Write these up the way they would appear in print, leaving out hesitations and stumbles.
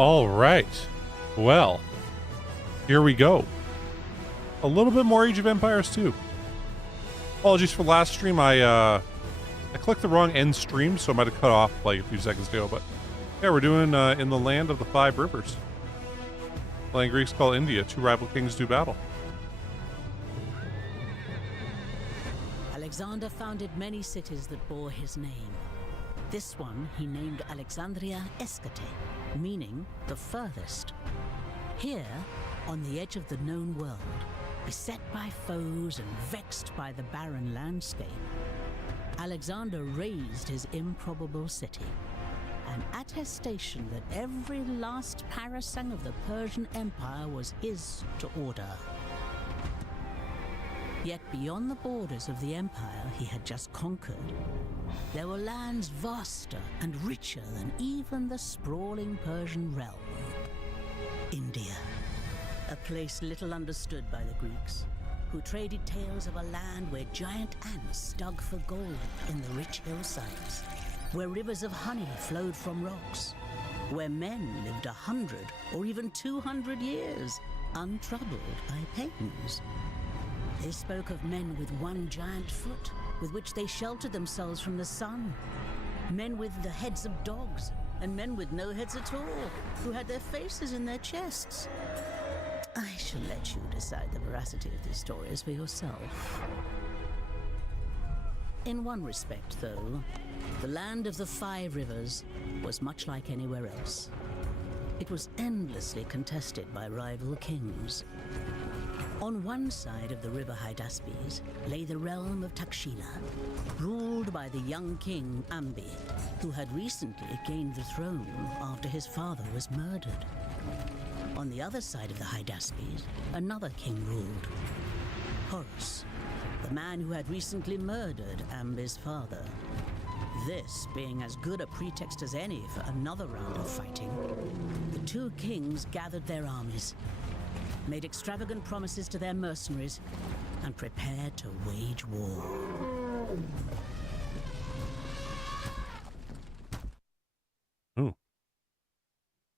All right. Well, here we go. A little bit more Age of Empires 2. Apologies for last stream. I clicked the wrong end stream, so I might have cut off like a few seconds ago. But yeah, we're doing in the land of the five rivers. Land Greeks call India. Two rival kings do battle. Alexander founded many cities that bore his name. This one he named Alexandria Escate, meaning the furthest. Here, on the edge of the known world, beset by foes and vexed by the barren landscape, Alexander raised his improbable city, an attestation that every last parasang of the Persian Empire was his to order. Yet beyond the borders of the empire he had just conquered, there were lands vaster and richer than even the sprawling Persian realm. India, a place little understood by the Greeks, who traded tales of a land where giant ants dug for gold in the rich hillsides, where rivers of honey flowed from rocks, where men lived 100 or even 200 years, untroubled by pains. They spoke of men with one giant foot, with which they sheltered themselves from the sun. Men with the heads of dogs, and men with no heads at all, who had their faces in their chests. I shall let you decide the veracity of these stories for yourself. In one respect, though, the land of the five rivers was much like anywhere else. It was endlessly contested by rival kings. On one side of the river Hydaspes lay the realm of Takshila, ruled by the young king Ambi, who had recently gained the throne after his father was murdered. On the other side of the Hydaspes, another king ruled, Horus, the man who had recently murdered Ambi's father. This being as good a pretext as any for another round of fighting, the two kings gathered their armies, made extravagant promises to their mercenaries, and prepared to wage war. Oh.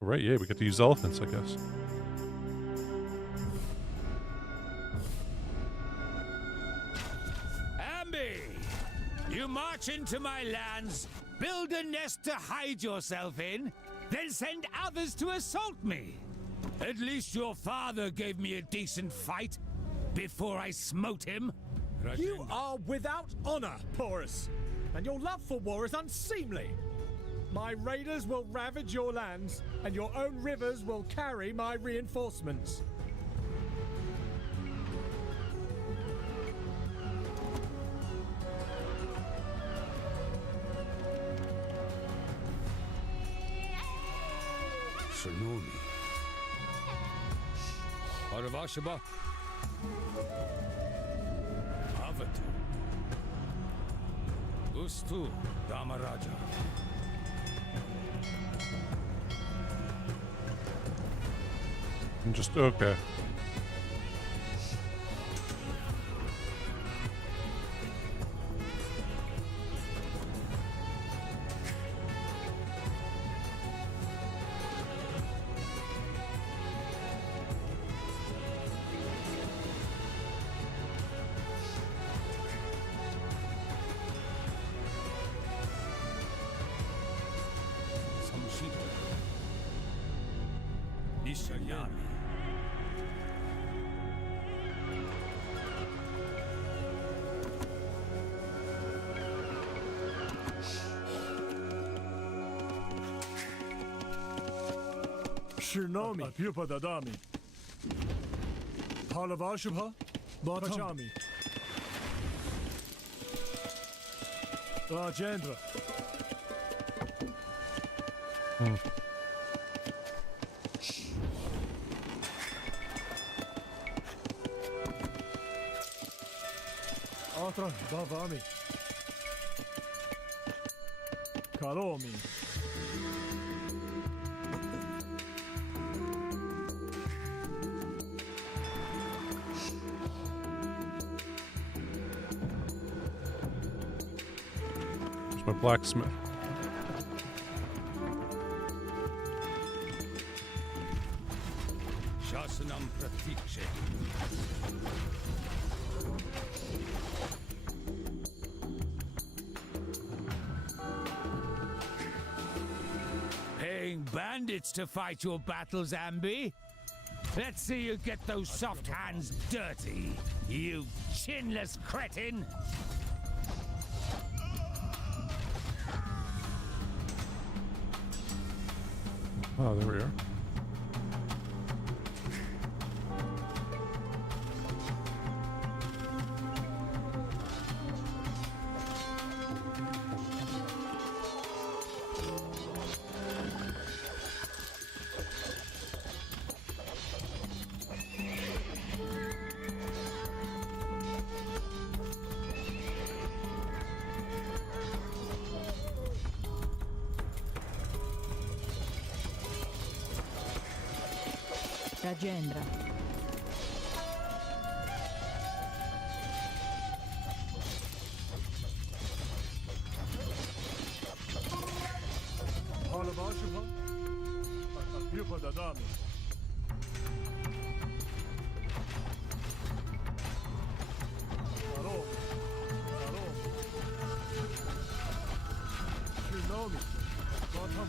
Right, yeah, we get to use elephants, I guess. Ambi! You march into my lands, build a nest to hide yourself in, then send others to assault me. At least your father gave me a decent fight before I smote him. You are without honor, Porus, and your love for war is unseemly. My raiders will ravage your lands, and your own rivers will carry my reinforcements. Tsunami. Paravashaba. Avatu. Ustu Damaraja. I'm just okay. Samshita. Nishayami. Tsunami. Pyupadadami. Palavashubha. Bhatami. Rajendra. Atra Bhavami. Kalomi. There's my blacksmith. bandits to fight your battles, Ambi. Let's see you get those soft hands dirty, you chinless cretin! Oh, there we are. Rajendra. Halavashubha. Yupadadami. Hello. Hello. Shinomi. Gotham.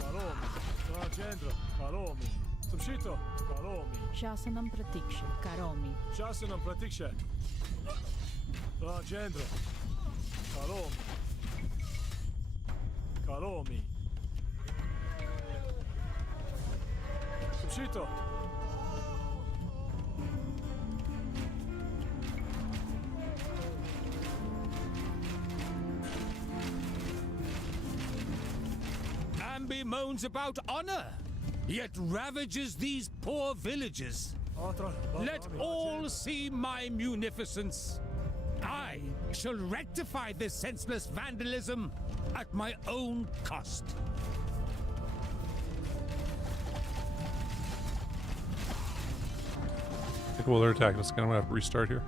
Karomi. Rajendra. Karomi. Samshito. Karomi. Shasanam Pratiksha. Karomi. Shasanam Pratiksha. Rajendra. Karomi. Karomi. Samshito. Ambi moans about honor, yet ravages these poor villages. Atra. Let all see my munificence. I shall rectify this senseless vandalism at my own cost. Well, they're attacking us again. I'm gonna have to restart here.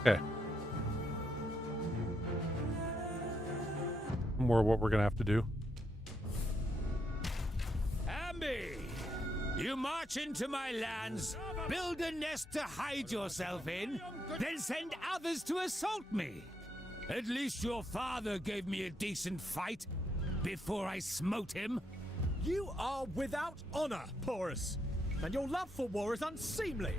Okay. More of what we're gonna have to do. Ambi, you march into my lands, build a nest to hide yourself in, then send others to assault me. At least your father gave me a decent fight before I smote him. You are without honor, Porus, and your love for war is unseemly.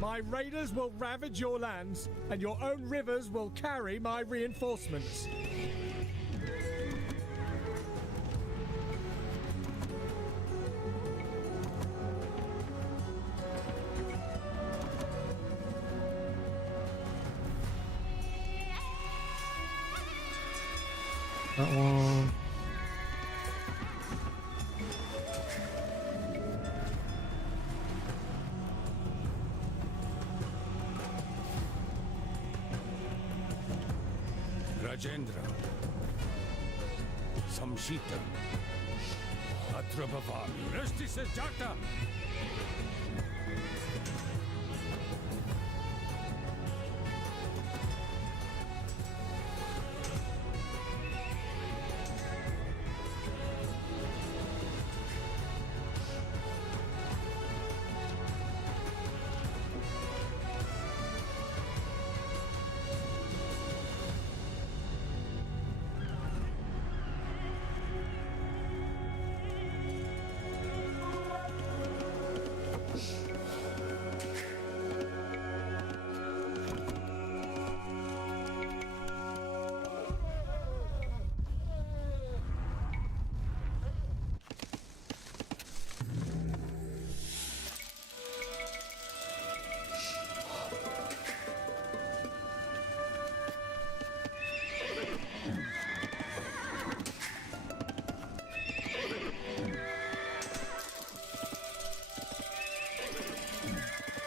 My raiders will ravage your lands, and your own rivers will carry my reinforcements. That one. Rajendra, Samshita, Atrabhavami, Resti Sejata.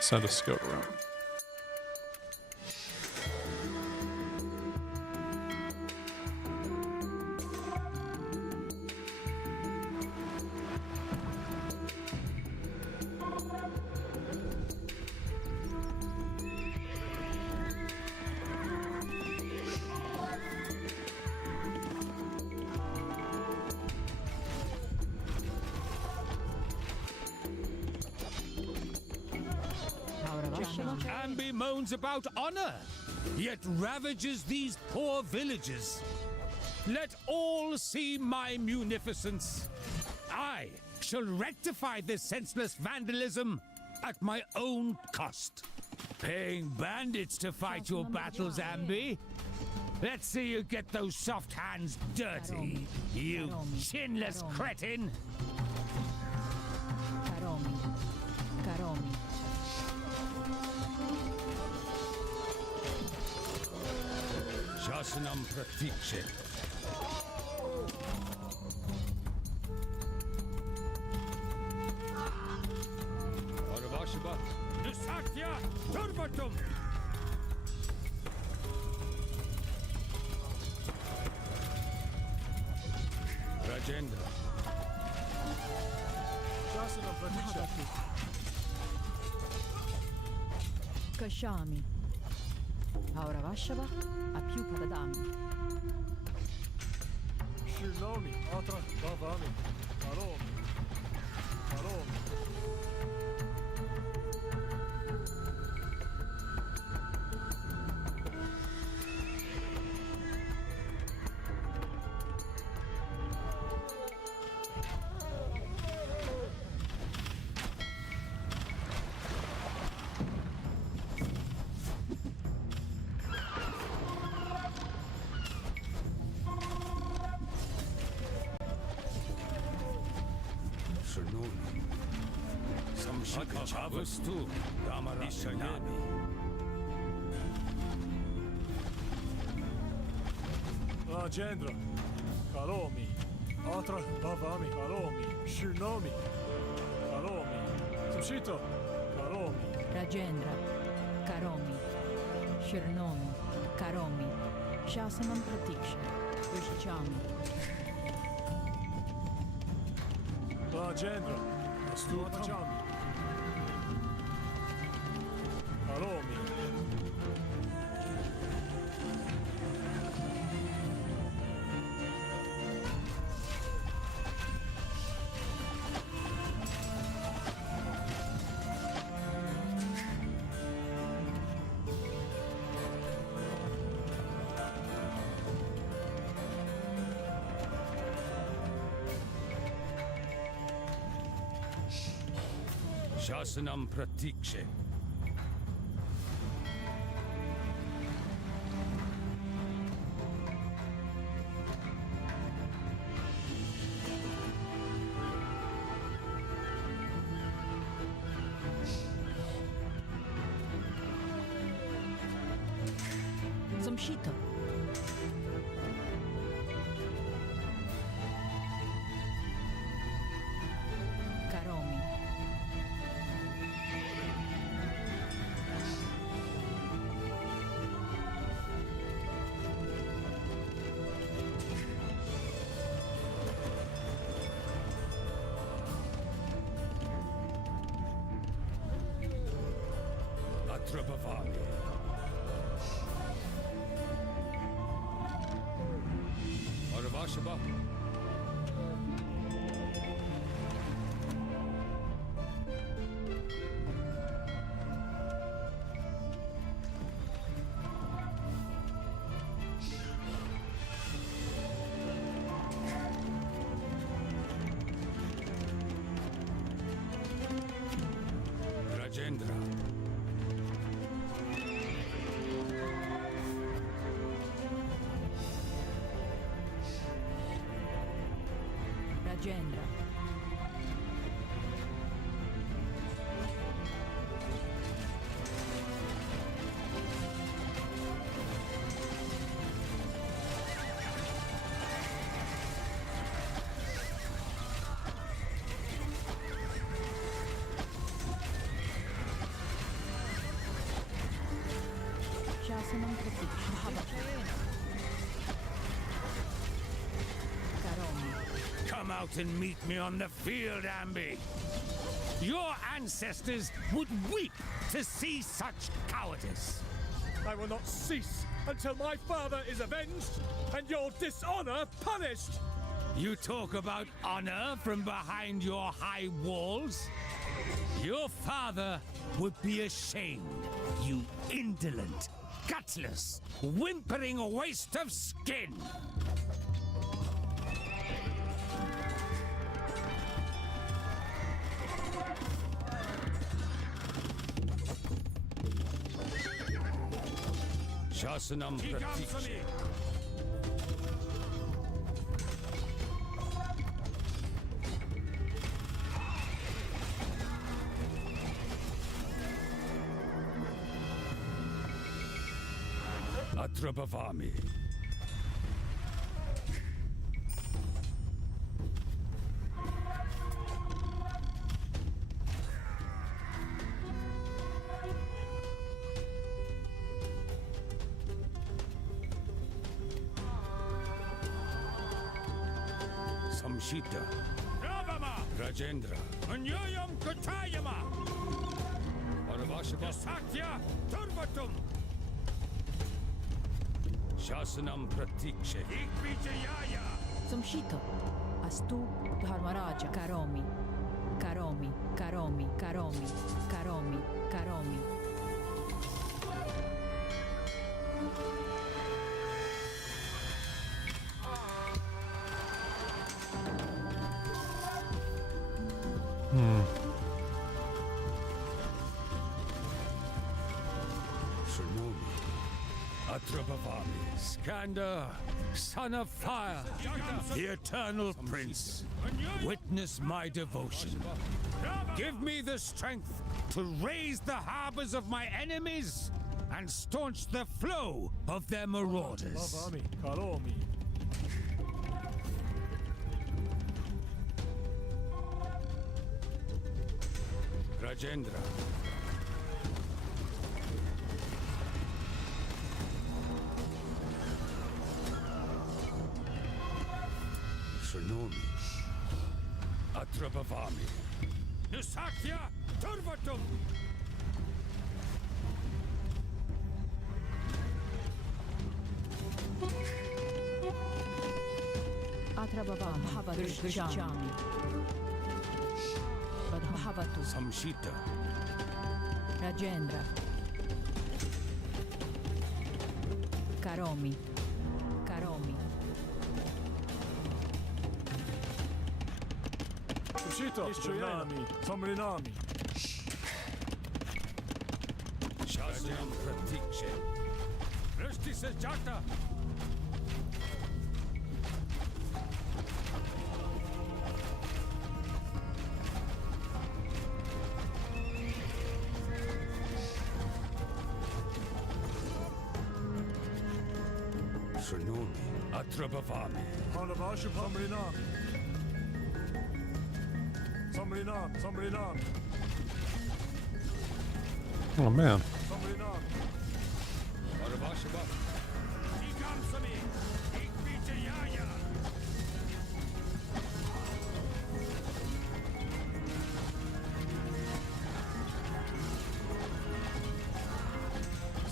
Send a scout around. Ambi moans about honor, yet ravages these poor villages. Let all see my munificence. I shall rectify this senseless vandalism at my own cost. Paying bandits to fight your battles, Ambi? Let's see you get those soft hands dirty, you chinless cretin! Karomi. Karomi. Shasanam Pratikshe. Arvashaba. Nusatya Turvatum. Rajendra. Shasanam Pratiksha. Kashami. Auravashaba. Apiu Padadami. Shirnomi. Atra Bhavami. Karomi. Karomi. Chavastu, Damarishanami. Rajendra. Karomi. Atra Bhavami. Karomi. Shirnomi. Karomi. Samshito. Karomi. Rajendra. Karomi. Shirnomi. Karomi. Shasanam Pratiksha. Vishchami. Rajendra. Asturvachami. Karomi. Shasanam Pratikshe. Samshito. Karomi. Atrabhavami. Arvashaba. Rajendra. Rajendra. Shasanam Pratiksha. Karomi. Come out and meet me on the field, Ambi. Your ancestors would weep to see such cowardice. I will not cease until my father is avenged and your dishonor punished. You talk about honor from behind your high walls? Your father would be ashamed, you indolent, gutless, whimpering waste of skin. Shasanam Pratiksha. Atrabhavami. Samshita. Ravama. Rajendra. Anyayam Katayama. Paravashava. Sakya. Turvatum. Shasanam Pratiksha. Ikvijayaya. Samshito. Astu Dharmaraja. Karomi. Karomi. Karomi. Karomi. Karomi. Karomi. Shinomi. Atrabhavami. Skanda. Son of fire. The eternal prince. Witness my devotion. Give me the strength to raise the harbors of my enemies and staunch the flow of their marauders. Bhavami, Karomi. Rajendra. Shinomi. Atrabhavami. Nusakya Turvatum. Atrabhavam. Bhavatu. Jami. Bhavatu. Samshita. Rajendra. Karomi. Karomi. Samshito. Ishchayami. Samrinami. Shasanam Pratiksha. Rishti Sajata. Shinomi. Atrabhavami. Palavasha Samrinami. Samrinami. Samrinami. Oh man. Samrinami. Paravashava. Ikamsami. Ikvijayaya.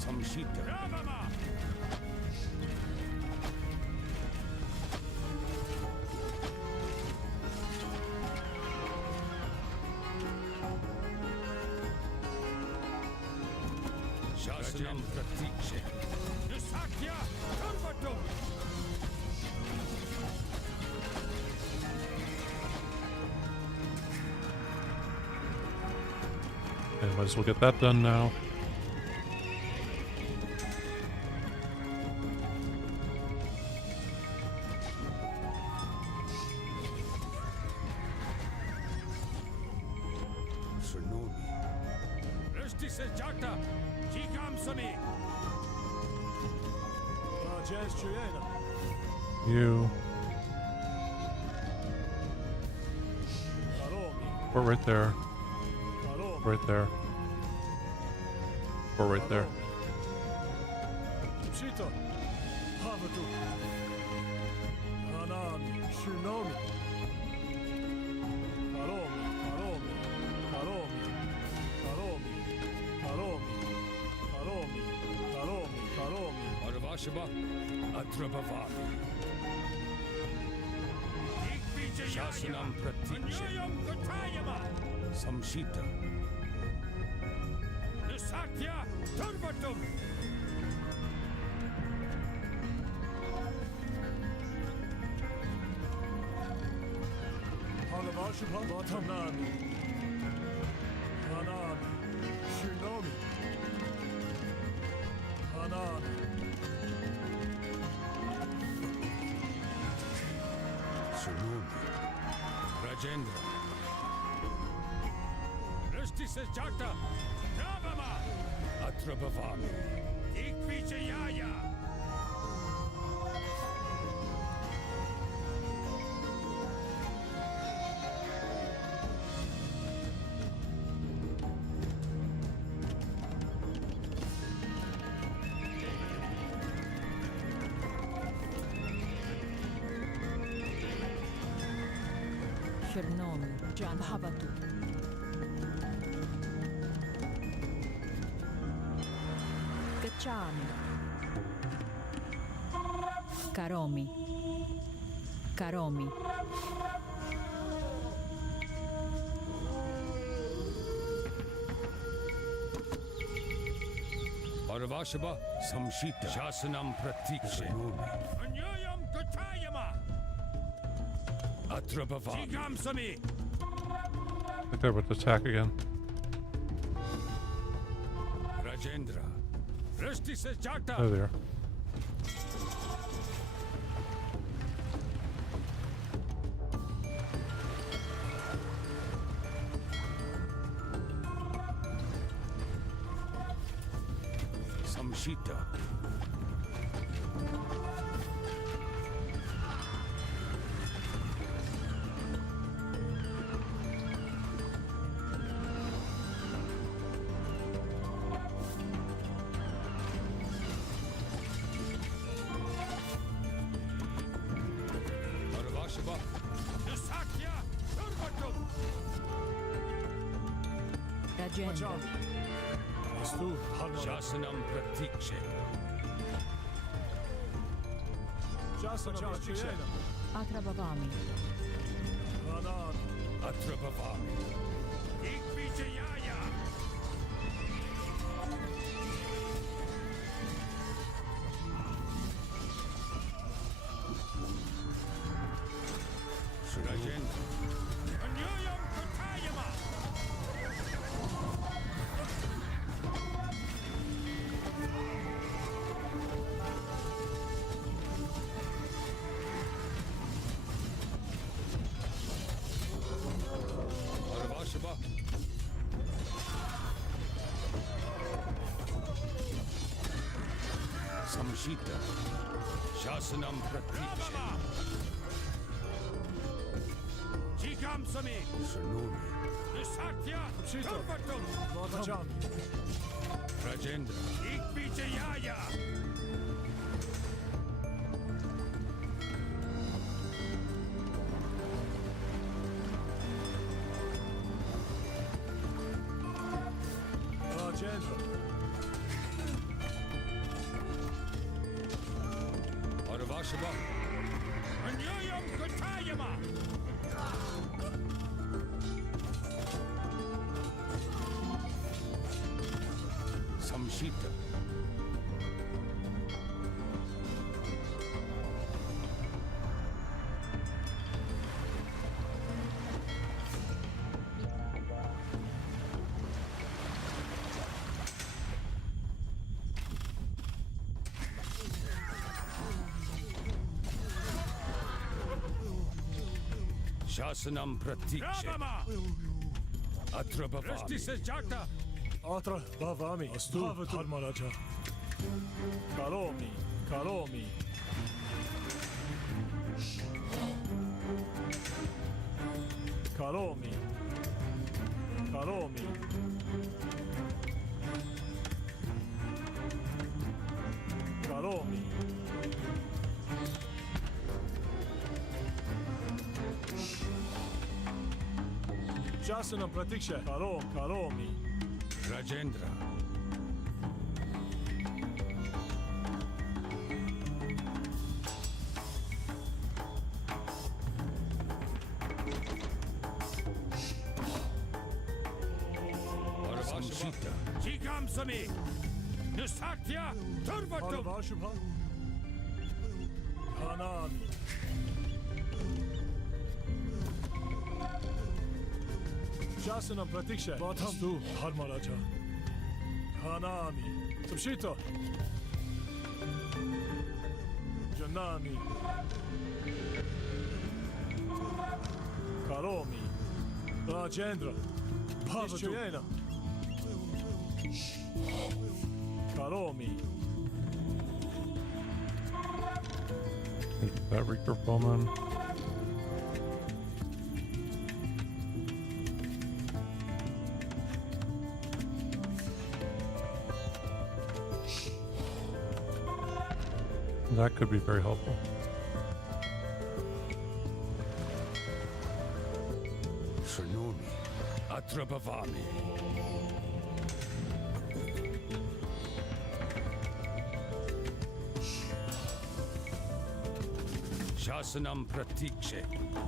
Samshita. Ravama. Shasanam Pratiksha. Nusakya Turvatum. Okay, might as well get that done now. Shinomi. Rishti Sajata. Jigamsami. Rajesh Chayena. You. Karomi. We're right there. Karomi. Right there. We're right there. Samshito. Bhavatu. Hanami. Shinomi. Karomi. Karomi. Karomi. Karomi. Karomi. Karomi. Karomi. Karomi. Paravashava. Atrabhavami. Shasanam Pratiksha. Samshita. Nusakya Turvatum. Palavasha Vatanami. Hanami. Shinomi. Hanami. Rajendra. Rishti Sajata. Ravama. Atra Bhavami. Ikvijayaya. Chernomi, Jan Havatu. Gacciami. Karomi. Karomi. Paravashaba. Samshita. Shasanam Pratikshe. Anyayam Katayama. Atra Bhavami. Jigamsami. I think they're about to attack again. Rajendra. Rishti Sajata. There they are. Samshita. Paravashaba. Nusakya. Turvatum. Rajendra. Astu Harmaraja. Shasanam Pratikshe. Jasana Pratikše. Atra Bhavami. Hanan. Atra Bhavami. Ikvijayaya. Rajendra. Anyayam Katayama. Paravashaba. Samshita. Shasanam Pratikshe. Jigamsami. Shanumi. Nisakya. Turvatum. Vajami. Rajendra. Ikvijayaya. Rajendra. Paravashaba. Anyayam Katayama. Samshita. Shasanam Pratikshe. Atra Bhavami. Rishti Sajata. Atra Bhavami. Astu Harmaraja. Karomi. Karomi. Karomi. Karomi. Karomi. Jasana Pratikše. Karomi. Rajendra. Paravashita. Jigamsami. Nusakya. Turvatum. Paravashubha. Hanani. Jasana Pratikše. Astu Harmaraja. Hanami. Samshita. Janani. Karomi. Rajendra. Nischayena. Karomi. Take that Reaker Bowman. That could be very helpful. Shinomi. Atrabavami. Shasanam Pratikshe.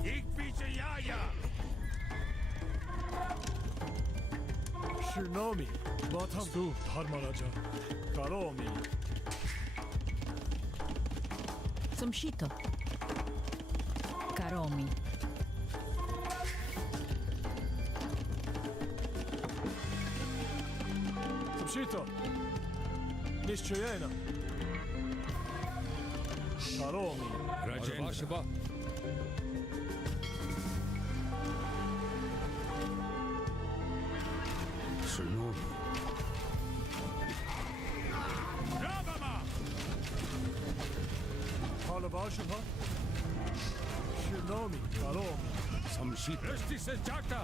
Ikvijayaya. Shinomi. Batam tu Dharmaraja. Karomi. Samshito. Karomi. Samshito. Nischayena. Karomi. Rajendra. Shinomi. Ravama. Palavashava. Shinomi. Karomi. Samshit. Resti Sajata.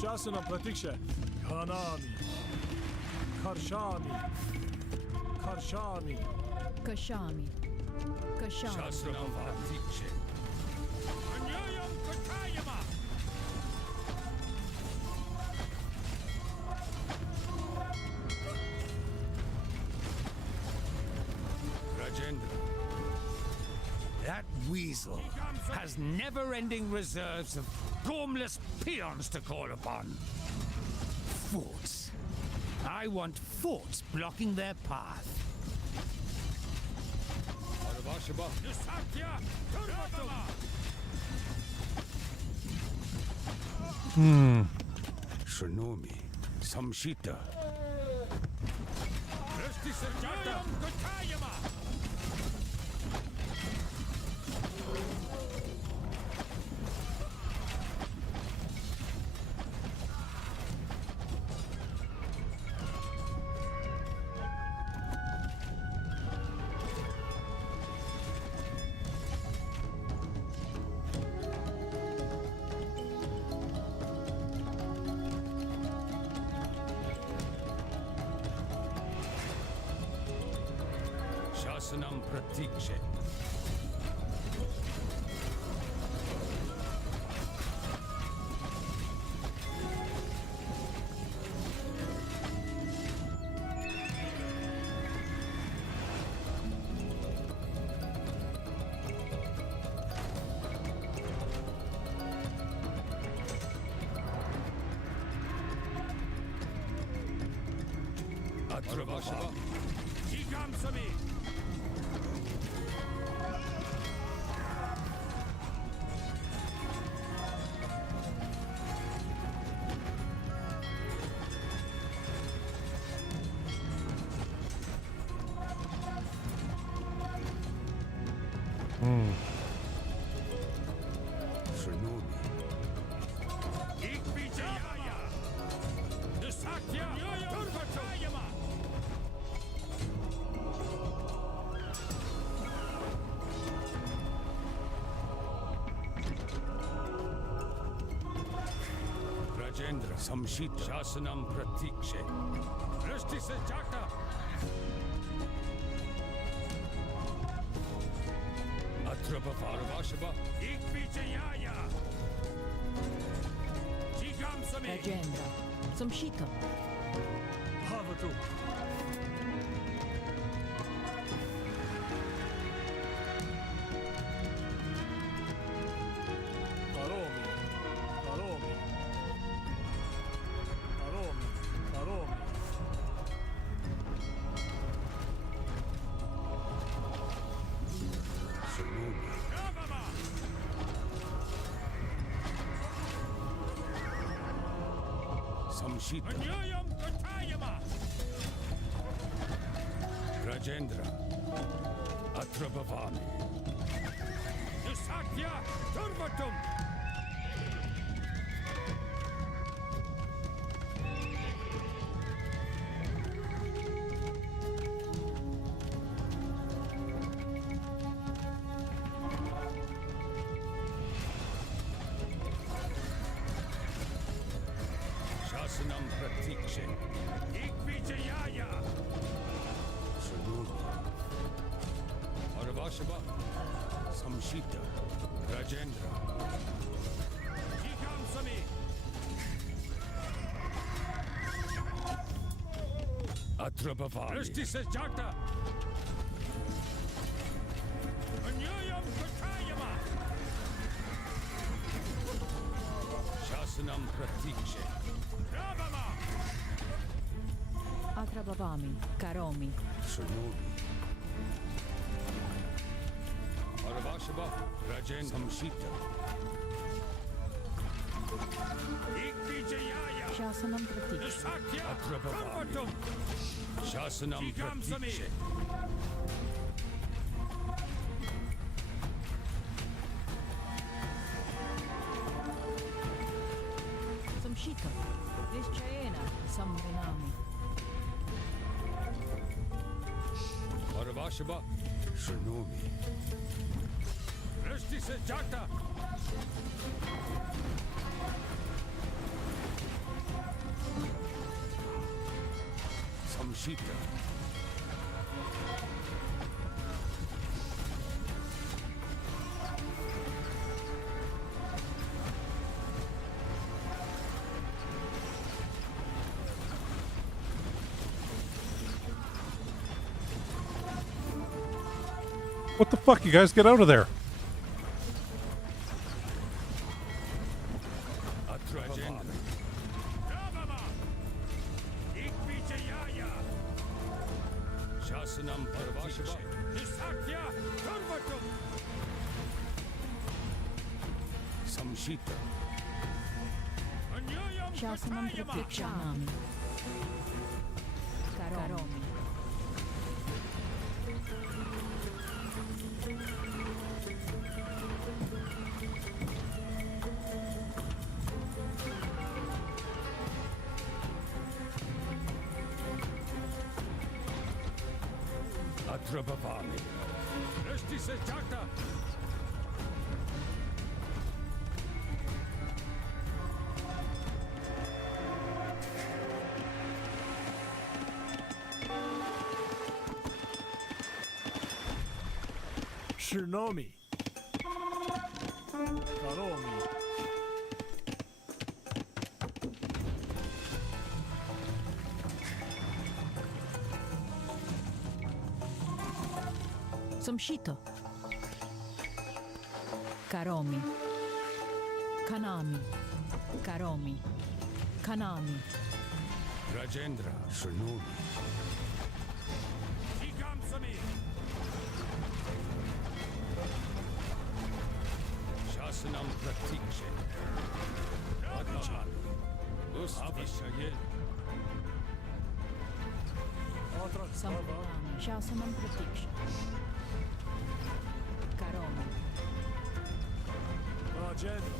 Shasana Pratiksha. Kanami. Karshami. Karshami. Kashami. Kashami. Shasanam Pratikshe. Anyayam Katayama. Rajendra. That weasel has never-ending reserves of gormless peons to call upon. Forts. I want forts blocking their path. Shinomi. Samshita. Shasanam Pratikshe. Atrabashava. Jigamsami. Shinomi. Ikvijayaya. Nisatya. Turvatayama. Rajendra. Samshit. Shasanam Pratikshe. Resti Sajata. Atrabavaravashava. Ikvijayaya. Jigamsami. Rajendra. Samshito. Bhavatu. Karomi. Karomi. Samshita. Anyayam Katayama. Rajendra. Atrabhavami. Nisatya Turvatum. Shasanam Pratikshe. Ikvijayaya. Sununi. Aravashava. Samshita. Rajendra. Jigamsami. Atrabhavami. Rishti Sajata. Anyayam Katayama. Shasanam Pratikshe. Ravama. Atrabhavami. Karomi. Sununi. Aravashava. Rajendra. Samshita. Ikvijayaya. Shasanam Pratiksha. Nisatya Turvatum. Shasanam Pratikshe. Samshita. Nischayena. Samvinami. Aravashava. Sununi. Rishti Sajata. Samshita. What the fuck? You guys get out of there. Atrajendra. Ravama. Ikvijayaya. Shasanam Paravashava. Nisatya Turvatum. Samshita. Anyayam Shasanam Katayama. Pratikshanami. Karomi. Atrabhavami. Rishti Sajata. Shinomi. Karomi. Samshita. Karomi. Kanami. Karomi. Kanami. Rajendra. Sununi. Jigamsami. Shasanam Pratikshe. Radhachali. Ustavashaye. Samvinami. Shasanam Pratiksha. Karomi. Rajendra.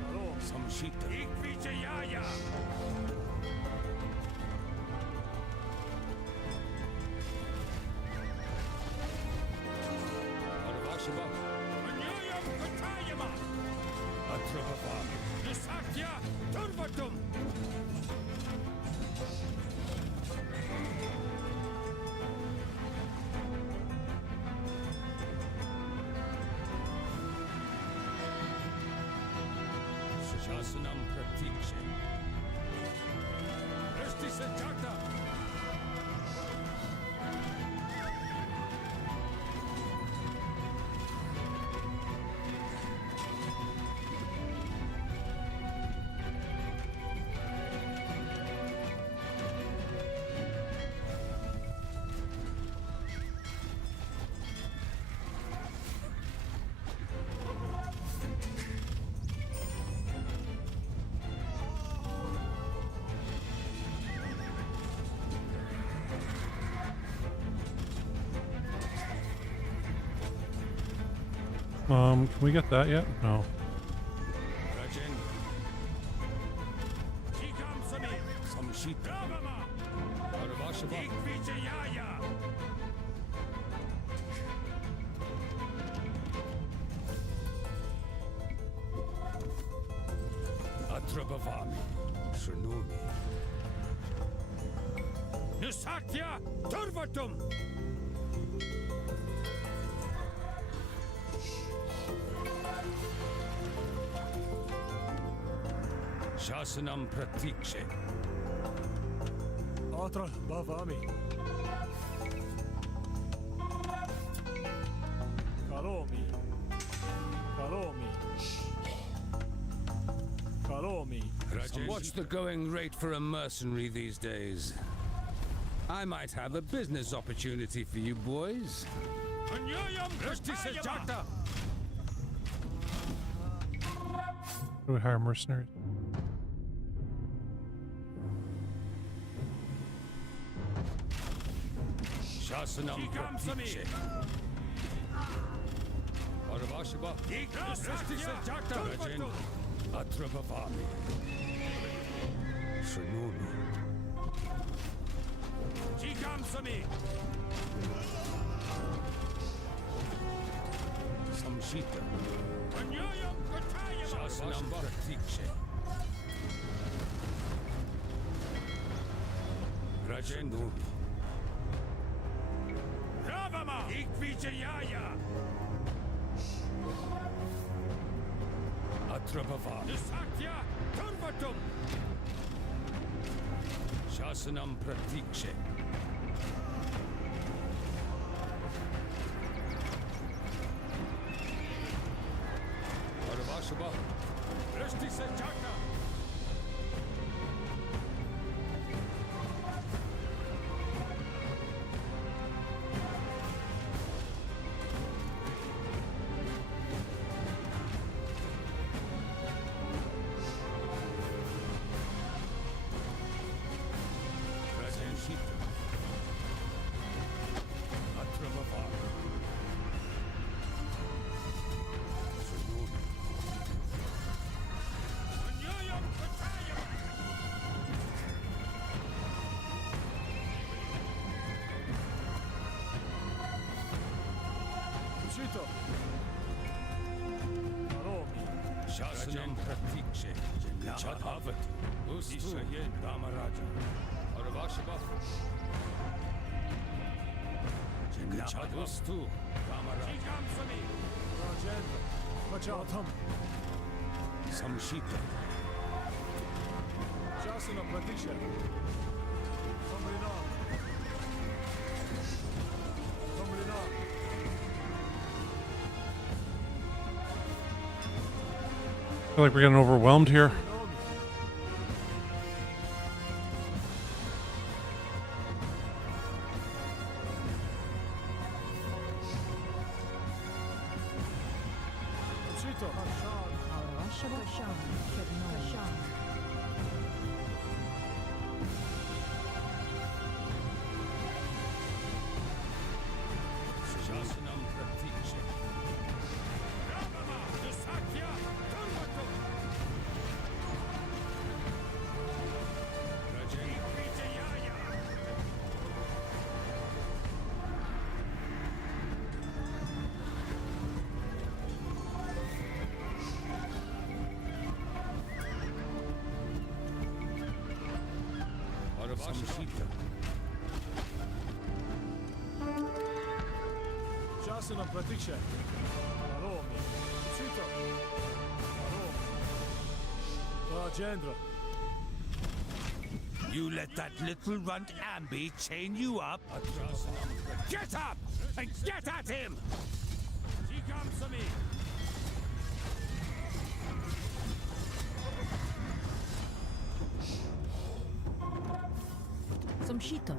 Karomi. Samshita. Ikvijayaya. Aravashava. Anyayam Katayama. Atrabhavami. Nisatya Turvatum. Shasanam Pratikshe. Rishti Sajata. Can we get that yet? No. Rajen. Samshita. Arvashava. Atrabhavami. Shrunumi. Nusatya Turvatum. Shasanam Pratikshe. Atra Bhavami. Karomi. Karomi. Karomi. What's the going rate for a mercenary these days? I might have a business opportunity for you boys. Do we hire mercenaries? Shasanam Pratikshe. Arvashava. Rajen. Atrabhavami. Shrunumi. Samshita. Shasanam Pratikshe. Rajen. Ravama. Ikvijayaya. Atrabhava. Nisatya Turvatum. Shasanam Pratikshe. Arvashava. Rishti Sajaka. Rajenshita. Atrabhava. Shrunumi. Chito. Karomi. Shasanam Pratikshe. Chadhavat. Ustu. Ramaraja. Arvashava. Chadustu. Ramaraja. Rajen. Machatham. Samshita. Shasana Pratisha. Samrina. Samrina. I feel like we're getting overwhelmed here. Chito. Arvashava. Kashan. Kashan. Shasanam Pratikshe. Nisatya Turvatum. Rajen. Vijayaya. Samshita. Shasana Pratisha. Karomi. Chito. Karomi. Rajendra. You let that little runt Ambi chain you up? Get up and get at him! He comes to me. Samshita.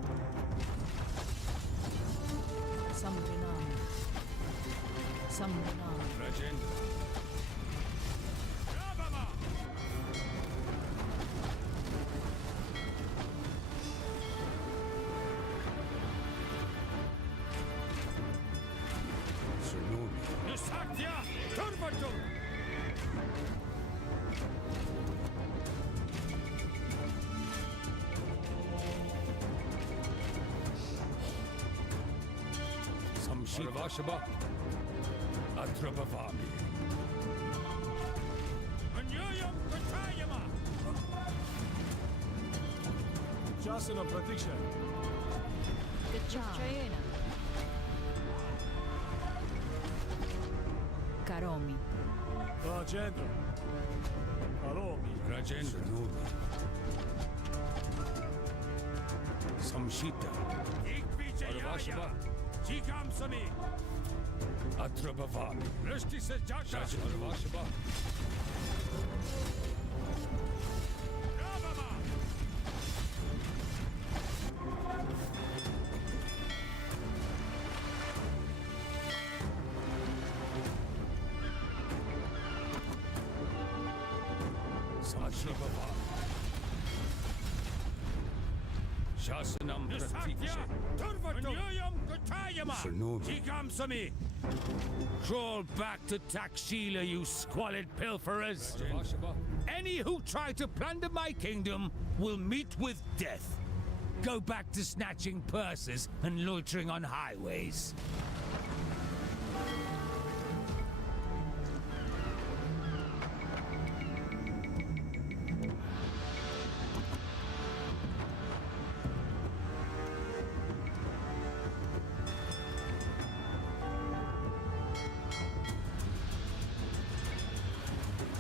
Samrinam. Samrinam. Rajendra. Ravama. Shrunumi. Nisatya Samshita. Arvashaba. Atrapavami. Anyayam Katayama. Shasanam Pratiksha. Gacciaena. Karomi. Rajendra. Karomi. Rajendra. Samshita. Arvashaba. Jigamsami. Atrapavami. Rishti Sajata. Arvashaba. Ravama. Samshita. Shasanam Pratiksha. Anyayam Katayama. Jigamsami. Crawl back to Takshila, you squalid pilferers. Any who try to plunder my kingdom will meet with death. Go back to snatching purses and loitering on highways.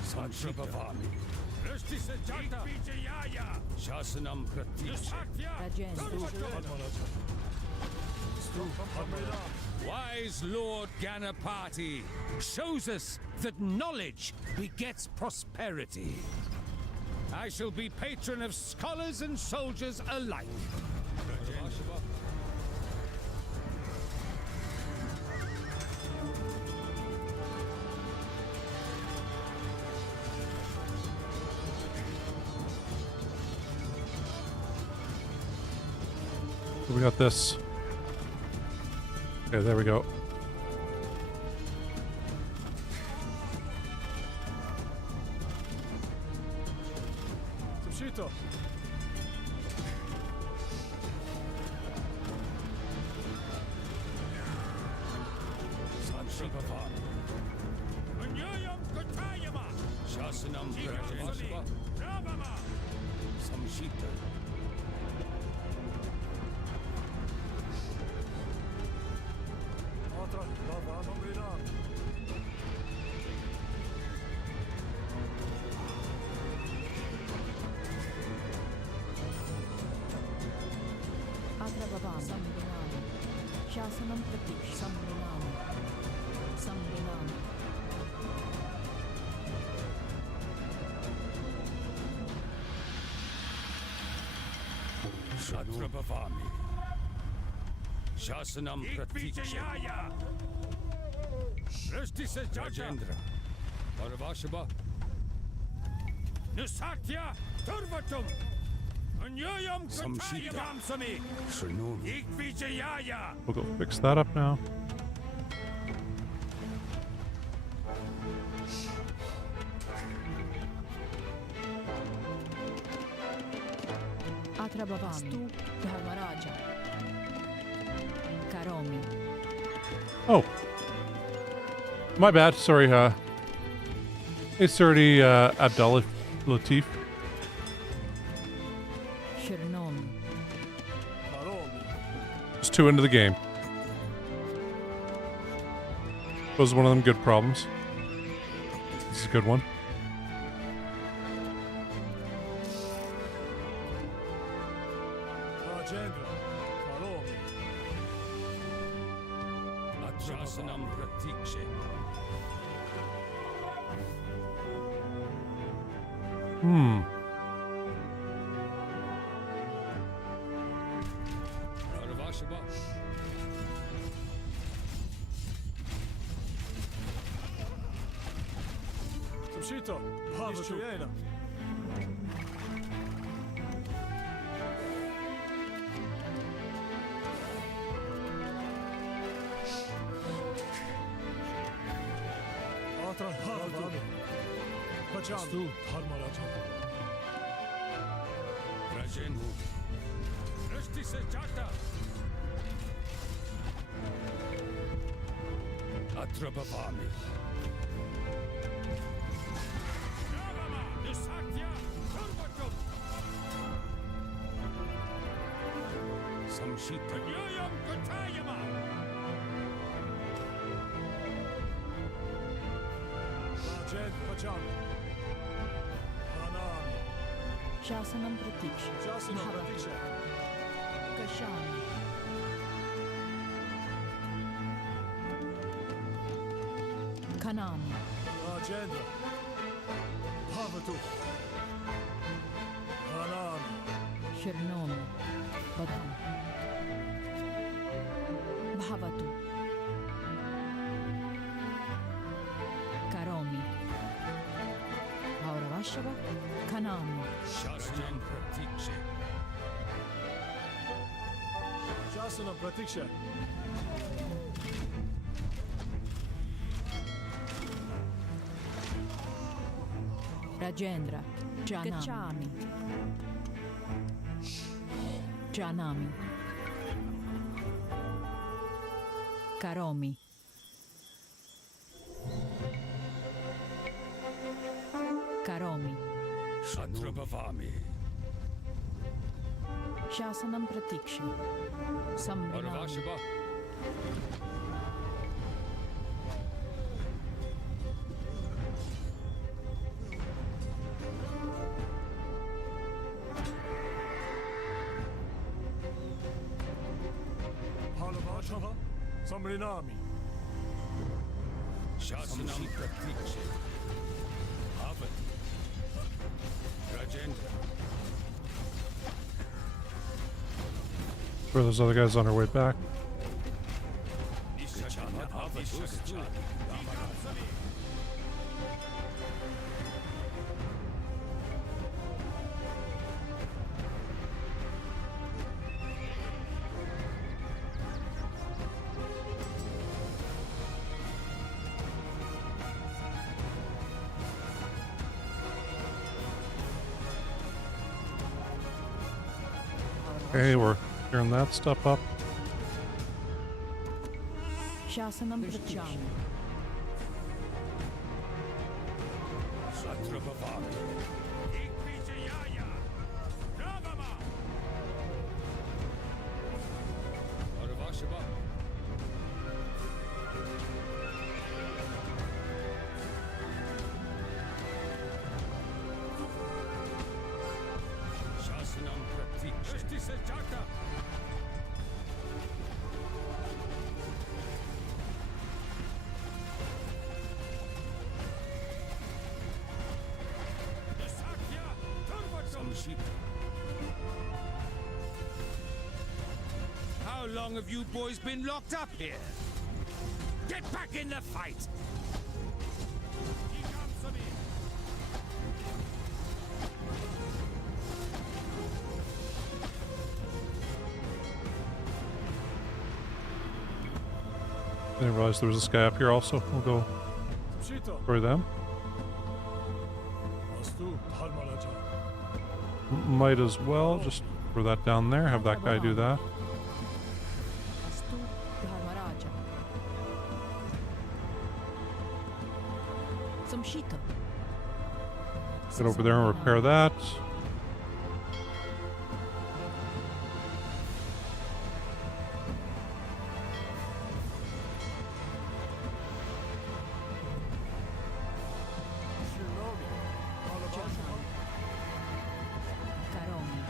Sanshipavami. Rishti Sajata. Shasanam Pratisha. Rajendra. Wise Lord Ganapati shows us that knowledge begets prosperity. I shall be patron of scholars and soldiers alike. We got this. Okay, there we go. Samshita. Sanshipavami. Anyayam Katayama. Shasanam Pratisha. Ravama. Samshita. Atra. Ravama Ridam. Atrabhavam. Sambhinam. Shasanam Pratiksha. Sambhinam. Sambhinam. Atrapavami. Shasanam Pratiksha. Rishti Sajata. Rajendra. Arvashaba. Nusatya Turvatum. Anyayam Katayamsami. Ikvijayaya. We'll go fix that up now. Atrabhavam. Stu Dharmaraja. Karomi. Oh. My bad. Sorry, it's already Abdullah Latif. Shirnomi. Karomi. Just 2 into the game. Was one of them good problems. This is a good one. Rajendra. Karomi. Shasanam Pratiksha. Arvashaba. Samshita. Bhavachayena. Atra. Bhavachayena. Pacham. Stu. Dharmaraja. Rajendra. Rishti Sajata. Shatrabhavami. Navama, Nisatya, Turvatum. Samshita Yayam Katayama. Rajen Pacham. Hanami. शासनं प्रतीक्ष्य Shasanam भवतु Pratiksha. कषामि खनामि Rajendra. Bhavatu. Hanami. शृणोमि वदामि भवतु करोमि भौरवाश्व खनामि Shasanam Pratiksha. Shasanam Pratiksha. Rajendra गच्छामि जानामि करोमि करोमि Shatrabhavami. शासनं प्रतीक्ष्य संविधामि Parvashava. Palavachava. Samrinami. Shasanam Pratiksha. Bhavatu. Rajendra. Where are those other guys on their way back? Nishachana Avaduscha. Okay, we're clearing that stuff up. शासनं प्रतीक्ष्य Shatrabhavami. Ikvijayaya. Ravama. Parvashava. Shasanam Pratiksha. Sajata. Nisatya Turvatum. Samshita. How long have you boys been locked up here? Get back in the fight! I didn't realize there was this guy up here also. We'll go Shito. for them. Astu Dharmaraja. Might as well just throw that down there. Have that guy do that. अस्तु Dharmaraj संशीत Get over there and repair that. Shinobi. Palavachava. करोमि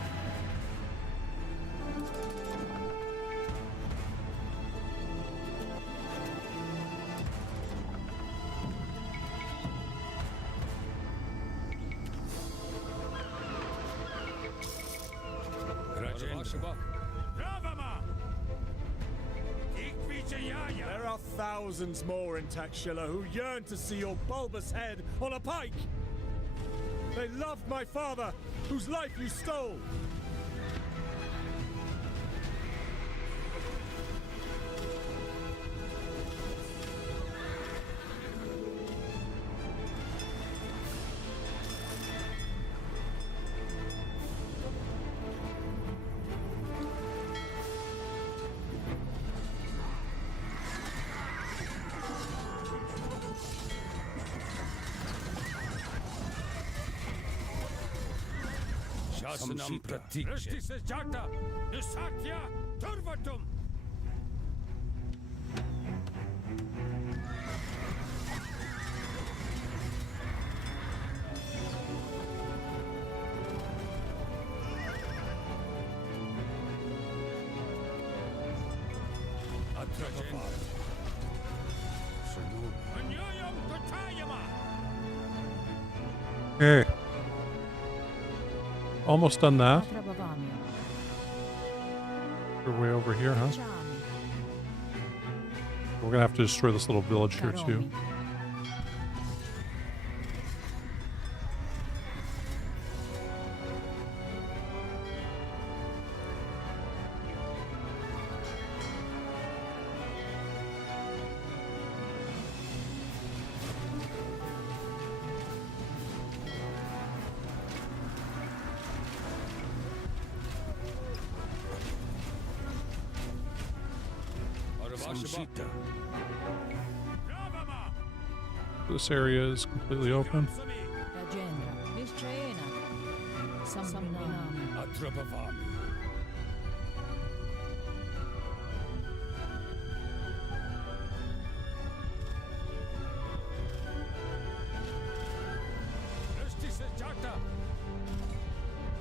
Rajendra. Ravama. Ikvijayaya. There are thousands more in Takshila who yearn to see your bulbous head on a pike. They loved my father, whose life you stole. Shasanam Pratiksha. Rustisajata, Nusatya, Turvatum. Okay. Almost done that. Atrabavamia. We're way over here, huh? Chami. We're gonna have to destroy this little village here too. Karomi. Samshita. This area is completely open. Rajendra. Nishchayena. Samvinami. Atrabavami. Rustisajata.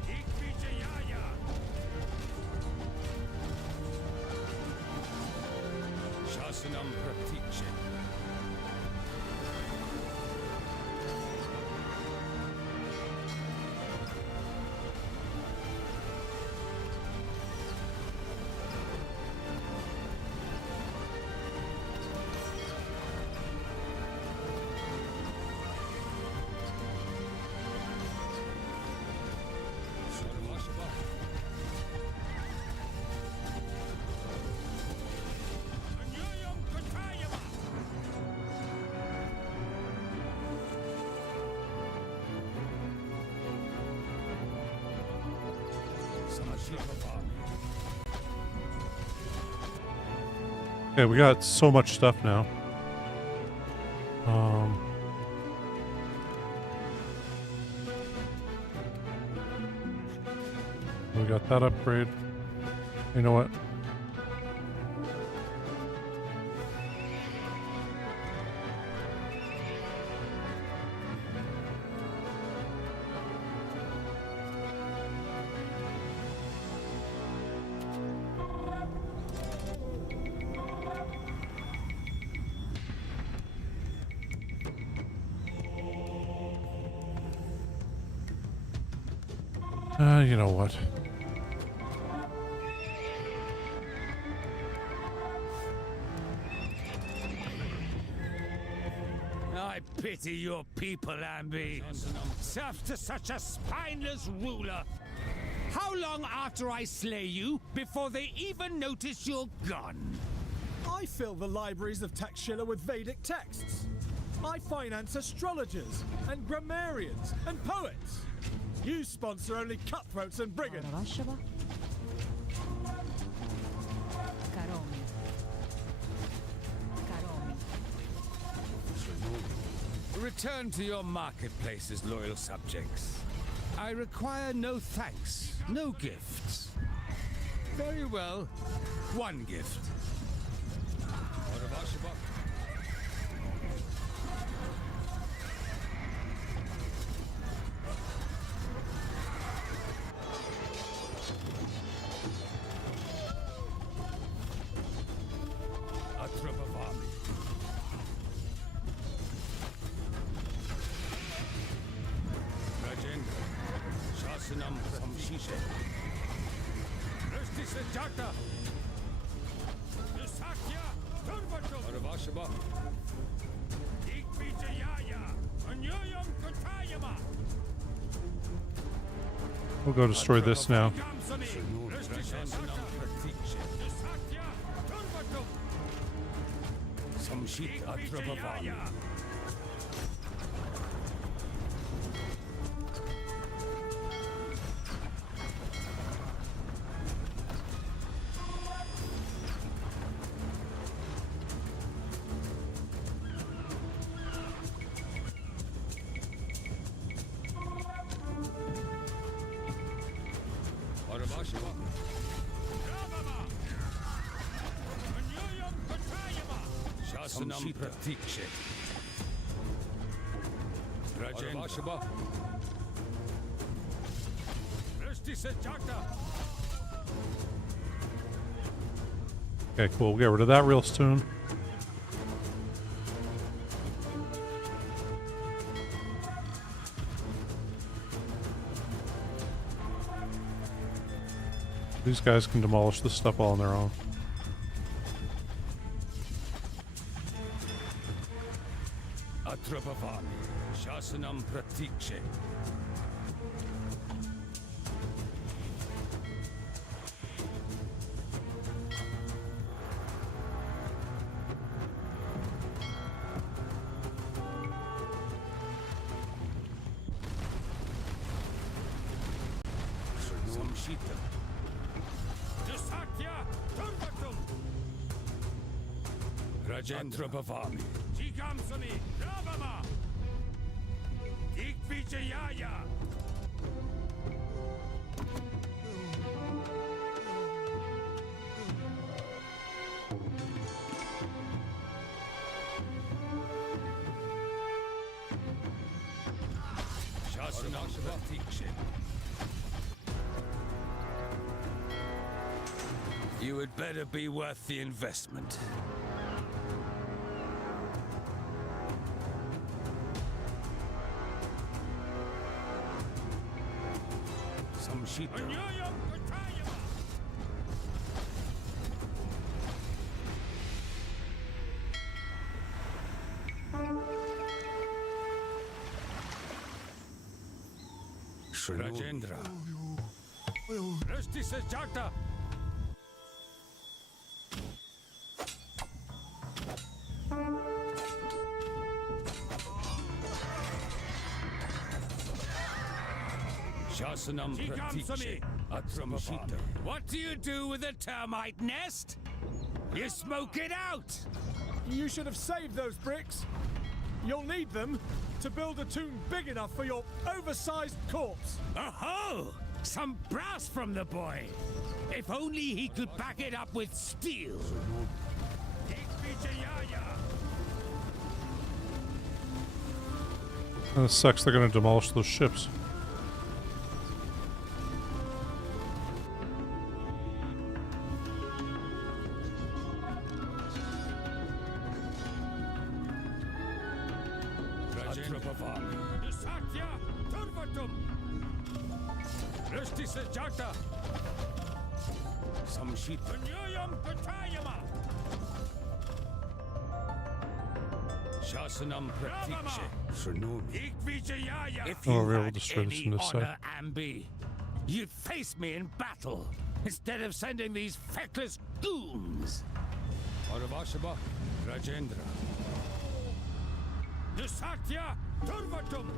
Ikvijayaya. Shasanam Pratiksha. Okay, we got so much stuff now. We got that upgrade. You know what? You know what? I pity your people, Ambi. Served to such a spineless ruler. How long after I slay you before they even notice you're gone? I fill the libraries of Taxila with Vedic texts. I finance astrologers and grammarians and poets. You sponsor only cutthroats and brigands. Aravashava. Karomi. Karomi. Return to your marketplaces, loyal subjects. I require no thanks, no gifts. Very well, one gift. Atrabavami. Rajendra. Shasanam Samshisha. Rustisajata. Nusakya. Turvatum. Aravashaba. Ikvijayaya. Anyoyam Kotayama. We'll go destroy this now. Samshit Atrabavami. Shasanam Pratikshe. Rajendra. Rishti Sajata. Okay, cool. We'll get rid of that real soon. These guys can demolish this stuff all on their own. Atrapavami. Shasanam Pratikshe. Samshita. Dusatya Turvatum. Rajendra Bhavami. Jigamsami Ravama. Digvijayaya. Shasanam Pratikshe. You had better be worth the investment. Samshita. Rajendra. Rishti Sajata. Shasanam Pratikshe. Atramashita. What do you do with a termite nest? You smoke it out! You should have saved those bricks. You'll need them to build a tomb big enough for your oversized corpse. Oh, some brass from the boy. If only he could back it up with steel. And it sucks they're gonna demolish those ships. Shasanam Pratikshe. If Oh, you we're able had to destroy this any from this side. honor, Ambi, you'd face me in battle instead of sending these feckless goons. Aravashaba, Rajendra. Dusatya Turvatum.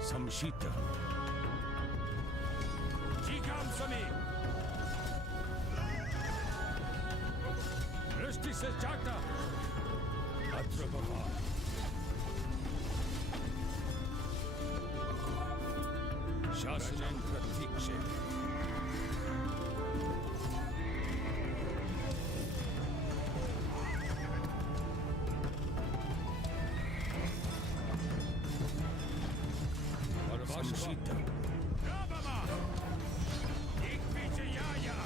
Samshita. Jigamsami. Rishti Sajata. Atrabhava. Shasanam Pratikshe. Samshita. Ravama. Digvijayaya.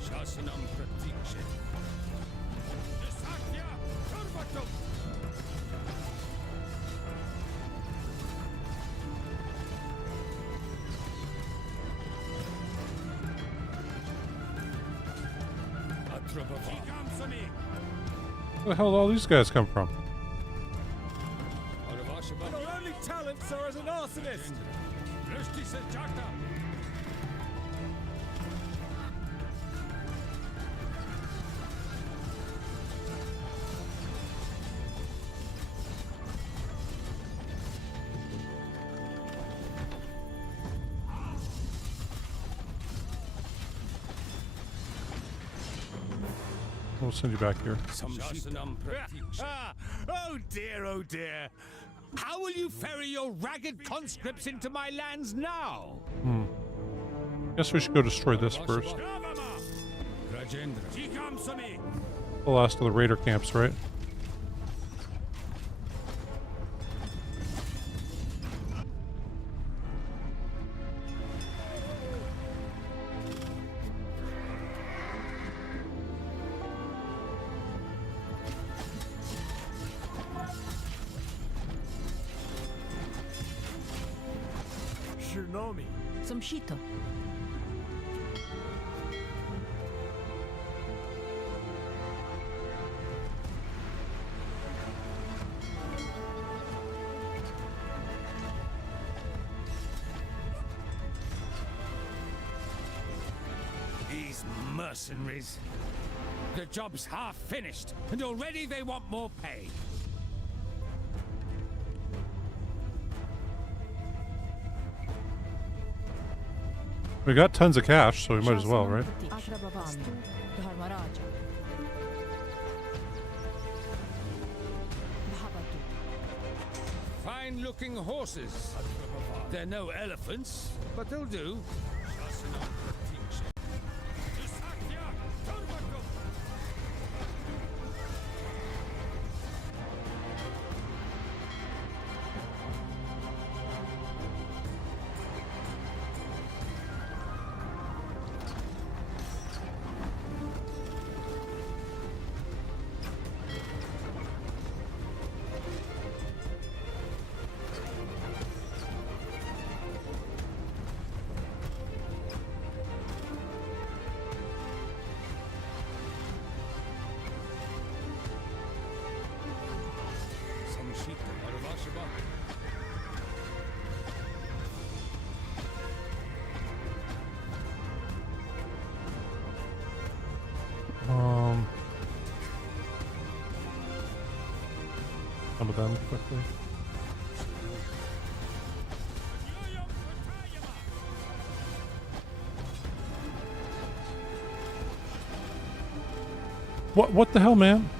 Shasanam Pratikshe. Dusatya Turvatum. Where the hell did all these guys come from? Your only talents are as an arsonist. We'll send you back here. Oh dear, oh dear. How will you ferry your ragged conscripts into my lands now? Guess we should go destroy this first. The last of the raider camps, right? Tsunomi. Samshito. These mercenaries. The job's half finished, and already they want more pay. We got tons of cash, so we might as well, right? Atrabavan. Dharmaraja. Bhavatu. Fine-looking horses. They're no elephants, but they'll do. Some of them quickly. What the hell, man?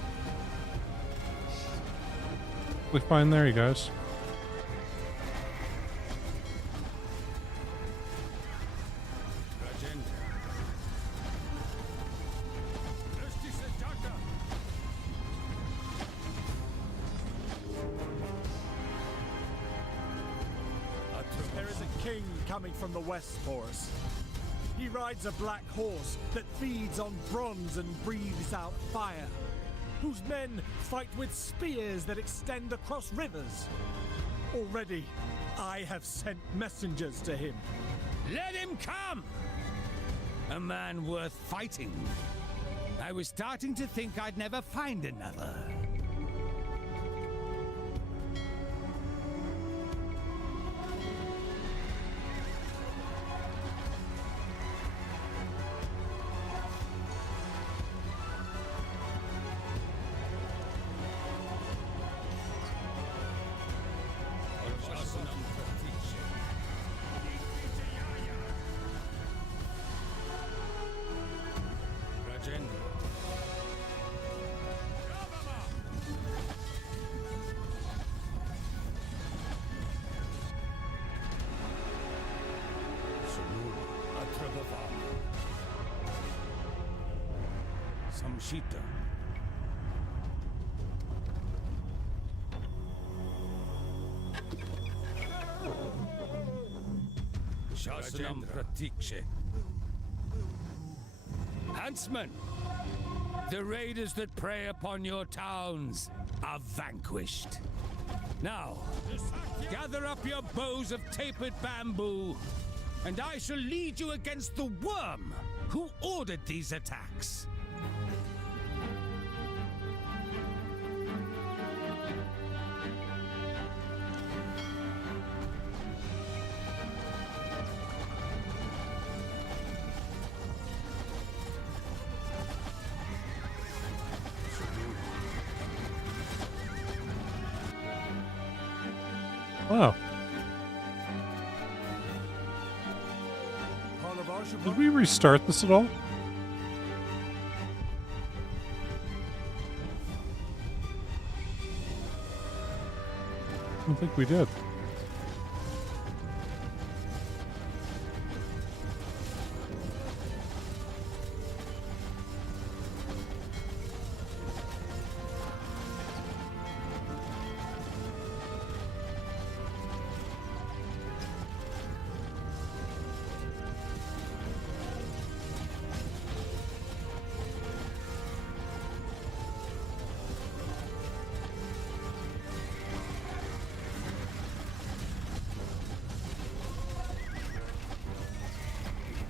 We fine there, you guys. There is a king coming from the west for us. He rides a black horse that feeds on bronze and breathes out fire, whose men fight with spears that extend across rivers. Already, I have sent messengers to him. Let him come! A man worth fighting. I was starting to think I'd never find another. Samshita. Shasanam Pratikshe. Huntsman, the raiders that prey upon your towns are vanquished. Now, gather up your bows of tapered bamboo, and I shall lead you against the worm who ordered these attacks. Wow. Did we restart this at all? think we did.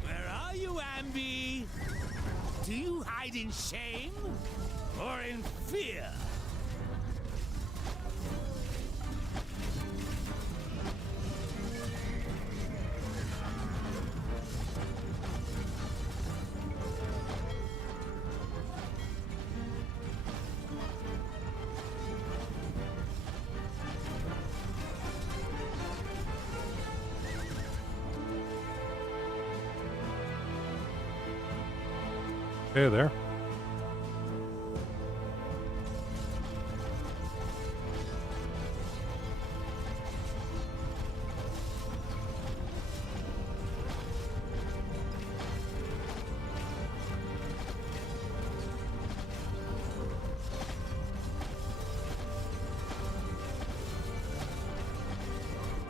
Where are you, Ambi? Do you hide in shame or in fear? Hey there.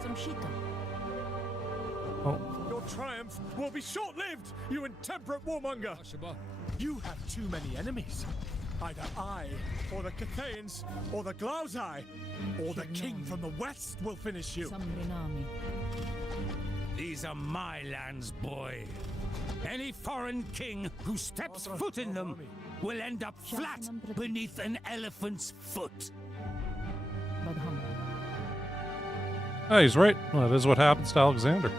Samshito. Oh, Your triumph will be short-lived, you intemperate warmonger! You have too many enemies. Either I, or the Cathaeans, or the Glauzai, or the king from the west will finish you. Samrinami. These are my lands, boy. Any foreign king who steps foot in them will end up flat beneath an elephant's foot. Badham. he's right. Well, that is what happens to Alexander.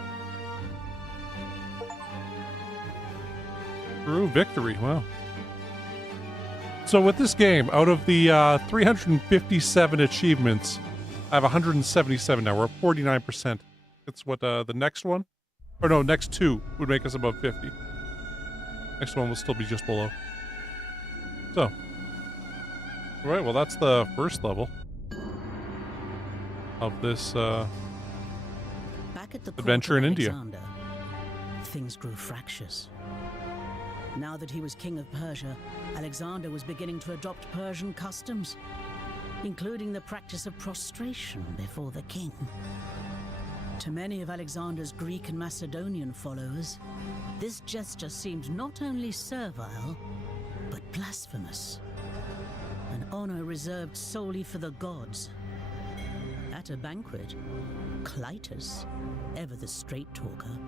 True victory. Wow. So with this game, out of the 357 achievements, I have 177 now. We're at 49%. That's what the next one, or no, next two would make us above 50. Next one will still be just below. So, all right. Well, that's the first level of this Back at the adventure court in of India. Alexander, things grew fractious. Now that he was king of Persia, Alexander was beginning to adopt Persian customs, including the practice of prostration before the king. To many of Alexander's Greek and Macedonian followers, this gesture seemed not only servile, but blasphemous. An honor reserved solely for the gods. At a banquet, Clytus, ever the straight-talker,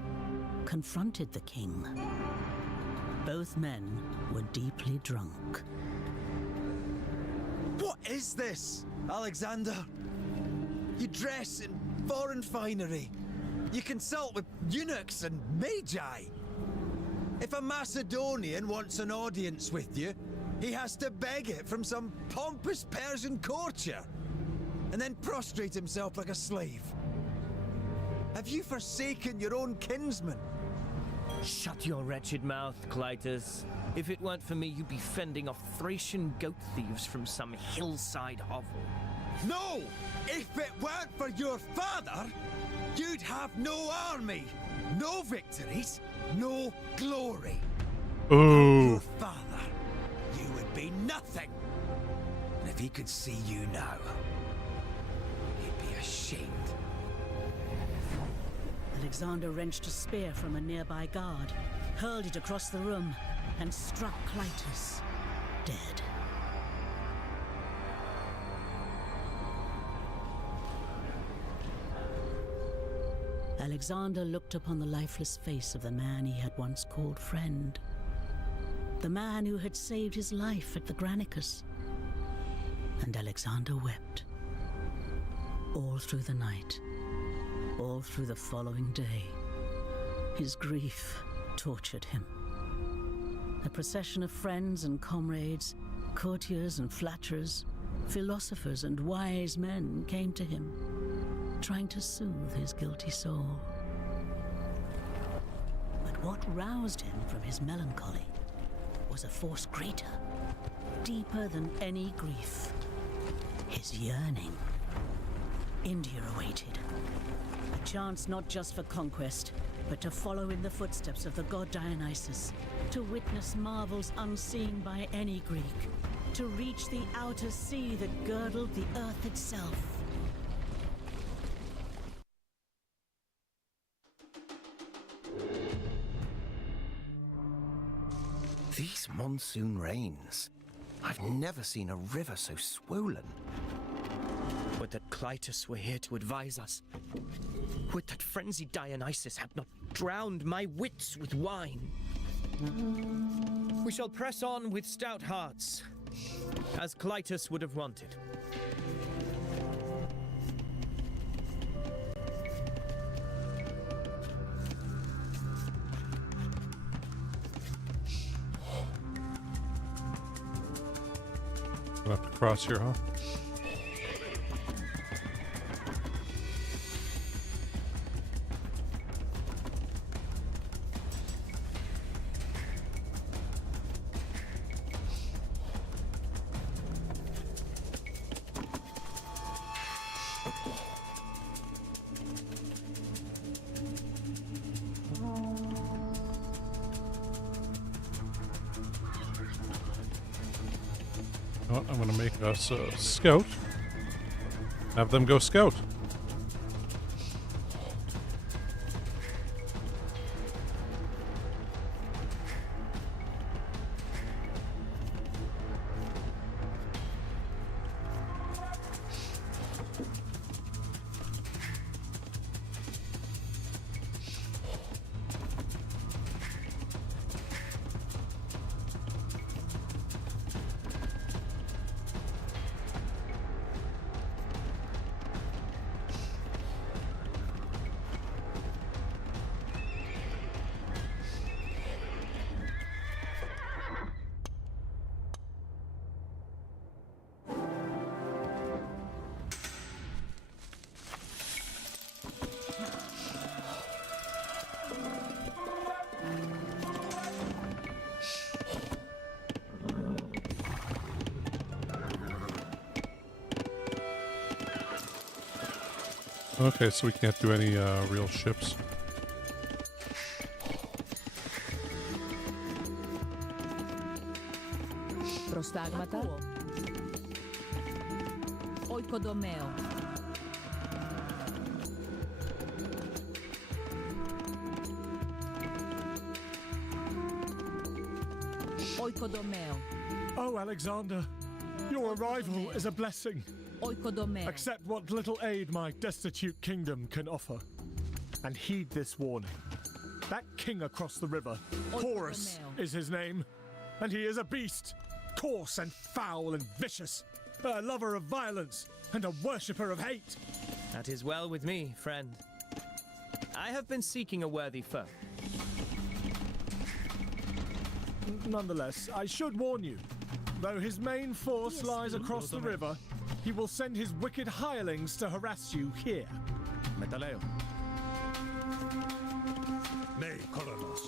confronted the king. Both men were deeply drunk. What is this, Alexander? You dress in foreign finery. You consult with eunuchs and magi. If a Macedonian wants an audience with you, he has to beg it from some pompous Persian courtier, and then prostrate himself like a slave. Have you forsaken your own kinsman? Shut your wretched mouth, Clytus. If it weren't for me, you'd be fending off Thracian goat thieves from some hillside hovel. No! If it weren't for your father, you'd have no army, no victories, no glory. Ooh. Your father, you would be nothing. And if he could see you now, he'd be ashamed. Alexander wrenched a spear from a nearby guard, hurled it across the room, and struck Clytus dead. Alexander looked upon the lifeless face of the man he had once called friend. The man who had saved his life at the Granicus. And Alexander wept. All through the night. All through the following day. His grief tortured him. A procession of friends and comrades, courtiers and flatterers, philosophers and wise men came to him, trying to soothe his guilty soul. But what roused him from his melancholy was a force greater, deeper than any grief. His yearning. India awaited. A chance not just for conquest, but to follow in the footsteps of the god Dionysus, to witness marvels unseen by any Greek, to reach the outer sea that girdled the earth itself. These monsoon rains. I've never seen a river so swollen. Would that Clytus were here to advise us. Would that frenzied Dionysus had not drowned my wits with wine. We shall press on with stout hearts, as Clytus would have wanted. Gonna have to cross here, huh? I'm gonna make us a scout. Have them go scout. Okay, so we can't do any real ships. Prostagmata. Oikodomeo. Oikodomeo. Oh, Alexander, your arrival is a blessing. Oikodomeo. Accept what little aid my destitute kingdom can offer. And heed this warning. That king across the river, Horus, is his name. And he is a beast, coarse and foul and vicious, a lover of violence and a worshipper of hate. That is well with me, friend. I have been seeking a worthy foe. Nonetheless, I should warn you. Though his main force lies across the river, he will send his wicked hirelings to harass you here. Metaleo. Ne Koronos.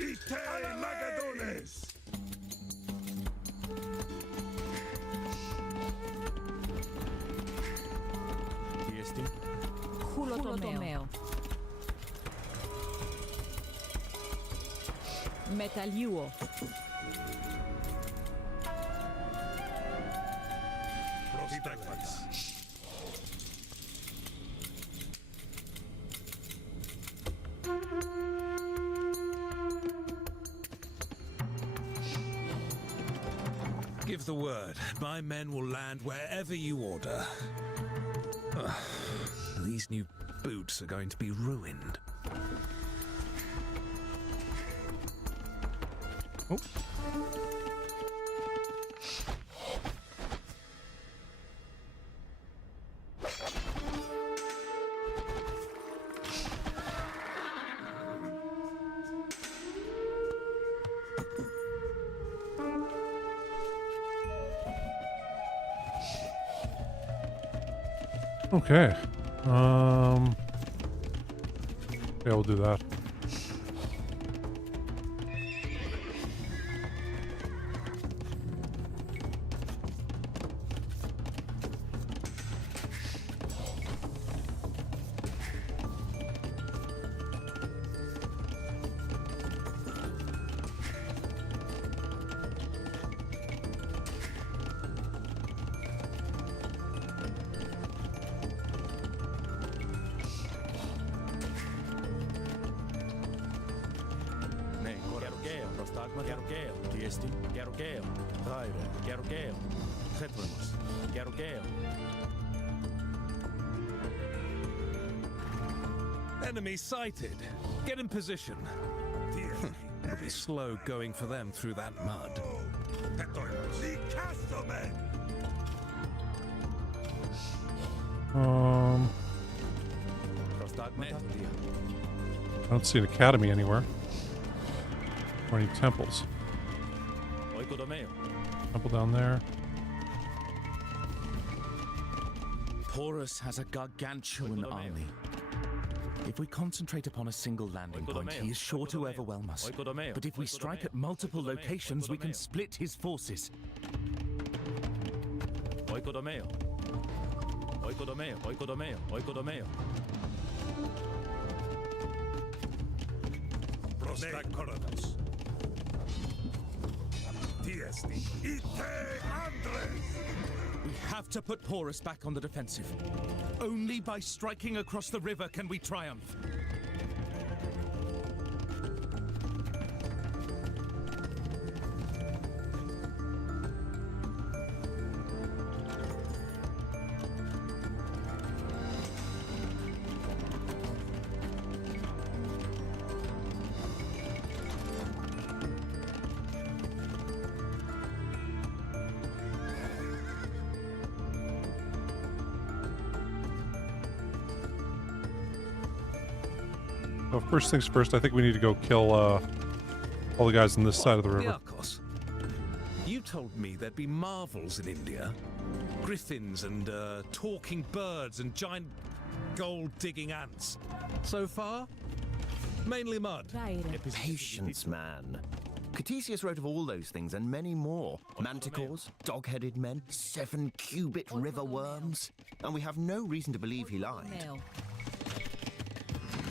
Ite Magadones. Kiesti? Hulotomeo. Metaliuo. Give the word. My men will land wherever you order. Ugh, these new boots are going to be ruined. Oh. Okay. Yeah, we'll do that. Pragmata. Gergeo. Tiesti. Gergeo. Raire. Gergeo. Chetremos. Gergeo. Enemy sighted. Get in position. It'll be slow going for them through that mud. I don't see an academy anywhere. Or any temples. Temple down there. Porus has a gargantuan army. If we concentrate upon a single landing point, he is sure to overwhelm us. But if we strike at multiple locations, we can split his forces. Oikodomeo. Oikodomeo. Oikodomeo. Oikodomeo. Prostacorados. Tiesti. Ite Andres! We have to put Porus back on the defensive. Only by striking across the river can we triumph. Well, first things first, I think we need to go kill all the guys on this side of the river. Biarkos, you told me there'd be marvels in India. Griffins and talking birds and giant gold-digging ants. So far, mainly mud. Raire. Patience, man. Ctesias wrote of all those things and many more. Manticores, dog-headed men, 7-cubit river worms. And we have no reason to believe he lied.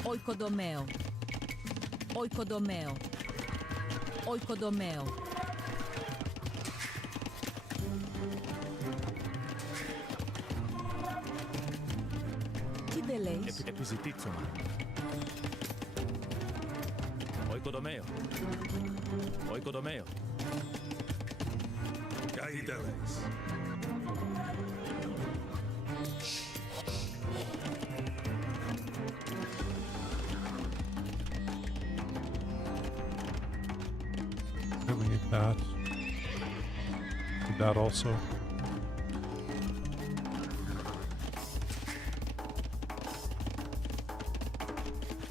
Oikodomeo. Oikodomeo. Oikodomeo. Tideleis. Episititsoma. Oikodomeo. Oikodomeo. Gaideles. We need that. Need that also.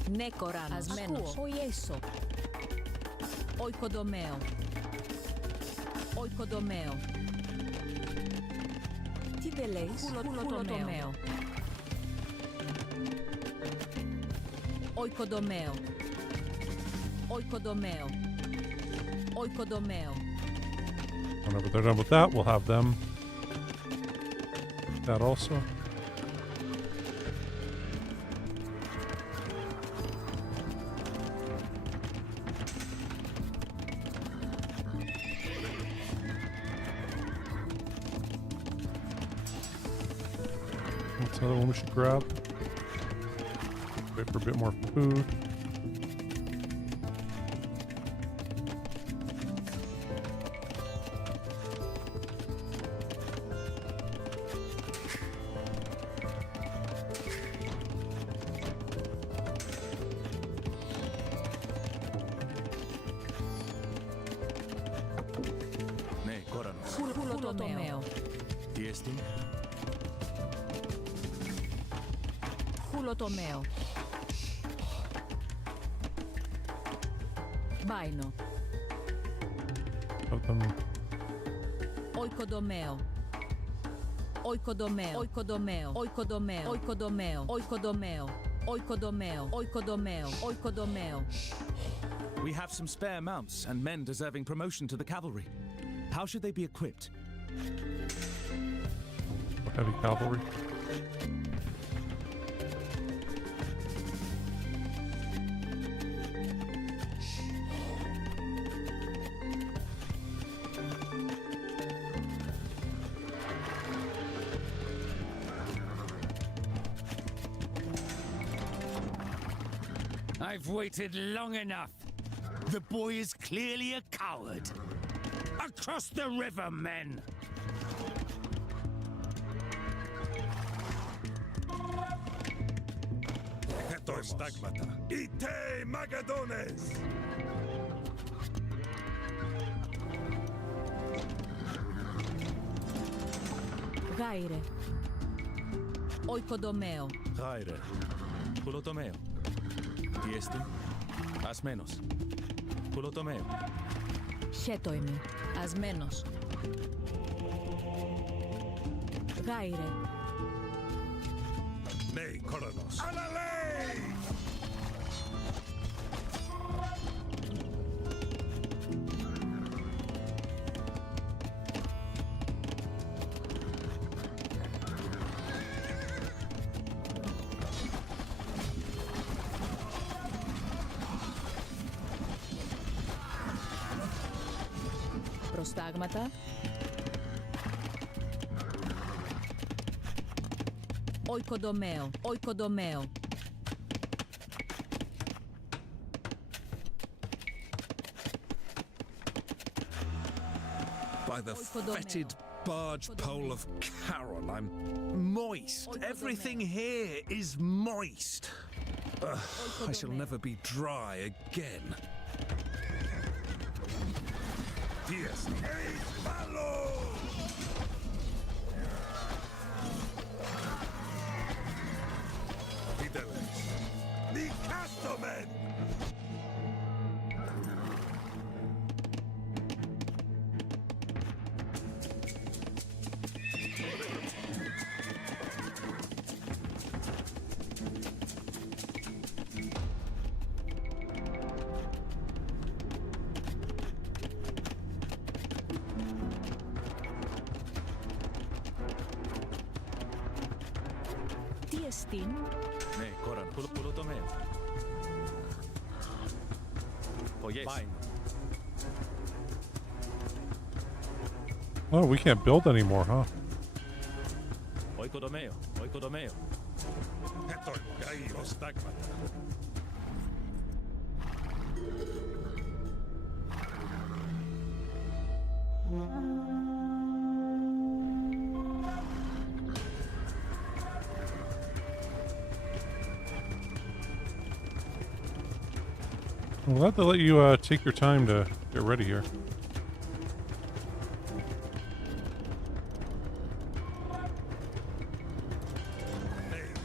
Nekoran. Asmenos. Oieso. Oikodomeo. Oikodomeo. Tideleis. Hulotomeo. Oikodomeo. Oikodomeo. Oikodomeo. Whenever they're done with that, we'll have them. That also. That's another one we should grab. Wait for a bit more food. Ne Koranos. Hulotomeo. Tiesti. Hulotomeo. Baino. Have them. Oikodomeo. Oikodomeo. Oikodomeo. Oikodomeo. Oikodomeo. Oikodomeo. Oikodomeo. Oikodomeo. Oikodomeo. We have some spare mounts and men deserving promotion to the cavalry. How should they be equipped? Heavy cavalry. I've waited long enough. The boy is clearly a coward. Across the river, men! Prostagmata. Ite Magadones! Gaire. Oikodomeo. Gaire. Pulotomeo. Tiesti. As menos. Pulotomeo. Χέτοιμη. Ασμένος. Γάιρε. Nei, Koronos. Alalei! Προστάγματα. Οικοδομαίο. Οικοδομαίο. By the fetid barge pole of Charon, I'm moist. Everything here is moist. Ugh, I shall never be dry again. Dies eis malo! Fideles. Ni castomen! Τι εστίν. Ναι, Κόραν. Πουλοτομέα. Πογιές. Oh, we can't build anymore, huh? Oikodomeo. Oikodomeo. Hetoi, gai, prostagmata. I'm glad they let you take your time to get ready here.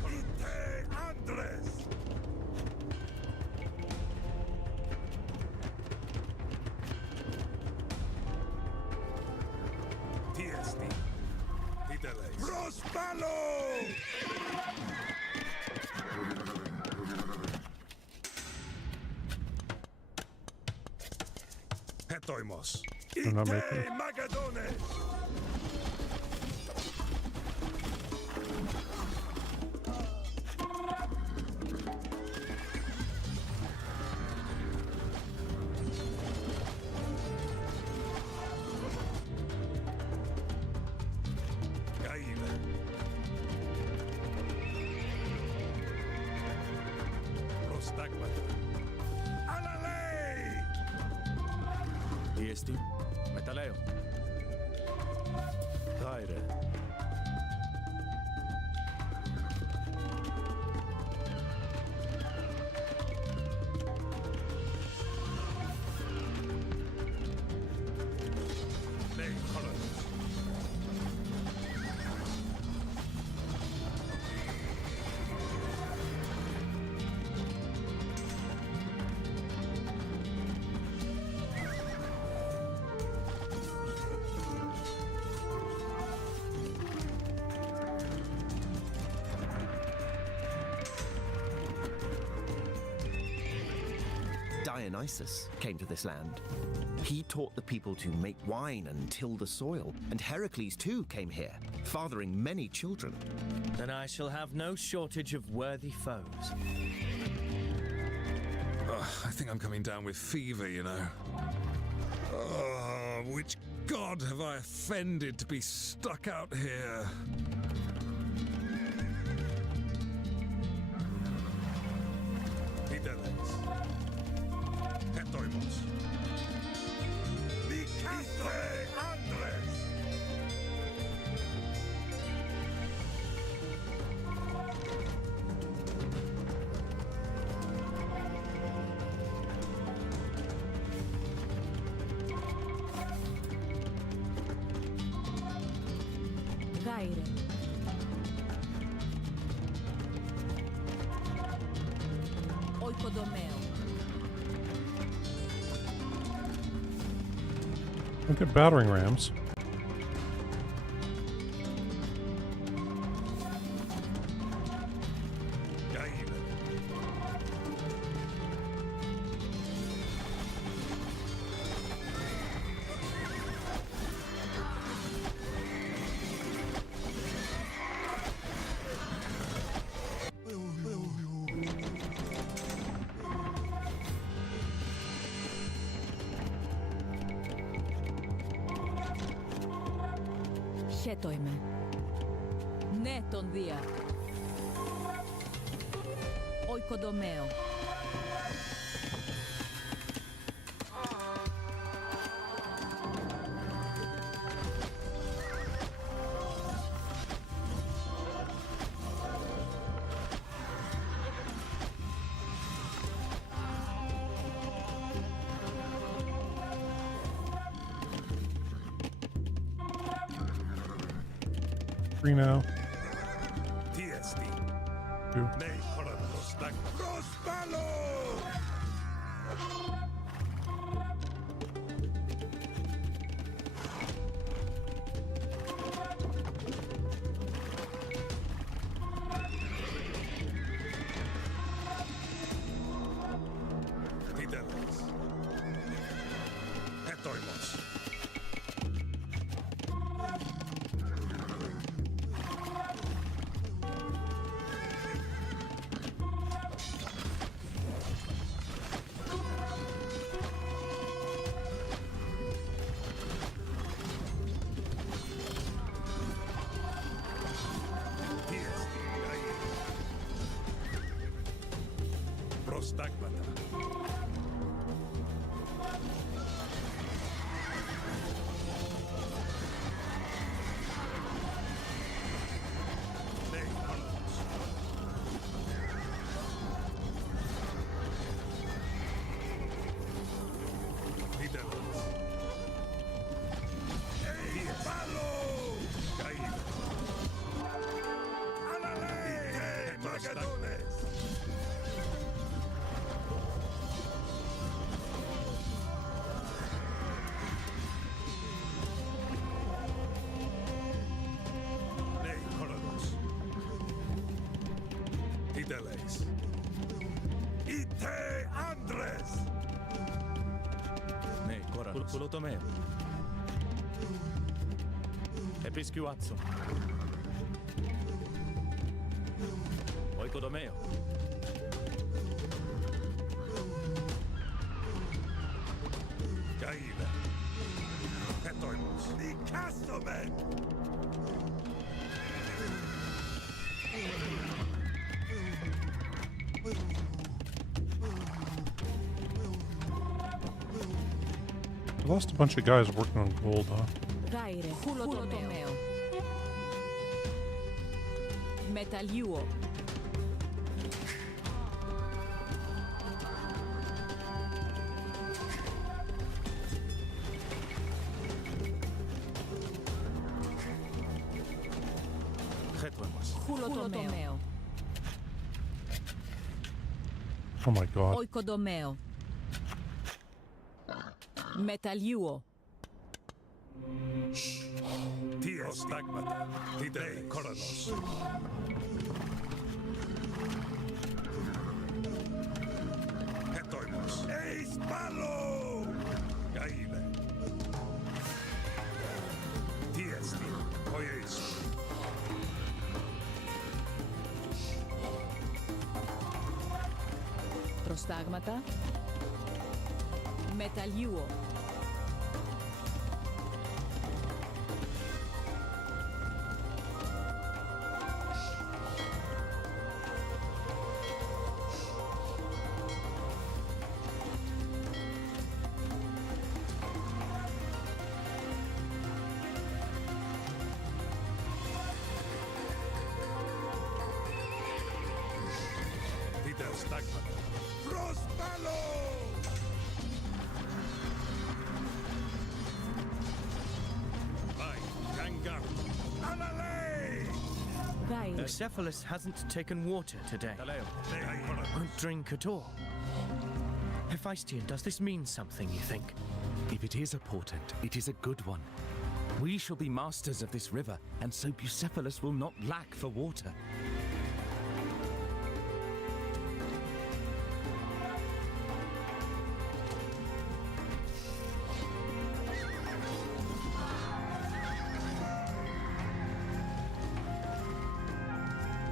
Ite Andres! Tiesti. Fideles. Prospalo! Hetoimos. They're not Ite making it. Magadones! Gaile. Prostagmata. Alalei! Tiesti. Μεταλλαίο. Γάιρε. Nei, Koronos. Dionysus came to this land. He taught the people to make wine and till the soil, and Heracles too came here, fathering many children. Then I shall have no shortage of worthy foes. I think I'm coming down with fever, you know. Which god have I offended to be stuck out here? Fideles. Hetoimos. Raire. Oikodomeo. Look at battering rams. Χέτοιμαι. Ναι, τον Δία. Οικοδομαίο. Three now. Two. Ναι, Κόρανος. Πουλοτομέα. Επισκιουάτσο. Οικοδομαίο. Καΐλε. Ετόιμος. Δικάστομεν. I lost a bunch of guys working on gold, huh? Raire. Χουλοτομαίο. Μεταλλιούο. Χουλοτομαίο. Oh my god. Οικοδομαίο. Μεταλλιούο. Τι στάγματα. Τι λέει, Κόρανος. Ετόιμος. Εις πάλο. Καΐλε. Τι έστι. Ο Ιησού. Προστάγματα. Μεταλλιούο. Δείτε στάγματα. Προσπάλω. Πάει, Καγκάρ. Αναλέ. Bucephalus hasn't taken water today. Won't drink at all. Hephaestion, does this mean something, you think? If it is a portent, it is a good one. We shall be masters of this river, and so Bucephalus will not lack for water.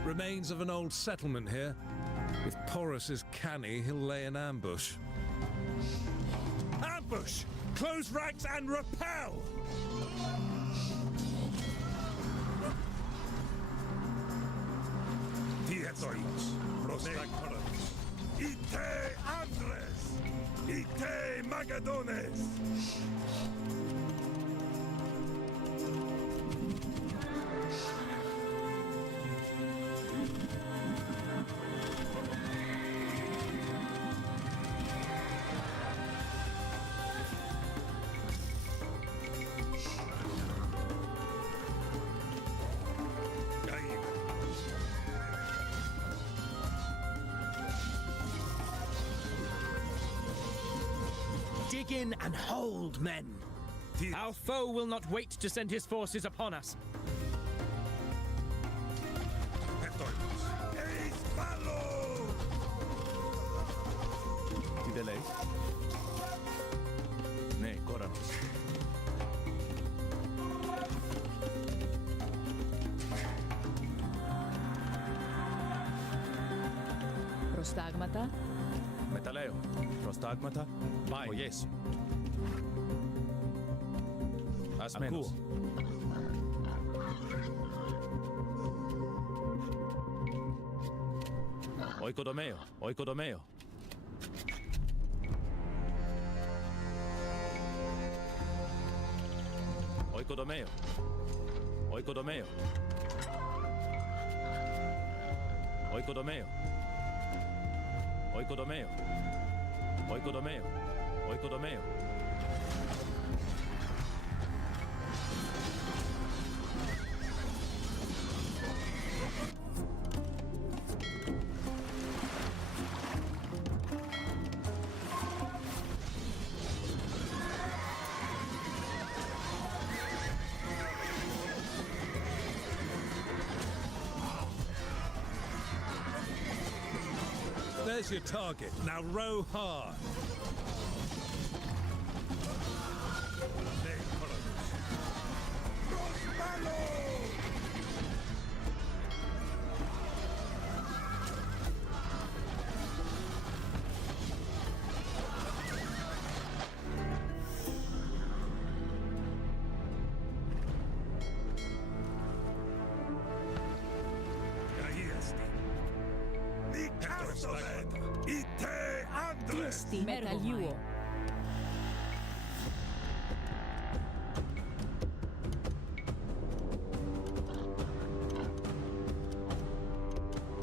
Remains of an old settlement here. If Porus is canny, he'll lay an ambush. Ambush! Close ranks and repel! Tietois, Prostagorus, Ite Andres, Ite Magadones. Dig in and hold, men. Our foe will not wait to send his forces upon us. Prostagmata. Metaleo, Prostagmata, o yes. As menos. Oikodomeo, oikodomeo. Oikodomeo, oikodomeo. Oikodomeo. Oikodomeo. Oikodomeo. Oikodomeo. There's your target. Now row hard. Metalluo.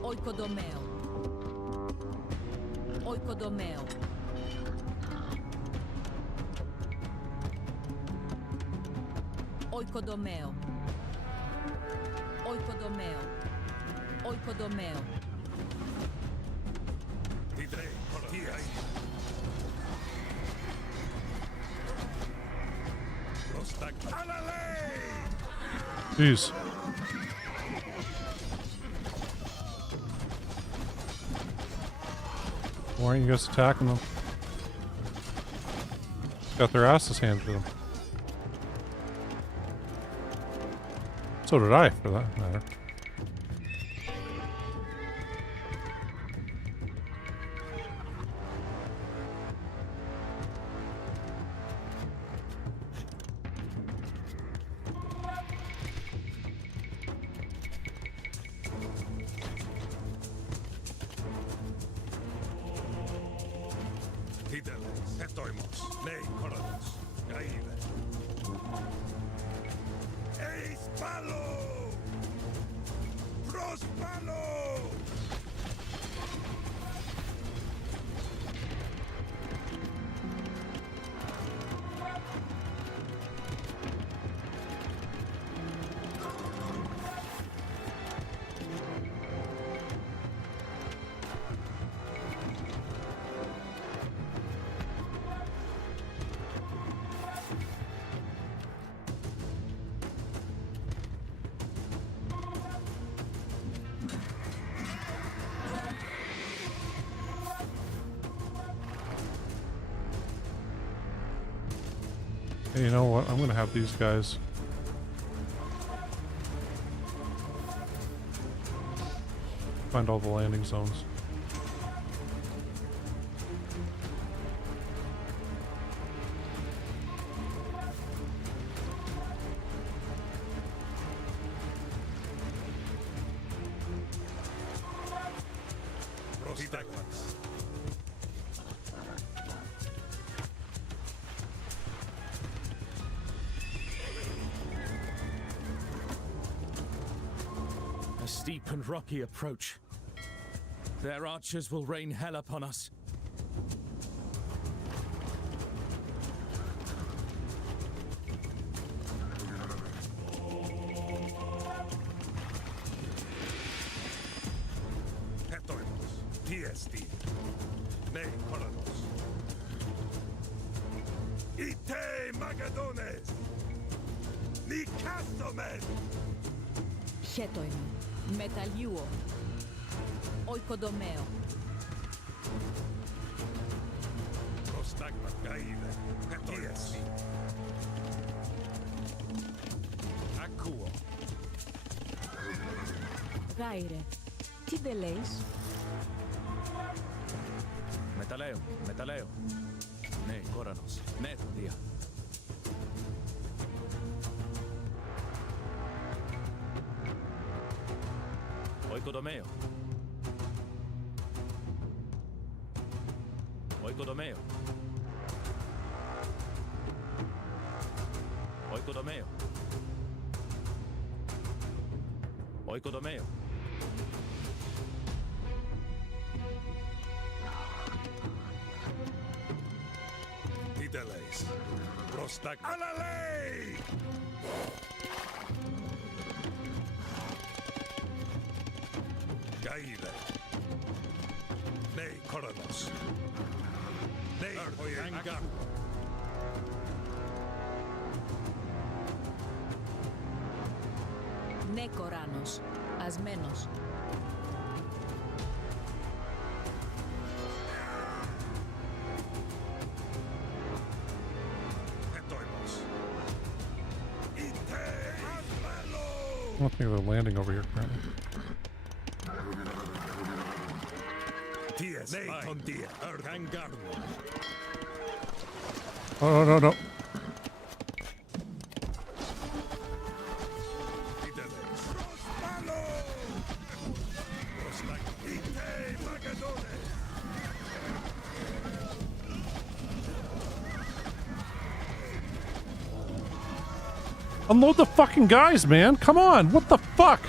Oikodomeo. Oikodomeo. Oikodomeo. Oikodomeo. Oikodomeo. Jeez. Why aren't you guys attacking them? Got their asses handed to them. So did I, for that matter. Hey, you know what? I'm gonna have these guys. Find all the landing zones. A steep and rocky approach. Their archers will rain hell upon us. TSD. Ne Koronos. Ite Magadones. Ni Castomen. Χέτοιμο. Μεταλλιούο. Oikodomeo. Prostagma Gaile. TSD. Akuo. Γάιρε. Τι δε λέεις? Μεταλλέο, μεταλλέο. Ναι, Κόρανος. Ναι, Θοδία. Oikodomeo. Oikodomeo. Oikodomeo. Oikodomeo. Tideleis. Prostagma. Alalei! Gaile. Ne Koronos. Ne Hoyengar. Ναι, Κοράνος. Ασμένος. Etoimos. Ite Asvelo. I don't think they're landing over here currently. TS. Ne Tondia. Ergangarmo. Oh, no, no, no. Tideleis. Prospalo. Prostagma. Ite Magadones. Unload the fucking guys, man. Come on. What the fuck?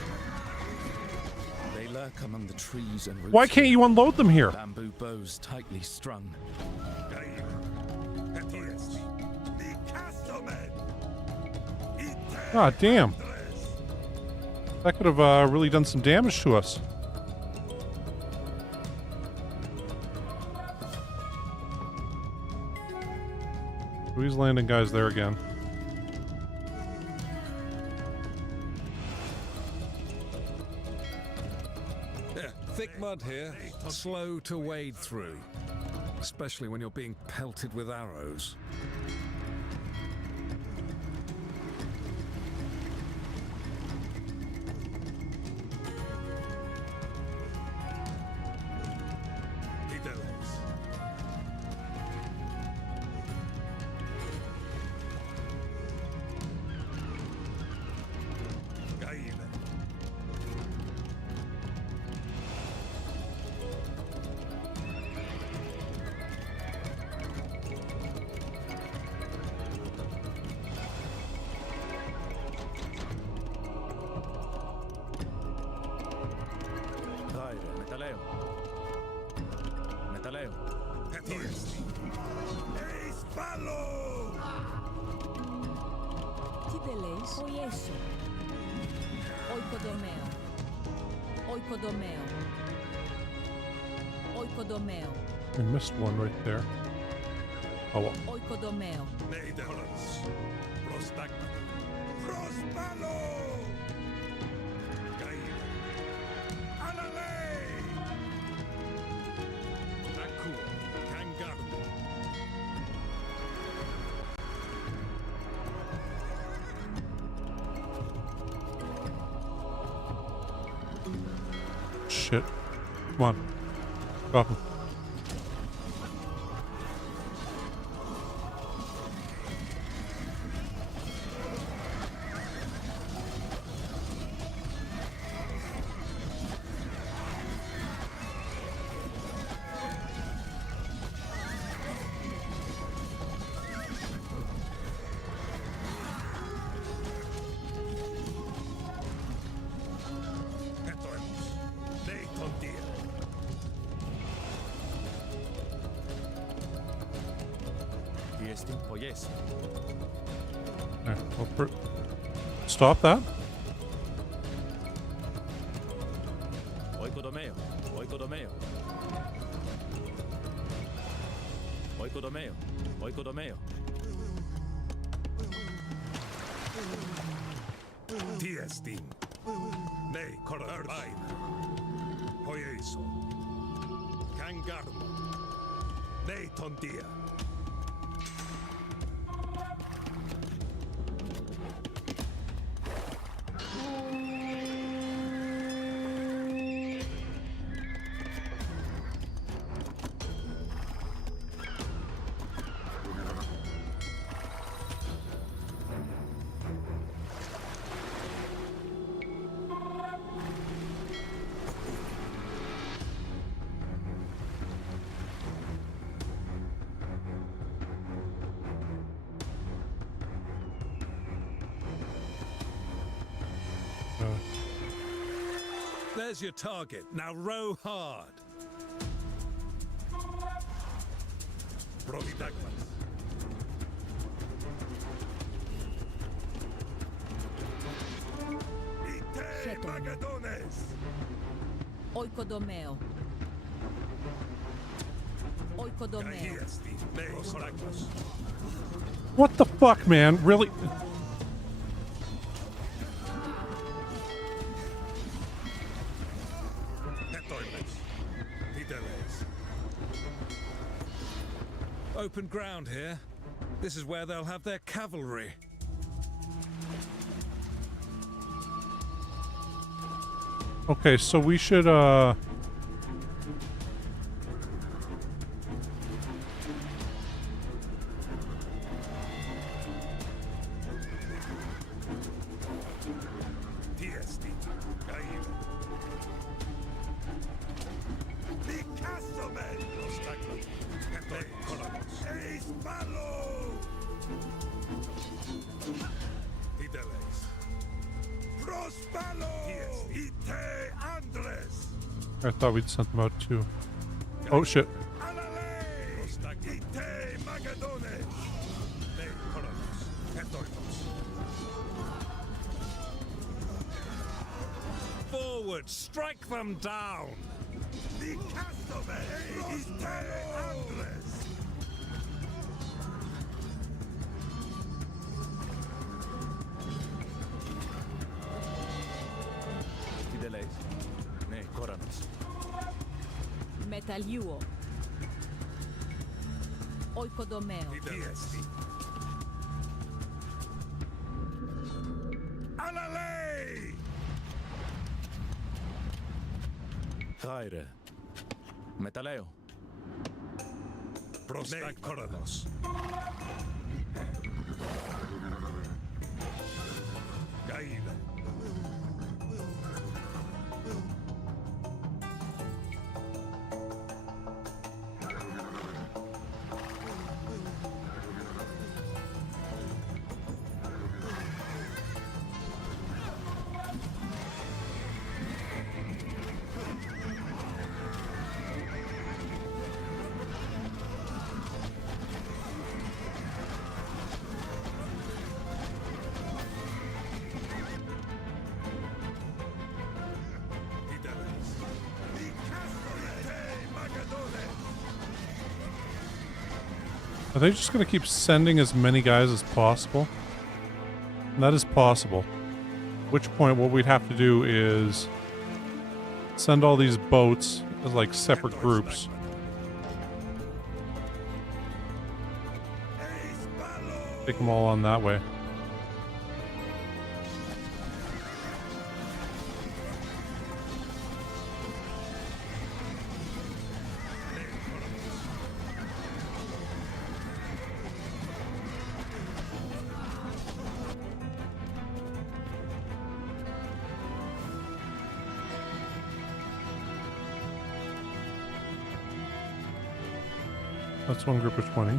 They lurk among the trees and roots. Why can't you unload them here? Bamboo bows tightly strung. Gaile. TS. Ni Castomen. Ite. God damn. That could have really done some damage to us. He's landing guys there again. Yeah, thick mud here, slow to wade through, especially when you're being pelted with arrows. Tideleis. Gaile. Gaire, metalleo. Metalleo. TS. Eis Palo. Τι δε λέεις? Οϊέσου. Oikodomeo. Oikodomeo. Oikodomeo. We missed one right there. Oh well. Oikodomeo. Neidelos. Prostagma. Prospalo. Gaile. Alalei. Akuo. Kangarmo. shit. Come on. Go. Stop that. Oikodomeo. Oikodomeo. Oikodomeo. Oikodomeo. Tiestin. Nei korarvain. Hoieiso. Kangarmo. Nei tontia. There's your target. Now row hard. Providagmas. Ite Magadones. Oikodomeo. Oikodomeo. What the fuck, man? Really? Open ground here. This is where they'll have their cavalry. Okay, so we should, I thought we'd sent them out too. Oh shit. Forward, strike them down. Metaliuo. Oikodomeo. Alalei! Jaire. Metaleo. Prostagkoranos. Gaida. Are they just going to keep sending as many guys as possible? And that is possible. At which point what we'd have to do is send all these boats as like separate groups. Take them all on that way. That's one group of 20.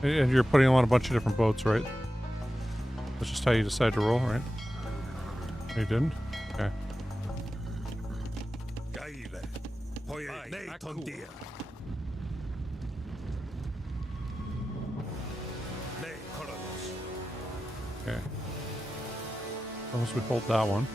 And you're putting on a bunch of different boats, right? That's just how you decide to roll, right? You didn't? Okay. Okay. Unless we hold that one.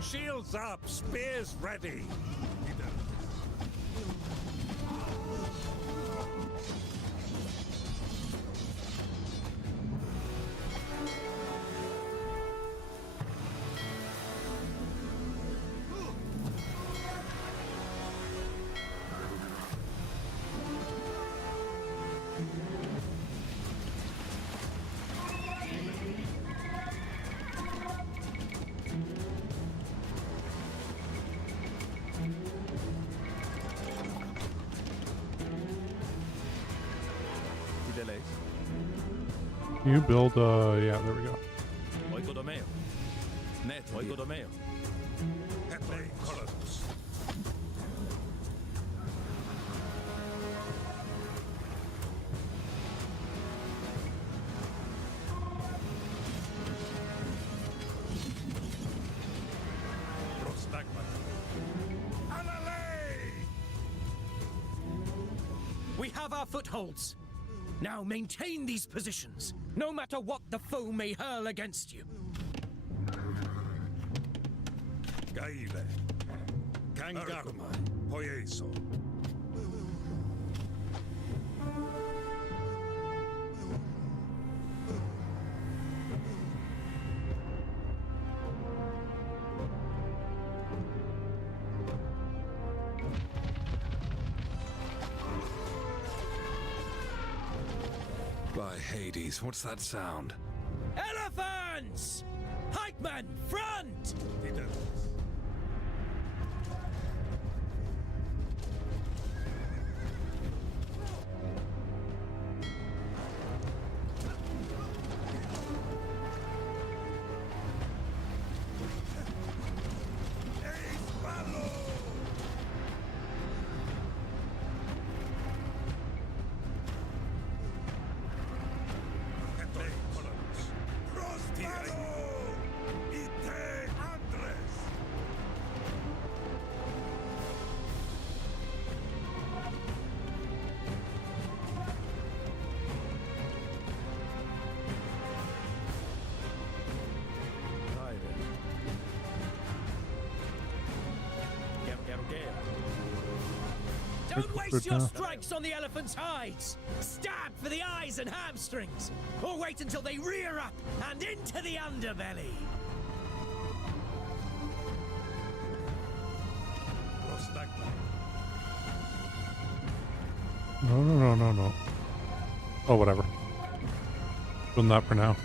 Shields up, spears ready. You build, yeah, there we go. We have our footholds. Now maintain these positions, no matter what the foe may hurl against you. Gaile. Kangarma. Poieso. By Hades, what's that sound? Elephants! Pikemen, front! Don't waste your strikes on the elephant's hides! Stab for the eyes and hamstrings! Or wait until they rear up and into the underbelly! No. Oh, whatever. Doing that for now.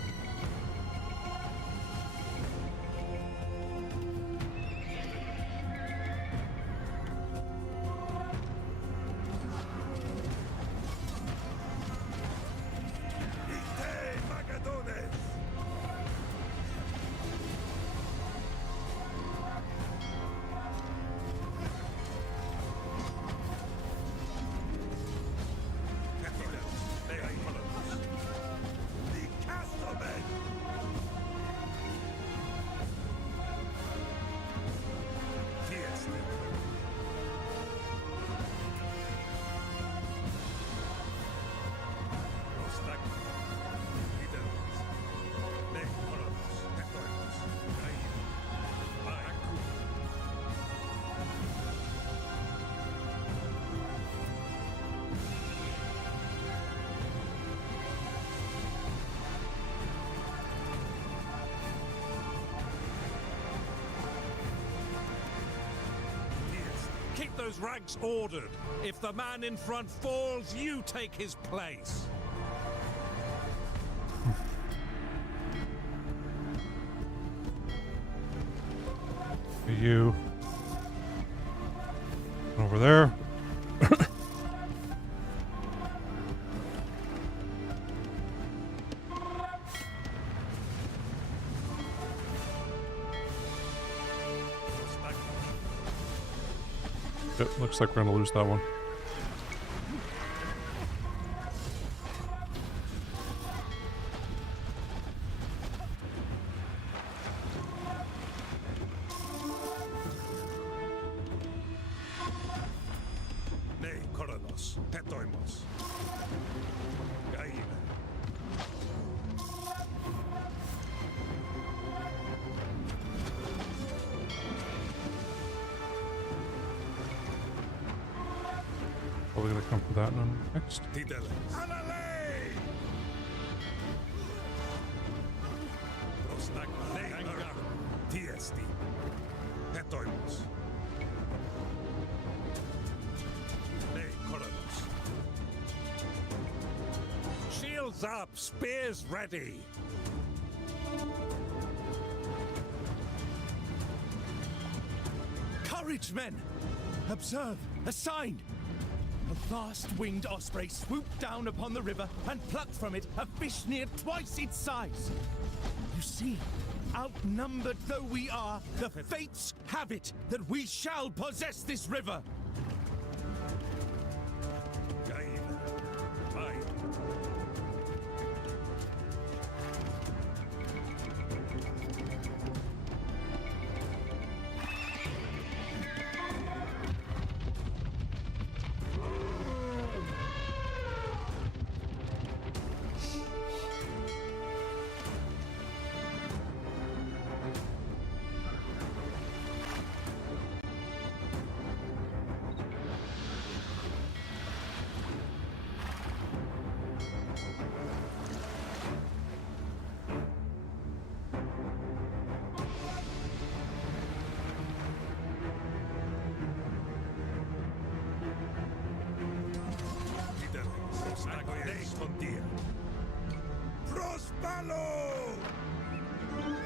Keep those ranks ordered. If the man in front falls, you take his place. You over there. It looks like we're gonna lose that one. Probably gonna come for that one next. Shields up, spears ready. Courage, men! Observe, a sign! A vast winged osprey swooped down upon the river and plucked from it a fish near twice its size. You see, outnumbered though we are, the fates have it that we shall possess this river.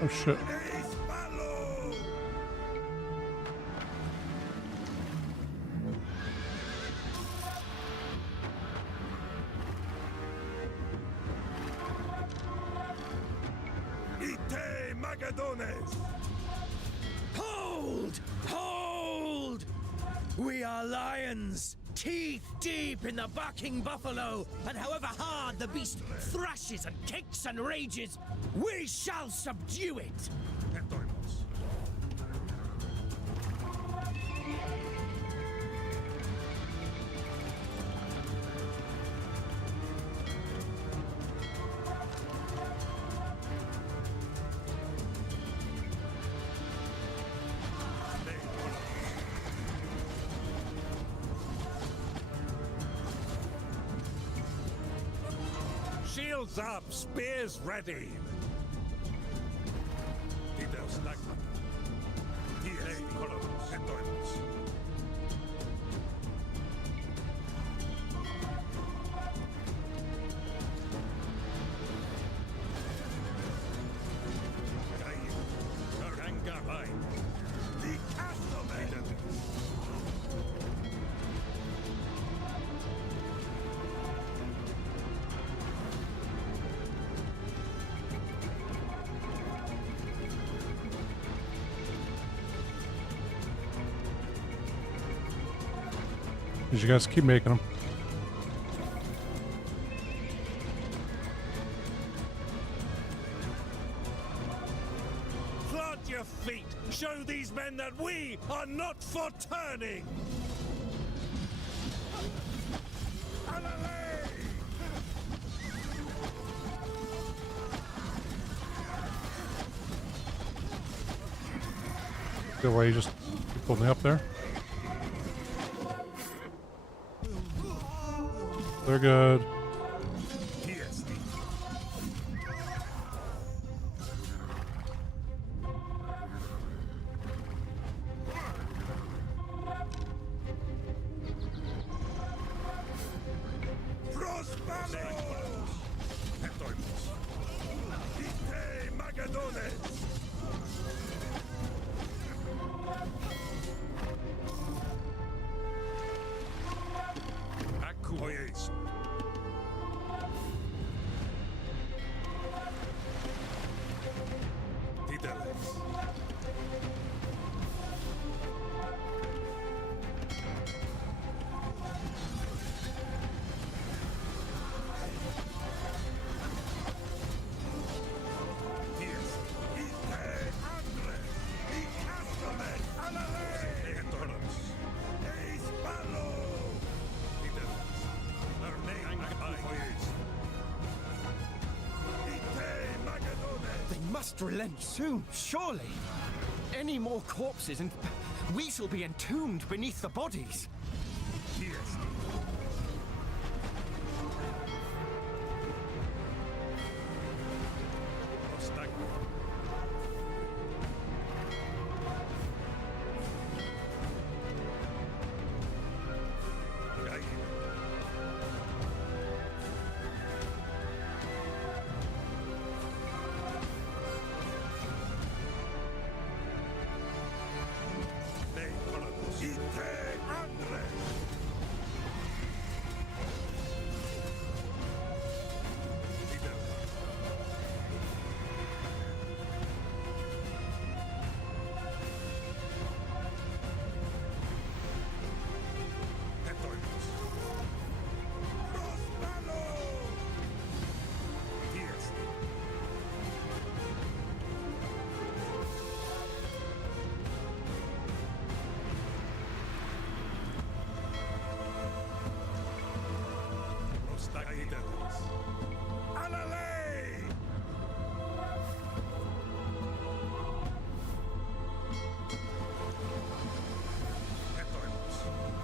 Oh shit. Hold! Hold! We are lions, teeth deep in the bucking buffalo, and however hard the beast thrashes and kicks and rages, we shall subdue it! Shields up, spears ready. You guys keep making them. Plant your feet. Show these men that we are not for turning. Good way you just pulled me up there. They're good. Relent soon, surely. Any more corpses and we shall be entombed beneath the bodies.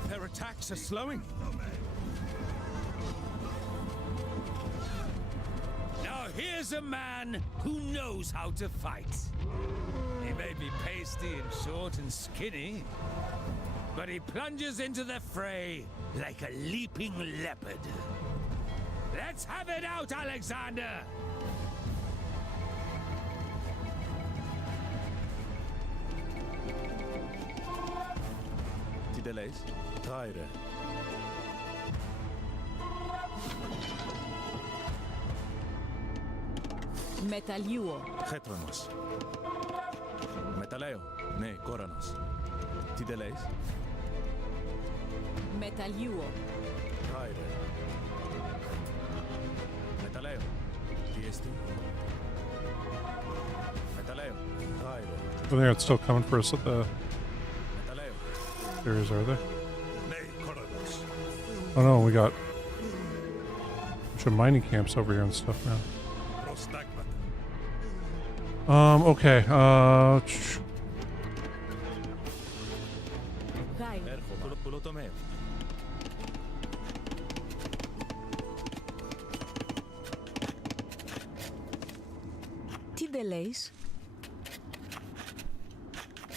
Their attacks are slowing. Now here's a man who knows how to fight. He may be pasty and short and skinny, but he plunges into the fray like a leaping leopard. Let's have it out, Alexander! Tideleis. Tyre. Μεταλλιούο. Χέτρονος. Μεταλλαίο. Ναι, Κόρανος. Tideleis. Μεταλλιούο. Tyre. Μεταλλαίο. Τι εστί. Μεταλλαίο. Tyre. I think it's still coming for us at the Μεταλλαίο. areas, are they? Nee, Koronos. Oh no, we got a bunch of mining camps over here and stuff now. Prostagmata. Okay, Γάιο. Έρχομαι. Πουλοτομέο. Tideleis.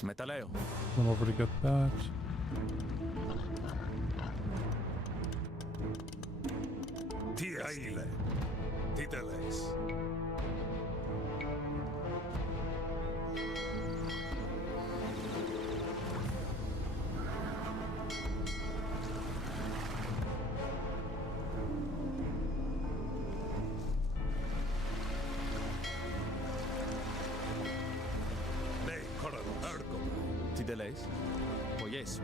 Μεταλλαίο. come over to get that. Τι αίλε. Τι τελείς. Ναι, Κόρονος. Έρχομαι. Tideleis. Πογιέσου.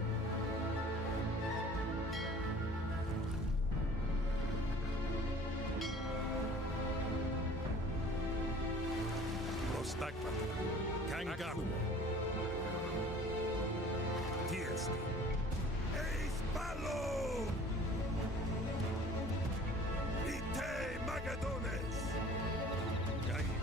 Prostagmata. Kangaroo. Τι εστί. Eis Ballo! Ite Magadones! Gaia.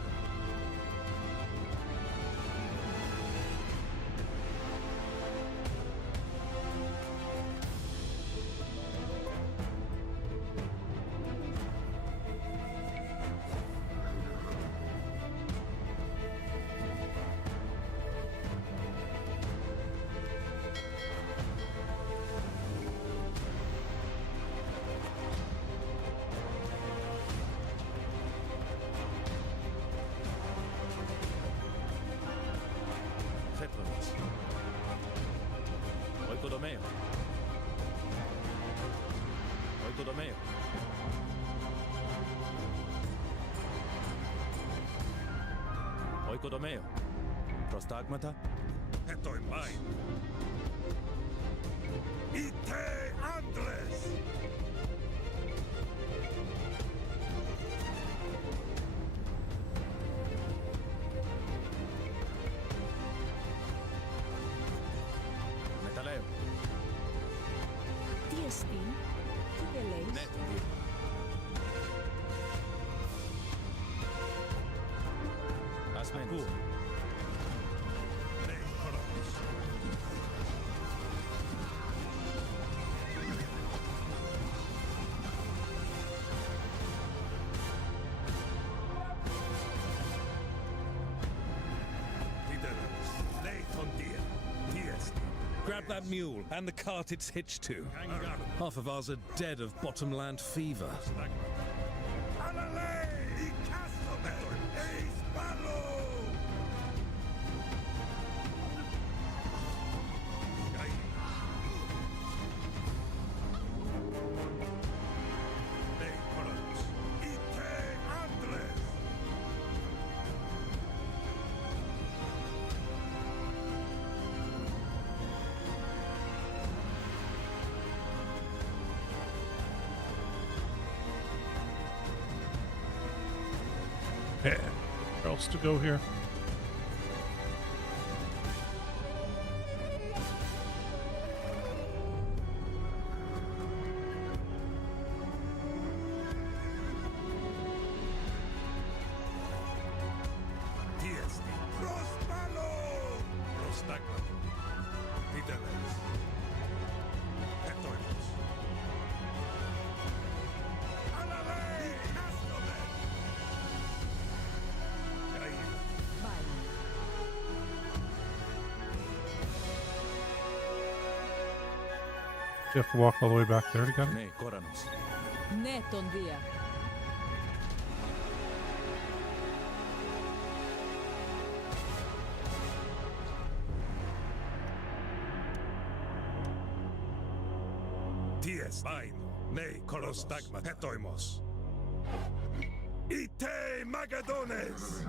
Χέτρονος. Οικοδομέο. Οικοδομέο. Οικοδομέο. Προστάγματα. Το εμάιν. Ite άντρες! Μεταλλαίο. Τι εστί. Tideleis. Ναι, το δύο. Ασμένος. Ναι, Κόρονος. Τι τελείς. Ναι, τον Δία. Τι εστί. Grab that mule and the cart it's hitched to. Half of ours are dead of bottomland fever. Alale! I Castleman! Eis Ballo! Gaia. Ναι, Κόρονος. Ite άντρες! Yeah. Where else to go here? Τι εστί. Πρόσπαλο! Προστάγματα. Τι τελείς. Ετόιμος. Αλαλέ! I Castleman! Gaia. Βάιο. You have to walk all the way back there to get it? Ναι, Κόρανος. Ναι, τον Δία. Vain, ne kolostagma hetoimos. Ite Magadones!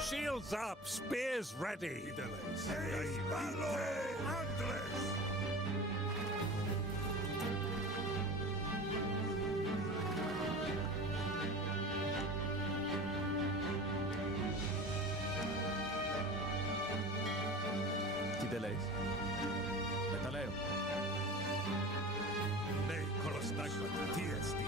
Shields up, spears ready. Tideleis. Metaleo. Ne kolostagma tiesti.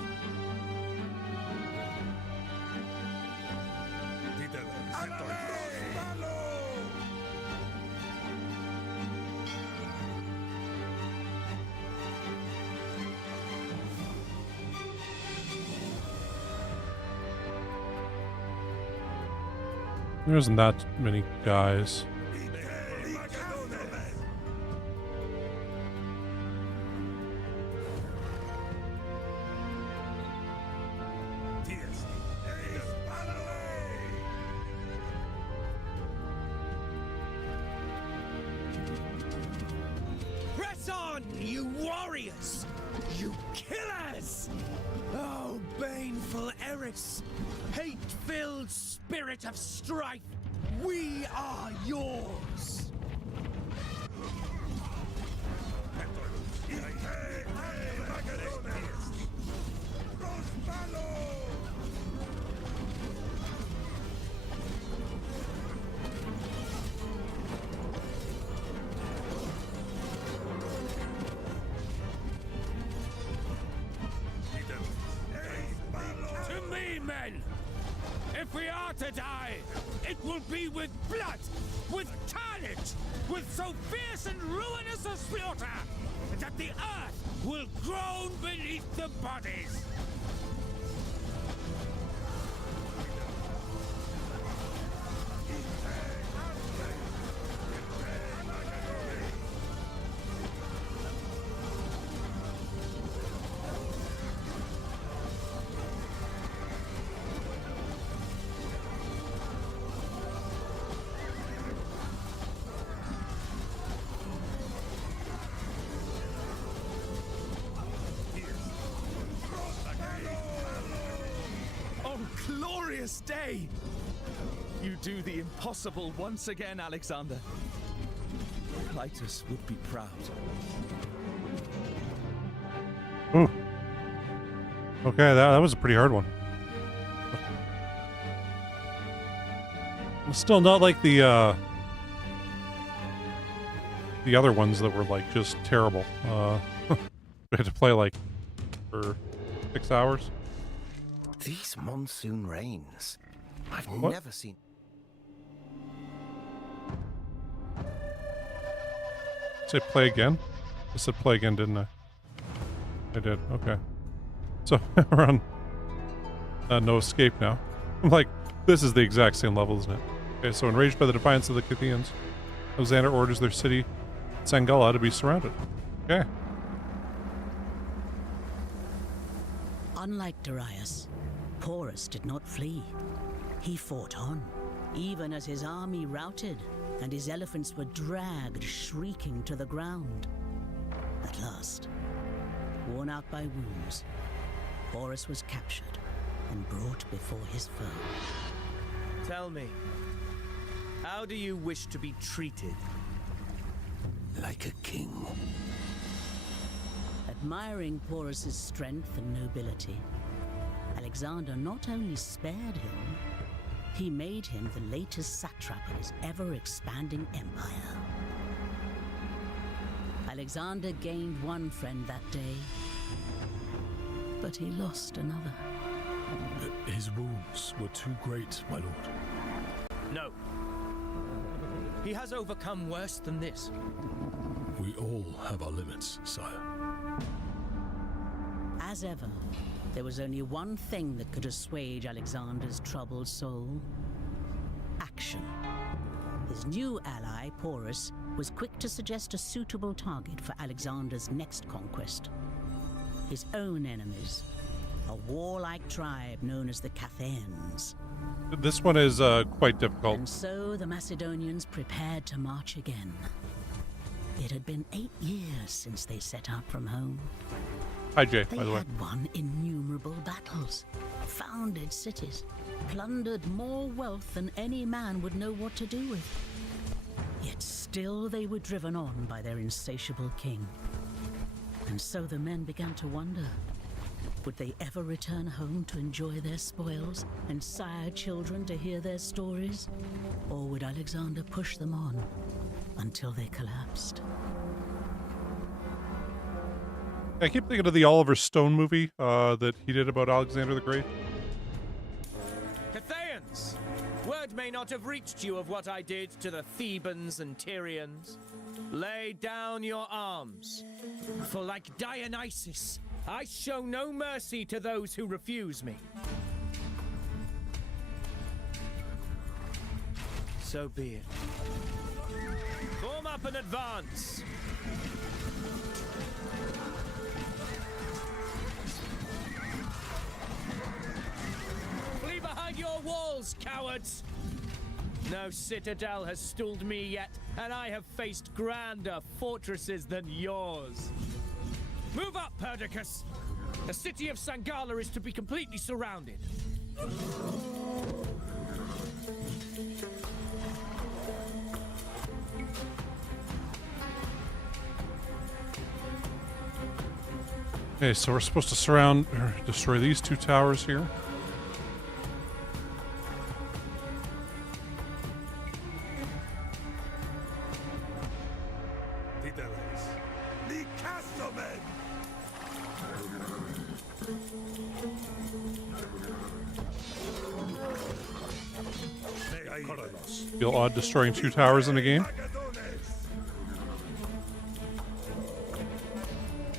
There isn't that many guys. Press on, you warriors! You killers! Oh, baneful Eris! Hate-filled spirit of strife! We are yours! To me, men! If we are to die, it will be with blood, with carnage, with so fierce and ruinous a slaughter that the earth will groan beneath the bodies. Glorious day! You do the impossible once again, Alexander. Clitus would be proud. Ooh. Okay, that was a pretty hard one. It's still not like the other ones that were like just terrible. We had to play like for 6 hours. These monsoon rains. I've What? never seen. Say play again? I said play again, didn't I? I did, okay. So, we're on no escape now. I'm like, this is the exact same level, isn't it? Okay, so enraged by the defiance of the Scythians, Alexander orders their city, Sangala, to be surrounded. Okay. Unlike Darius, Porus did not flee. He fought on, even as his army routed and his elephants were dragged shrieking to the ground. At last, worn out by wounds, Porus was captured and brought before his foe. Tell me, how do you wish to be treated? Like a king. Admiring Porus's strength and nobility, Alexander not only spared him, he made him the latest satrap of his ever-expanding empire. Alexander gained one friend that day, but he lost another. His wounds were too great, my lord. No. He has overcome worse than this. We all have our limits, sire. As ever, there was only one thing that could assuage Alexander's troubled soul: action. His new ally, Porus, was quick to suggest a suitable target for Alexander's next conquest: his own enemies, a warlike tribe known as the Cathaeans. This one is quite difficult. And so the Macedonians prepared to march again. It had been 8 years since they set out from home. Hi, Jay, They by the way. had won innumerable battles, founded cities, plundered more wealth than any man would know what to do with. Yet still they were driven on by their insatiable king. And so the men began to wonder, would they ever return home to enjoy their spoils and sire children to hear their stories? Or would Alexander push them on until they collapsed? I keep thinking of the Oliver Stone movie that he did about Alexander the Great. Cathaeans! Word may not have reached you of what I did to the Thebans and Tyrians. Lay down your arms, for like Dionysus, I show no mercy to those who refuse me. So be it. Form up and advance. Flee behind your walls, cowards! No citadel has stooled me yet, and I have faced grander fortresses than yours. Move up, Perdiccas! The city of Sangala is to be completely surrounded. Okay, so we're supposed to surround or destroy these two towers here. Feel odd destroying two towers in a game.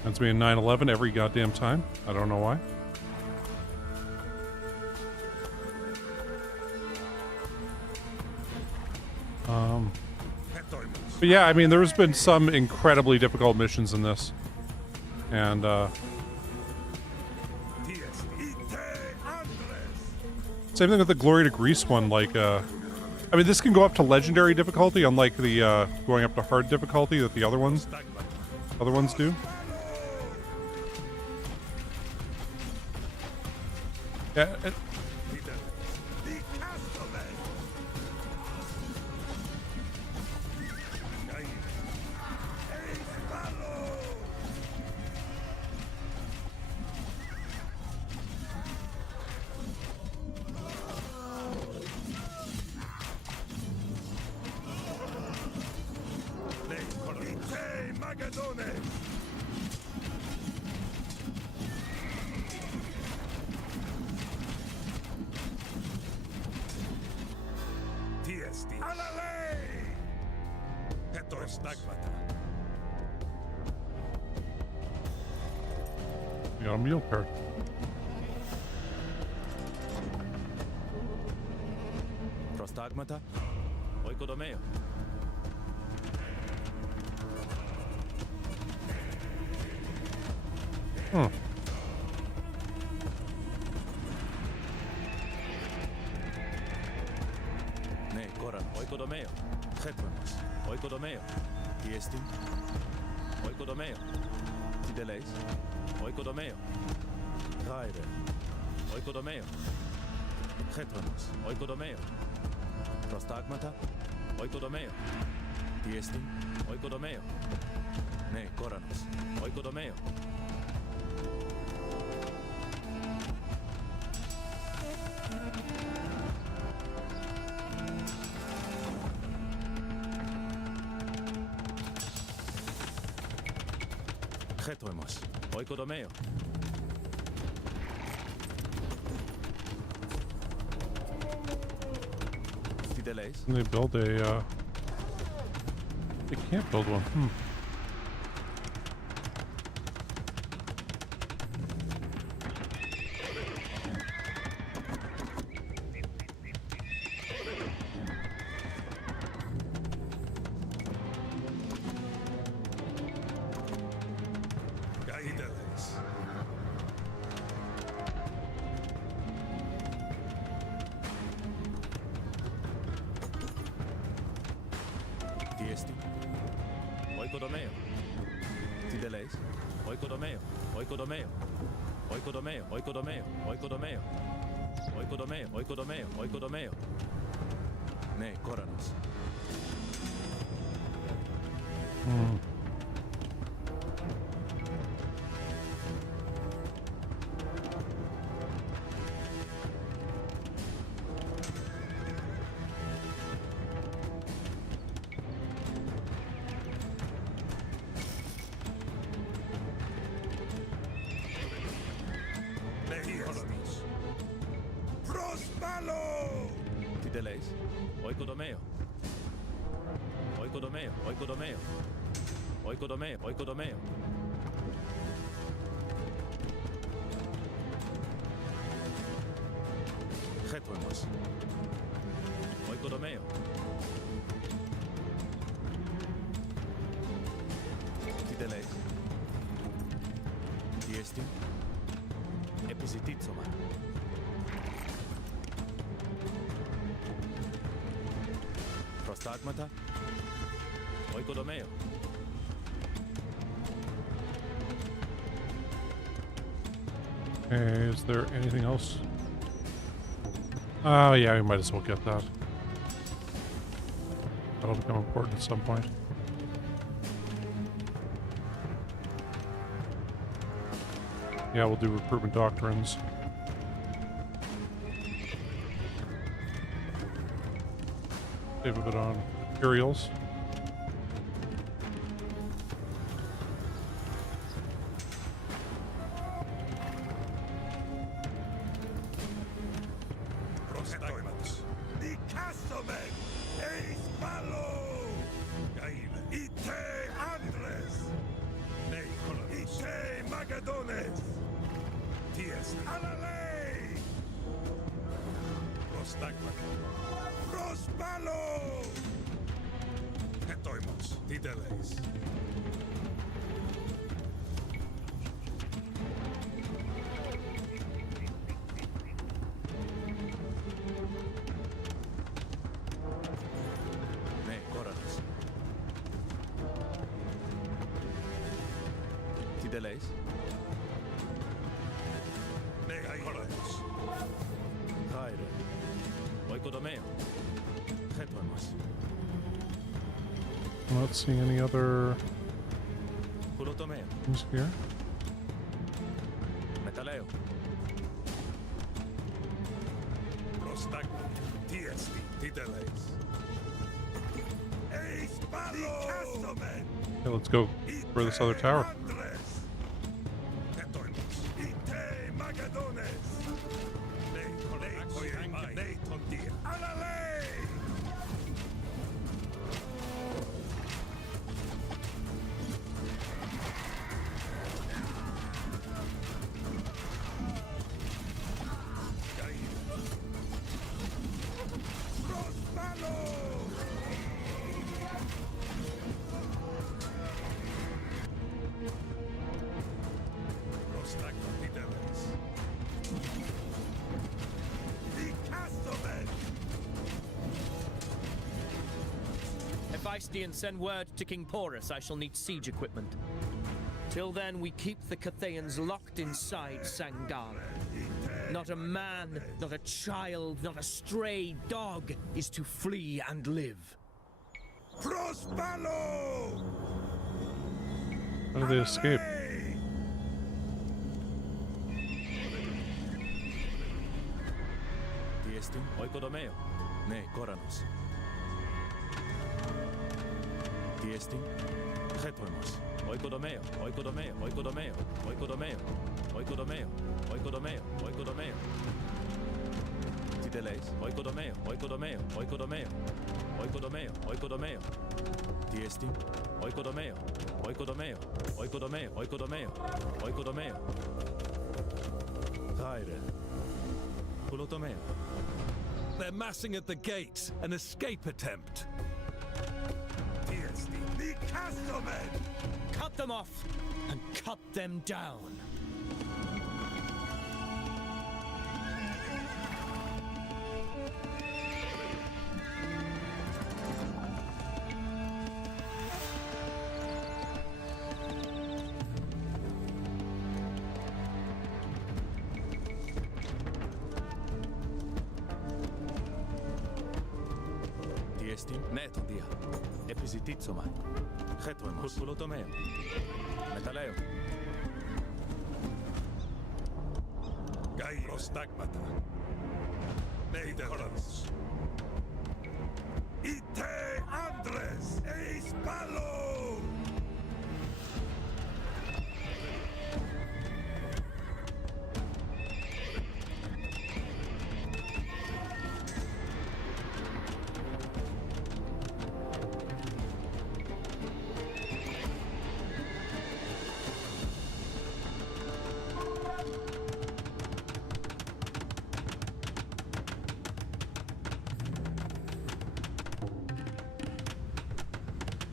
That's me in 9/11 every goddamn time. I don't know why. But yeah, I mean, there's been some incredibly difficult missions in this. And, same thing with the Glory to Greece one, like, I mean, this can go up to legendary difficulty, unlike the, going up to hard difficulty that the other ones do. Yeah, we got a mule card. Prostagmata, oikodomeo. Ne, koran, oikodomeo. Chetronos, oikodomeo. Tiesti, oikodomeo. Tideleis, oikodomeo. Raire, oikodomeo. Chetronos, oikodomeo. Prostagmata, oikodomeo. Tiesti, oikodomeo. Ne, koranos, oikodomeo. Chetroemos, oikodomeo. Tideleis. Can they build a, they can't build one. Oikodomeo. Tideleis. Oikodomeo. Oikodomeo. Oikodomeo. Oikodomeo. Oikodomeo. Oikodomeo. Oikodomeo. Oikodomeo. Ne, Koranos. Prospalo! Tideleis. Oikodomeo. Oikodomeo. Oikodomeo. Oikodomeo. Oikodomeo. Getuemos. Oikodomeo. Tideleis. Tiesti. Episititsoma. Prostagmata. Oikodomeo. Okay, is there anything else? Oh yeah, we might as well get that. That'll become important at some point. Yeah, we'll do recruitment doctrines. Save a bit on Imperials. Prostagmats. Di Castomen! Eis Malo! Gaila. Ite Andres! Nei Colonis. Ite Magadones! Ties. Alalei! Prostagmat. Prospalo! Etoimos. Tideleis. Ne, Koranos. Tideleis. Nei Colonis. Haire. Oikodomeo. Getuemos. I'm not seeing any other Culotomeo. things here. Metaleo. Prostagmat. Tiesti. Tideleis. Eis Malo! Di Castomen! Okay, let's go for this other tower. Andres! Etoimos. Ite Magadones! Nei Colonis. Nei Tondir. Alalei! Prospalo! Prostagmat Tideleis. Di Castomen! Hephaestion, send word to King Porus I shall need siege equipment. Till then, we keep the Cathayans locked inside Sangar. Not a man, not a child, not a stray dog is to flee and live. Prospalo! How did they escape? Tiesti. Oikodomeo. Ne, Koranos. Tiesti. Getuemos. Oikodomeo. Oikodomeo. Oikodomeo. Oikodomeo. Oikodomeo. Oikodomeo. Oikodomeo. Tideleis. Oikodomeo. Oikodomeo. Oikodomeo. Oikodomeo. Oikodomeo. Tiesti. Oikodomeo. Oikodomeo. Oikodomeo. Oikodomeo. Oikodomeo. Haire. Culotomeo. They're massing at the gates. An escape attempt. Tiesti. Di Castomen! Cut them off and cut them down. Tiestin. Netondia. Episititsoman. Chetoemos. Putpulotomeo. Metaleo. Gai prostagmata. Neideros. Ite Andres eis palo.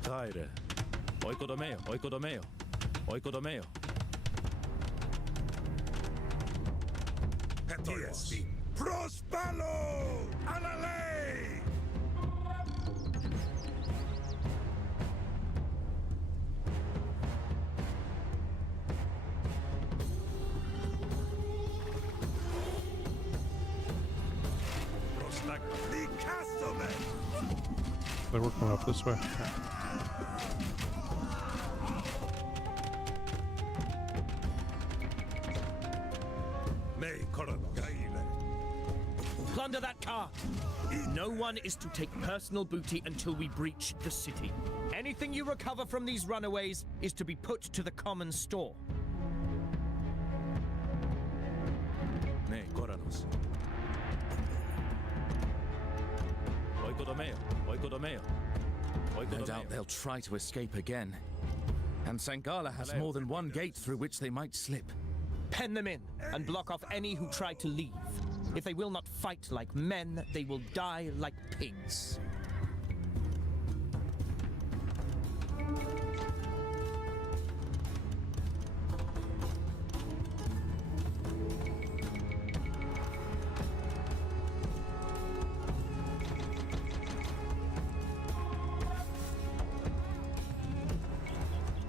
Traire. Oikodomeo. Oikodomeo. Oikodomeo. Tiesti. Prospalo! Alla lei! Prostagma. Di Castomen! They were coming up this way. Nei Coronos. Gaile. Plunder that car! No one is to take personal booty until we breach the city. Anything you recover from these runaways is to be put to the common store. Ne Coranos. Oikodomeo. Oikodomeo. No doubt they'll try to escape again. And Sangala has more than one gate through which they might slip. Pen them in and block off any who try to leave. If they will not fight like men, they will die like pigs.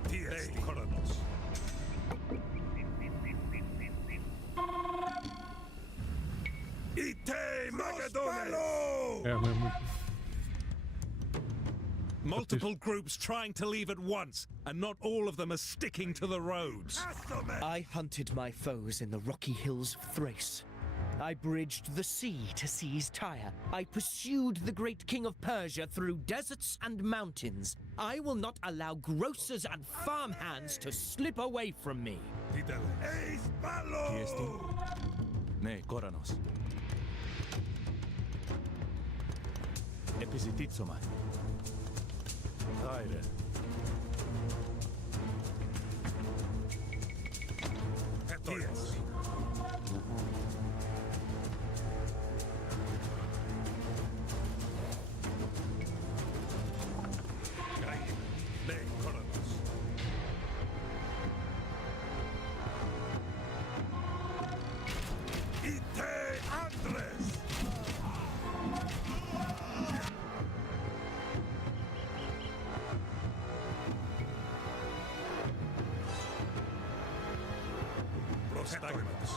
Tiesti. Coronos. Ite Magadones! Yeah, man. Multiple groups trying to leave at once, and not all of them are sticking to the roads. I hunted my foes in the rocky hills of Thrace. I bridged the sea to seize Tyre. I pursued the great king of Persia through deserts and mountains. I will not allow grocers and farmhands to slip away from me. Eis palo! Ne Coranos. Episititsoman. Traire. Tiesti. Gaile. Ne Coronos. Ite Andres! Prostagmas.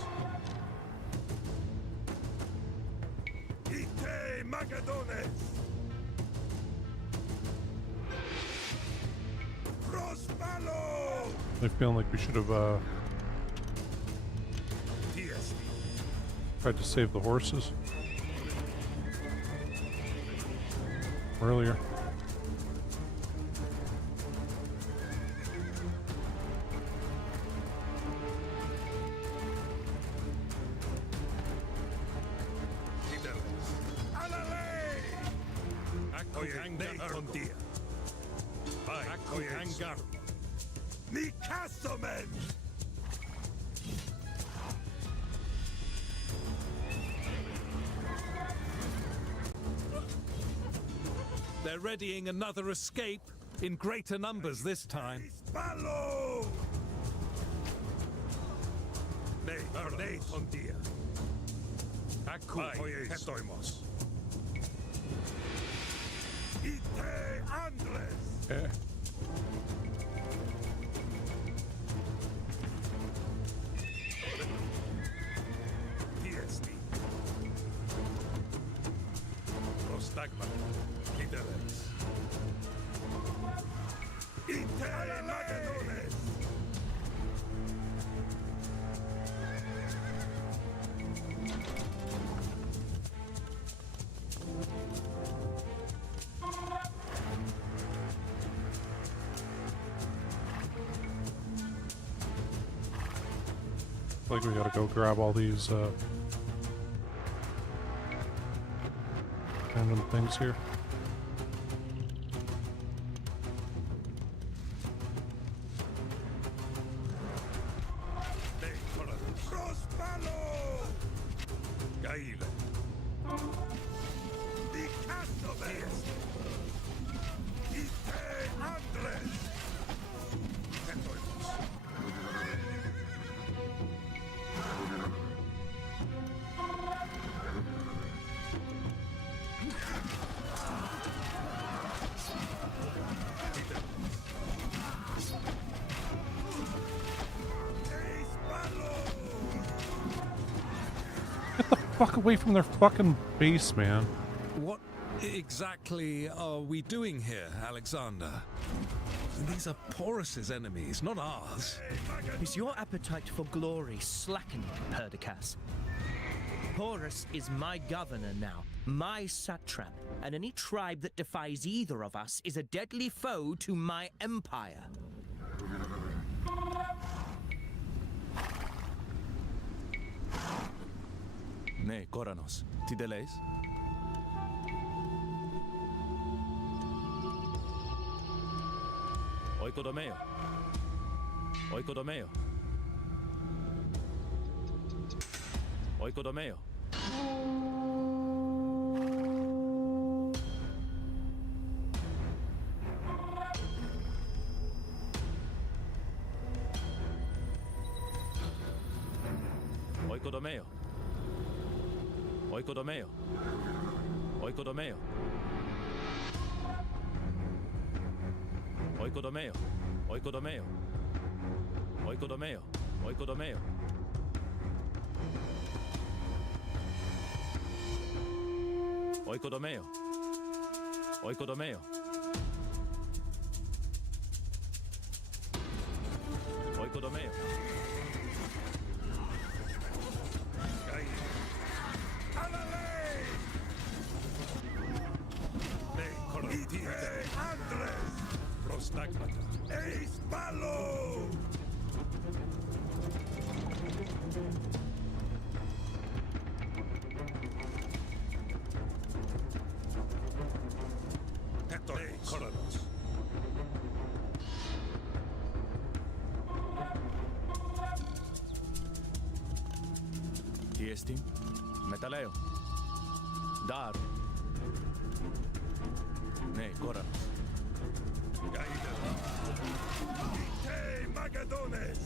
Ite Magadones! Prospalo! I feel like we should have Tiesti. tried to save the horses earlier. They're readying another escape in greater numbers this time. Yeah. Prostagma. Lidere. Like we gotta go grab all these random things here. Fuck away from their fucking base, man. What exactly are we doing here, Alexander? These are Porus's enemies, not ours. Is your appetite for glory slackening, Perdiccas? Porus is my governor now, my satrap, and any tribe that defies either of us is a deadly foe to my empire. Ναι, Κόρανος. Τι δεν λες? Oikodomeo. Oikodomeo. Oikodomeo. Oikodomeo. Oikodomeo. Oikodomeo. Oikodomeo. Oikodomeo. Oikodomeo. Oikodomeo. Oikodomeo. Oikodomeo. Oikodomeo. Τι εστί, μεταλλαίο. Δάρ. Ναι, κόρα. Magadones!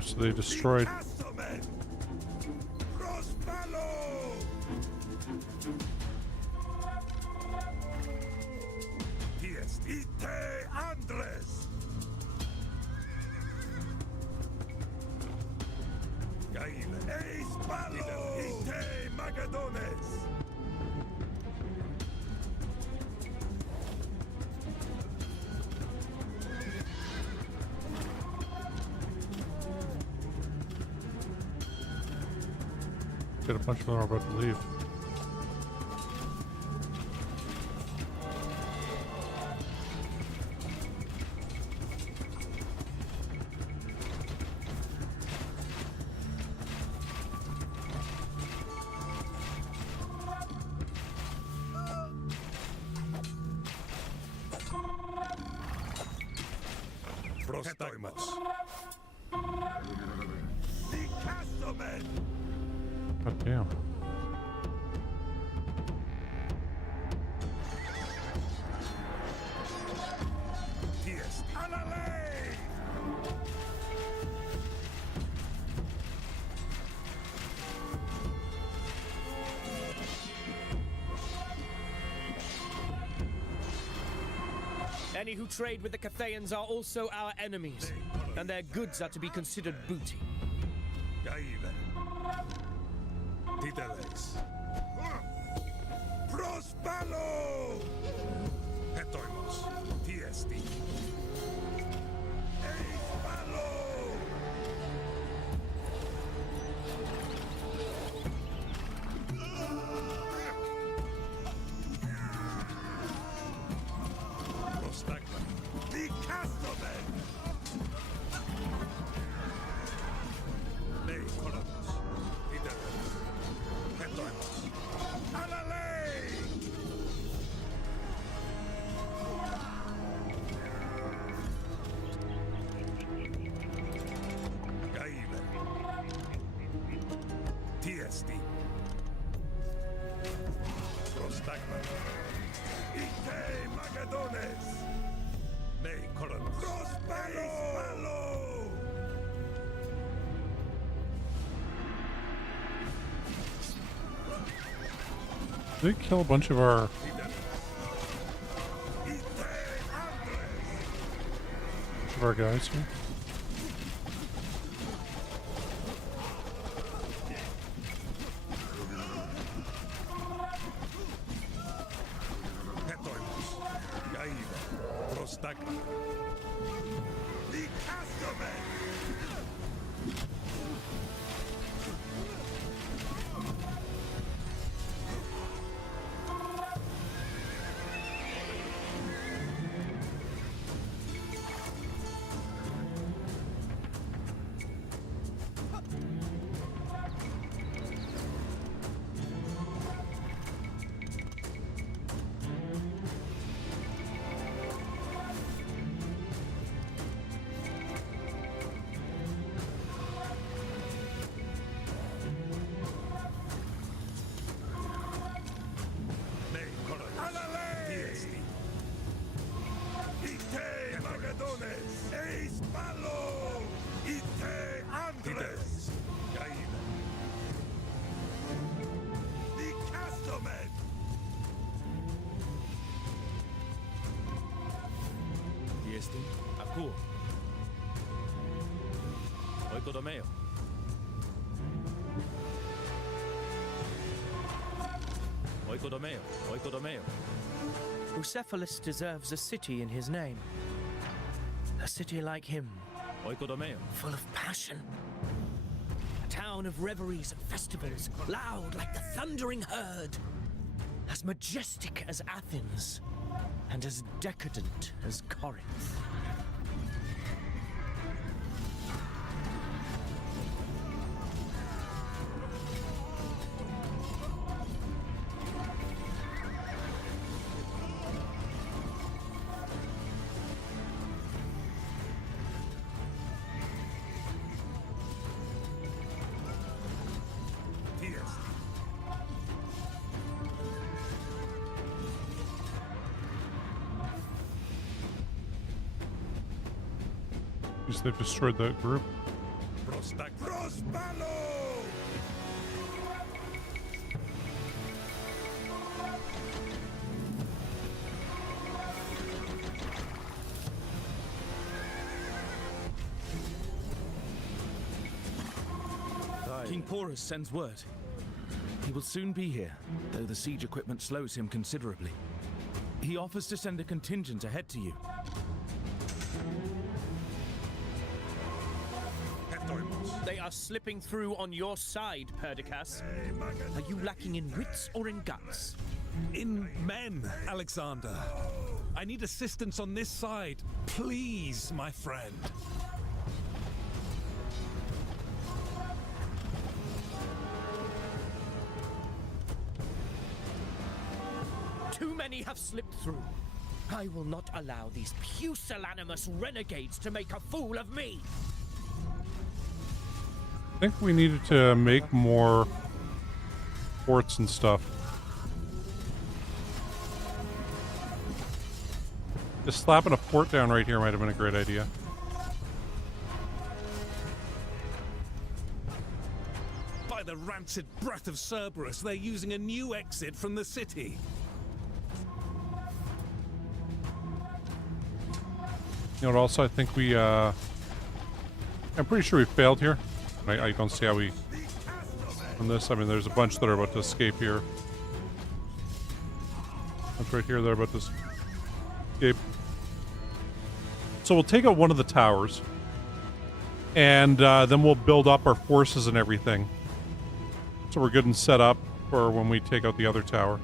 So they destroyed. Get a bunch of them are about to leave. God damn. Any who trade with the Cathayans are also our enemies, and their goods are to be considered booty. Titeles. Prospalo! Etoimos. Tiesti. Eispalo! Did they kill a bunch of our... guys here? Bucephalus deserves a city in his name. A city like him, full of passion. A town of reveries and festivals, loud like the thundering herd. As majestic as Athens, and as decadent as Corinth. They've destroyed that group. King Porus sends word. He will soon be here, though the siege equipment slows him considerably. He offers to send a contingent ahead to you. They are slipping through on your side, Perdiccas. Are you lacking in wits or in guts? In men, Alexander. I need assistance on this side. Please, my friend. Too many have slipped through. I will not allow these pusillanimous renegades to make a fool of me. I think we needed to make more forts and stuff. Just slapping a fort down right here might have been a great idea. By the rancid breath of Cerberus, they're using a new exit from the city. You know what, also I think we, I'm pretty sure we failed here. I don't see how we, on this, I mean there's a bunch that are about to escape here. That's right here, they're about to escape. So we'll take out one of the towers, and then we'll build up our forces and everything. So we're good and set up for when we take out the other tower.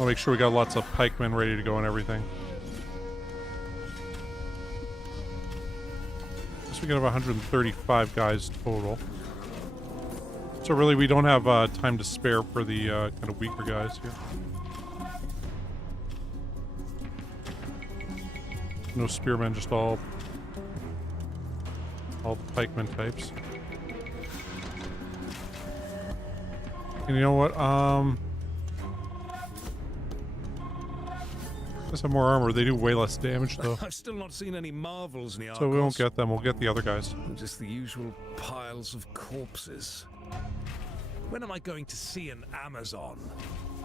I'll make sure we got lots of pikemen ready to go and everything. Guess we can have 135 guys total. So really we don't have time to spare for the kind of weaker guys here. No spearmen, just all pikemen types. And you know what? Let's have more armor. They do way less damage, though. I've still not seen any marvels in the So we won't Argos. get them. We'll get the other guys. Just the usual piles of corpses. When am I going to see an Amazon?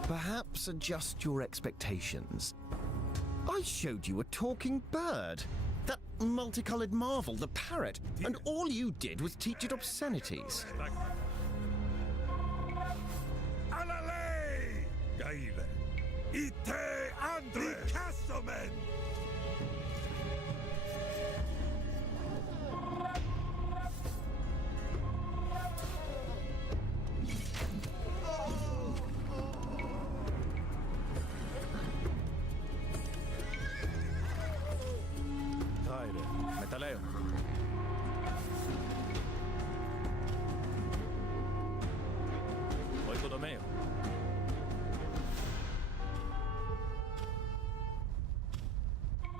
Perhaps adjust your expectations. I showed you a talking bird. That multicolored marvel, the parrot. And all you did was teach it obscenities. Alale! Gaile. Ite Andre! Castomen! Metaleo. Oikodomeo.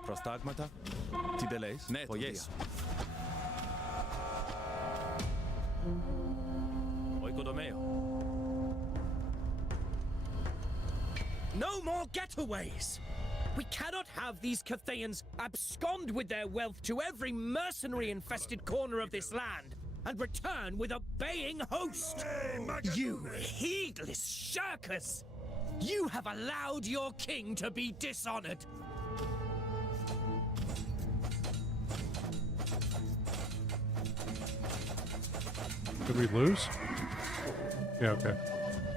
Prostagmata. Tibeles. Neto, Oyes. Oikodomeo. No more getaways! We cannot have these Cathayans abscond with their wealth to every mercenary-infested corner of this land and return with a baying host! You heedless shirkers! You have allowed your king to be dishonored! Did we lose? Yeah, okay.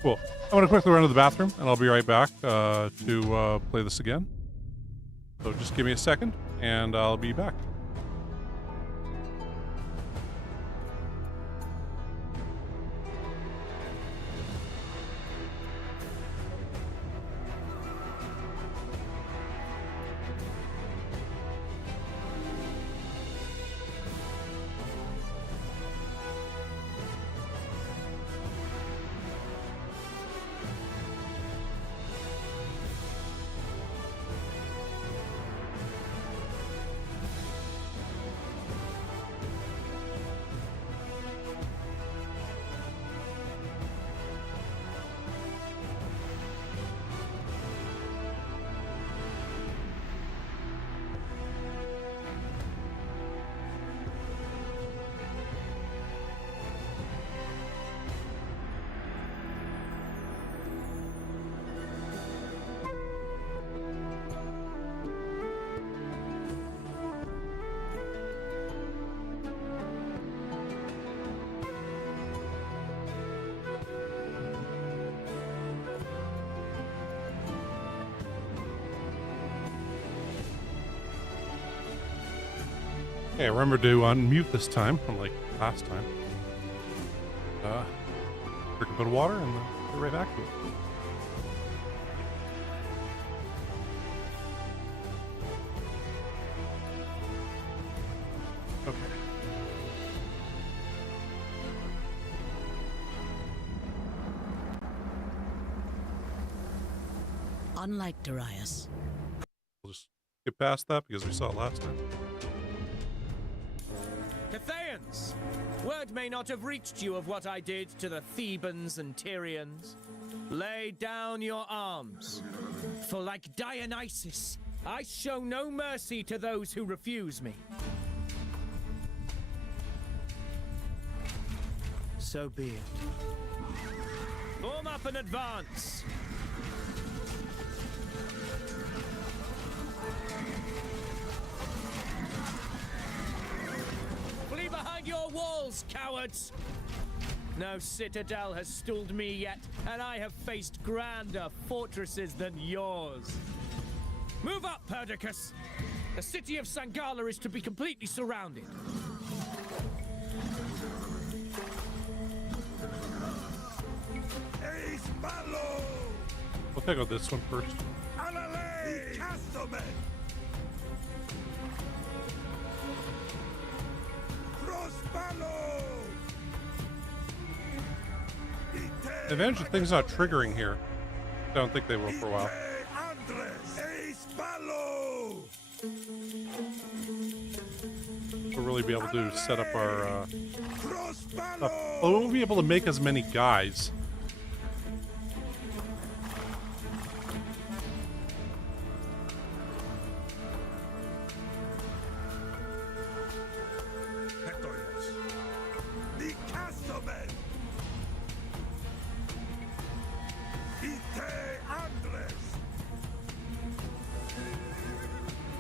Cool. I'm going to quickly run to the bathroom, and I'll be right back to play this again. So just give me a second, and I'll be back. Okay, remember to unmute this time, unlike last time. Drink a bit of water and then get right back to it. Okay. Unlike Darius, We'll just get past that because we saw it last time. Cathayans! Word may not have reached you of what I did to the Thebans and Tyrians. Lay down your arms, for like Dionysus, I show no mercy to those who refuse me. So be it. Form up and advance! Flee behind your walls, cowards! No citadel has stooled me yet, and I have faced grander fortresses than yours. Move up, Perdiccas! The city of Sangala is to be completely surrounded. Ace Malo! We'll take out this one first. Alale! Castomen! Crossballo! The advantage of things not triggering here. I don't think they will for a while. Andres! Ace Ballo! We'll really be able to set up our Crossballo! stuff. Well, we won't be able to make as many guys.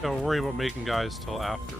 gotta worry about making guys till after.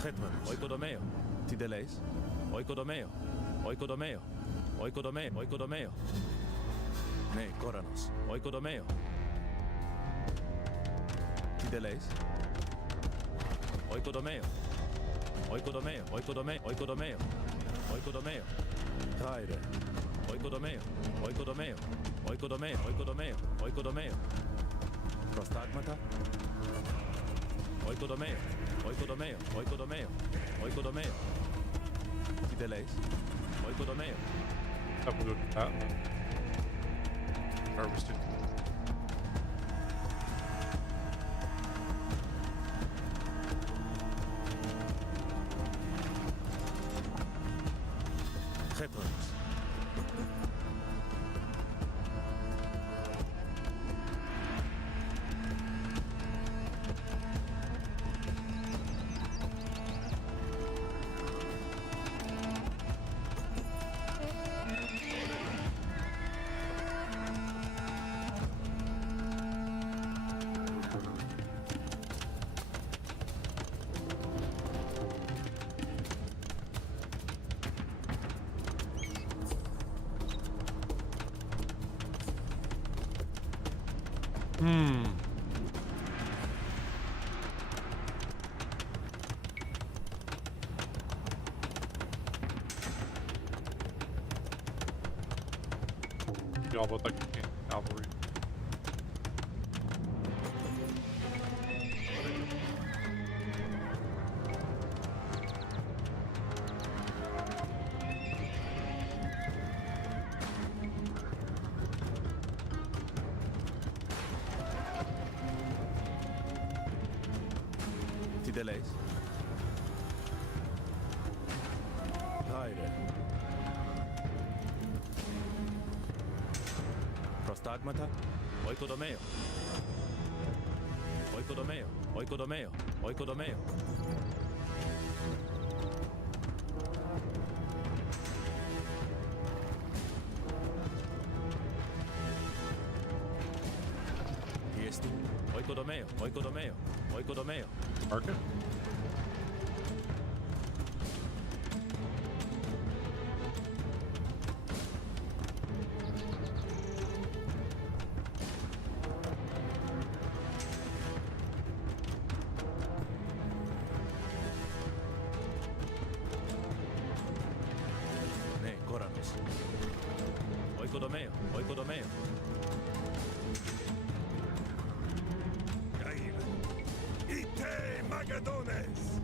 Hetmanos. Oikodomeo. Tideleis. Oikodomeo. Oikodomeo. Oikodomeo. Oikodomeo. Ne, Koranos. Oikodomeo. Tideleis. Oikodomeo. Oikodomeo. Oikodomeo. Oikodomeo. Oikodomeo. Taire. Oikodomeo. Oikodomeo. Oikodomeo. Oikodomeo. Oikodomeo. Prostagmata. Oikodomeo. Oikodomeo. Oikodomeo. Oikodomeo. Tideleis. Oikodomeo. That will go to that. Harvested. Hetmanos. Be all about like cavalry. Tideleis. Taire. Prostagmata. Oikodomeo. Oikodomeo. Oikodomeo. Oikodomeo. Hiesti. Oikodomeo. Oikodomeo. Oikodomeo. Market? Ne, Koranos. Oikodomeo. Oikodomeo. Ite Magadones!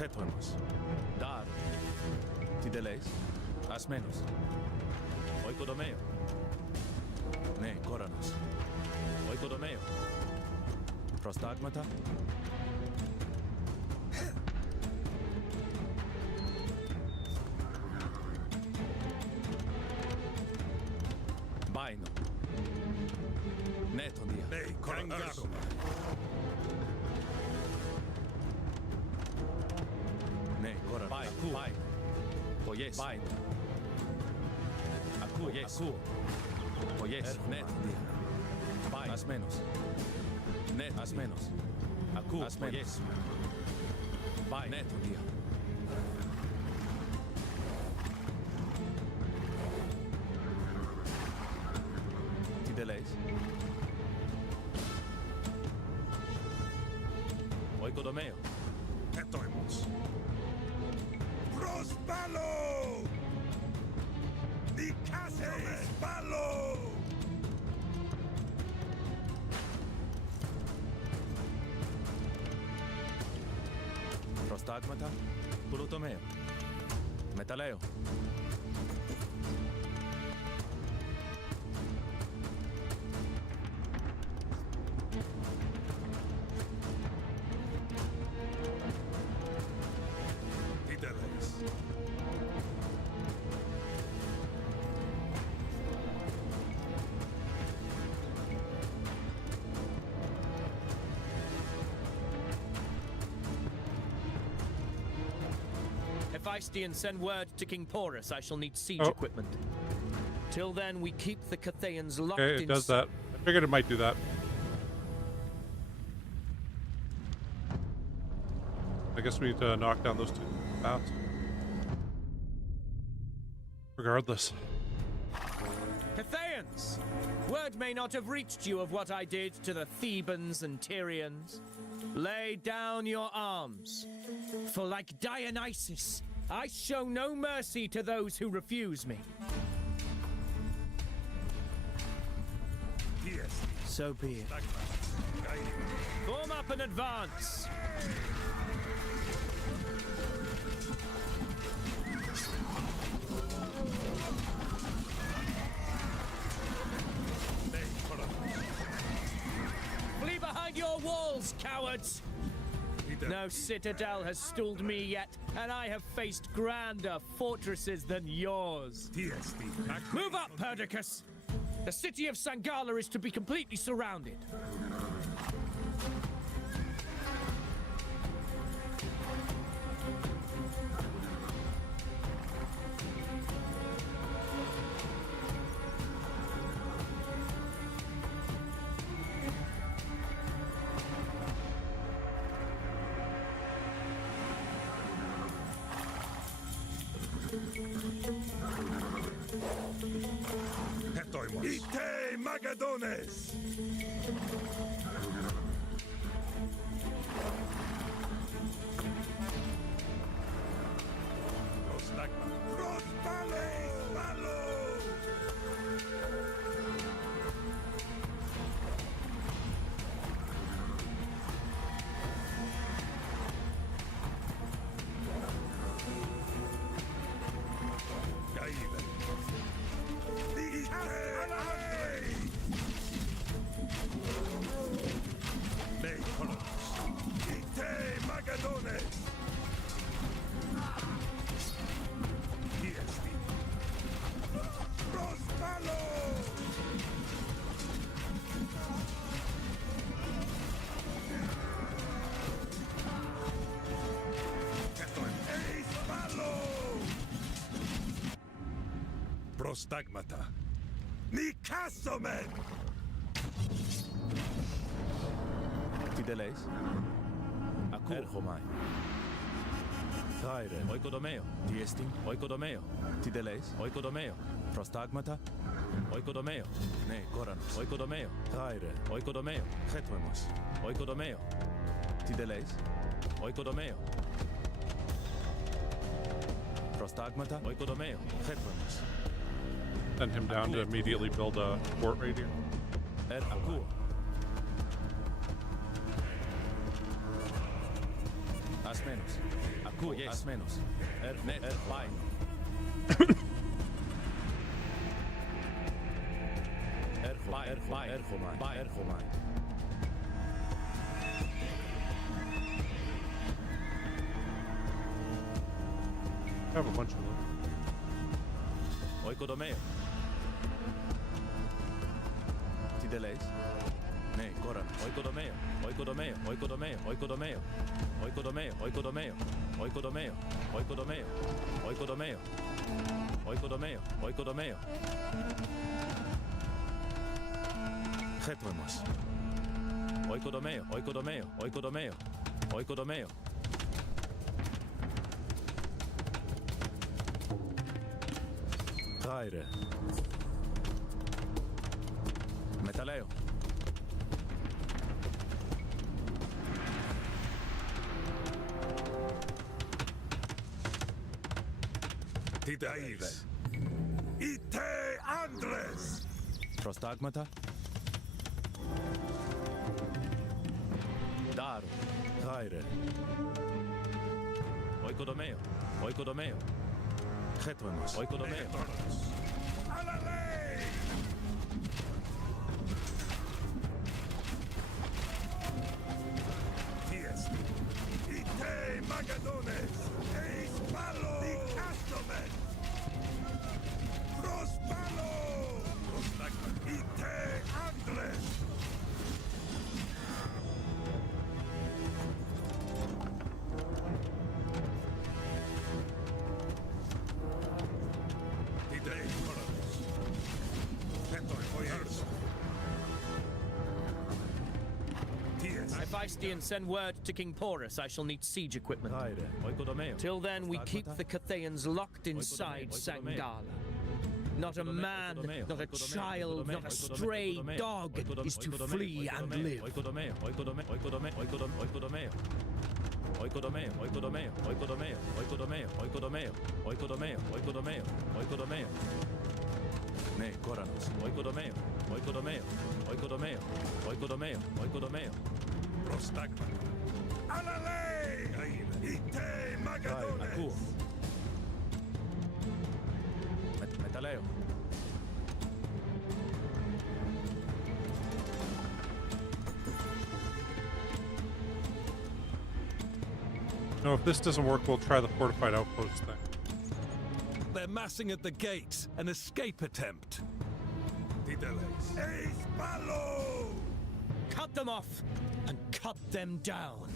Hetmanos. Dar. Tideleis. Asmenos. Oikodomeo. Ne, Koranos. Oikodomeo. Prostagmata. menos. Ne, Goran. Bai, bai. Oyes. Bai. Aku, oyes. Aku. Oyes. Net. Bai. Haz menos. Net. Haz menos. Aku. Haz menos. Bai. Net. Dia. Tideleis. Oikodomeo. Etoimos. Prospalo! Nikases palo! Prostagmata. Pulutomeo. Metaleo. Tideleis. Hephaestion, send word to King Porus I shall need siege Oh. equipment. Till then, we keep the Cathayans locked Okay, it in... does that. I figured it might do that. I guess we need to knock down those two paths. Regardless. Cathayans! Word may not have reached you of what I did to the Thebans and Tyrians. Lay down your arms. For like Dionysus, I show no mercy to those who refuse me. Yes. So be it. Form up and advance. Flee behind your walls, cowards! No citadel has stalled me yet, and I have faced grander fortresses than yours. Move up, Perdiccas! The city of Sangala is to be completely surrounded. Etoimos. Ite Magadones! Prospale! Palo! Gaiden. Ite Magadones! Diesti. Prospalo! Eis palo! Prostagmata. Nikasomen! Tideleis. Aku. Erhomai. Thaire. Oikodomeo. Diestin. Oikodomeo. Tideleis. Oikodomeo. Prostagmata. Oikodomeo. Ne, Goran. Oikodomeo. Thaire. Oikodomeo. Chetwemos. Oikodomeo. Tideleis. Oikodomeo. Prostagmata. Oikodomeo. Chetwemos. Send him down to immediately build a fort right here. Aku. Haz menos. Aku, haz menos. Net, bai. Erhomai. I have a bunch of them. Oikodomeo. Tideleis. Ne, koran. Oikodomeo. Oikodomeo. Oikodomeo. Oikodomeo. Oikodomeo. Oikodomeo. Oikodomeo. Oikodomeo. Oikodomeo. Oikodomeo. Oikodomeo. Getuemos. Oikodomeo. Oikodomeo. Oikodomeo. Oikodomeo. Gaire. Metaleo. Tidaive. Ite Andres. Prostagmata. Daru. Gaire. Oikodomeo. Oikodomeo. Getuemos. Oikodomeo. A la ley. Ties. Ite Magadones. Eis palo. Di Castomen. Prospalo. Prostagma. Ite Andres. Ite Coros. Peto Hoyers. Ties. If I stay and send word to King Porus, I shall need siege equipment. Gaire. Oikodomeo. Till then, we keep the Cathayans locked inside Sangala. Not a man, not a child, not a stray dog is to flee and live. Oikodomeo. Oikodomeo. Oikodomeo. Oikodomeo. Oikodomeo. Oikodomeo. Oikodomeo. Oikodomeo. Oikodomeo. Oikodomeo. Oikodomeo. Oikodomeo. Ne, koranos. Oikodomeo. Oikodomeo. Oikodomeo. Oikodomeo. Oikodomeo. Prostagma. A la ley. Ite Magadones. Akuo. Metaleo. No, if this doesn't work, we'll try the fortified outpost thing. They're massing at the gate. An escape attempt. Tideles. Eis palo. Cut them off and cut them down.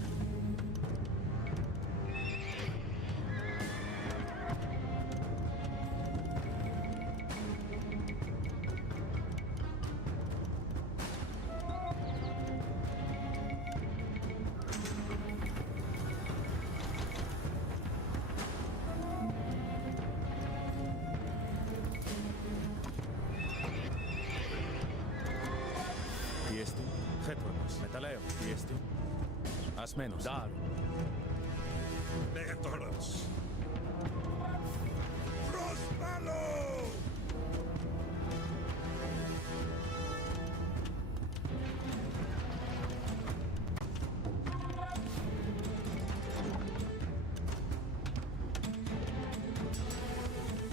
Diesti. Getuemos. Metaleo. Diesti. As menos. Daru. Negatoros. Prospalo.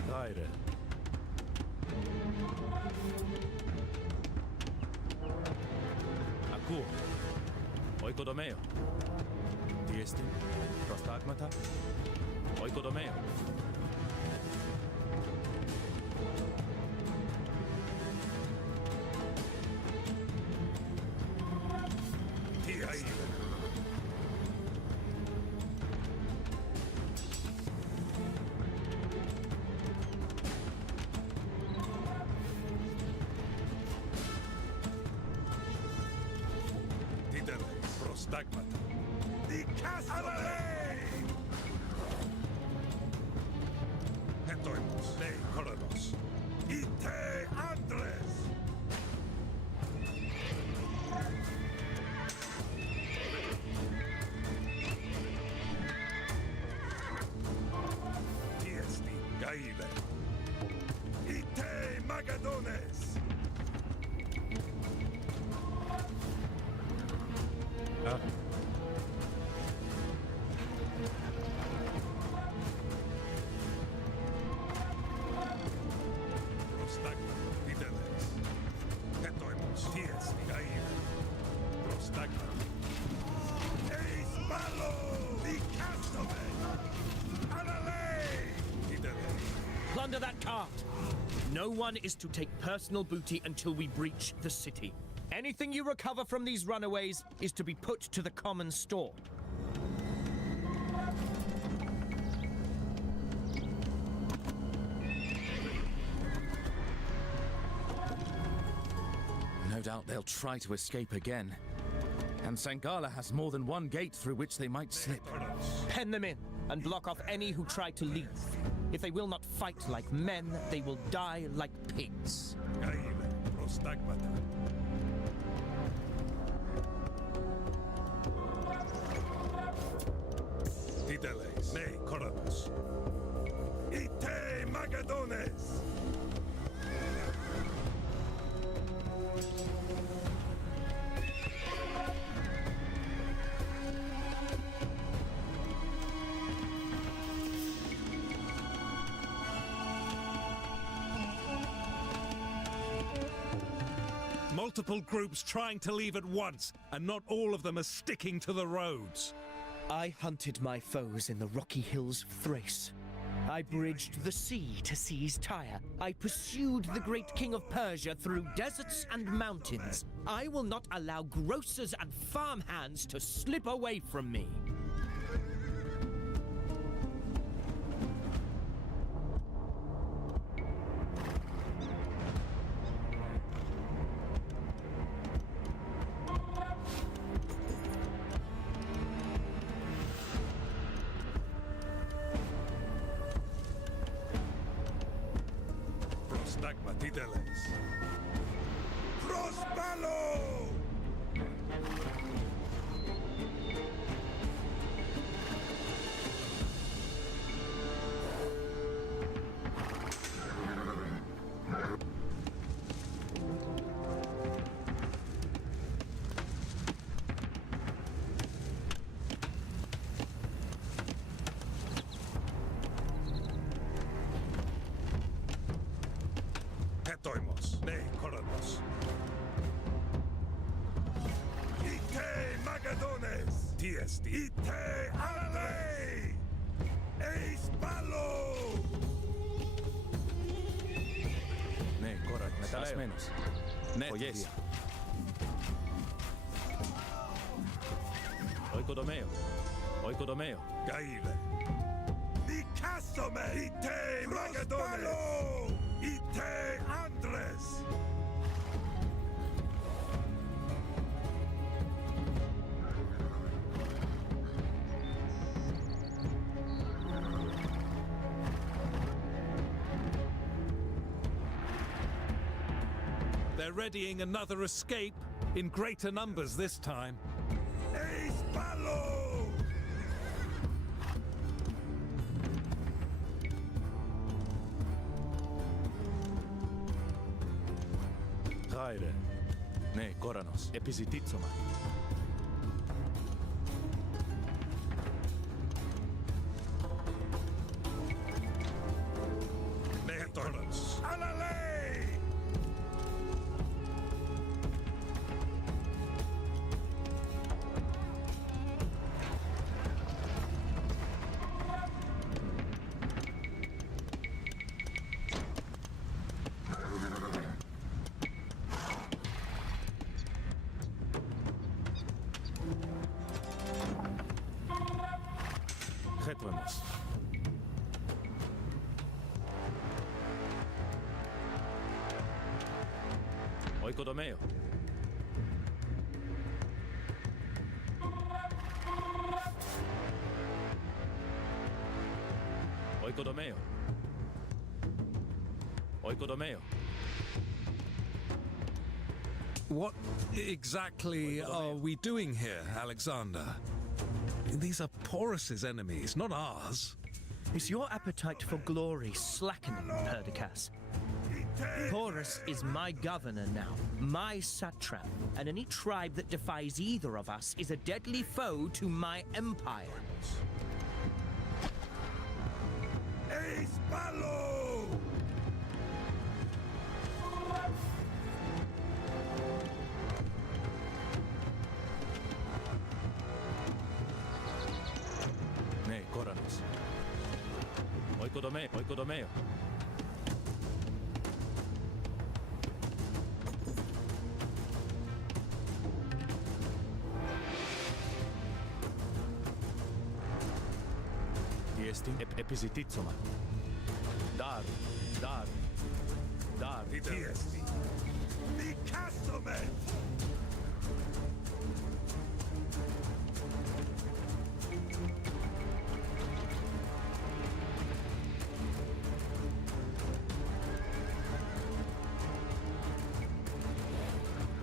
Gaire. Akuo. Oikodomeo. Diesti. Prostagmata. Oikodomeo. Ties. Tideles. Prostagmata. Di Castomen. Etoimos. Nei Coronos. Ite Andres. Tiesti. Gaile. Ite Magadones. Yeah. Prostagma. Tideles. Etoimos. Tiesti. Gaile. Prostagma. Eis palo. Di Castomen. A la ley. Tideles. Plunder that cart. No one is to take personal booty until we breach the city. Anything you recover from these runaways is to be put to the common store. No doubt they'll try to escape again. And Sangala has more than one gate through which they might slip. Pen them in and block off any who try to leave. If they will not fight like men, they will die like pigs. Prostagmata. Tideles. Ne Coronus. Ite Magadones. Multiple groups trying to leave at once, and not all of them are sticking to the roads. I hunted my foes in the rocky hills of Thrace. I bridged the sea to seize Tyre. I pursued the great king of Persia through deserts and mountains. I will not allow grocers and farmhands to slip away from me. Prostagma Tideles. Prospalo! Hetoimos, ne Coronus. Ite Magadones. Tiesti. Ite Ale. Eis Palo. Ne, Korak, metas menos. Ne, yes. Oikodomeo. Oikodomeo. Gaile. Nicasome. Ite Magadones. Ite Andres. They're readying another escape in greater numbers this time. Eis Palo. Gaire. Ne, Koranos. Episititsoma. Ne Torrens. Alale. Getuemos. Oikodomeo. Oikodomeo. Oikodomeo. What exactly are we doing here, Alexander? These are Porus's enemies, not ours. Is your appetite for glory slackening, Perdiccas? Porus is my governor now, my satrap, and any tribe that defies either of us is a deadly foe to my empire. Eis Palo. Ne, Koranos. Oikodomeo. Oikodomeo. Tiestin, episititsoma. Dar. Tiesti. Di Castomet!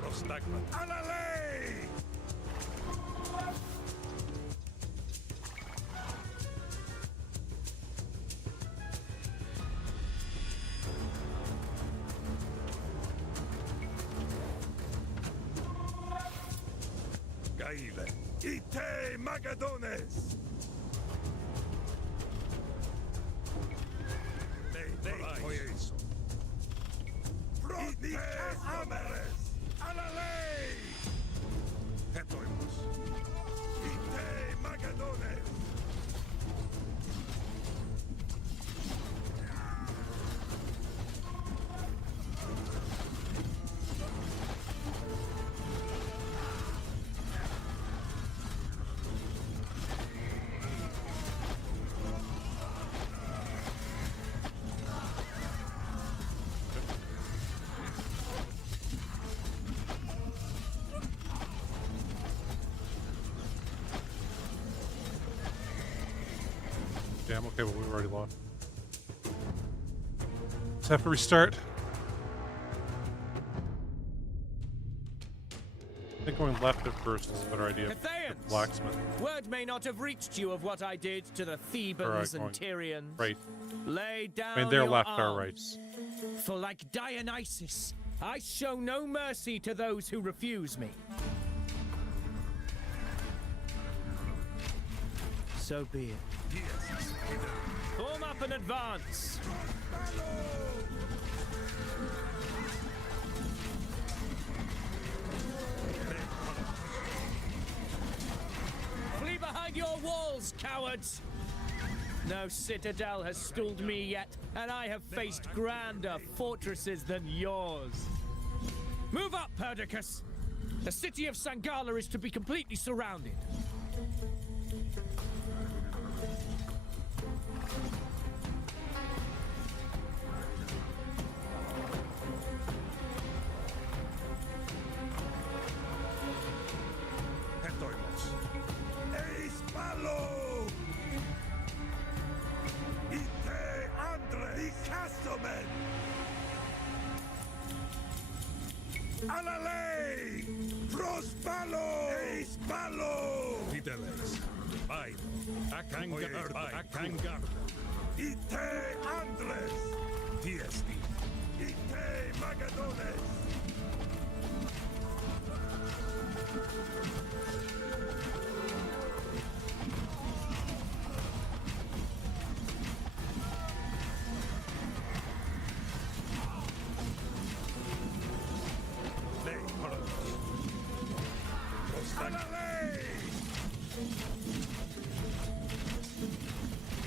Prostagma. Alla lei! Gaile. Ite Magadones! Lei, Hoyeso. Ite Amares! Alla lei! Hetoimos. Ite Magadones! Damn, okay, well, we already lost. Let's have to restart. I think going left at first is a better idea. Cathayans! Blacksmith. Word may not have reached you of what I did to the Thebans and going Tyrians. right. Lay down I mean, they're your left, our arms. For like Dionysus, I show no mercy to those who refuse me. So be it. Form up and advance. Flee behind your walls, cowards! No citadel has stalled me yet, and I have faced grander fortresses than yours. Move up, Perdiccas! The city of Sangala is to be completely surrounded. Hetoimos. Eis Malo! Ite Andre! Di Castomet! Alla lei! Prospalo! Eis Malo! Fideles. Vai. Akangar. Ite Andres! Tiesti. Ite Magadones! Lei, Parados. Alla lei!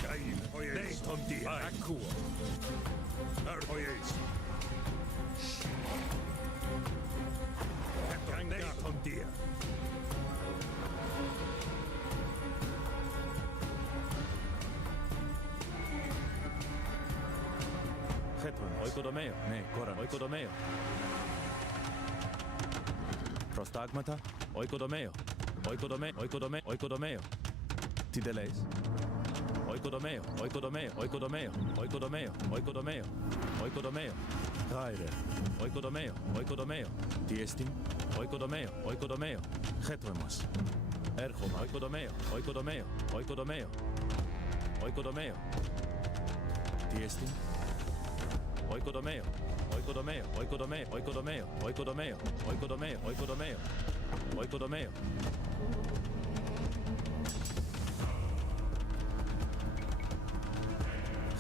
Cain, Hoyes. Lei, Tom Dia. Akuo. Hoyes. Lei, Tom Dia. Hetman, oikodomeo. Ne, koran, oikodomeo. Prostagmata, oikodomeo. Oikodomeo. Tideleis. Oikodomeo. Gaire. Oikodomeo. Tiestin. Oikodomeo. Hetmamos. Erhoma. Oikodomeo. Tiestin. Oikodomeo.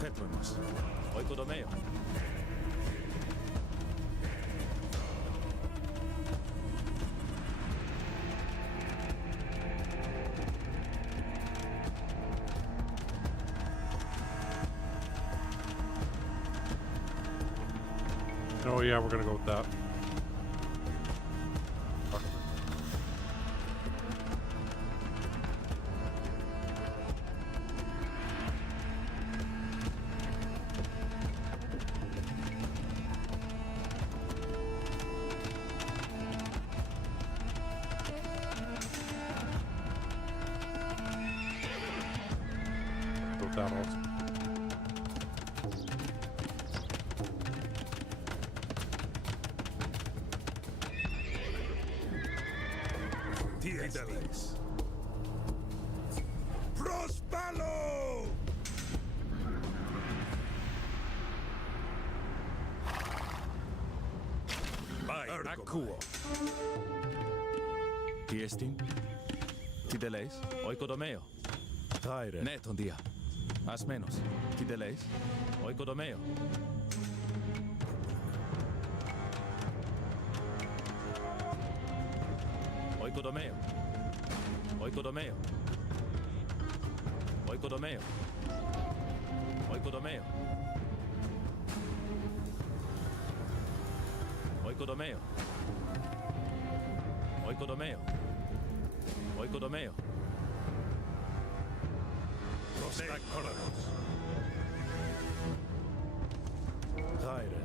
Hetmamos. Oikodomeo. Oh yeah, we're gonna go with that. about that also. Tiedeles. Prospalo! By Akuo. Tiestin. Tideleis. Oikodomeo. Taire. Neton dia. As menos. Tideleis. Oikodomeo. Oikodomeo. Oikodomeo. Oikodomeo. Oikodomeo. Oikodomeo. Oikodomeo. Oikodomeo. Prostak Kolanos. Taire.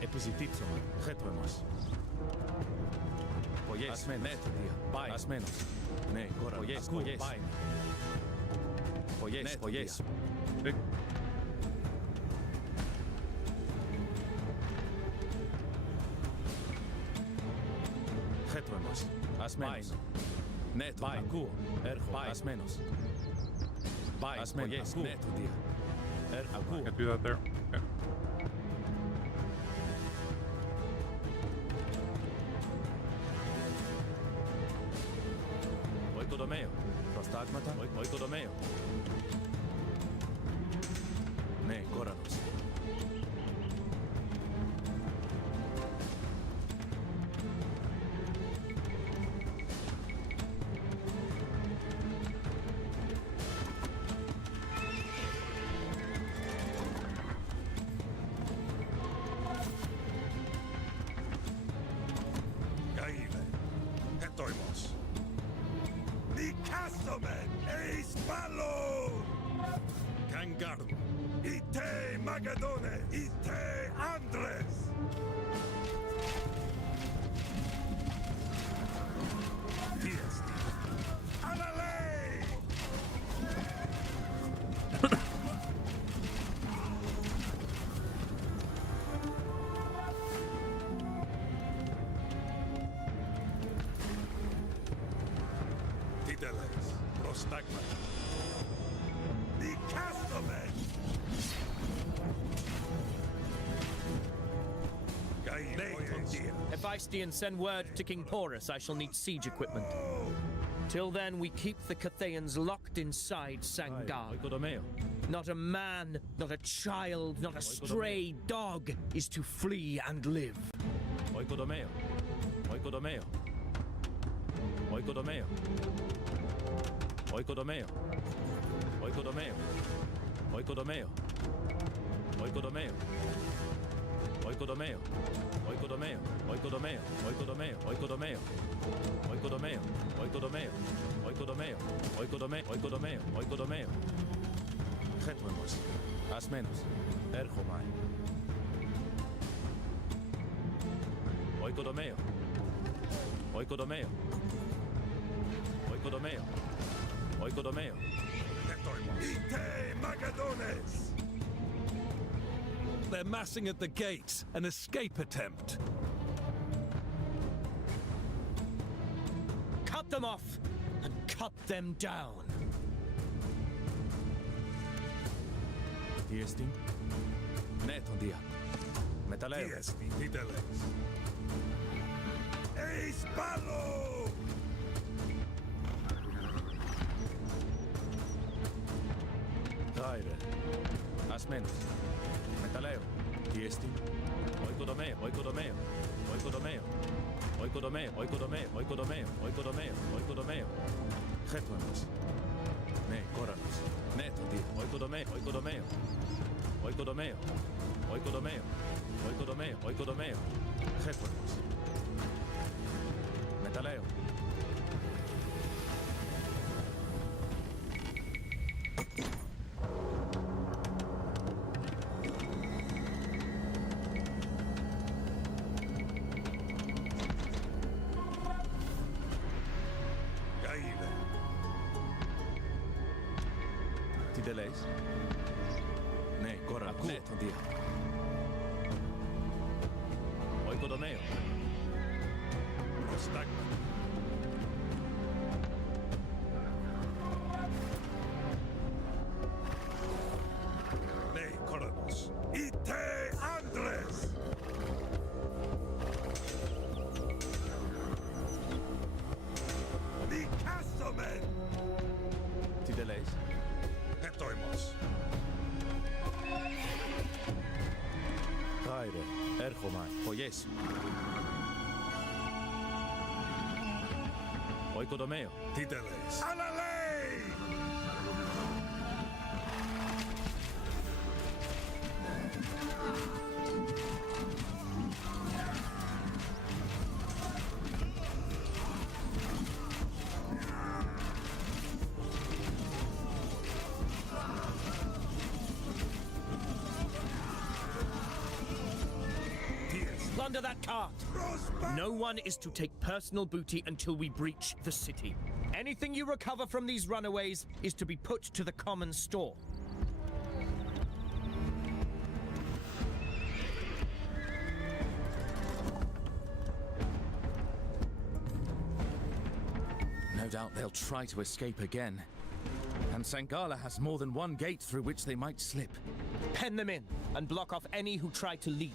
Επιζητήτσομαι. Χέτρεμος. Πογές. Ασμένος. Πάει. Ασμένος. Ναι, κόρα. Πογές. Πογές. Πάει. Πογές. Πογές. Χέτρεμος. Ασμένος. Ναι, το ακούω. Έρχομαι. Ασμένος. Πάει. Ασμένος. Ναι, το δια. Έρχομαι. Can't do that there. Okay. Oikodomeo. Προστάγματα. Oikodomeo. Ναι, κόρανος. Gaile. Etoimos. Nikastomen. Eis Palo! Kangardo. Ite Magadone. Ite Andres. Tiesti. Alalei! Tideles. Prostagma. Nikastomen. Hephaestion, send word to King Porus I shall need siege equipment. Till then, we keep the Cathaeans locked inside Sangar. Oikodomeo. Not a man, not a child, not a stray dog is to flee and live. Oikodomeo. Oikodomeo. Oikodomeo. Oikodomeo. Oikodomeo. Oikodomeo. Oikodomeo. Oikodomeo. Oikodomeo. Oikodomeo. Oikodomeo. Oikodomeo. Oikodomeo. Oikodomeo. Oikodomeo. Oikodomeo. Oikodomeo. Oikodomeo. Χέτρεμος. Ασμένος. Έρχομαι. Oikodomeo. Oikodomeo. Oikodomeo. Oikodomeo. Ite Magadones! They're massing at the gates. An escape attempt. Cut them off and cut them down. Tiestin. Ναι, τον δια. Μεταλλέω. Tiesti. Tideles. Eis Palo! Taire. Ασμένος. Μεταλλέω. Tiestin. Oikodomeo. Oikodomeo. Oikodomeo. Oikodomeo. Oikodomeo. Oikodomeo. Oikodomeo. Oikodomeo. Χέτρεμος. Ναι, κόρανος. Ναι, τον δια. Oikodomeo. Oikodomeo. Oikodomeo. Oikodomeo. Oikodomeo. Oikodomeo. Χέτρεμος. Μεταλλέω. Tideleis. Ne, Goran, ne, Tondia. Oikodomeo. Prostagma. Ne, Koranos. Ite Andres! Nikastomen! Tideleis. Hetoimos. Haire, Erchomai, Poyesu. Oikodomeo. Tideleis. Alalei! Plunder that cart! No one is to take personal booty until we breach the city. Anything you recover from these runaways is to be put to the common store. No doubt they'll try to escape again. And Sangala has more than one gate through which they might slip. Pen them in and block off any who try to leave.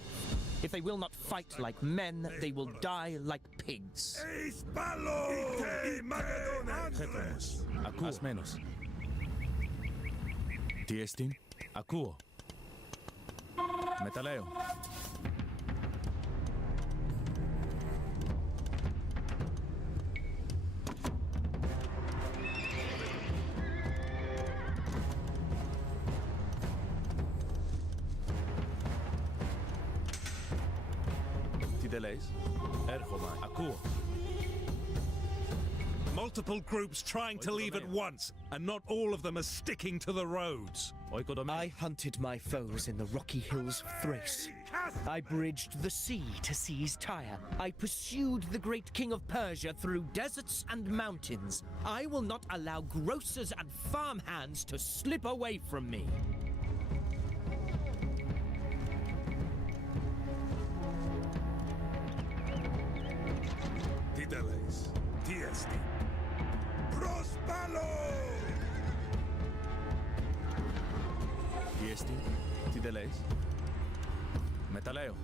If they will not fight like men, they will die like pigs. Hetoimos. As menos. Tiestin. Akuo. Metaleo. Tideleis. Erchomai. Akuo. Multiple groups trying to leave at once, and not all of them are sticking to the roads. I hunted my foes in the rocky hills of Thrace. I bridged the sea to seize Tyre. I pursued the great king of Persia through deserts and mountains. I will not allow grocers and farmhands to slip away from me. Tideleis. Tiesti. Prospalo! Tiestin. Tideleis. Metaleo.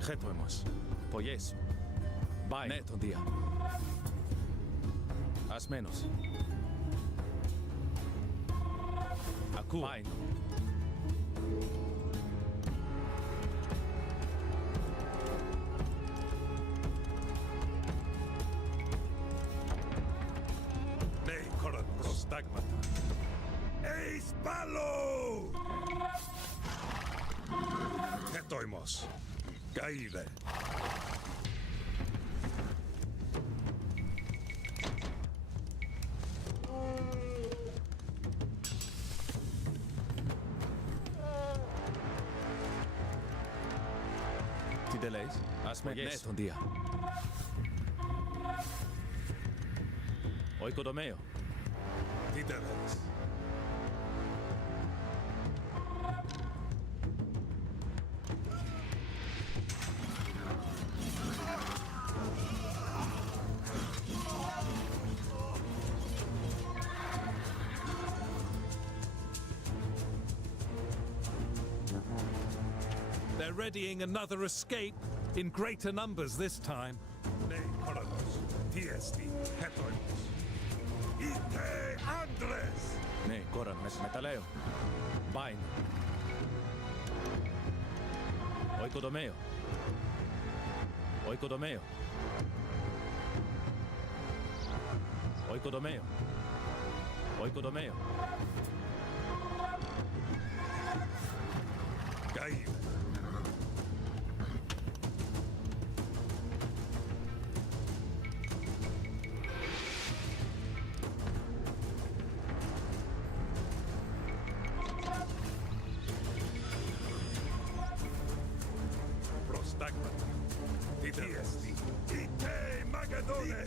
Hetoimos. Poyesu. Bai. Ne, Tondia. As menos. Akuo. Bai. Ne, Koranos. Prostagma. Eis Palo! Hetoimos. Gaile. Tideleis. As menos. Ne, Tondia. Oikodomeo. Tideleis. They're readying another escape in greater numbers this time. Ne, Koranos. Tiesti. Hetoimos. Ite Andres! Ne, Goran, Metaleo. Bain. Oikodomeo. Oikodomeo. Oikodomeo. Oikodomeo. Gaile. Prostagma. Tidesti. Ite Magadone.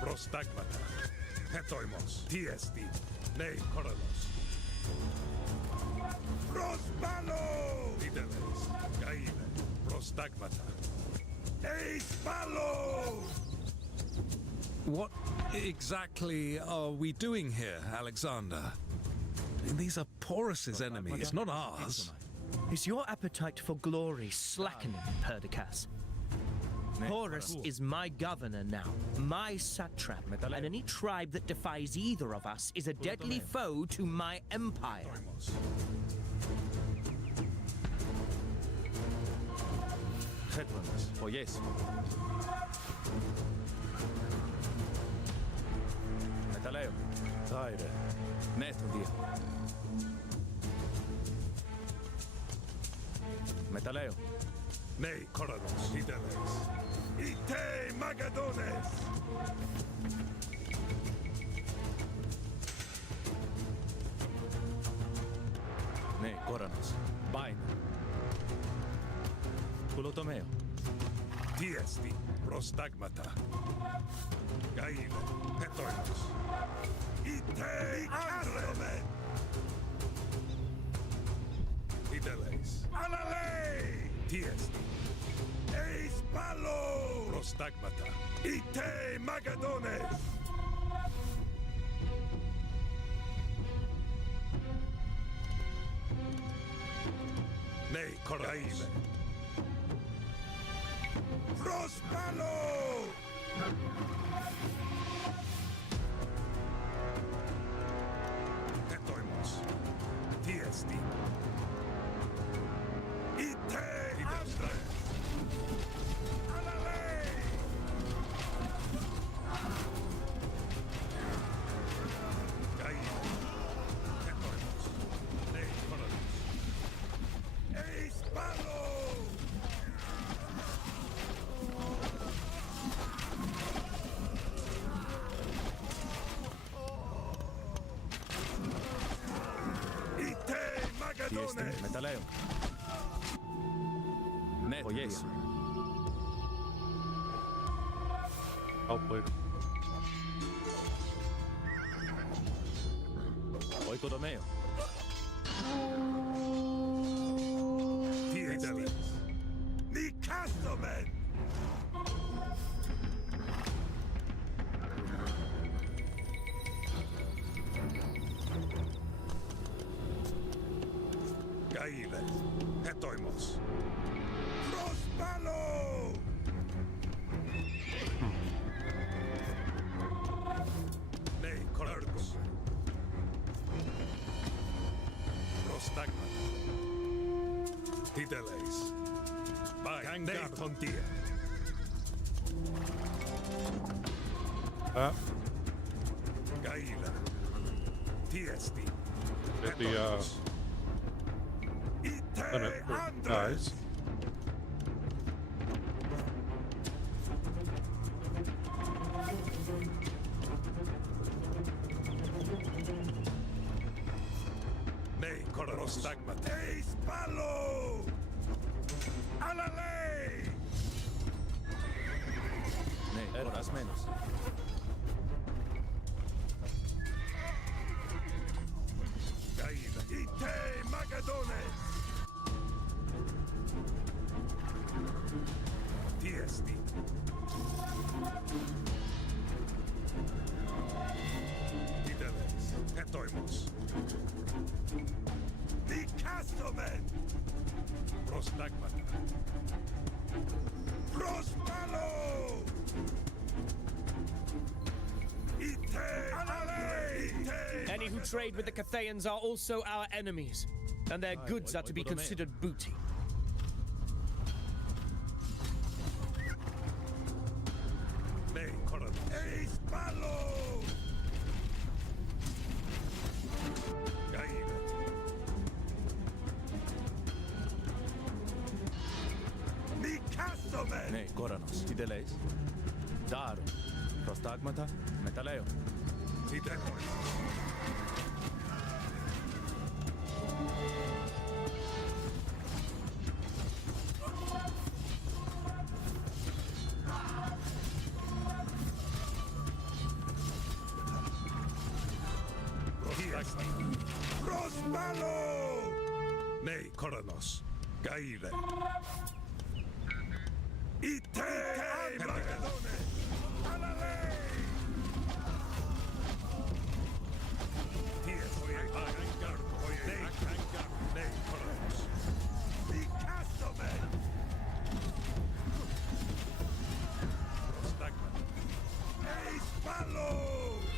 Prostagmata. Hetoimos. Tiesti. Nei Korolos. Prospalo! Tideles. Gaile. Prostagmata. Eis Palo! What exactly are we doing here, Alexander? These are Porus's enemies, not ours. Is your appetite for glory slackening, Perdiccas? Porus is my governor now, my satrap, and any tribe that defies either of us is a deadly foe to my empire. Headlands, or yes. Metaleo. Zaire. Neto dia. Metaleo. Nei Korolos. Tideles. Ite Magadones! Ne, Koranos. Bain. Kulotomeo. Tiesti. Prostagmata. Gaile. Hetoimos. Ite Andromen! Tideles. Alalei! Tiesti. Eis Palo! Prostagmata. Ite Magadones! Nei Koraile. Prospalo! Hetoimos. Tiesti. Ite Andres! Tiesti, Metaleo. Neto, oh, yes. Help later. Oikodomeo. Tideles. Nicastomen! Gaile. Hetoimos. Prospalo! Nei Korargos. Prostagmat. Tideles. By Nei Tontia. Gaila. Tiesti. Get the limit for guys. Nei Korostagmat. Eis Palo! Alalei! Ne, horas menos. Gaila. Ite Magadones! Tiesti. Tideles. Hetoimos. Nicastomen! Prostagmata. Prospalo! Ite Alalei! Ite! Any who trade with the Cathayans are also our enemies, and their goods are to be considered booty. Nei Koran. Eis Palo! Gaile. Nicastomen! Ne, Koranos. Tideleis. Dar. Prostagmata. Metaleo. Tideles. Crossballo! Nei, Koronos. Gaile. Ite! Magadone! Alla lei! Ties, oye, agangar, oye, nei, agangar, nei, Koronos. Picasso-me! Prostagma. Ei, spallo!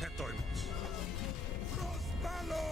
Hetoimos. Crossballo!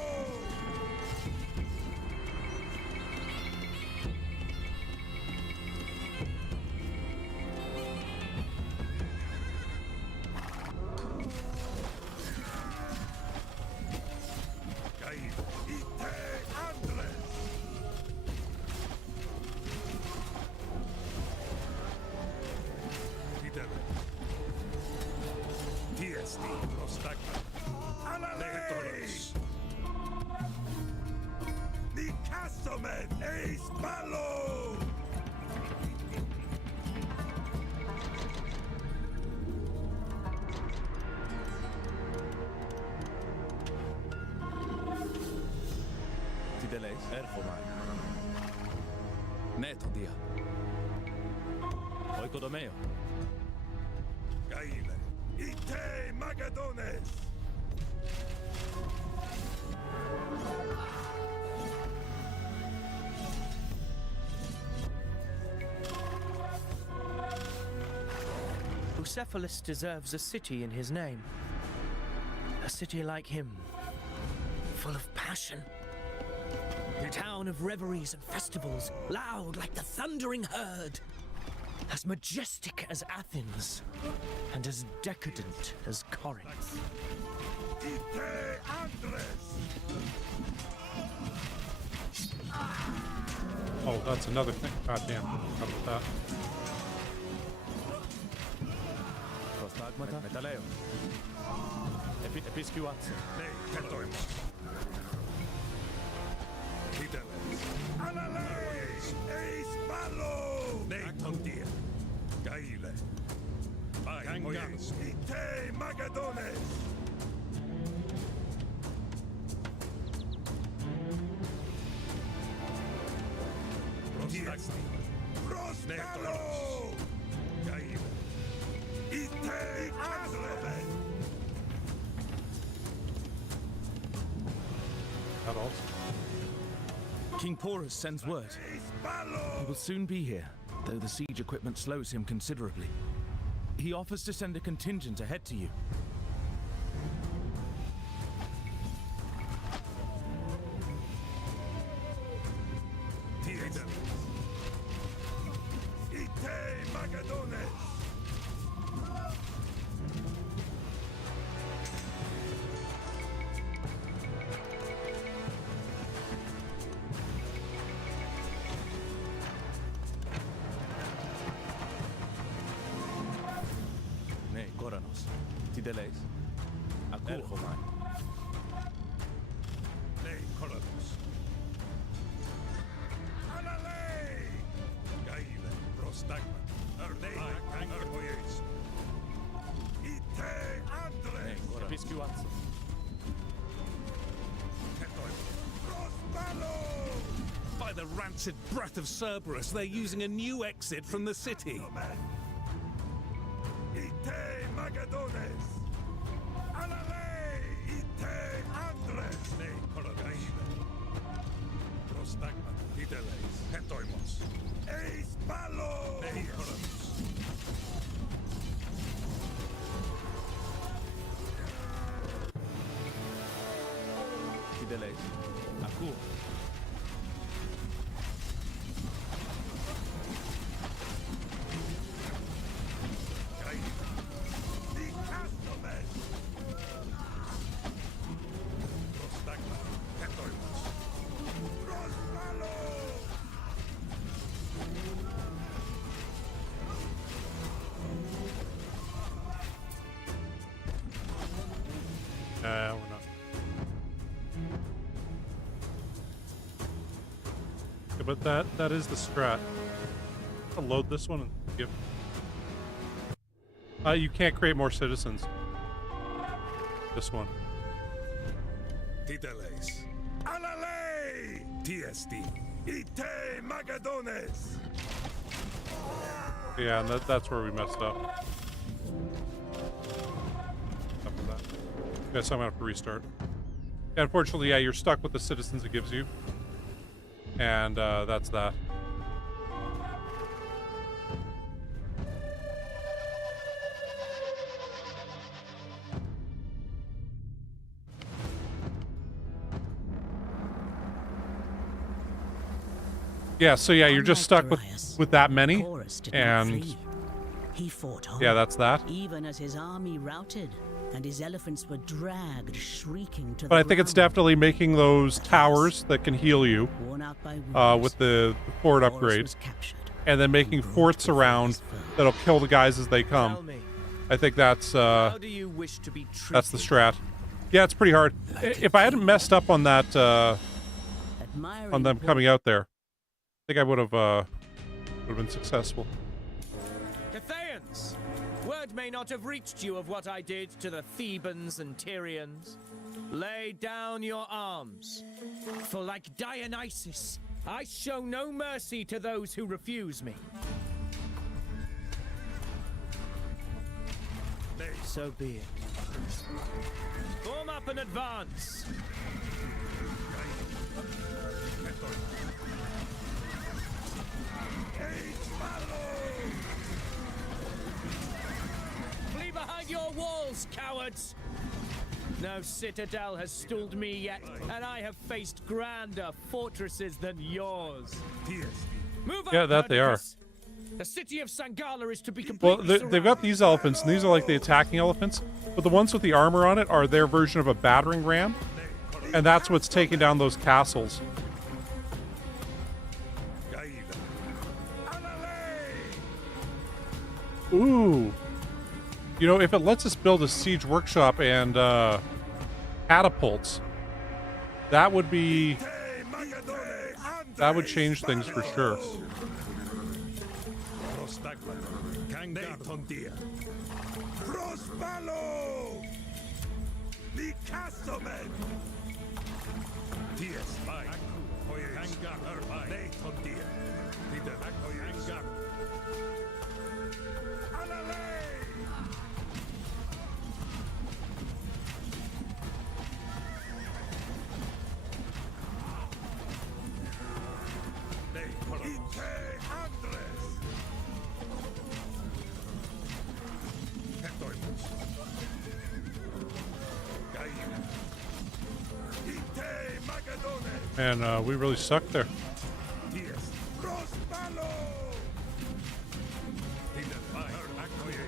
Erfomai. Neton dia. Oikodomeo. Gaile. Ite Magadones. Bucephalus deserves a city in his name. A city like him, full of passion. A town of reveries and festivals, loud like the thundering herd. As majestic as Athens, and as decadent as Corinth. Ite Andres. Oh, that's another thing. God damn. How about that? Prostagmata. Metaleo. Episcuatse. Nei, Hetoimos. Fideles. Alla lei! Ei, spallo! Nei, tondia. Gaile. Ai, oies. Ite Magadones. Prostagma. Prostallo! Gaile. Ite Andres. That also. King Porus sends word. He will soon be here, though the siege equipment slows him considerably. He offers to send a contingent ahead to you. Tiedem. Ite Magadones. Nei, Koranos. Tideleis. Erfomai. Nei, Koronos. Alla lei! Gaile. Prostagma. Nei, oies. Ite Andres. Episcuatse. Crossballo! By the rancid breath of Cerberus, they're using a new exit from the city. Ite Magadones. Alla lei! Ite Andres. Nei, Gaile. Prostagma. Fideles. Hetoimos. Ei, spallo! Nei, Koronos. Tideleis. Akur. Gaile. Picasso-me. Prostagma. Hetoimos. Crossballo! We're not. Yeah, but that is the strat. I'll load this one and give. You can't create more citizens. This one. Titeles. Alale! Tiesti. Ite Magadones. Yeah, and that's where we messed up. After that. Guess I'm gonna have to restart. Yeah, unfortunately, yeah, you're stuck with the citizens it gives you. And that's that. Yeah, so yeah, you're just stuck with that many, and he fought on, yeah, that's that. even as his army routed and his elephants were dragged shrieking to But the I think it's ground. definitely making those towers that can heal you Worn out by wounds, with the fort Horus upgrade, was captured. and then making forts around that'll kill the guys as they Tell come. me, I think that's how do you wish to be treated? the strat. Yeah, it's pretty hard. If I hadn't messed up on that Admiring on them coming out there, I think I would have been successful. Cathayans! Word may not have reached you of what I did to the Thebans and Tyrians. Lay down your arms. For like Dionysus, I show no mercy to those who refuse me. So be it. Form up and advance. Flee behind your walls, cowards! No citadel has stooled me yet, and I have faced grander fortresses than yours. Move Yeah, up, that they are. Perdiccas. The city of Sangala is to be Well, completely they've got these elephants, and these are like the attacking elephants. But the ones with the armor on it are their version of a battering ram, and that's what's taking down those castles. Ooh. You know, if it lets us build a siege workshop and catapults, that would be... that would change things for sure. Prospalo! Licasomen! Ties by Hangar by Leitondia. Peter Hangar. And we really sucked there.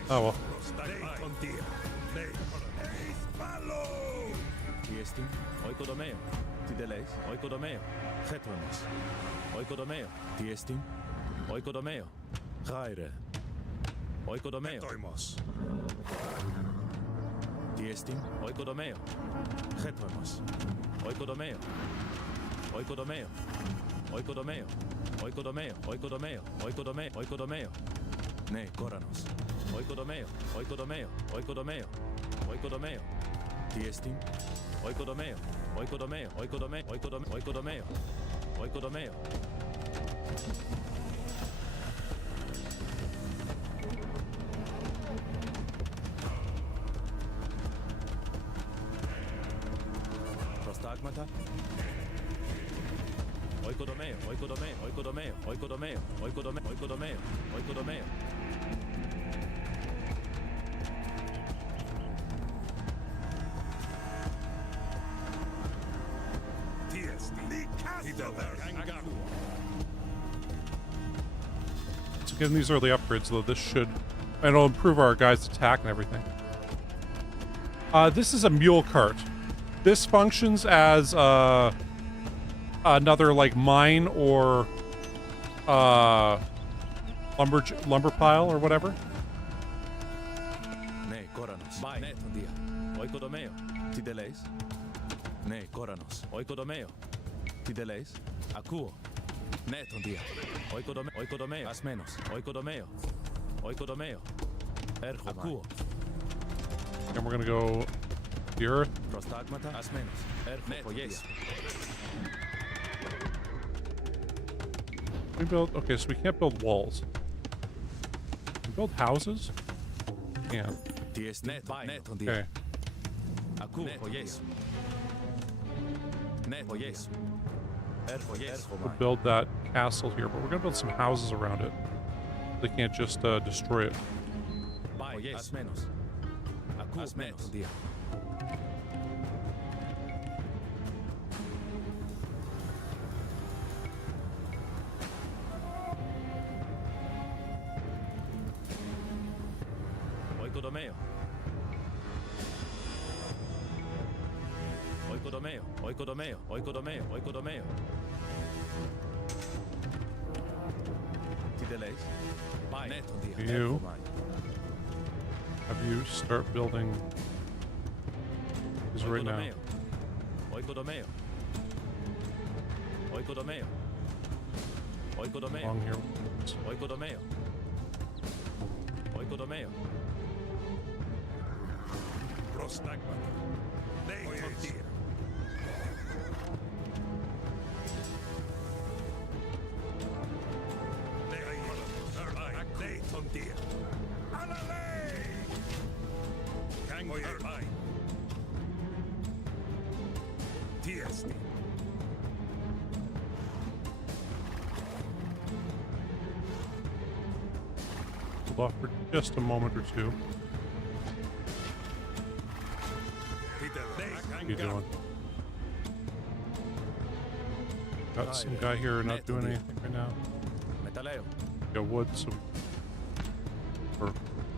Oh well. Tiestin, oikodomeo. Tideles, oikodomeo. Getronos. Oikodomeo. Tiestin, oikodomeo. Gaire. Oikodomeo. Tiestin, oikodomeo. Getronos. Oikodomeo. Oikodomeo. Oikodomeo. Oikodomeo. Oikodomeo. Oikodomeo. Oikodomeo. Ne, Koranos. Oikodomeo. Oikodomeo. Oikodomeo. Oikodomeo. Tiestin. Oikodomeo. Oikodomeo. Oikodomeo. Oikodomeo. Oikodomeo. Oikodomeo. Prostagmata. Oikodomeo. Oikodomeo. Oikodomeo. Oikodomeo. Oikodomeo. Oikodomeo. Oikodomeo. So getting these early upgrades, though, this should... and it'll improve our guys' attack and everything. This is a mule cart. This functions as another, like, mine or lumber pile or whatever. Ne, Koranos. Bai. Ne, Tondia. Oikodomeo. Tideles. Ne, Koranos. Oikodomeo. Tideles. Akuo. Ne, Tondia. Oikodomeo. Oikodomeo. As menos. Oikodomeo. Oikodomeo. Erjo. Akuo. And we're gonna go the earth. Prostagmata, as menos. Yes. We build. Okay, so we can't build walls. We build houses. Yeah. Okay. Yes. Yes. We'll build that castle here, but we're gonna build some houses around it. They can't just destroy it. As menos. As menos. Oikodomeo. Oikodomeo. Oikodomeo. Oikodomeo. Oikodomeo. Tideleis. You have you start building is right now. Oikodomeo. Oikodomeo. Oikodomeo. Along here. Oikodomeo. Oikodomeo. Prostagmata. Neotia. Neotia. Alale! Kangarbai. Tiesti. Hold off for just a moment or two. What are you doing? Got some guy here not doing anything right now. Metaleo. Got wood, so or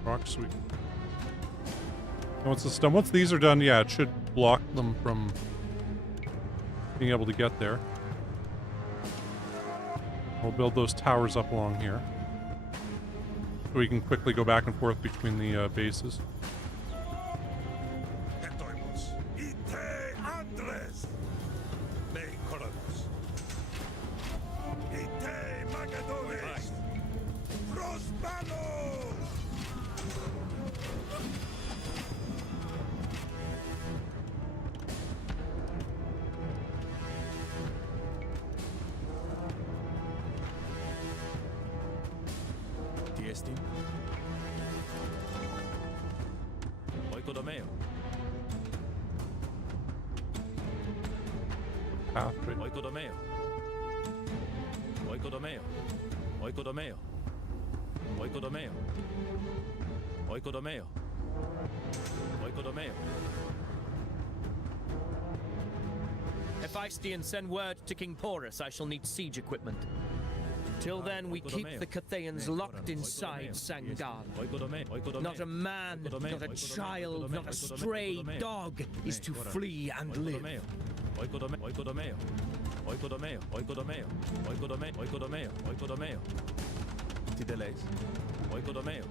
rocks, so we. And once this done, once these are done, yeah, it should block them from being able to get there. We'll build those towers up along here, so we can quickly go back and forth between the bases. Oikodomeo. Pathway. Oikodomeo. Oikodomeo. Oikodomeo. Oikodomeo. Oikodomeo. Oikodomeo. Hephaestion, send word to King Porus I shall need siege equipment. Till then, we keep the Cathayans locked inside Sangala. Not a man, not a child, not a stray dog is to flee and live. Oikodomeo. Oikodomeo. Oikodomeo. Oikodomeo. Oikodomeo. Oikodomeo. Oikodomeo. Tideleis. Oikodomeo.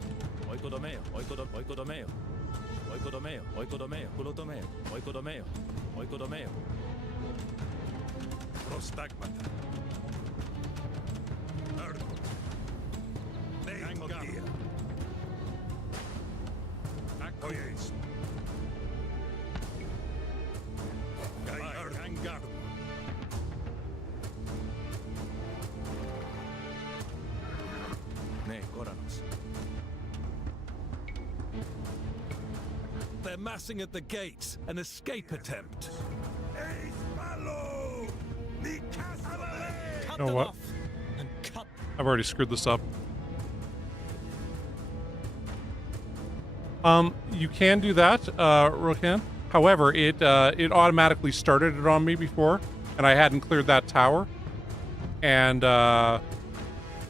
Oikodomeo. Oikodomeo. Oikodomeo. Oikodomeo. Kulotomeo. Oikodomeo. Oikodomeo. Prostagmata. Neotia. Akoyes. Kangar. Ne, Koranos. They're massing at the gates. An escape attempt. You know what? I've already screwed this up. You can do that, Rokan. However, it automatically started it on me before, and I hadn't cleared that tower. And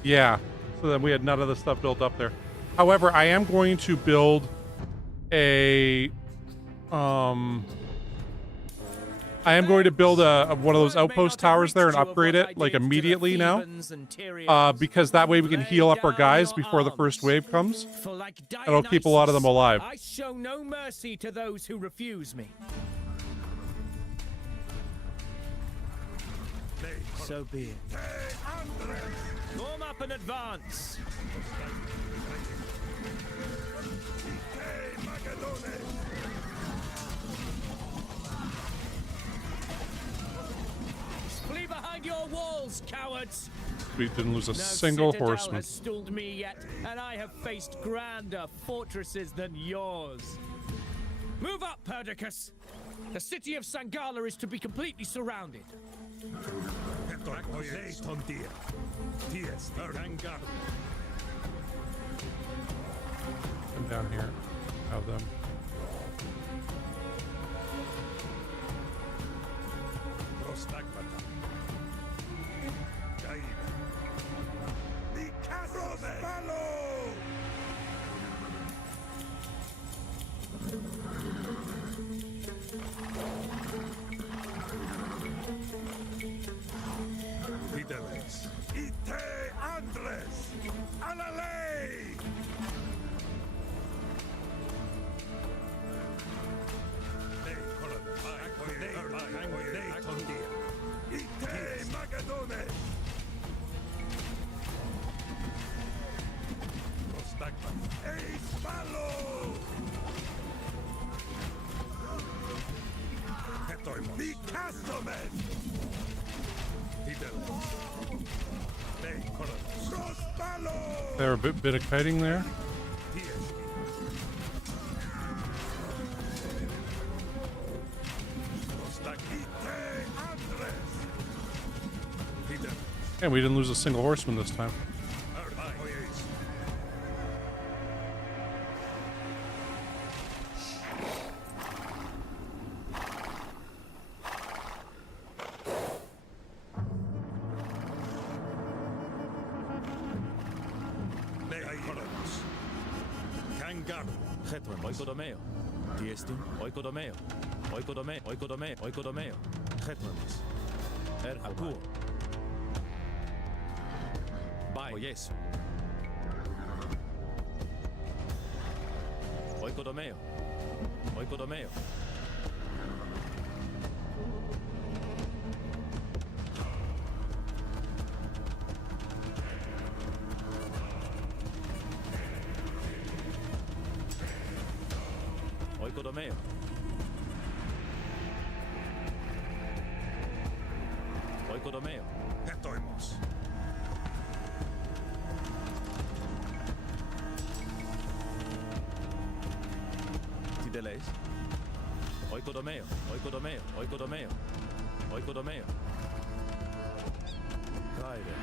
yeah, so then we had none of the stuff built up there. However, I am going to build a I am going to build one of those outpost towers there and upgrade it like immediately now, because that way we can heal up our guys before the first wave comes. It'll keep a lot of them alive. I show no mercy to those who refuse me. So be it. Form up and advance. Inside your walls, cowards! We didn't lose a No single citadel horseman. has stalled me yet, and I have faced grander fortresses than yours. Move up, Perdiccas! The city of Sangala is to be completely surrounded. Come down here. Have them. Fideles. Ite Andres. Alalei. Ite Magadones. Eis Malo. Picastomen. There a bit of kiting there. And we didn't lose a single horseman this time. Oikodomeo. Tiestin, oikodomeo. Oikodome, oikodome, oikodomeo. Hetmanos. Erhapuo. Bai. Oyesu. Oikodomeo. Oikodomeo. Oikodomeo. Oikodomeo. Hetoimos. Tideles. Oikodomeo. Oikodomeo. Oikodomeo. Oikodomeo. Kaide.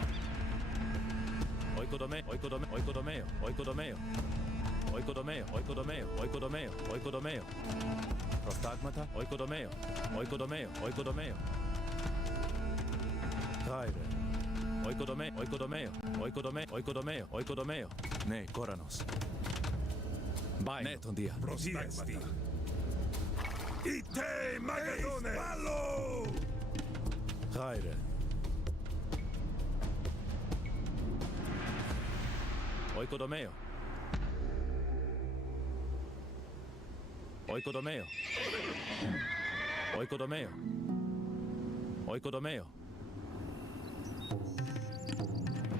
Oikodome. Oikodome. Oikodomeo. Oikodomeo. Oikodomeo, oikodomeo, oikodomeo, oikodomeo. Prostagmata, oikodomeo, oikodomeo, oikodomeo. Kaire. Oikodome, oikodomeo, oikodome, oikodomeo, oikodomeo. Ne, koranos. Bai. Ne, ton dia. Prostagmata. Ite Magadones. Malo. Kaire. Oikodomeo. Oikodomeo. Oikodomeo. Oikodomeo.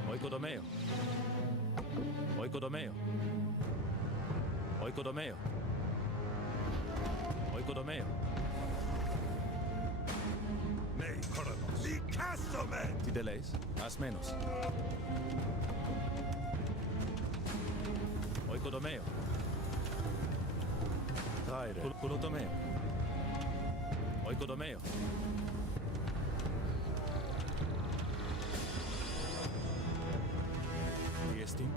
Oikodomeo. Oikodomeo. Oikodomeo. Oikodomeo. Nei, koranos. Picastomen. Tideles, haz menos. Oikodomeo. Kaire. Kulotomeo. Oikodomeo. Tiestin.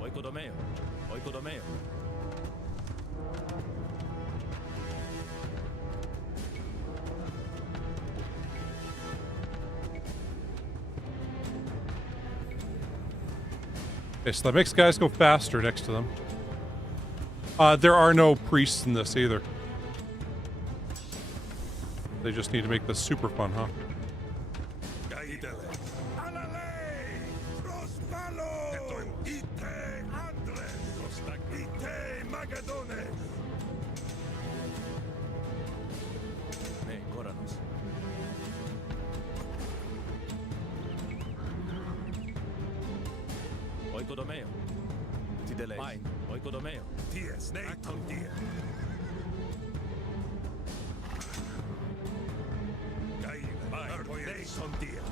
Oikodomeo. Oikodomeo. Okay, so that makes guys go faster next to them. There are no priests in this either. They just need to make this super fun, huh? Ne, koranos. Oikodomeo. Tideles. Bai. Oikodomeo. Ties, nei, ton dia. Kaile, on dia.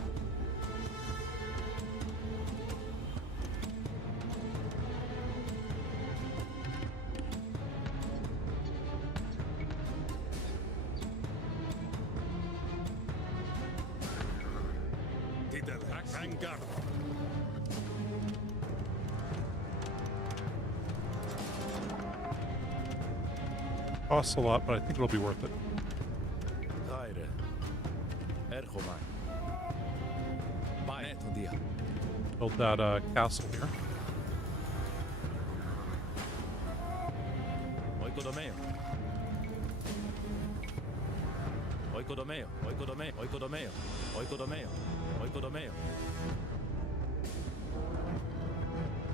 Vanguard. Costs a lot, but I think it'll be worth it. Hayre. Erchomai. Net on dia. Build that castle here. Oikodomeo. Oikodomeo. Oikodomeo. Oikodomeo. Oikodomeo. Oikodomeo.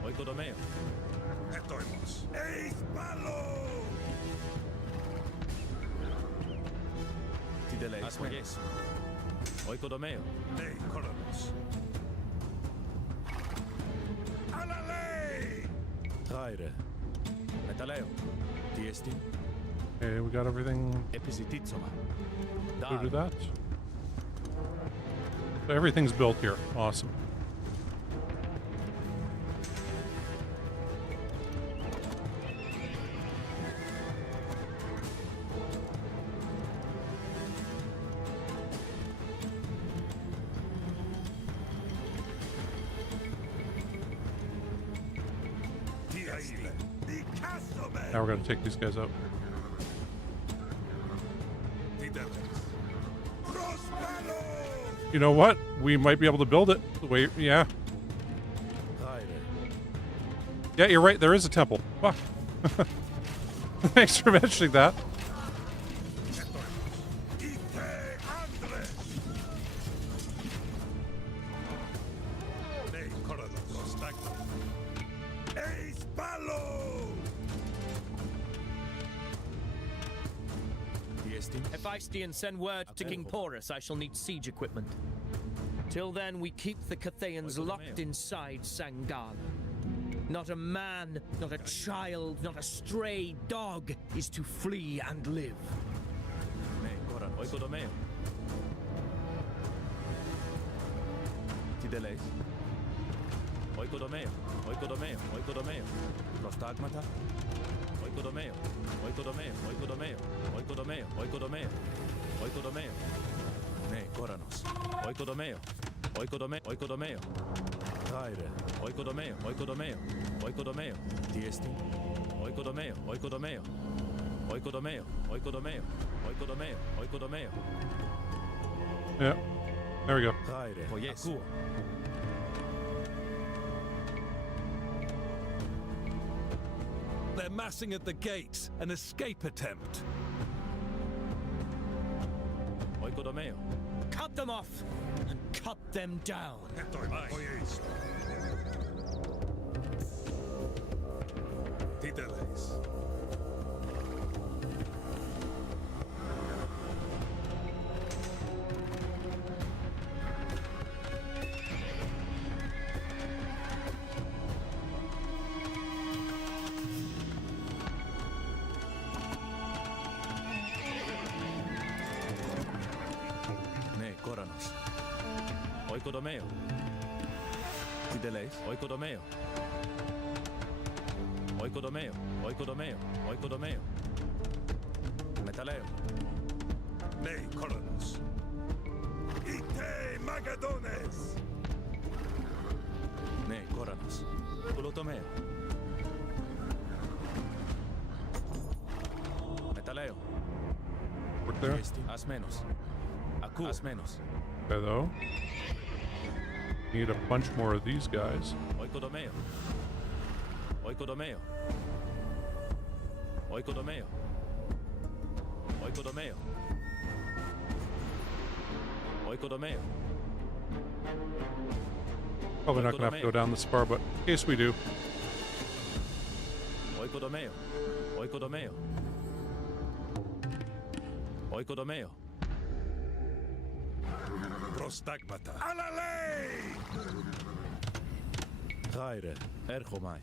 Oikodomeo. Etoimos. Eis palo! Tidele. Asmoyes. Oikodomeo. Nei coronos. Alla lei! Hayre. Metaleo. Tiesti. Okay, we got everything Episititsoma. to do that. So everything's built here. Awesome. Now we're going to take these guys out. You know what? We might be able to build it. The way, yeah. Yeah, you're right. There is a temple. Fuck. Thanks for mentioning that. Hephaestion, send word to King Porus I shall need siege equipment. Till then, we keep the Cathayans locked inside Sangala. Not a man, not a child, not a stray dog is to flee and live. Oikodomeo. Tideles. Oikodomeo. Oikodomeo. Oikodomeo. Prostagmata. Oikodomeo. Oikodomeo. Oikodomeo. Oikodomeo. Oikodomeo. Oikodomeo. Ne, Koranos. Oikodomeo. Oikodomeo. Oikodomeo. Hayre. Oikodomeo. Oikodomeo. Oikodomeo. Tiesti. Oikodomeo. Oikodomeo. Oikodomeo. Oikodomeo. Oikodomeo. Oikodomeo. Yeah. There we go. Hayre. Oyes. They're massing at the gates. An escape attempt. Oikodomeo. Cut them off and cut them down. Tideles. Oikodomeo. Tideles. Oikodomeo. Oikodomeo. Oikodomeo. Oikodomeo. Metaleo. Nei coronos. Ite magadones. Ne, Koranos. Ulotomeo. Metaleo. Work there. As menos. Aku. As menos. Okay, though. Need a bunch more of these guys. Oikodomeo. Oikodomeo. Oikodomeo. Oikodomeo. Oikodomeo. Probably not going to have to go down this far, but in case we do. Oikodomeo. Oikodomeo. Oikodomeo. Prostagmata. Alla lei! Hayre. Erchomai.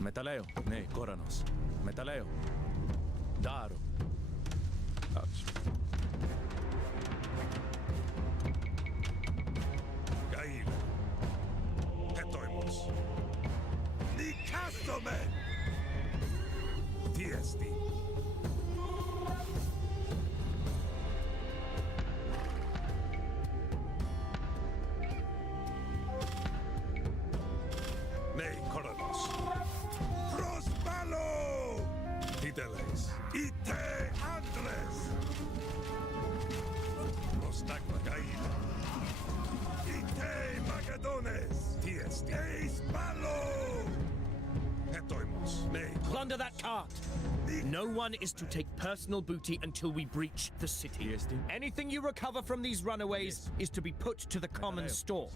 Metaleo. Ne, Koranos. Metaleo. Daro. Ite Andres! Prostagma Gaida! Ite Magadones! Tiesti! Eis Balo! Hetoimos! Nei! Plunder that cart! No one is to take personal booty until we breach the city. Anything you recover from these runaways is to be put to the common store.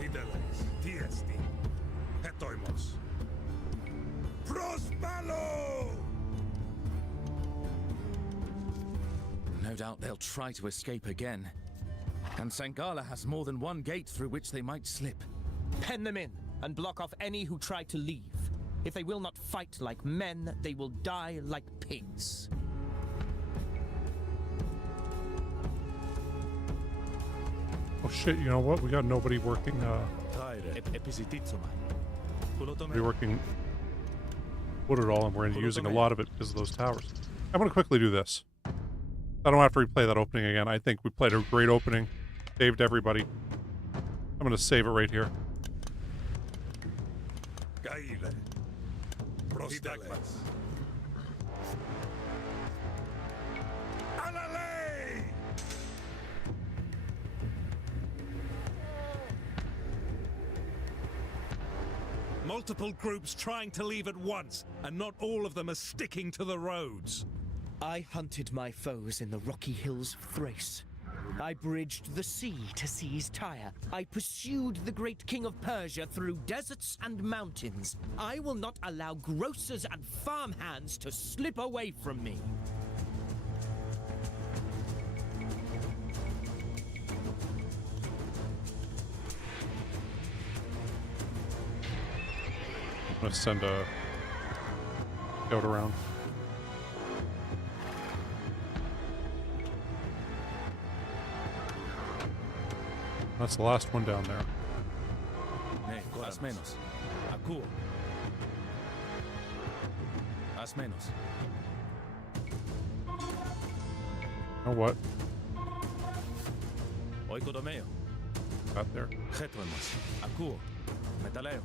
Tideles! Tiesti! Hetoimos! Prospalo! No doubt they'll try to escape again. And Sangala has more than one gate through which they might slip. Pen them in and block off any who try to leave. If they will not fight like men, they will die like pigs. Oh shit, you know what? We got nobody working, nobody working wood at all, and we're using a lot of it because of those towers. I'm gonna quickly do this. I don't have to replay that opening again. I think we played a great opening. Saved everybody. I'm gonna save it right here. Gaile! Prostagmas! Alale! Multiple groups trying to leave at once, and not all of them are sticking to the roads. I hunted my foes in the rocky hills of Thrace. I bridged the sea to seize Tyre. I pursued the great king of Persia through deserts and mountains. I will not allow grocers and farmhands to slip away from me. I'm gonna send a scout around. That's the last one down there. Haz menos. Acuo. Haz menos. You know what? Oikodomeo. Got there. Getuemos. Acuo. Metaleo.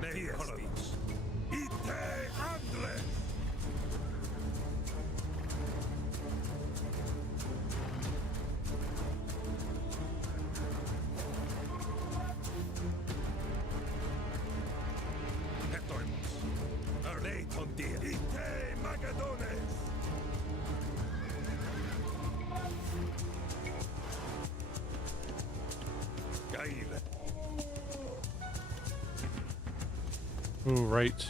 Tiestis! Ite Andres! Hetoimos! Arneiton dia! Ite Magadones! Gaile! Ooh, right.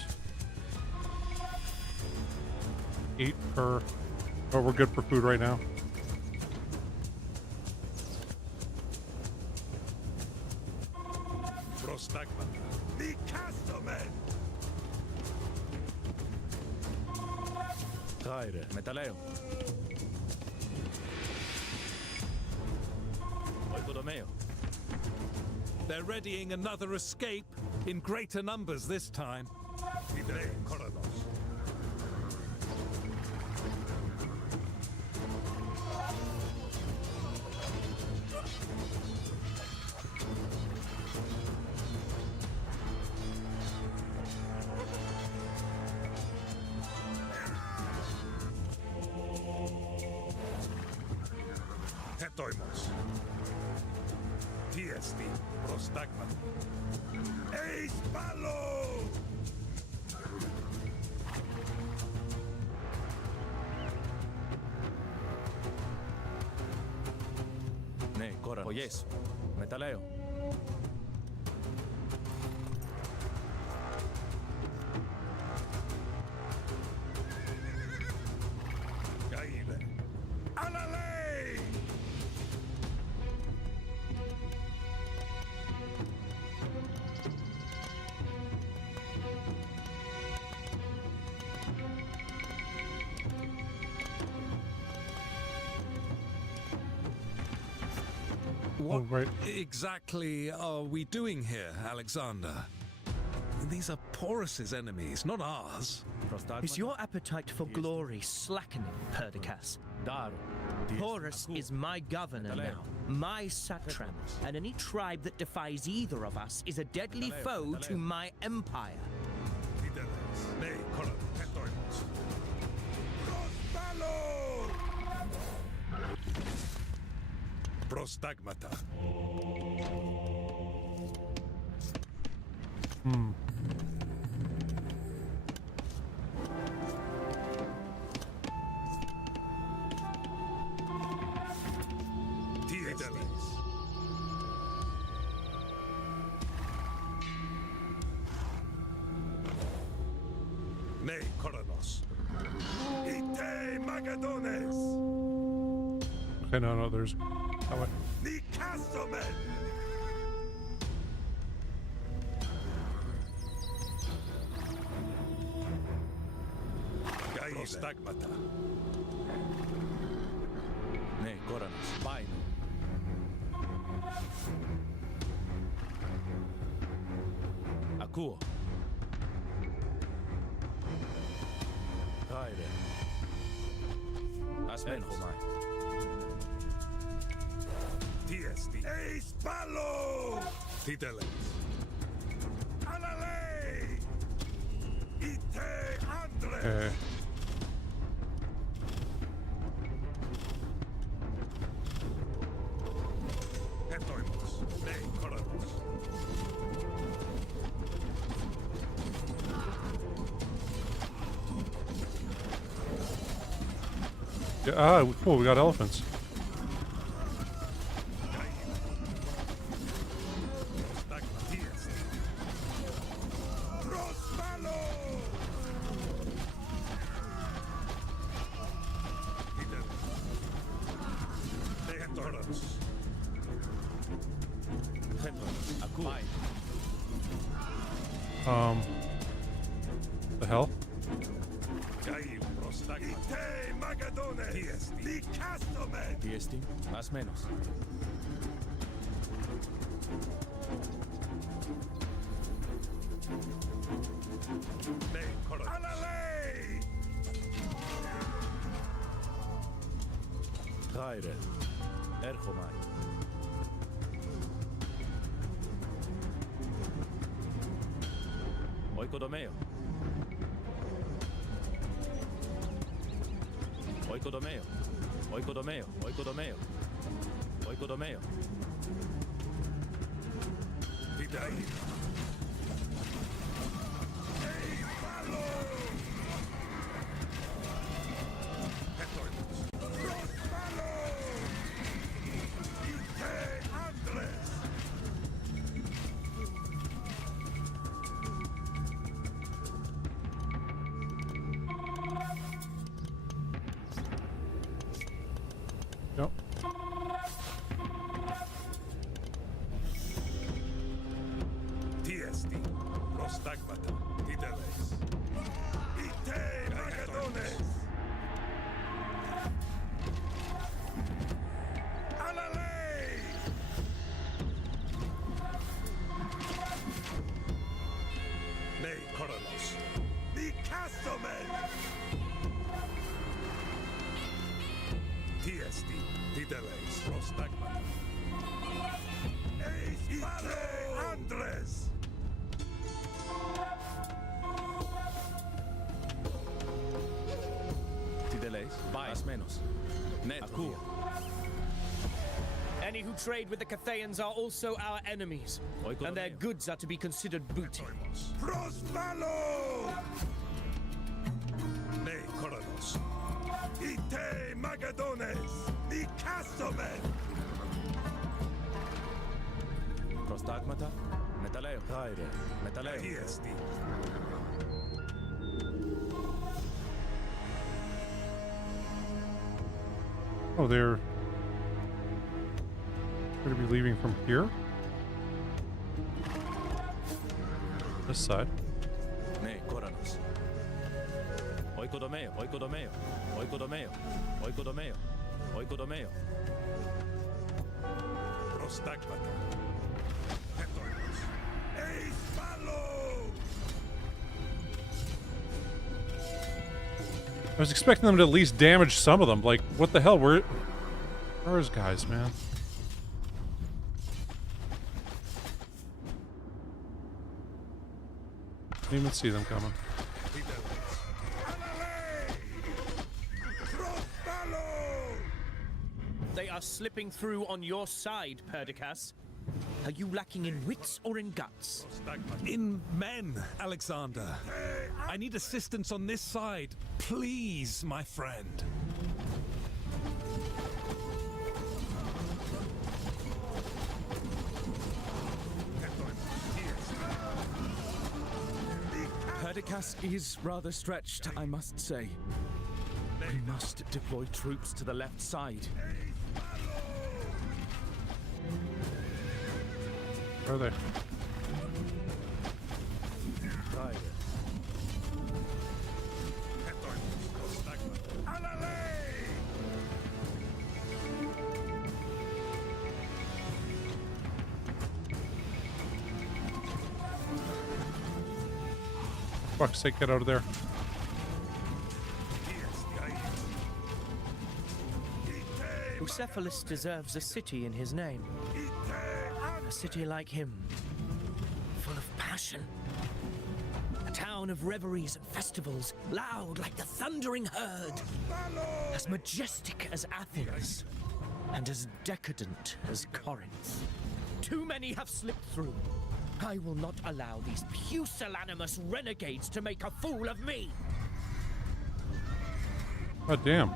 8 per... Oh, we're good for food right now. Prostagma! Nicastomen! Caire. Metaleo. Oikodomeo. They're readying another escape in greater numbers this time. Ide Coronos! Hetoimos! Tiesti! Prostagma! Eis Balo! Ne, Cora. Oyes. Metaleo. Gaile! Alale! What right. exactly are we doing here, Alexander? These are Porus's enemies, not ours. Is your appetite for glory slackening, Perdiccas? Porus is my governor now, my satrap, and any tribe that defies either of us is a deadly foe to my empire. Fideles! Nei Coronos! Prostagmata. Tiedelis. Ne Koronos. Ite Magadones. Okay, no, there's... Oh, wait. Ni Castomen. Prostagmata. Ne Koranos. Baino. Akuo. Haide. Asmenhomai. Tiesti. Eis Palo. Titeles. Alalei. Ite Andres. Okay. Etoimos. Ne Koronos. Yeah, cool, we got elephants. The hell? Tiesti. Más menos. Haide. Erhomai. Oikodomeo. Oikodomeo. Oikodomeo. Oikodomeo. Oikodomeo. Vidai. Yep. Tiesti. Prostagmata. Titeles. Ite Magadones. Alalei. Ne Koronos. Ni Castomen. Tiesti. Titeles. Prostagmata. Eis Ite Andres. Tideles. Más menos. Net. Akuo. Any who trade with the Cathayans are also our enemies, and their goods are to be considered booty. Prosvalo! Ne Koronos. Ite Magadones. Ni Castomen. Prostagmata. Metaleo. Haide. Metaleo. Tiesti. Oh, they're going to be leaving from here? This side. Ne Koranos. Oikodomeo. Oikodomeo. Oikodomeo. Oikodomeo. Oikodomeo. Prostagmata. Etoimos. Eis Palo! I was expecting them to at least damage some of them. Like, what the hell? Where are his guys, man? Didn't even see them coming. They are slipping through on your side, Perdiccas. Are you lacking in wits or in guts? In men, Alexander. I need assistance on this side. Please, my friend. Perdiccas is rather stretched, I must say. We must deploy troops to the left side. Where are they? Fuck's sake, get out of there. Bucephalus deserves a city in his name. A city like him, full of passion. A town of reveries and festivals, loud like the thundering herd. As majestic as Athens, and as decadent as Corinth. Too many have slipped through. I will not allow these pusillanimous renegades to make a fool of me. God damn.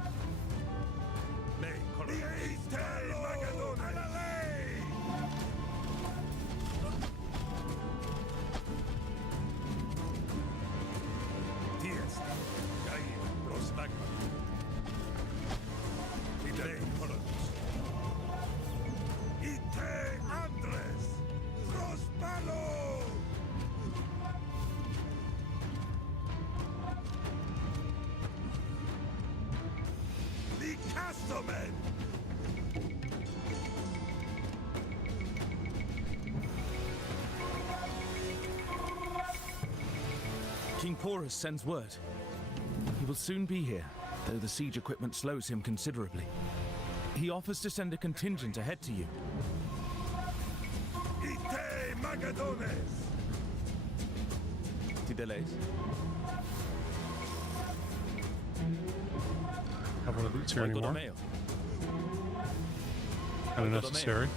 King Porus sends word. He will soon be here, though the siege equipment slows him considerably. He offers to send a contingent ahead to you. Tidales. Have one of these here anymore. Kind of necessary.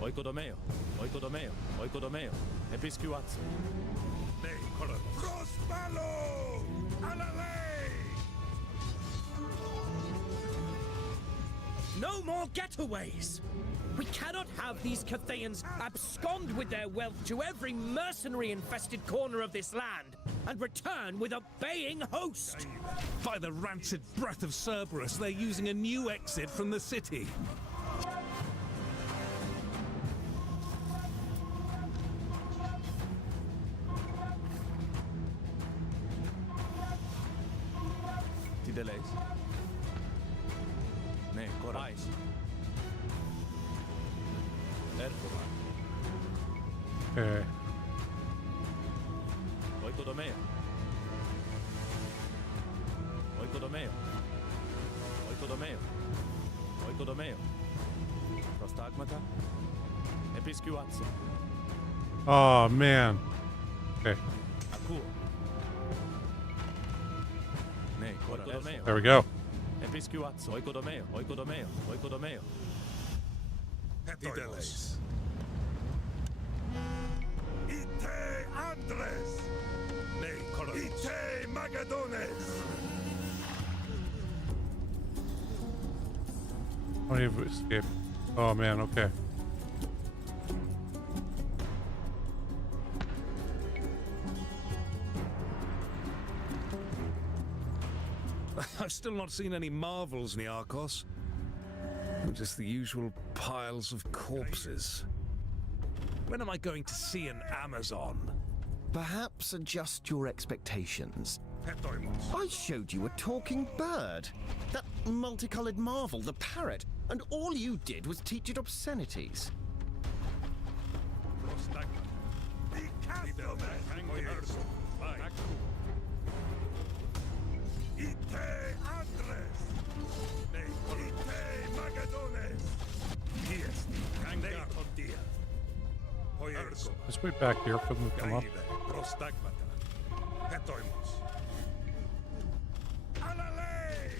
Oikodomeo, oikodomeo, oikodomeo, episcuatsu. Crossballo! No more getaways! We cannot have these Cathayans abscond with their wealth to every mercenary-infested corner of this land and return with a baying host! By the rancid breath of Cerberus, they're using a new exit from the city. Tidales. Ne, corais. Okay. Oikodomeo. Oikodomeo. Oikodomeo. Oikodomeo. Prostagmata. Episcuatsu. Oh man. Okay. Akur. Ne, coradomeo. There we go. Episcuatsu. Oikodomeo. Oikodomeo. Oikodomeo. Tidales. Ite Andres. Ite Magadones. How many have escaped? Oh man, okay. I've still not seen any marvels, Niarchos. Just the usual piles of corpses. When am I going to see an Amazon? Perhaps adjust your expectations. I showed you a talking bird. That multicolored marvel, the parrot, and all you did was teach it obscenities. Ite wait back here for them to come up. Prostagmata. Hetoimos. Alalay!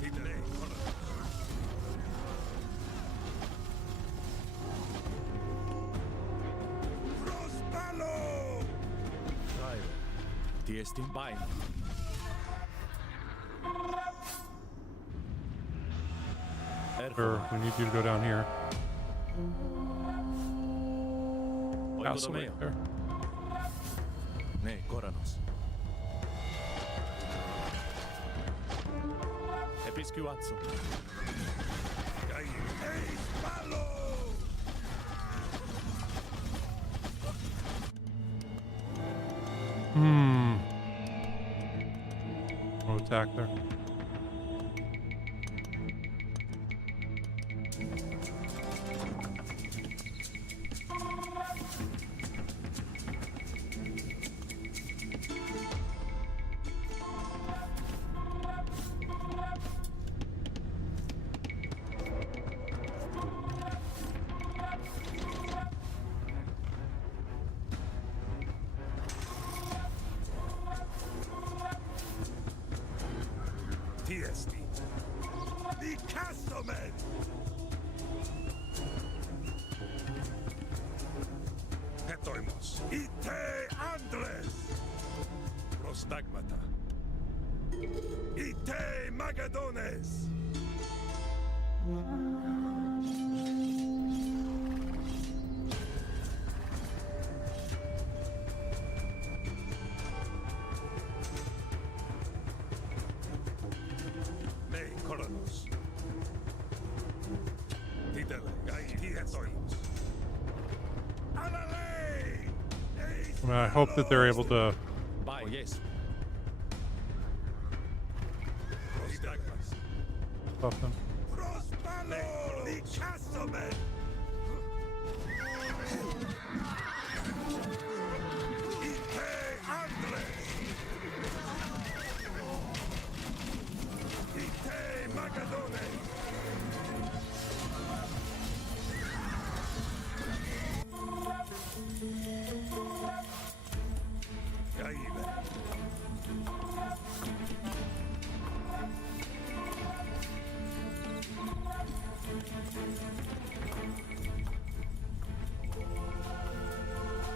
Tidele, Colonos. Prospalo! Tiesti Bain. Sure, we need you to go down here. Castle right there. Ne Koranos. Episcuazzo. No attack there. Tiesti. Di Castomen! Hetoimos. Ite Andres! Prostagmata. Ite Magadones! Ne Colonos. Tidele. Hetoimos. Alalay! I mean, I hope that they're able to Oh, yes. Prostagmas. buff them. Prospalo! Di Castomen! Ite Andres! Ite Magadones! Caile.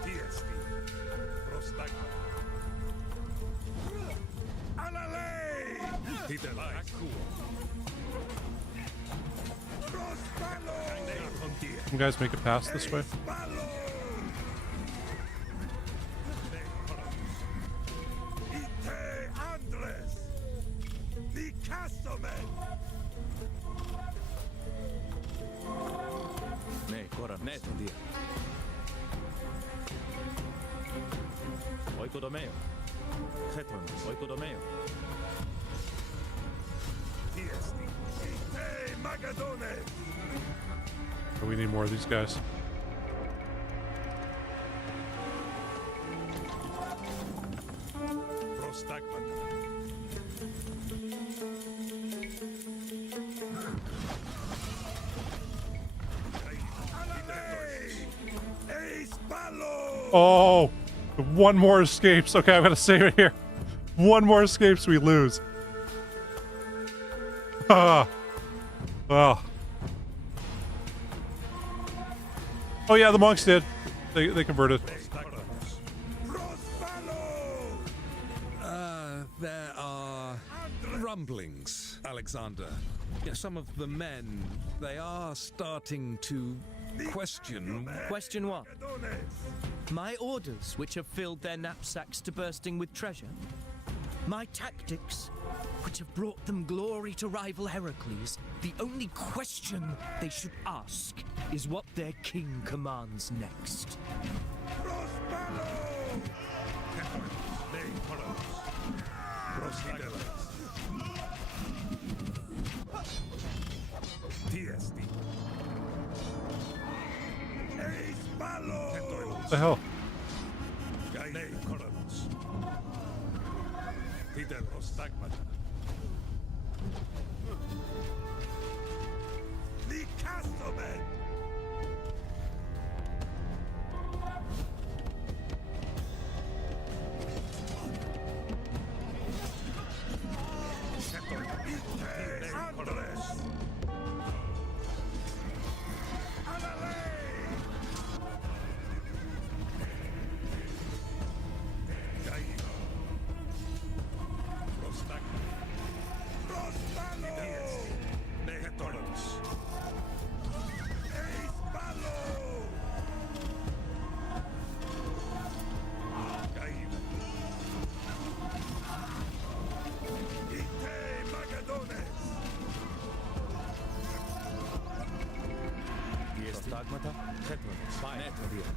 Tiesti. Prostagma. Alalay! Tidelai. Prospalo! You guys make it past this way? Ite Andres! Di Castomen! Ne Koranos. Ne Tondia. Oikodomeo. Hetoimos. Oikodomeo. Tiesti. Ite Magadones! Or we need more of these guys. Prostagmata. Ace Palo! Oh! One more escapes. Okay, I'm gonna save it here. One more escapes, we lose. Ah. Oh. Oh yeah, the monks did. They converted. There are rumblings, Alexander. Yeah, some of the men, they are starting to question. Question what? My orders, which have filled their knapsacks to bursting with treasure? My tactics, which have brought them glory to rival Heracles? The only question they should ask is what their king commands next. Tiesti. Ace Palo! What the hell? Ne Colonos. Prostagmata. The Castlemen! Andres! Prostagmata. Tetralis. Netovia.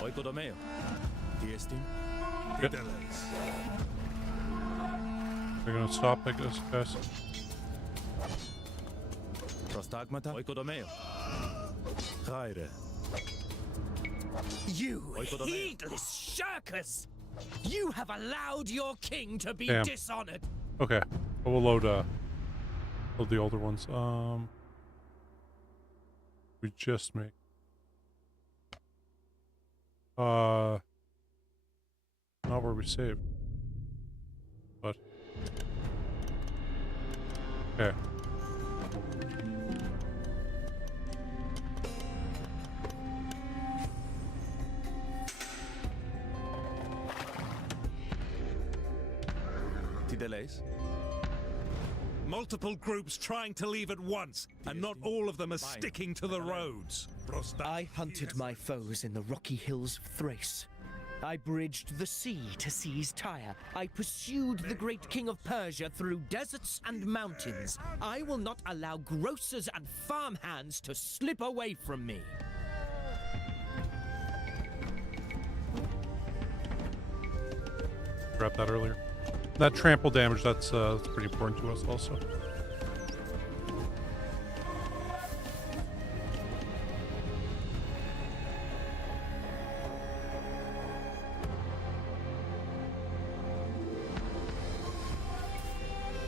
Oikodomeo. Diestin. Fidelis. They're gonna stop, I guess, guys. Prostagmata. Oikodomeo. Raire. You Oikodomeo. heedless shirkers! You have allowed your king to be Damn. dishonored. Okay. We'll load the older ones. We just make not where we saved. But okay. Tideleis. Multiple groups trying to leave at once, and not all of them are sticking to the roads. I hunted my foes in the rocky hills of Thrace. I bridged the sea to seize Tyre. I pursued the great king of Persia through deserts and mountains. I will not allow grocers and farmhands to slip away from me. Grabbed that earlier. That trample damage, that's pretty important to us also.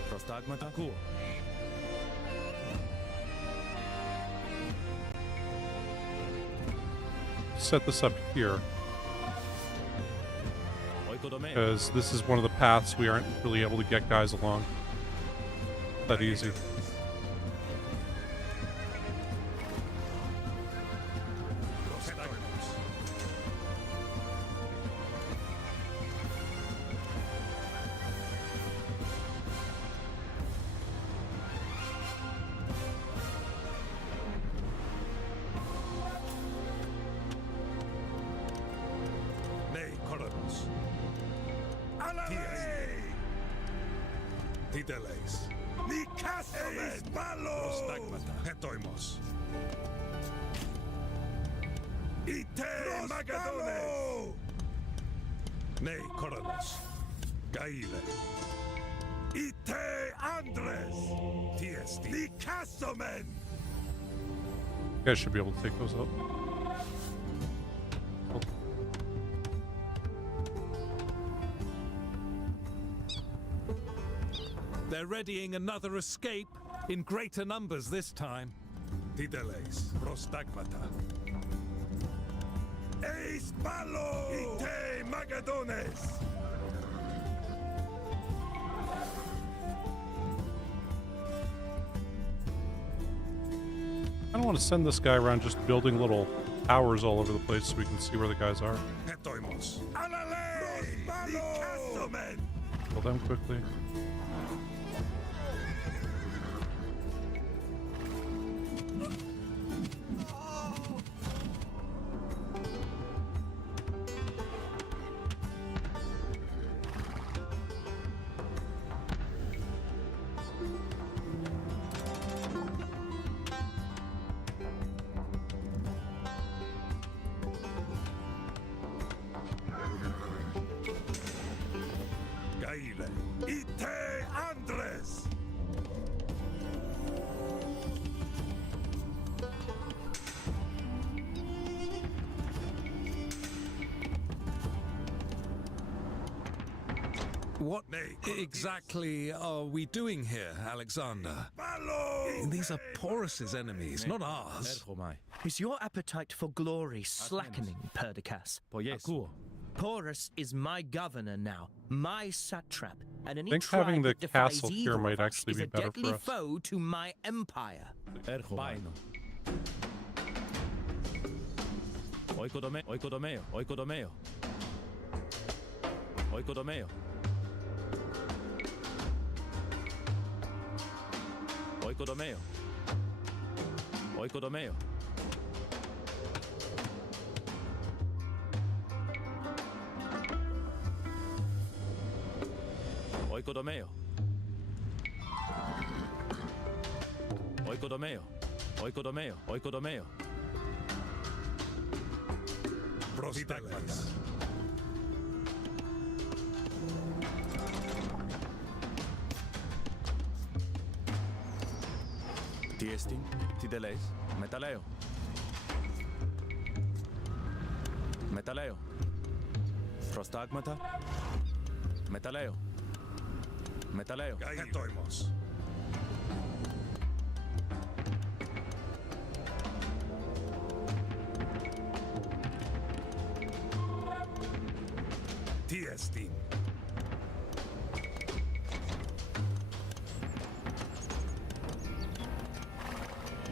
Prostagmata. Cool. Set this up here, Oikodomeo. because this is one of the paths we aren't really able to get guys along that easy. Nei Coronos. Tideleis. Ni Castlemen! Prostagmata. Hetoimos. Ite Magadones! Nei Coronos. Gaile. Ite Andres! Tiesti. Ni Castlemen! You guys should be able to take those out. They're readying another escape in greater numbers this time. Tideleis. Prostagmata. Eis Palo! Ite Magadones! I don't want to send this guy around just building little towers all over the place so we can see where the guys are. Hetoimos. Alale! Ni Castlemen! Kill them quickly. Gaile. Ite Andres! What exactly are we doing here, Alexander? These are Porus's enemies, not ours. Is your appetite for glory slackening, Perdiccas? Porus is my governor now, my satrap, and any I think tribe having the that defies castle here either might of us actually is be a better deadly for us. foe to my empire. Oikodomeo, oikodomeo, oikodomeo. Oikodomeo. Oikodomeo. Oikodomeo. Oikodomeo. Oikodomeo. Oikodomeo. Oikodomeo. Prostagmas. Tiestin, Tideleis, Metaleo. Metaleo. Prostagmata. Metaleo. Metaleo. Hetoimos. Tiestin.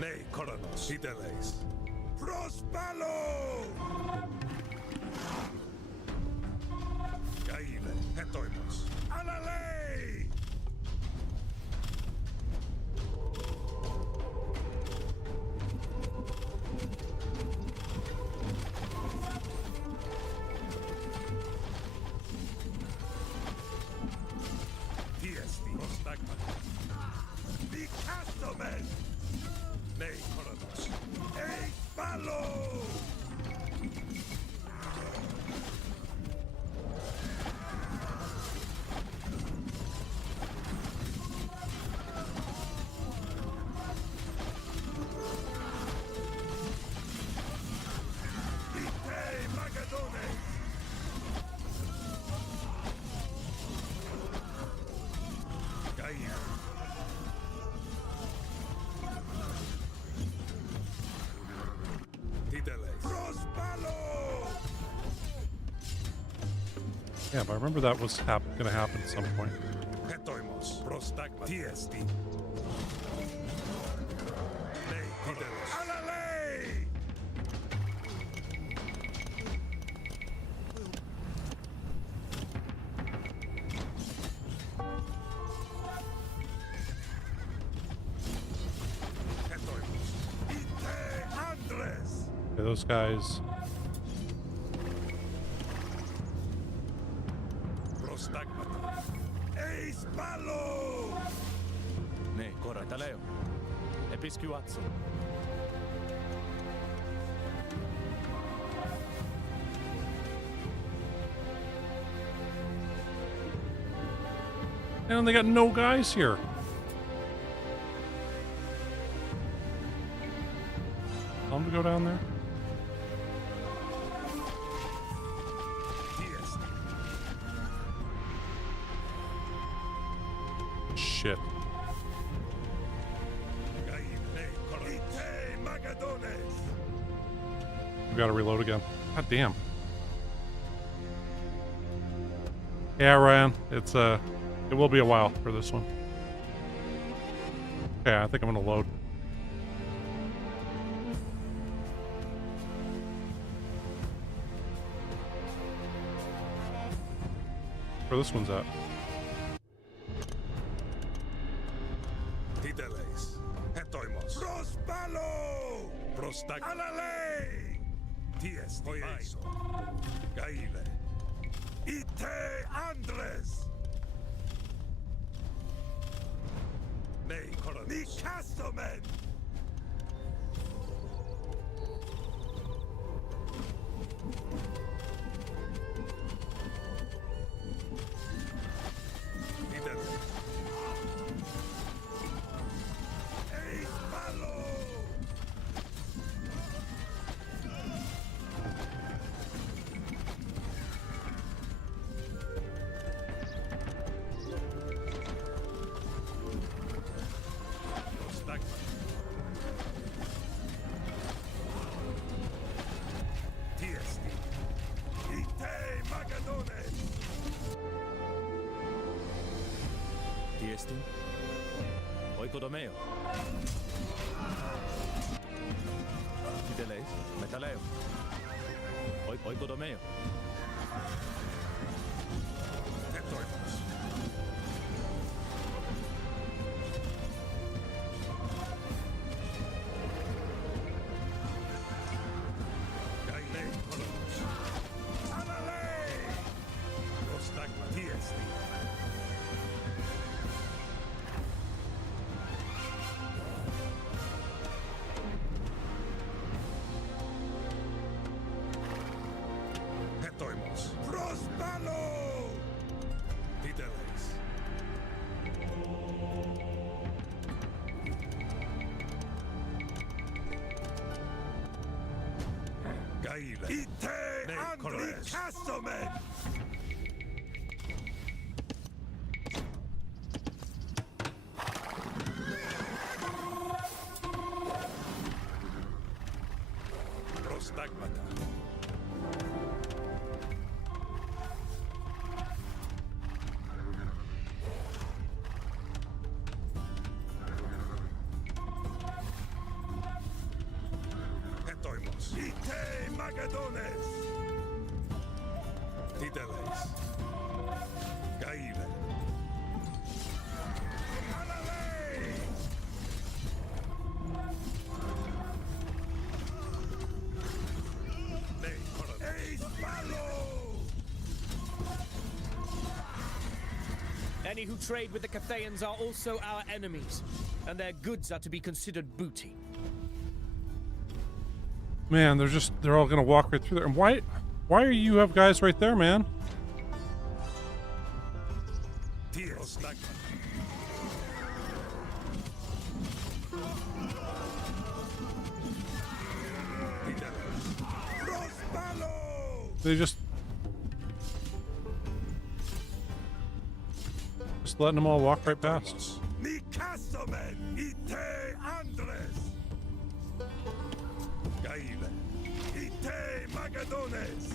Nei Koronos. Tideleis. Prospalo! Caile. Hetoimos. Alalei! Tiesti. Prostagma. Di Castomen! Nei Koronos. Ei Ballo! Itei Magadones! Gaia. Tideleis. Prospalo! Yeah, but I remember that was gonna happen at some point. Hetoimos. Prostagma. Tiesti. Nei Tideleis. Alalei! Hetoimos. Ite Andres! Okay, those guys. Prostagmata. Eis Ballo! Ne, Cora, Metaleo. Episcuazzo. And they got no guys here. Tell them to go down there. Tiesti. Shit. Gaia. Nei Koronos. Ite Magadones! We gotta reload again. God damn. Yeah, Ryan. It's it will be a while for this one. Okay, I think I'm gonna load. Where this one's at? Tideleis. Hetoimos. Prospalo! Prostag. Alalei! Tiesti. Hoieiso. Gaile. Ite Andres! Nei Koronos. Ni Castomen! Tideleis. Eis Ballo! Triestin. Oikodomeo. Fideles. Metaleo. Oikodomeo. Ite Andri Castomen! Prostagmata. Hetoimos. Ite Magadones! Tideles. Gaile. Alale! Eis Palo! Any who trade with the Cathayans are also our enemies, and their goods are to be considered booty. Man, they're all gonna walk right through there. And why are you have guys right there, man? They just letting them all walk right past. Nicastomen! Ite Andres! Gaile. Ite Magadones!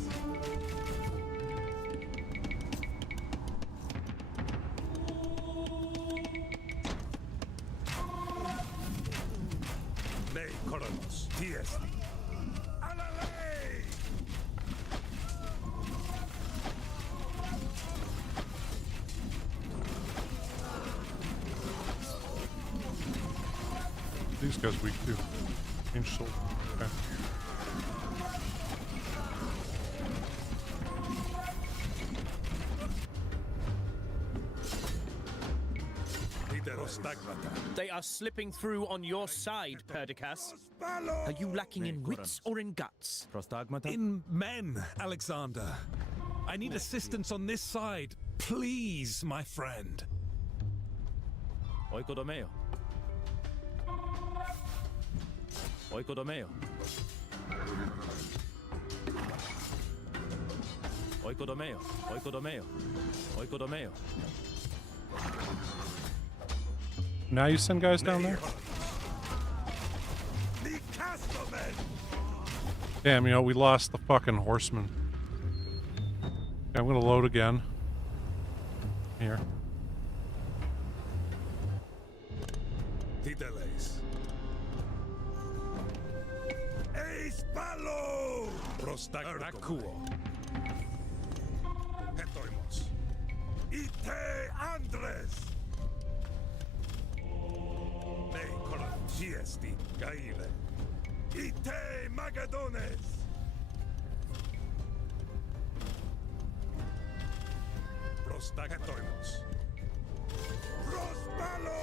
Ne Coronos. Tiesti. Alale! These guys weak too. Change soul. Okay. They are slipping through on your side, Perdiccas. Are you lacking in wits or in guts? In men, Alexander. I need assistance on this side. Please, my friend. Oikodomeo. Oikodomeo. Oikodomeo. Oikodomeo. Oikodomeo. Now you send guys down there? Damn, you know, we lost the fucking horseman. Okay, I'm gonna load again. Here. Tideles. Eis Palo! Prostagnacuo. Hetoimos. Ite Andres! Ne Coran. Tiesti. Gaile. Ite Magadones! Prostagnacuos. Prospalo!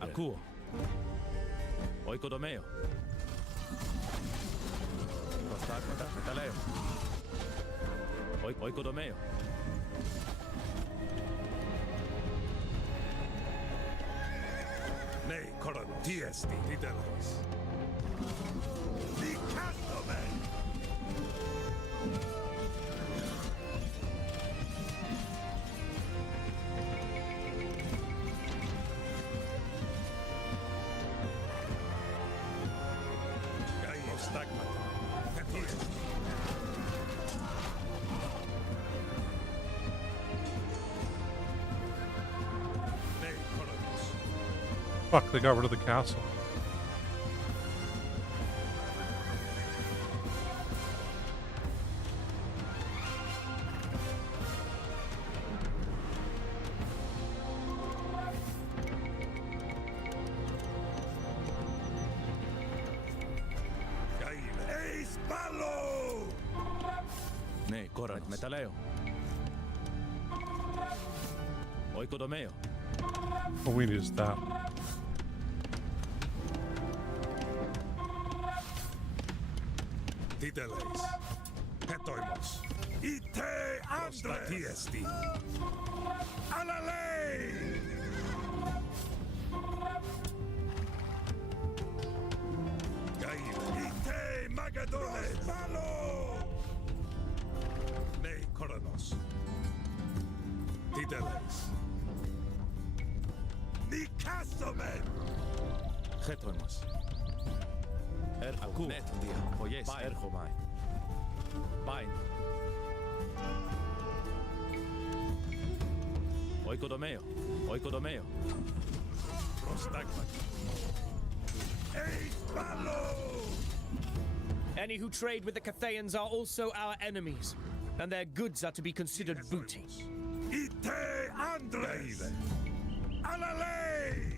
Akuo. Oikodomeo. Prostagmata. Metaleo. Oikodomeo. Ne Coran. Tiesti. Tideles. Nicastomen! Fuck, they got rid of the castle. Ace Ballo! Ne, Koran, Metaleo. Oikodomeo. All we need is that. Titeles. Hetoimos. Ite Andres. Tiesti. Alalei! Gail. Ite Magadones. Malo! Nei Koranos. Titeles. Nikasomen! Hetoimos. Aku. Net dia. Oyes. Erhomai. Bain. Oikodomeo. Oikodomeo. Prostagma. Ace Ballo! Any who trade with the Cathayans are also our enemies, and their goods are to be considered booty. Ite Andres! Alalei!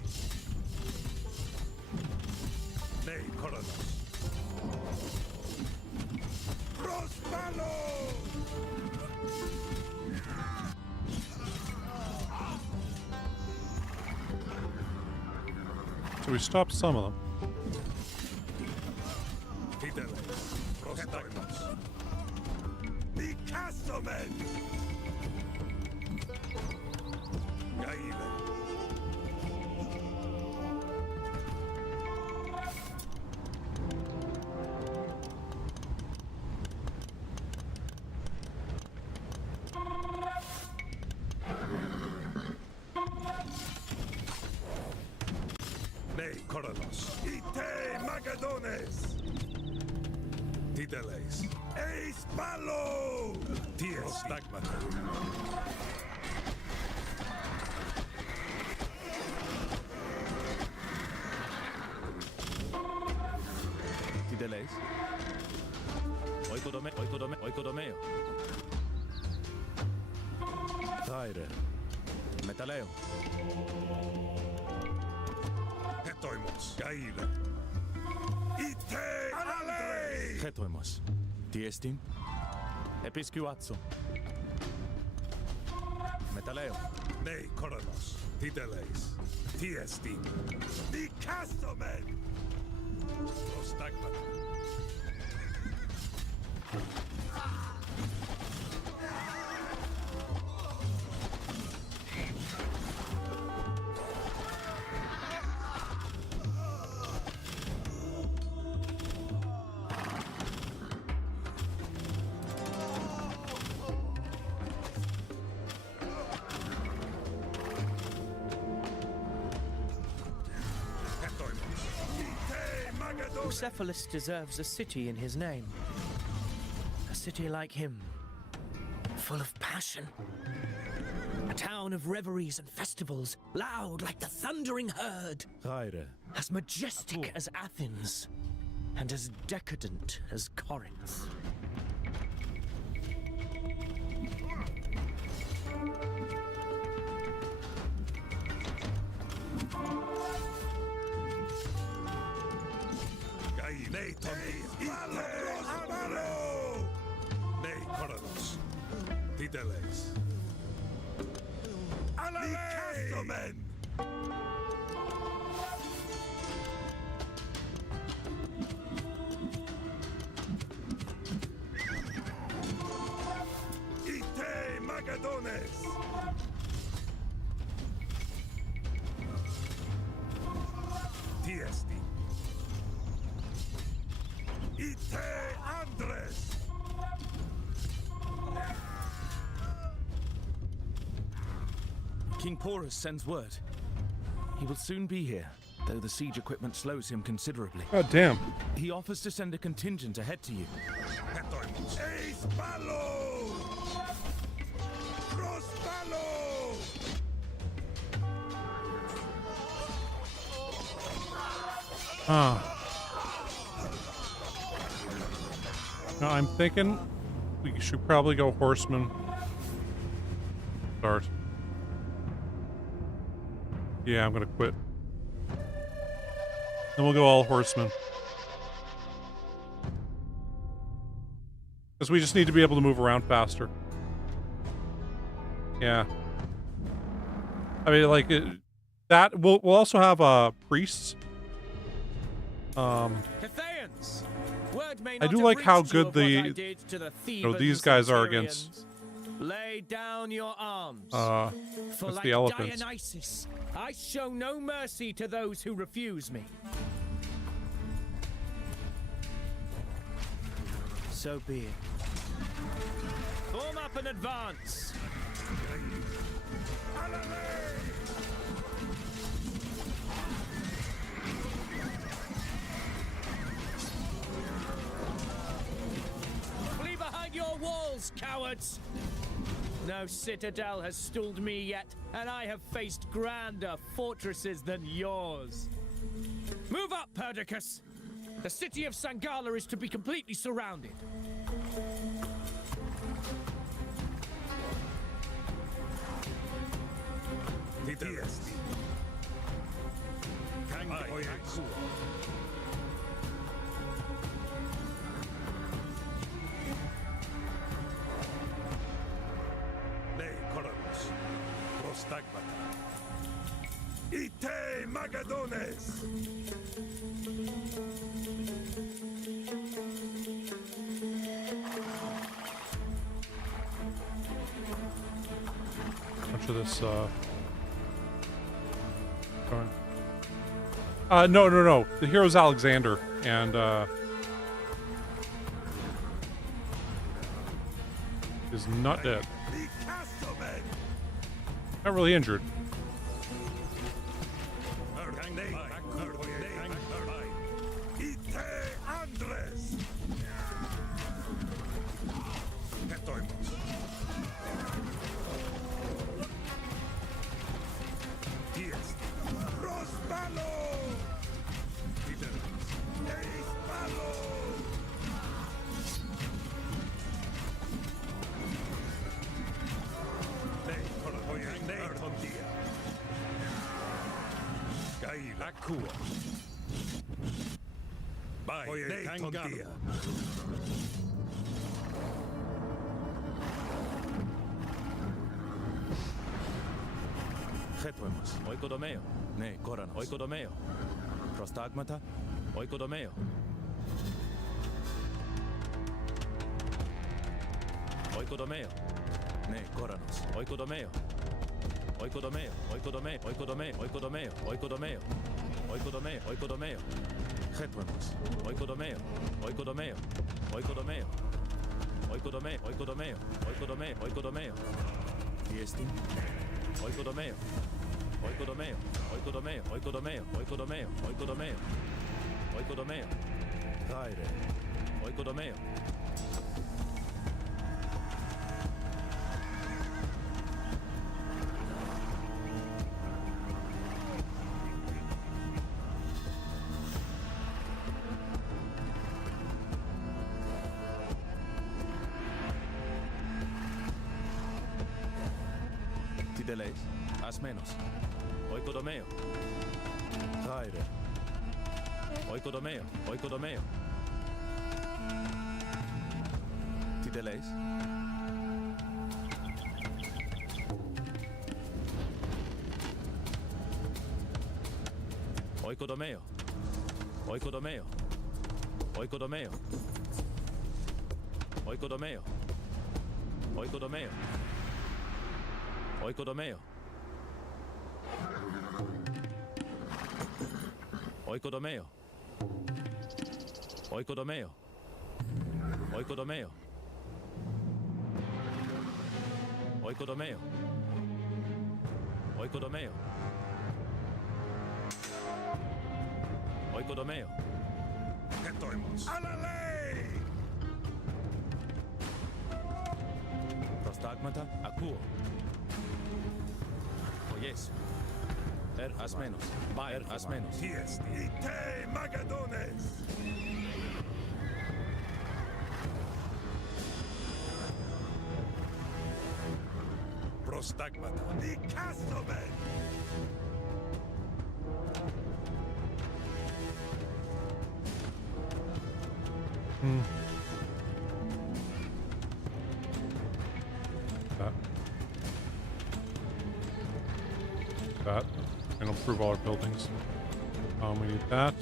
Nei Koronos. Prospalo! So we stopped some of them. Titeles. Prostagmos. Nikasomen! Gaile. Nei Koronos. Ite Magadones. Titeles. Ace Ballo! Prostagmata. Titeles. Oikodomeo. Taire. Metaleo. Hetoimos. Gaile. Ite Alalei! Hetoimos. Tiestin. Episcuazzo. Metaleo. Nei Koronos. Titeles. Tiesti. Nikasomen! Prostagmata. Bucephalus deserves a city in his name. A city like him, full of passion. A town of reveries and festivals, loud like the thundering herd. Taire. As majestic as Athens, and as decadent as Corinth. Nei Tomis. Ite Ballo! Nei Koronos. Titeles. Alalei! Nikasomen! Ite Magadones! Tiesti. Ite Andres! King Porus sends word. He will soon be here, though the siege equipment slows him considerably. God damn. He offers to send a contingent ahead to you. Hetoimos. Ace Ballo! Prospalo! No, I'm thinking we should probably go horseman. Start. Yeah, I'm gonna quit. Then we'll go all horsemen. Because we just need to be able to move around faster. Yeah. I mean, like, that, we'll also have, priests. Cathayans! Word may I not do have like how reached you good of what I the, did to the you know, Thebans these guys are and against, Tyrians. Lay down your arms. for For like the elephants. Dionysus, I show no mercy to those who refuse me. So be it. Form up and advance. Flee behind your walls, cowards! No citadel has stooled me yet, and I have faced grander fortresses than yours. Move up, Perdiccas! The city of Sangala is to be completely surrounded. Prostagmata. Ite Magadones! Bunch of this, darn. No. The hero's Alexander, and, is not dead. Not really injured. Chetwemos, oikodomeo, ne, koranos, oikodomeo, prostagmata, oikodomeo. Oikodomeo, ne, koranos, oikodomeo, oikodomeo, oikodomeo, oikodomeo, oikodomeo, oikodomeo, oikodomeo, oikodomeo, chetwemos, oikodomeo, oikodomeo, oikodomeo, oikodomeo, oikodomeo, oikodomeo, oikodomeo, diestin. Oikodomeo, oikodomeo, oikodomeo, oikodomeo, oikodomeo, oikodomeo, oikodomeo, caere, oikodomeo. Tideleis, as menos. Oikodomeo. Caere. Oikodomeo, oikodomeo. Tideleis. Oikodomeo. Oikodomeo. Oikodomeo. Oikodomeo. Oikodomeo. Oikodomeo. Oikodomeo. Oikodomeo. Oikodomeo. Oikodomeo. Oikodomeo. Oikodomeo. ¡A la ley! Prostagmata, akuo. Oyes. Haz menos. Haz menos. Tiest ite Magadones! Prostagmata, the Castomen! That. And improve all our buildings. We need that.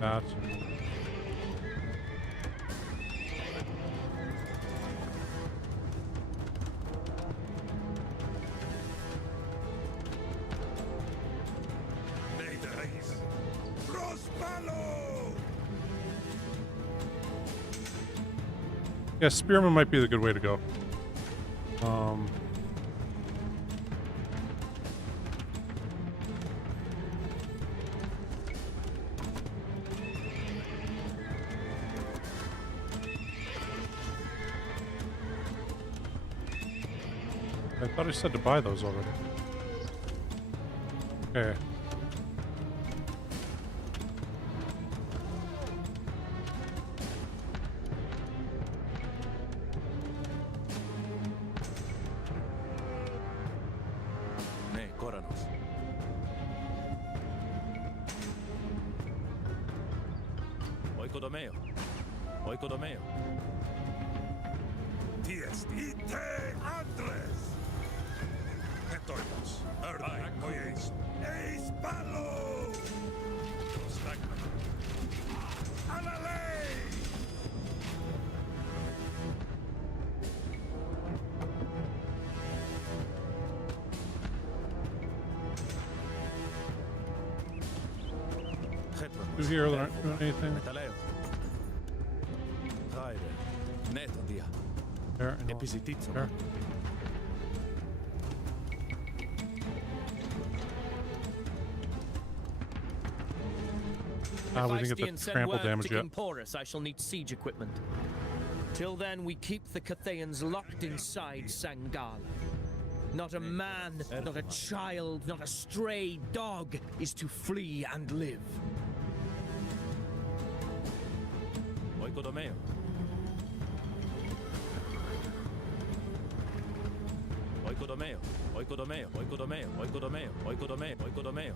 That. Neidreis! Prospalo! Yeah, Spearman might be the good way to go. I thought I said to buy those already. Okay. Ne, Koranos. Oikodomeo. Oikodomeo. Tiest ite Andres! Hetoimos, Erdakoyes, Eis Palo! Prostagmata. Alalei! Through here, they're not doing anything. Metaleo. Haide. Neton dia. There, and Episititso. there. Ah, we didn't get the send trample word damage to yet. King Porus, I shall need siege equipment. Till then, we keep the Cathayans locked inside Sangala. Not a man, not a child, not a stray dog is to flee and live. Oikodomeo. Oikodomeo. Oikodomeo. Oikodomeo. Oikodomeo. Oikodomeo. Oikodomeo.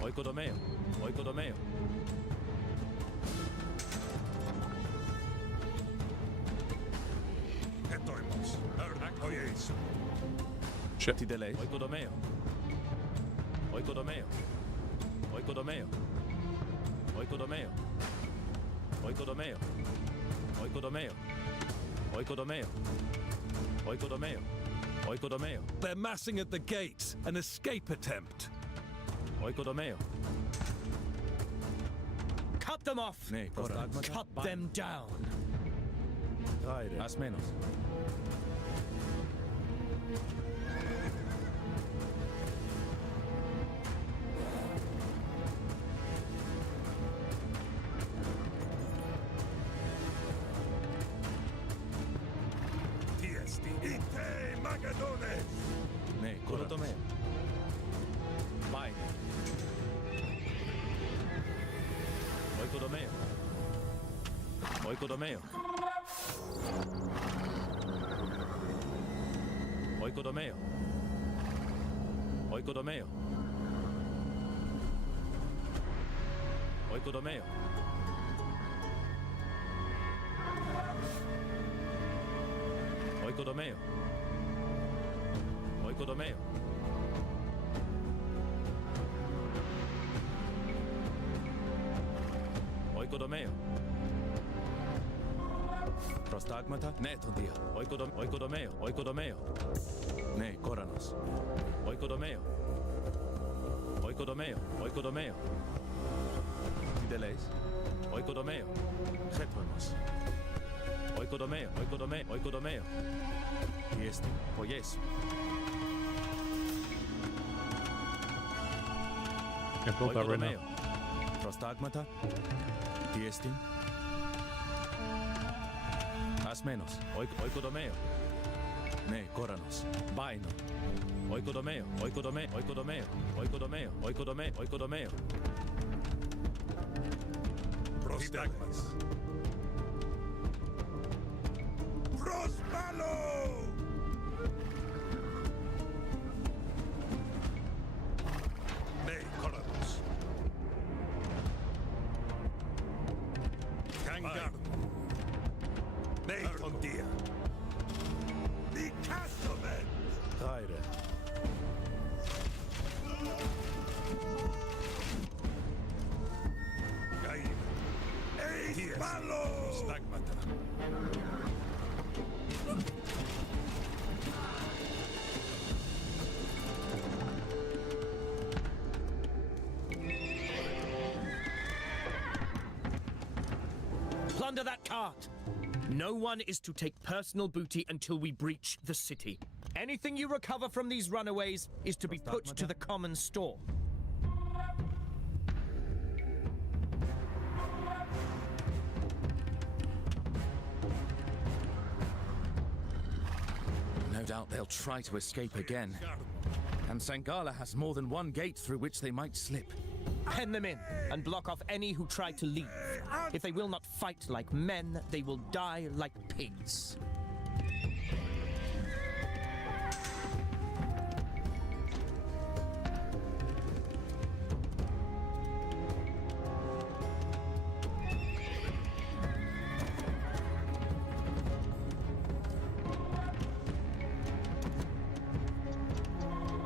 Oikodomeo. Oikodomeo. Hetoimos, Erdakoyes. Shit. Tideleis. Oikodomeo. Oikodomeo. Oikodomeo. Oikodomeo. Oikodomeo. Oikodomeo. Oikodomeo. Oikodomeo. Oikodomeo. They're massing at the gates. An escape attempt. Oikodomeo. Cut them off! Ne, Koranos. Cut them down! Haide. Haz menos. Tiest ite Magadones! Ne, Koranos. Vai. Oikodomeo. Oikodomeo. Oikodomeo. Oikodomeo. Oikodomeo. Oikodomeo. Oikodomeo. Oikodomeo. Prostagmata. Neton dia. Oikodomeo. Oikodomeo. Ne, Koranos. Oikodomeo. Oikodomeo. Oikodomeo. Tideleis. Oikodomeo. Hetoimos. Oikodomeo. Oikodomeo. Oikodomeo. Tiesti. Poies. Can't build that right now. Prostagmata. Tiesti. Haz menos. Oikodomeo. Ne, Koranos. Vaino. Oikodomeo, oikodomeo, oikodomeo, oikodomeo, oikodomeo, oikodomeo. Prostagmas. Prospalo! Ne Corados. Kangar. Ne Pondia. The Castleman. Gaire. Gaim. Eis Malo! Stagmata. Plunder that cart! No one is to take personal booty until we breach the city. Anything you recover from these runaways is to be put to the common store. No doubt they'll try to escape again. And Sangala has more than one gate through which they might slip. Pen them in and block off any who try to leave. If they will not fight like men, they will die like pigs.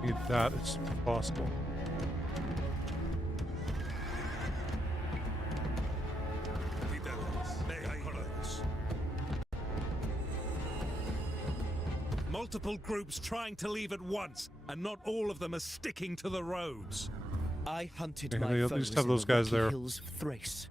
Need that as possible. Multiple groups trying to leave at once, and not all of them are sticking to the roads. I hunted Yeah, my they at foes least have in those the guys rocky there. hills of Thrace.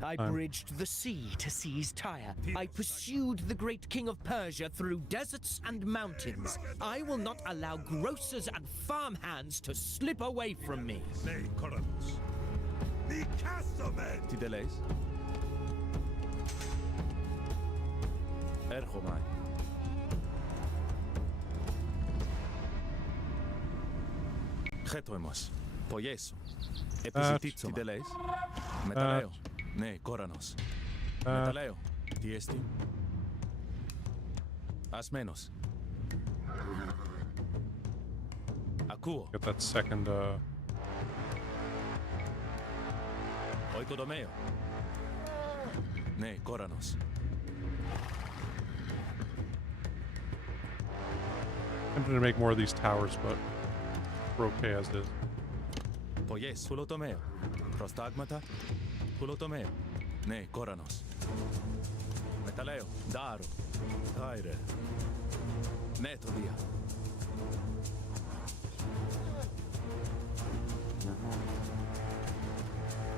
I Time. bridged the sea to seize Tyre. I pursued the great king of Persia through deserts and mountains. I will not allow grocers and farmhands to slip away from me. Ne Corados. The Castleman. Tideleis. Erchomai. Chetoimos. Poieso. Episititsoma. Tideleis. Metaleo. Ne, Koranos. Metaleo. Tiesti. Asmenos. Akuo. Get that second, Oikodomeo. Ne, Koranos. tempted to make more of these towers, but we're okay as is. Poies, Hulotomeo. Prostagmata. Hulotomeo. Ne, Koranos. Metaleo. Daro. Aire. Netodia.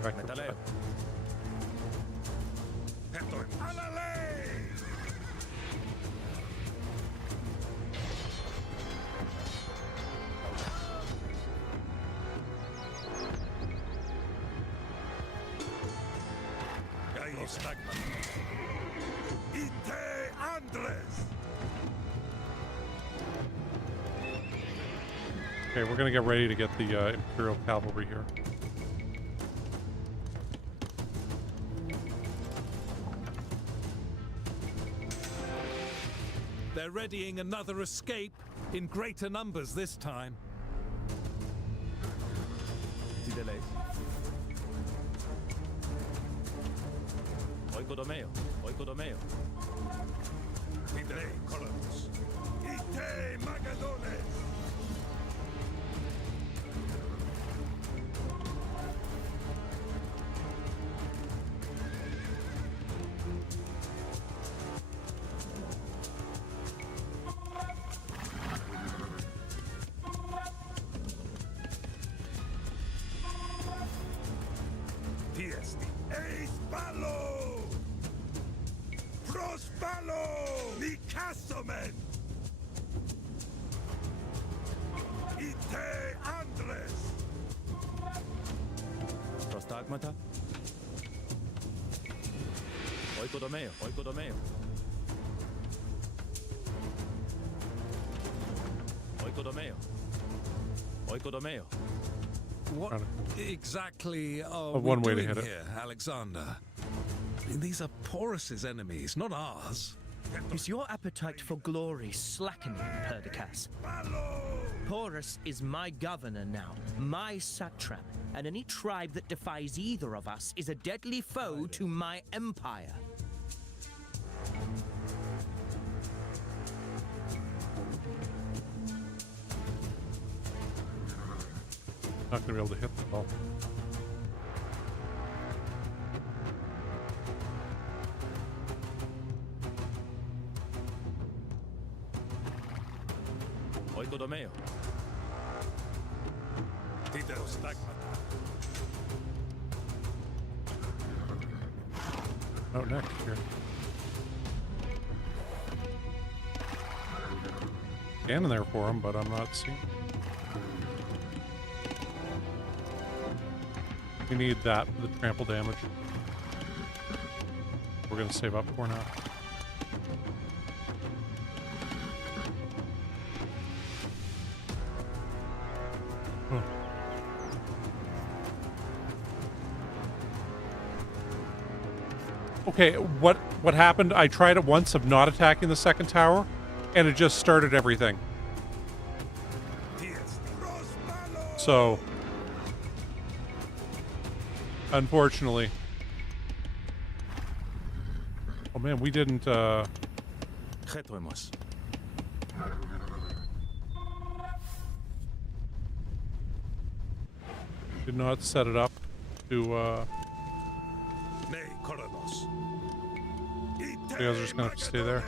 Metaleo. Hector. Alale! Gaio Stagma. Ite Andres. Okay, we're gonna get ready to get the Imperial Cavalry here. They're readying another escape in greater numbers this time. Tideleis. Oikodomeo. Oikodomeo. Ite Colonos. Ite Magadones. Tiesti. Eis Ballo! Prospalo! Nicasomen! Ite Andres! Prostagmata. Oikodomeo. Oikodomeo. Oikodomeo. What exactly are we one way to doing hit it. here, Alexander? I mean, these are Porus's enemies, not ours. Is your appetite for glory slackening, Perdiccas? Porus is my governor now, my satrap, and any tribe that defies either of us is a deadly foe to my empire. Not gonna be able to hit the ball. Oh, next here. Standing there for him, but I'm not seeing. We need that for the trample damage. We're gonna save up for now. Huh. Okay, what happened? I tried it once of not attacking the second tower, and it just started everything. So, unfortunately. Oh man, we didn't, did not set it up to, you guys are just gonna have to stay there.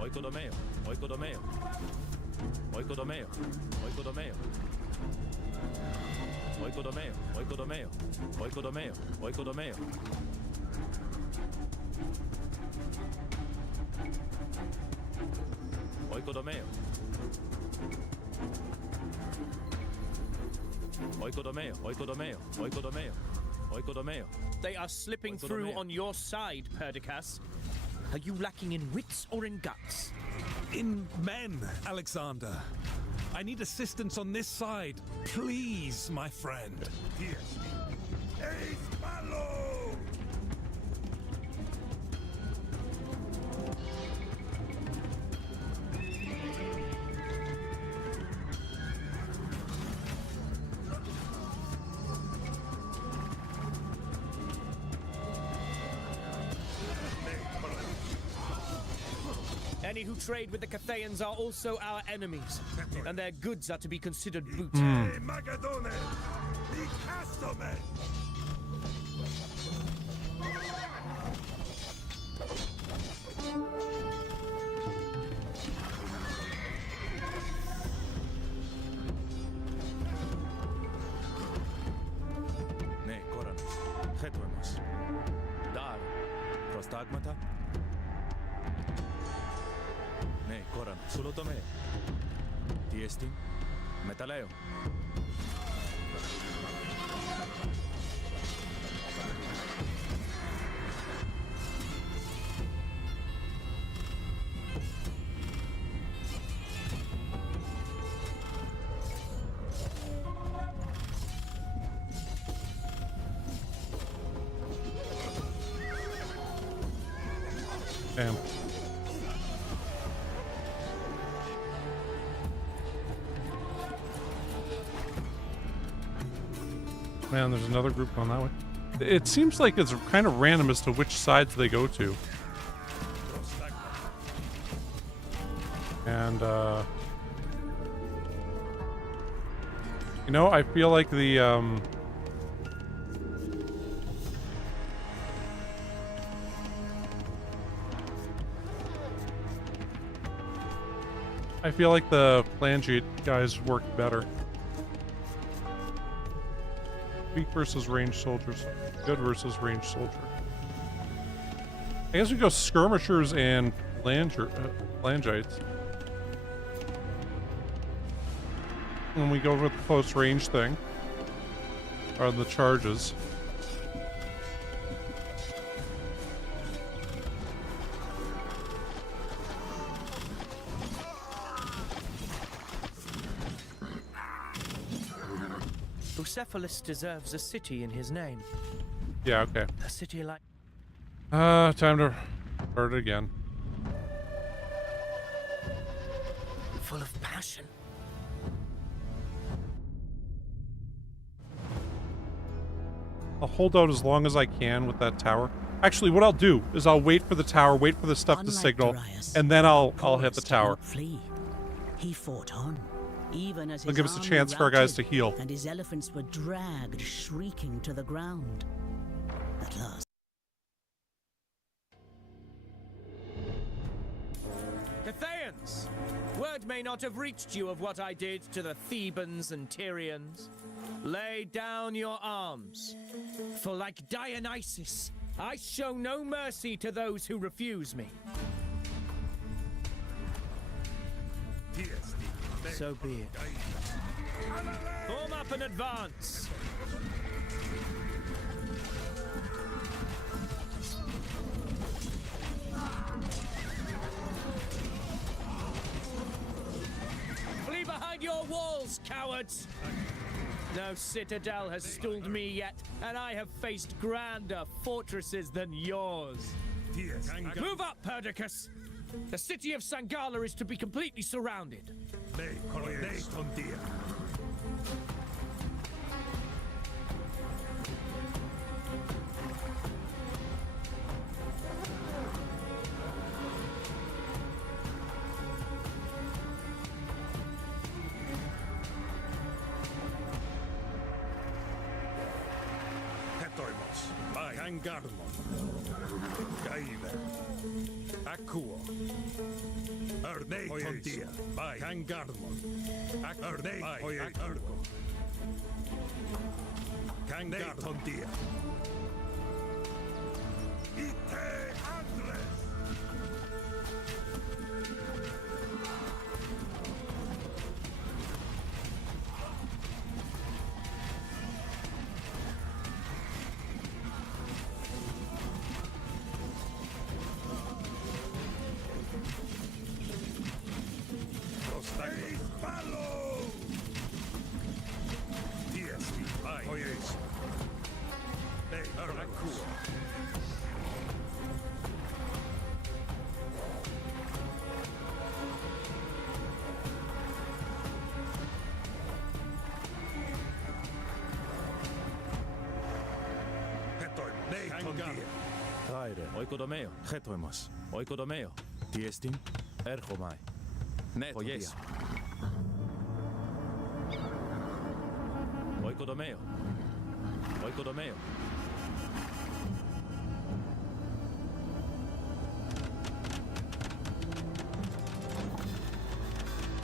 Oikodomeo, oikodomeo. Oikodomeo, oikodomeo. Oikodomeo, oikodomeo. Oikodomeo, oikodomeo. Oikodomeo. Oikodomeo, oikodomeo, oikodomeo. Oikodomeo. They are slipping through on your side, Perdiccas. Are you lacking in wits or in guts? In men, Alexander. I need assistance on this side. Please, my friend. Yes. Ace Malo! Any who trade with the Cathayans are also our enemies, and their goods are to be considered boot. Hey, Magadone! The Castomen! Ne, Koranos. Chetuemos. Dar. Prostagmata. Ne, Koran. Sulotome. Tiestin. Metaleo. Damn. Man, there's another group going that way. It seems like it's kind of random as to which sides they go to. And, you know, I feel like the, I feel like the Phalangite guys work better. Weak versus ranged soldiers. Good versus ranged soldier. I guess we go skirmishers and Phalangites. And we go with the close range thing. Or the charges. Bucephalus deserves a city in his name. Yeah, okay. A city like... Time to start it again. full of passion. I'll hold out as long as I can with that tower. Actually, what I'll do is I'll wait for the tower, wait for the stuff to signal, and then I'll hit the tower. Flee. He fought on, even as It'll his give us a army chance for our guys to routed heal. And his elephants were dragged shrieking to the ground. At last. Cathayans! Word may not have reached you of what I did to the Thebans and Tyrians. Lay down your arms, for like Dionysus, I show no mercy to those who refuse me. So be it. Form up and advance. Flee behind your walls, cowards! No citadel has stalled me yet, and I have faced grander fortresses than yours. Move up, Perdiccas! The city of Sangala is to be completely surrounded. Hetoimos, Kangarmon, Kaive, Akuo, Ernei Tontia, Kangarmon, Ernei Argo, Kangartontia, Ite Andres. Taire, oikodomeo, hetoimos, oikodomeo, tiestin, erhomai, ne ojes. Oikodomeo, oikodomeo.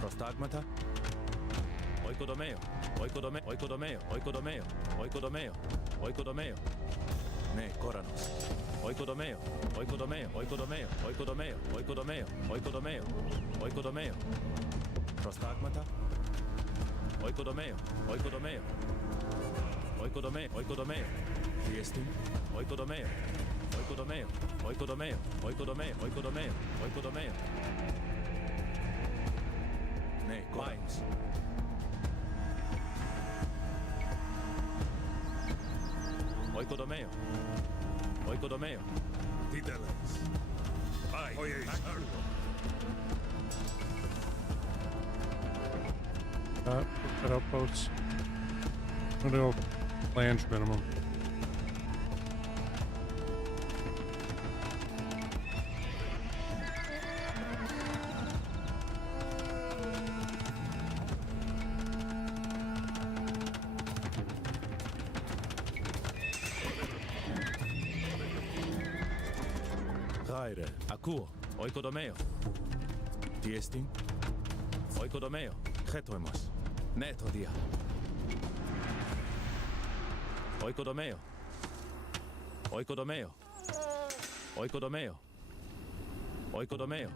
Prostagmata, oikodomeo, oikodomeo, oikodomeo, oikodomeo, oikodomeo, oikodomeo. Ne koranos. Oikodomeo, oikodomeo, oikodomeo, oikodomeo, oikodomeo, oikodomeo, oikodomeo. Prostagmata. Oikodomeo, oikodomeo. Oikodomeo, oikodomeo. Tiestin. Oikodomeo. Oikodomeo, oikodomeo, oikodomeo, oikodomeo, oikodomeo. Ne koranos. Oikodomeo. Oikodomeo. Titeles. Put outposts. I'm gonna go flange minimum. Raire, akuo, oikodomeo. Tiestin, oikodomeo, getoimas, netodia. Oikodomeo, oikodomeo, oikodomeo, oikodomeo,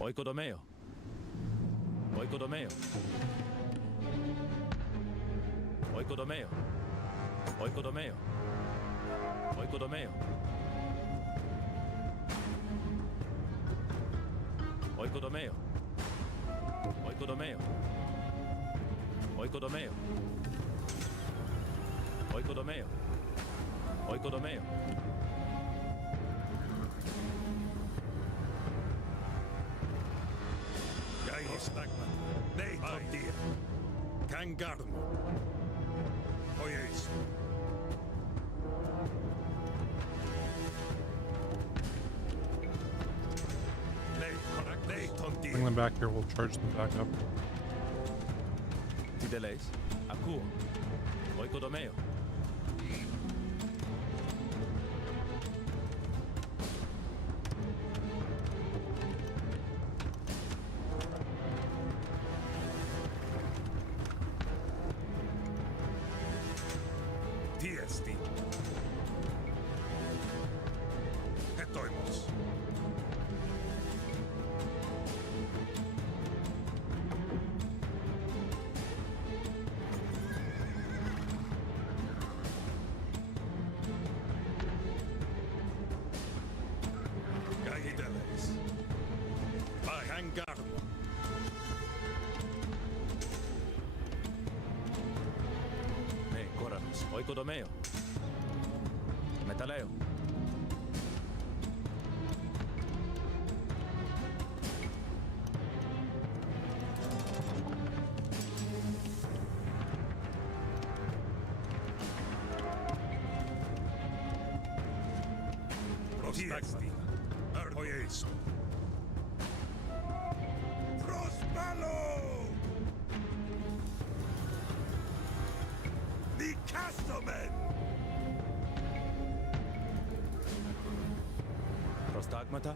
oikodomeo, oikodomeo, oikodomeo, oikodomeo. Oikodomeo. Oikodomeo. Oikodomeo. Oikodomeo. Oikodomeo. Oikodomeo. Gaistagma. Nei tontia. Kangarmo. Oyeis. Bring them back here, we'll charge them back up. Tideleis, akuo, oikodomeo. Tiesti. Hetoimos. Gahideles. Kangarmo. Ne koranus, oikodomeo. Metaleo. Tiesti. Oyeis. Prospalo! The Castomen! Prostagmata.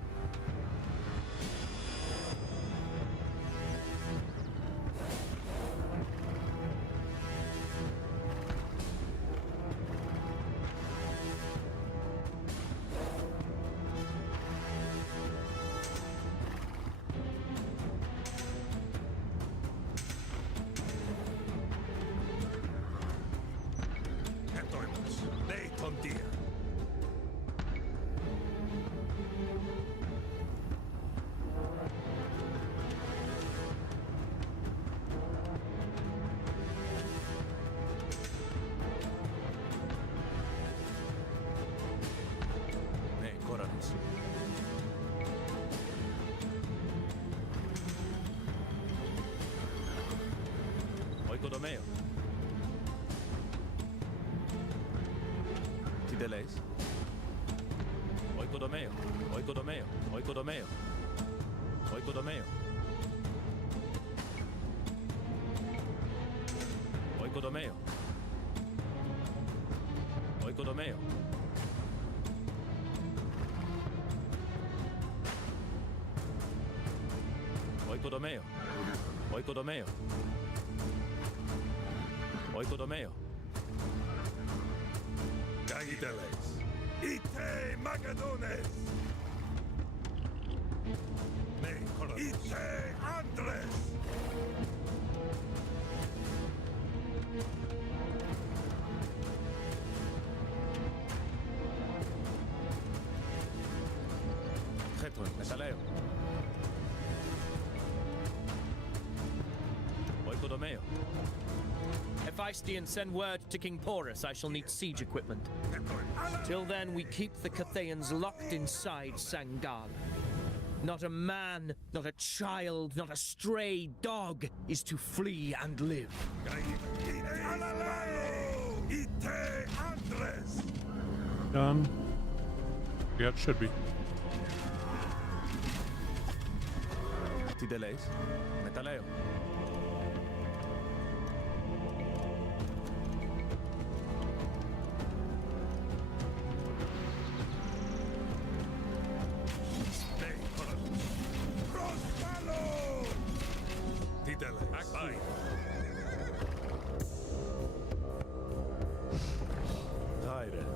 Hetoimos. Nei tontia. Ne koranus. Oikodomeo. Tideleis. Oikodomeo. Oikodomeo. Oikodomeo. Oikodomeo. Oikodomeo. Oikodomeo. Oikodomeo. Oikodomeo. Oikodomeo. Gahideles. Ite Magadones. Nei koranus. Ite Andres. Geton, metaleo. Oikodomeo. Hephaestion and send word to King Porus I shall need siege equipment. Till then, we keep the Cathayans locked inside Sangala. Not a man, not a child, not a stray dog is to flee and live. Done. Yeah, it should be. Ti delays. Metaleo.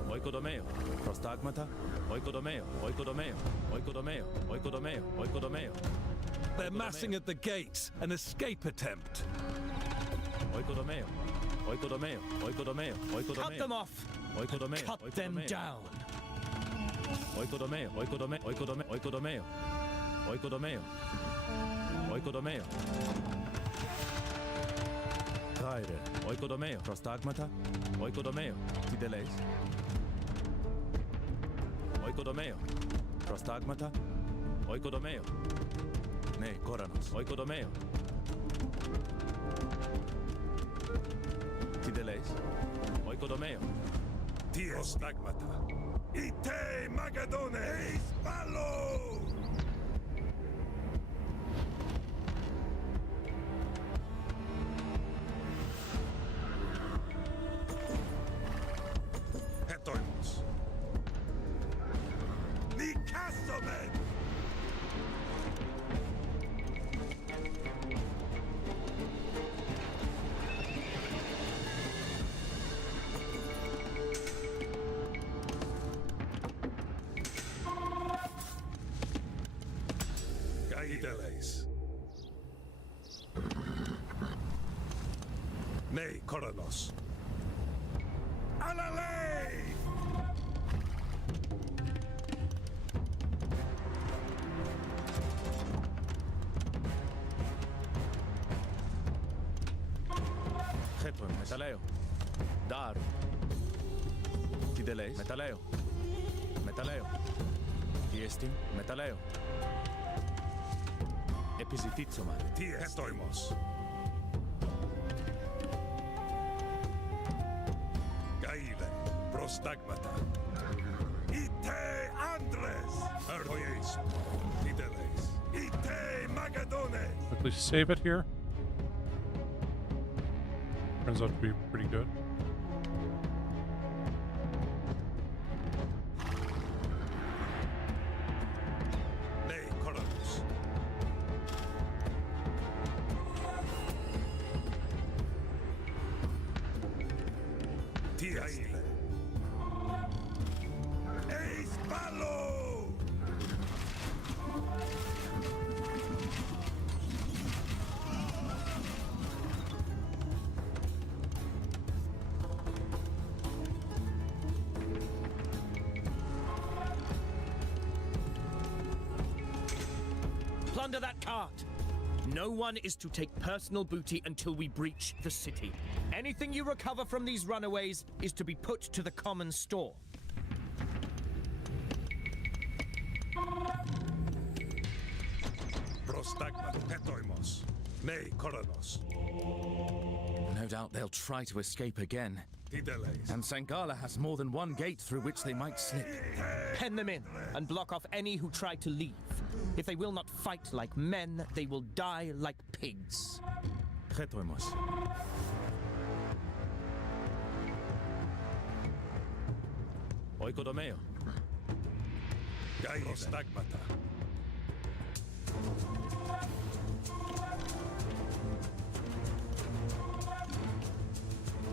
Oikodomeo. Prostagmata. Oikodomeo. Oikodomeo. Oikodomeo. Oikodomeo. Oikodomeo. They're massing at the gates. An escape attempt. Oikodomeo. Oikodomeo. Oikodomeo. Oikodomeo. Cut them off! Oikodomeo. Cut them down! Oikodomeo. Oikodomeo. Oikodomeo. Oikodomeo. Oikodomeo. Oikodomeo. Caire. Oikodomeo. Prostagmata. Oikodomeo. Ti delays. Oikodomeo. Prostagmata. Oikodomeo. Ne, Koranos. Oikodomeo. Ti delays. Oikodomeo. Ti Prostagmata. Ite Magadone. Spallo! Hetoimos. Nikasomen! Gaideles. Ne, Koranos. Alalei! Hetman. Metaleo. Daru. Ti delays. Metaleo. Metaleo. Tiestin. Metaleo. Episititsoma. Ti Hetoimos. Gaiden. Prostagmata. Ite Andres. Erhoyes. Tideles. Ite Magadone. Quickly save it here. Turns out to be pretty good. Ne, Koranos. Ti Aile. Eis Ballo! Plunder that cart! No one is to take personal booty until we breach the city. Anything you recover from these runaways is to be put to the common store. Prostagmata. Hetoimos. Ne, Koranos. No doubt they'll try to escape again. Tideles. And Sangala has more than one gate through which they might slip. Pen them in and block off any who try to leave. If they will not fight like men, they will die like pigs. Hetoimos. Oikodomeo. Gaiden. Prostagmata.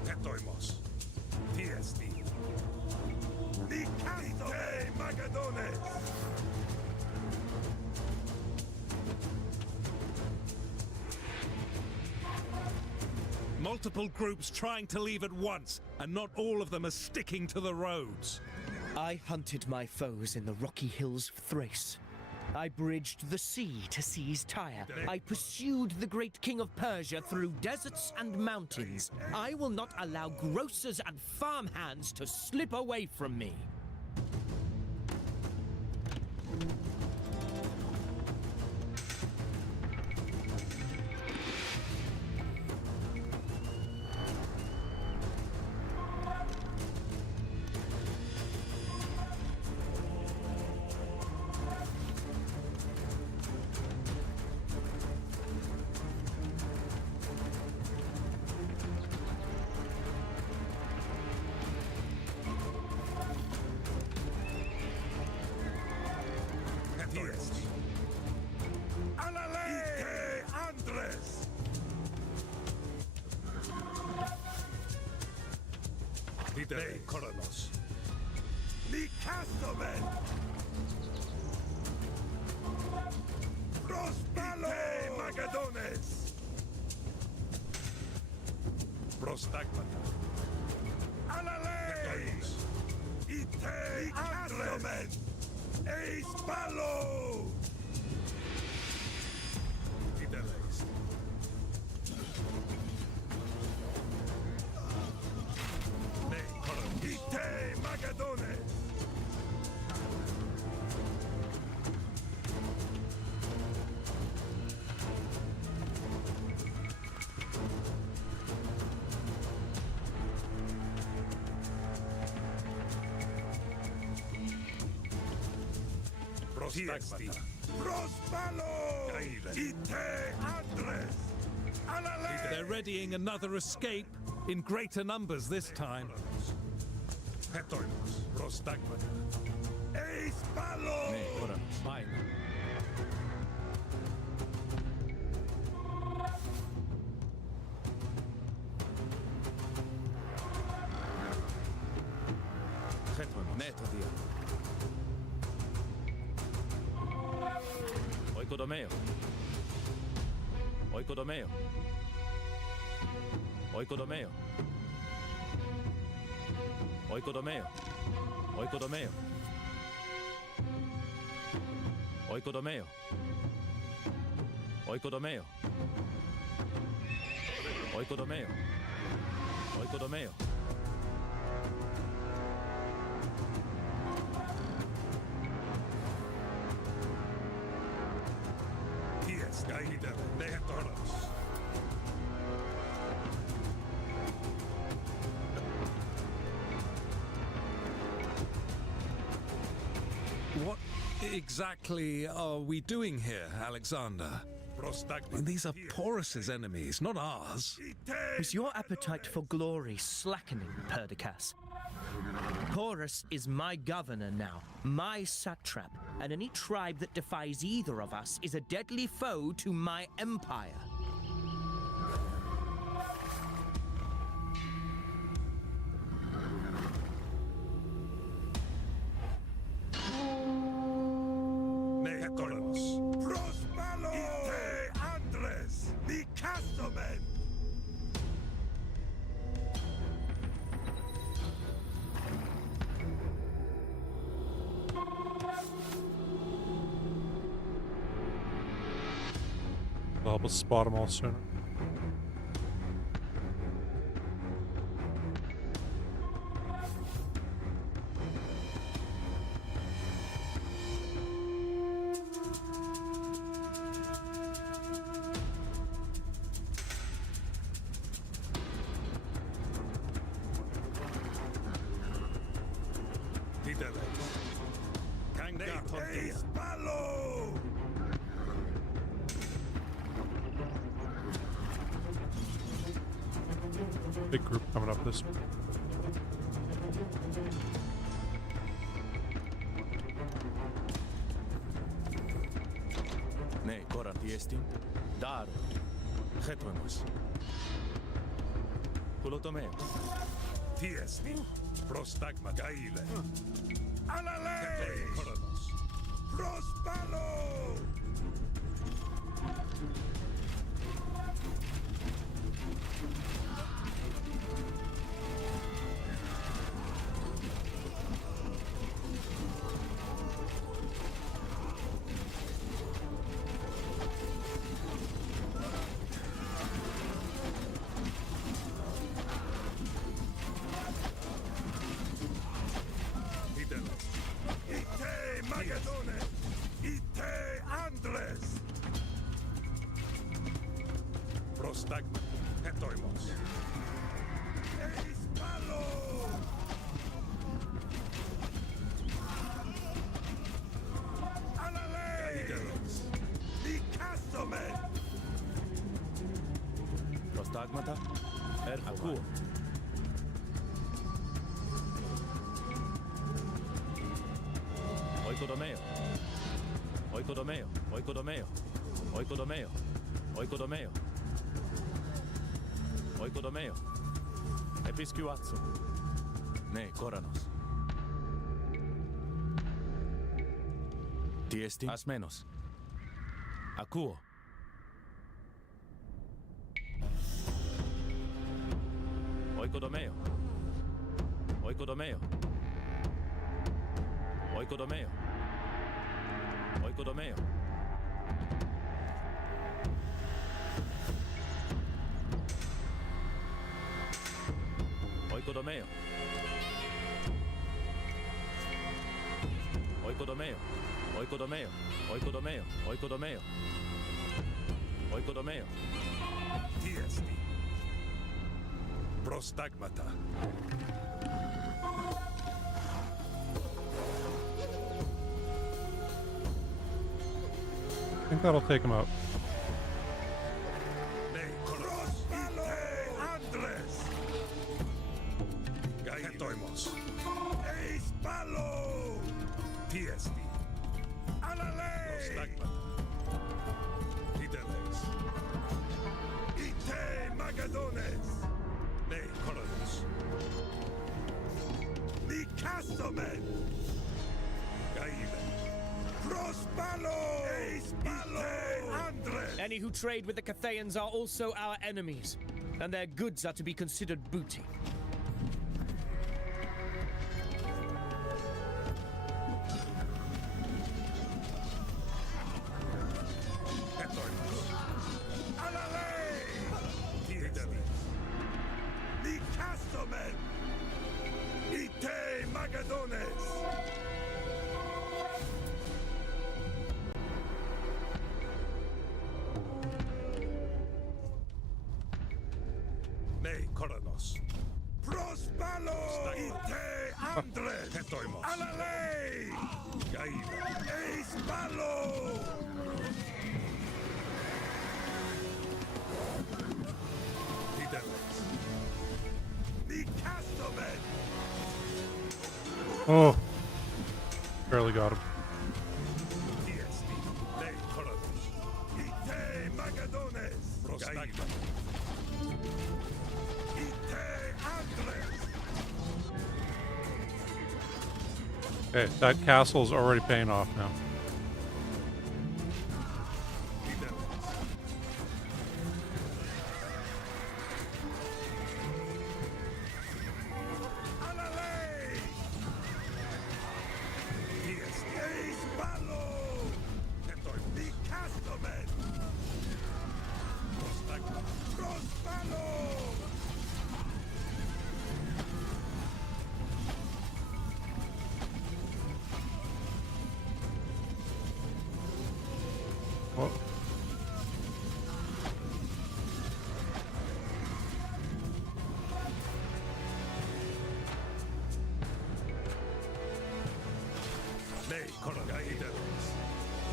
Hetoimos. Tiesti. Ite Magadone. Multiple groups trying to leave at once, and not all of them are sticking to the roads. I hunted my foes in the rocky hills of Thrace. I bridged the sea to seize Tyre. I pursued the great king of Persia through deserts and mountains. I will not allow grocers and farmhands to slip away from me. Alale! Andres! Didei Koronos. Nikastomen! Prospalo! Magadones! Prostagmata. Alale! Ite Andres! Eis Palo! Fidelis. Ne Coron. Ite Magadones! Prostagmata. Prospalo! Ite Andres! Alale! They're readying another escape in greater numbers this time. Hetoimos. Prostagmata. Eis Palo! Ne, Coranos. Baila. Hetoimos. Neto dia. Oikodomeo. Oikodomeo. Oikodomeo. Oikodomeo. Oikodomeo. Oikodomeo. Oikodomeo. Oikodomeo. Oikodomeo. Ties Gaida Nehetoros. What exactly are we doing here, Alexander? Prostagmata. These are Porus's enemies, not ours. Is your appetite for glory slackening, Perdiccas? Porus is my governor now, my satrap, and any tribe that defies either of us is a deadly foe to my empire. Nehetoros. Prospalo! Ite Andres! Nikastomen! I'll help us spot them all sooner. Fidelis. Kanga Eis Palo! Big group coming up this way. Ne, Coran tiestin. Dar. Hetoimos. Hulotomeo. Tiesti. Prostagmata. Gaile. Alale! Koronos. Prospalo! Akuo. Oikodomeo. Oikodomeo. Oikodomeo. Oikodomeo. Oikodomeo. Oikodomeo. Episkuatsu. Ne, Koranos. Tiesti. Asmenos. Akuo. Oikodomeo. Oikodomeo. Oikodomeo. Oikodomeo. Oikodomeo. Oikodomeo. Oikodomeo. Oikodomeo. Oikodomeo. Oikodomeo. Tiesti. Prostagmata. I think that'll take him out. Andres. Gaitoimos. Eis palo. Tiesti. Alale. Prostagmata. Tideles. Ite magadones. Ne coronos. Ni castomen. Gaile. Prospalo. Eis palo. Andres. Any who trade with the Cathayans are also our enemies, and their goods are to be considered booty. Ne coronos. Prospalo. Ite Andres. Hetoimos. Alalei. Gaile. Eis palo. Tideles. Ni castomen. Oh. Barely got him. Tiesti. Ne coronos. Ite magadones. Prostagma. Okay, that castle's already paying off now. Oh.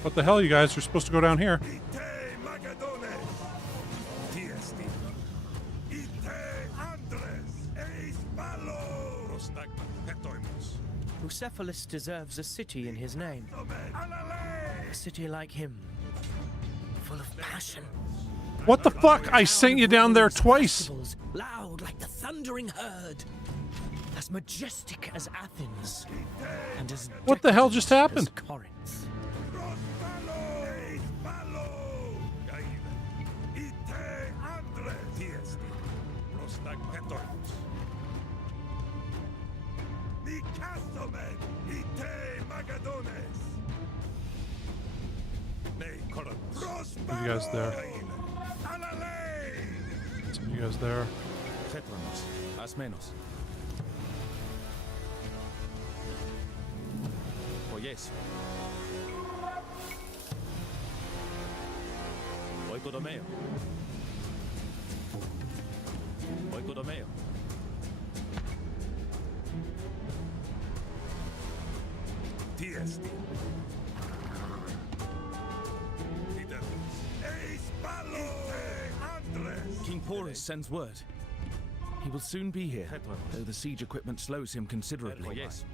What the hell, you guys? You're supposed to go down here. Bucephalus deserves a city in his name. A city like him, full of passion. What the fuck? I sent you down there twice. Loud like the thundering herd. As majestic as Athens. And as What the hell just happened? as Corinth. You guys there. You guys there. Hetronos. Asmenos. Oyes. Oikodomeo. Oikodomeo. Tiesti. King Porus sends word. He will soon be here, though the siege equipment slows him considerably. Yes.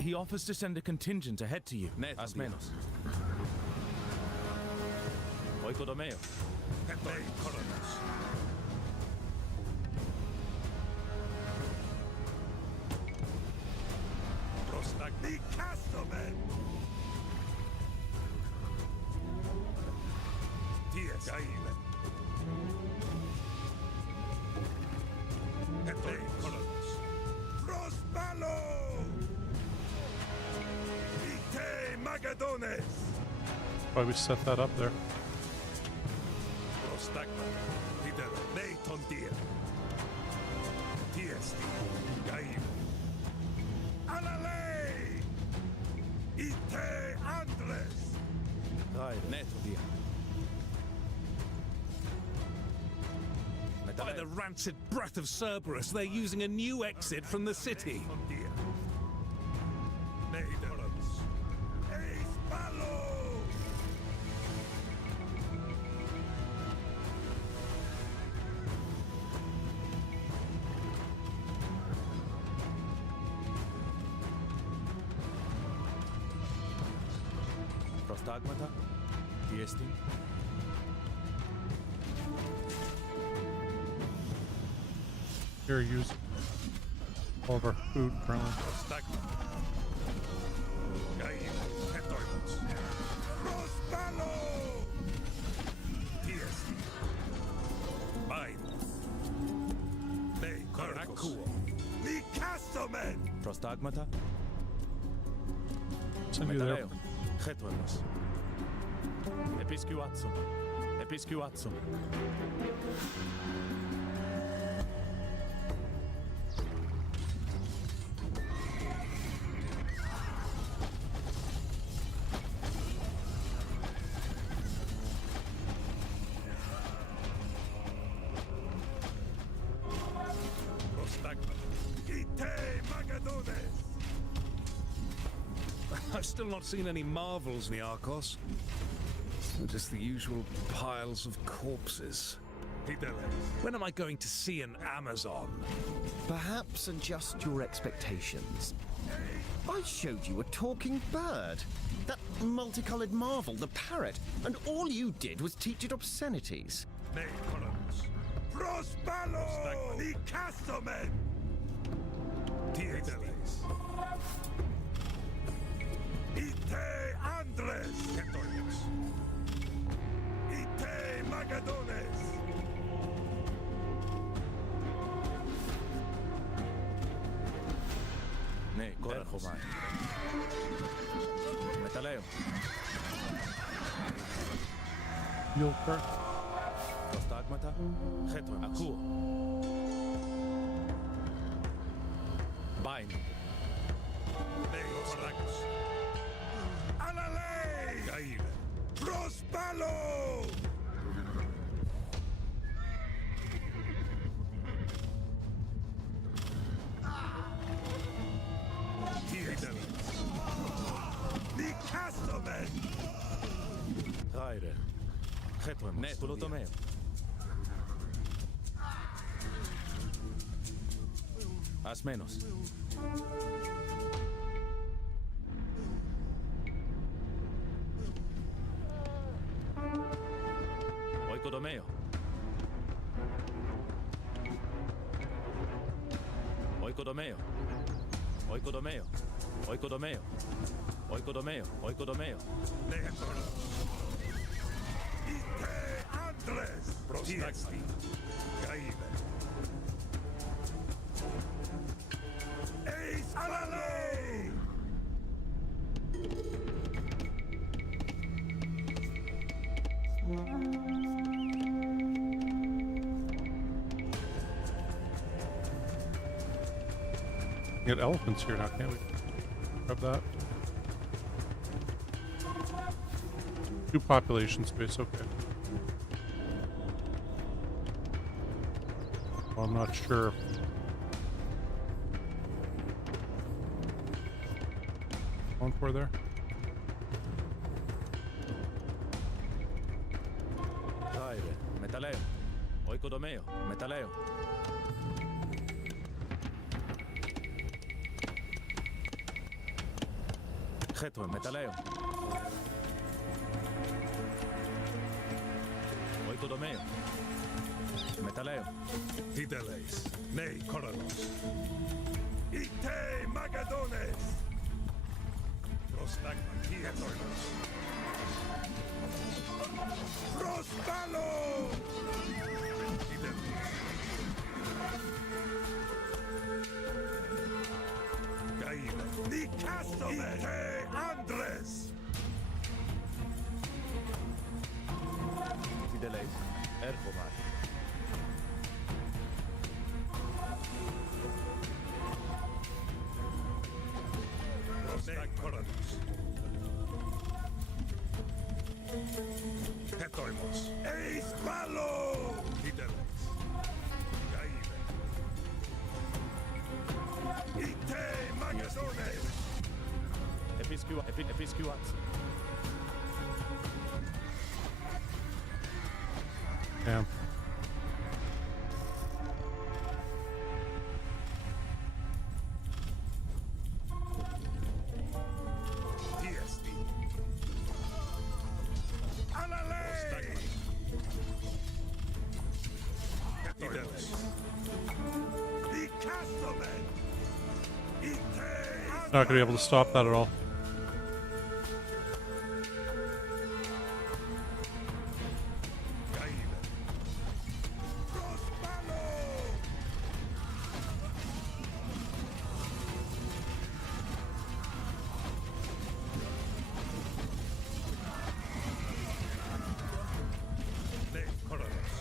He offers to send a contingent ahead to you. As menos. Oikodomeo. Nei Coronos. Prostagni Castomen. Dies Gaile. Nei Coronos. Frostballo. Vite Magadones. Why we set that up there? Prostagma. Videro. Nei Tondia. Tiesti. Gaile. Alalei! Ite Andres! Neto dia. By the rancid breath of Cerberus, they're using a new exit from the city. Nederlands. Eis Ballo! Prostagmata. Diesti. Here, use all of our food currently. Prostagma. Gaile. Hetoimos. Frostballo! Tiesti. Mine. Nei Coracus. Ni Castomen! Prostagmata. Send you there. Metaleo. Chetoemos. Episcuatsum. Episcuatsum. Prostagma. Ite Magadones! I've still not seen any marvels, Niarchos. Just the usual piles of corpses. When am I going to see an Amazon? Perhaps adjust your expectations. I showed you a talking bird. That multicolored marvel, the parrot, and all you did was teach it obscenities. Nei Coronos. Frostballo! Ni Castomen! Tiedeles. Ite Andres! Hetoimos. Ite Magadones! Ne, Coracomai. Metaleo. Yulker. Prostagmata. Chetoemos. Akuo. Bain. Nei Coracus. Alalei! Gaile. Frostballo! Tiedeles. Ni Castomen! Raire. Chetoemos. Ne, Pulutomeo. As menos. Oikodomeo. Oikodomeo. Oikodomeo. Oikodomeo. Oikodomeo. Oikodomeo. Nei Coronos. Ite Andres! Prostagma. Gaile. Eis Alalei! Get elephants here now, can't we? Grab that. 2 population space, okay. Well, I'm not sure. Going for there? Raire. Metaleo. Oikodomeo. Metaleo. Geto metaleo. Oikodomeo. Metaleo. Tideleis, nei Koranos. Ite Magadones. Prostagmatietoinos. Prospalo! Tideleis. Gaile. Nicastome. Ite Andres. Tideleis. Erfomar. Prostagkoranos. Hetoimos. Eis Palo! Tideleis. Gaile. Ite Magadones. Episcuats. Damn. TSD. Alale! Tideleis. Nicastomen. Ite. Not gonna be able to stop that at all. Gaile. Prospalo! Nei Koranos.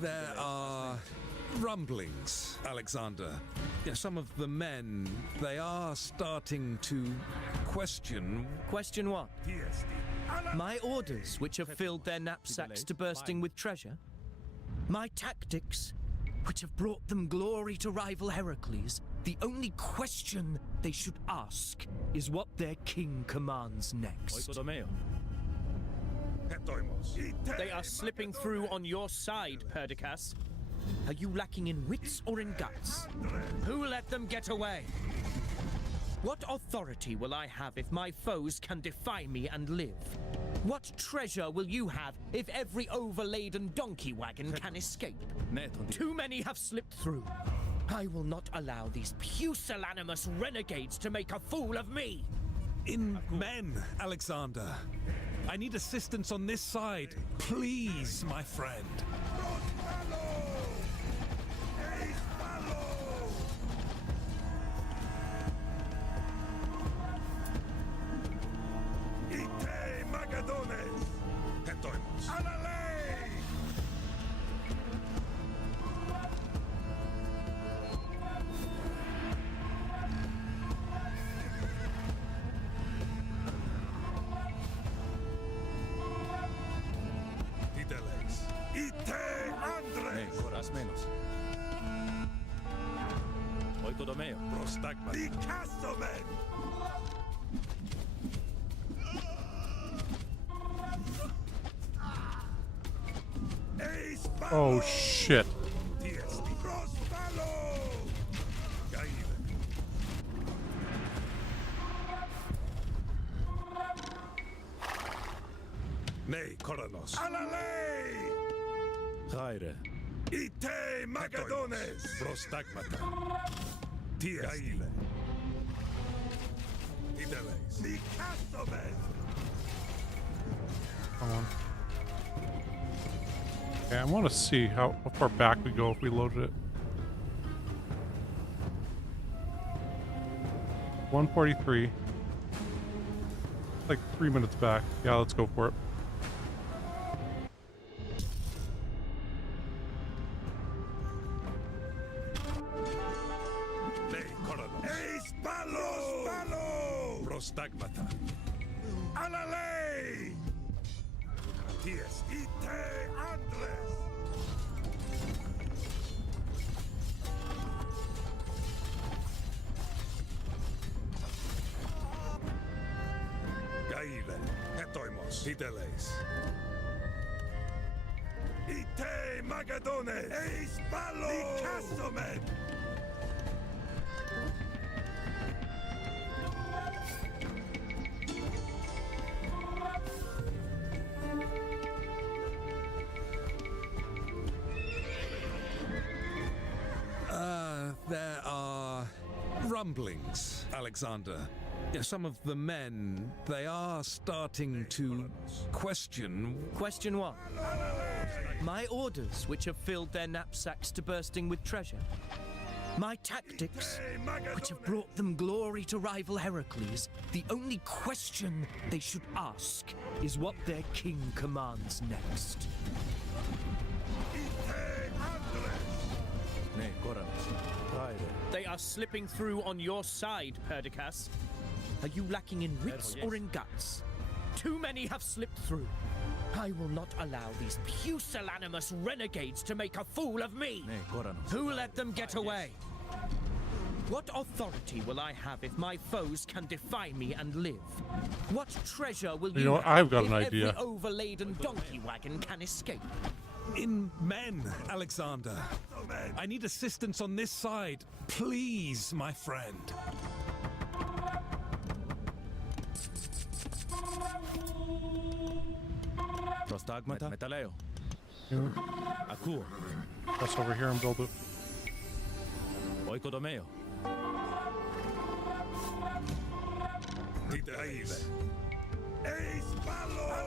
There are rumblings, Alexander. Yeah, some of the men, they are starting to question. Question what? My orders, which have filled their knapsacks to bursting with treasure? My tactics, which have brought them glory to rival Heracles? The only question they should ask is what their king commands next. Oikodomeo. They are slipping through on your side, Perdiccas. Are you lacking in wits or in guts? Who let them get away? What authority will I have if my foes can defy me and live? What treasure will you have if every overladen donkey wagon can escape? Too many have slipped through. I will not allow these pusillanimous renegades to make a fool of me! In men, Alexander. I need assistance on this side. Please, my friend. Ite Magadones. Hetoimos. Alale! Tideleis. Ite Andres. Coras menos. Oikodomeo. Prostagma. Nicastomen. Eis Oh shit. TSD. Prospalo! Gaile. Nei Koranos. Alale! Gaire. Ite Magadones. Prostagmata. TSD. Tideleis. Nicastomen. Come on. Okay, I want to see how far back we go if we loaded it. 143. Like 3 minutes back. Yeah, let's go for it. Nei Koranos. Eis Palo! Prospalo! Prostagmata. Alale! Ties Ite Andres. Gaile. Hetoimos. Tideleis. Ite Magadones! Eis Ballo! Nicastomen! There are rumblings, Alexander. Some of the men, they are starting to question... Question what? My orders, which have filled their knapsacks to bursting with treasure? My tactics, which have brought them glory to rival Heracles? The only question they should ask is what their king commands next. They are slipping through on your side, Perdiccas. Are you lacking in wits or in guts? Too many have slipped through. I will not allow these pusillanimous renegades to make a fool of me. Who let them get away? What authority will I have if my foes can defy me and live? What treasure will you know what? I've got if an idea. every overladen donkey wagon can escape? In men, Alexander. I need assistance on this side. Please, my friend. Prostagmata. Metaleo. Akuo. Press over here and build it. Oikodomeo. Tidaise. Eis Ballo!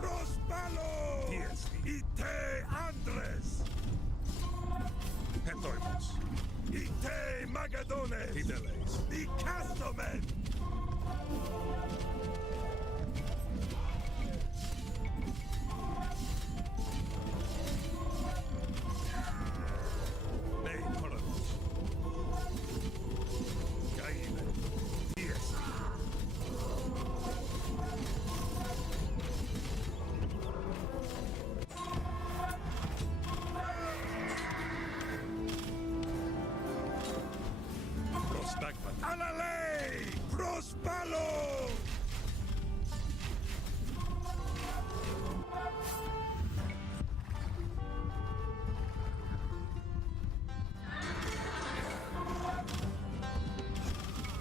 Prospalo! Ite Andres! Hetoimos. Ite Magadones! Tideles. Nicastomen! Alale! Prospalo!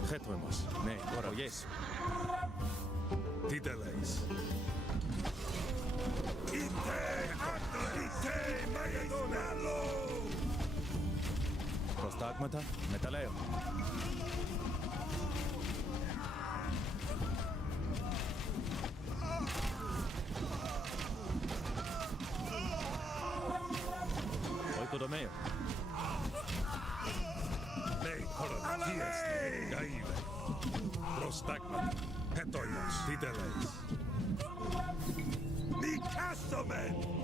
Hetoimos. Ne, yes. Tideles. Ite Andres! Ite Magadonalo! Prostagmata. Metaleo. Oikodomeo. Nei, Alale! Gaive. Prostagmata. Hetoimos. Tideles. Nicastomen!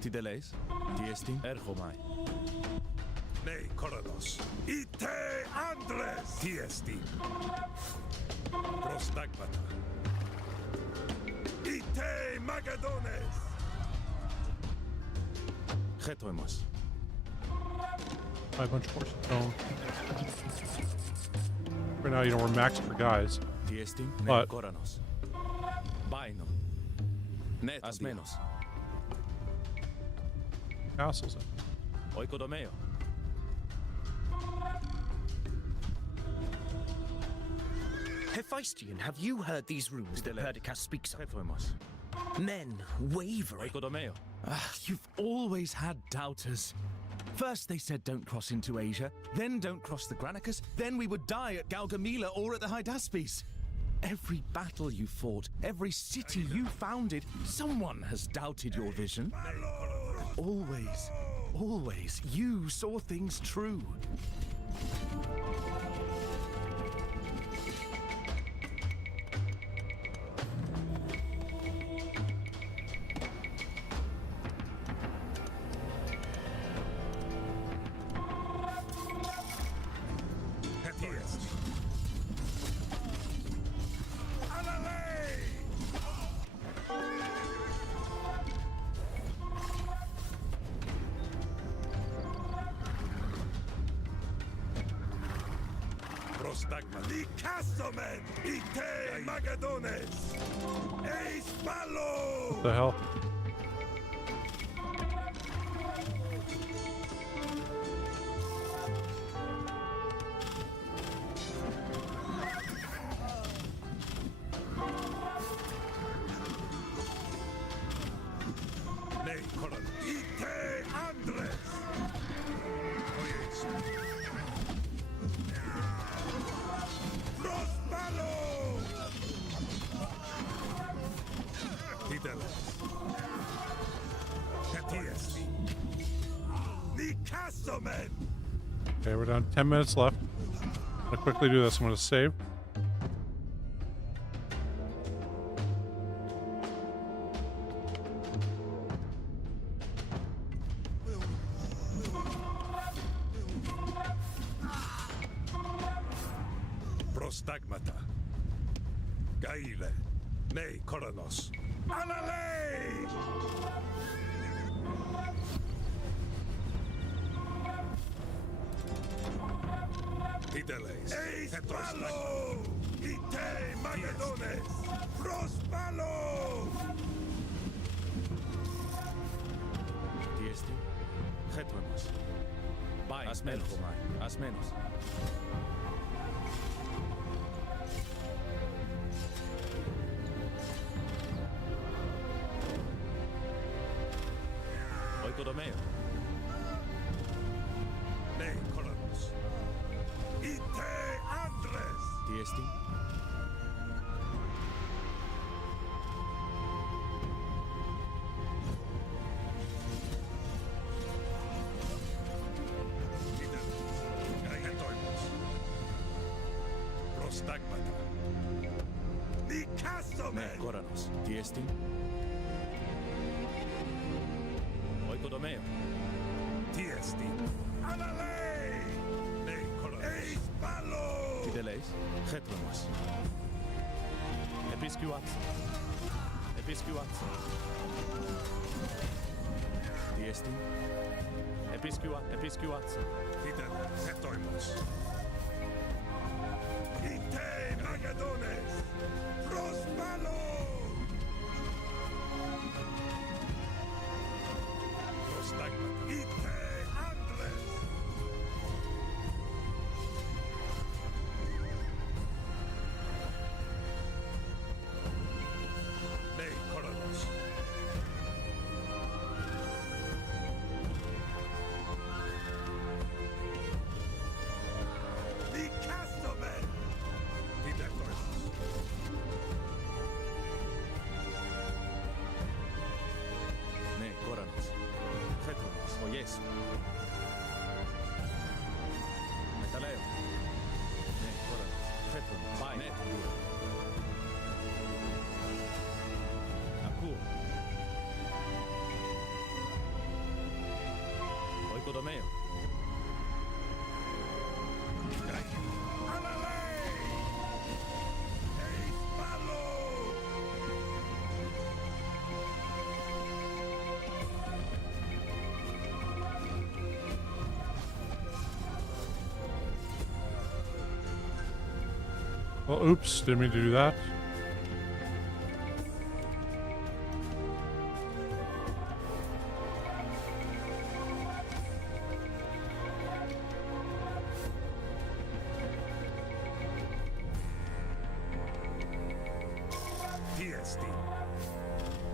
Tideleis. Tiestin. Ergomai. Nei, Koronos. Ite Andres! Tiesti. Prostagmata. Ite Magadones! Hetoimos. Buy a bunch of horse stone. Right now, we're maxed for guys. Tiestin. But Koranos. Baino. Net. Asmenos. castles in. Oikodomeo. Hephaestion, have you heard these runes that Perdiccas speaks of? Men wavering. Oikodomeo. You've always had doubters. First they said don't cross into Asia, then don't cross the Granicus, then we would die at Gaugamela or at the Hydaspes. Every battle you fought, every city you founded, someone has doubted your vision. Always, always, you saw things true. Prostagma. Licastomen. Ite Magadones. Eis Malo. What the hell? Nei Coran. Ite Andres. Oyes. Prospalo. Tideles. Catiesti. Nicastomen. Okay, we're down 10 minutes left. I'm gonna quickly do this. I'm gonna save. Prostagmata. Gaile. Nei Coranos. Alale! Tideles. Eis Palo! Ite Magadones! Prospalo! Tiesti. Getuemos. Haz menos. Haz menos. Oikodomeo. Nei Coranos. Ite Andres! Tiesti. Prostagmata. Nicastomen! Coranos. Tiesti. Oikodomeo. Tiesti. Alale! Nei Coranos. Eis Palo! Tideleis. Getuemos. Episcuat. Episcuat. Tiesti. Episcuat. Tidel. Hetoimos. Ite Magadones! Prospalo! Prostagmata. Ite Andres! Nei Coranos. Nicastomen! Tidetoimos. Ne Coranos. Getuemos. Oyes. Metaleo. Ne Coranos. Getuemos. Bai. Net. Aku. Oikodomeo. Alale! Eis Palo! Well, oops, didn't mean to do that. Tiesti.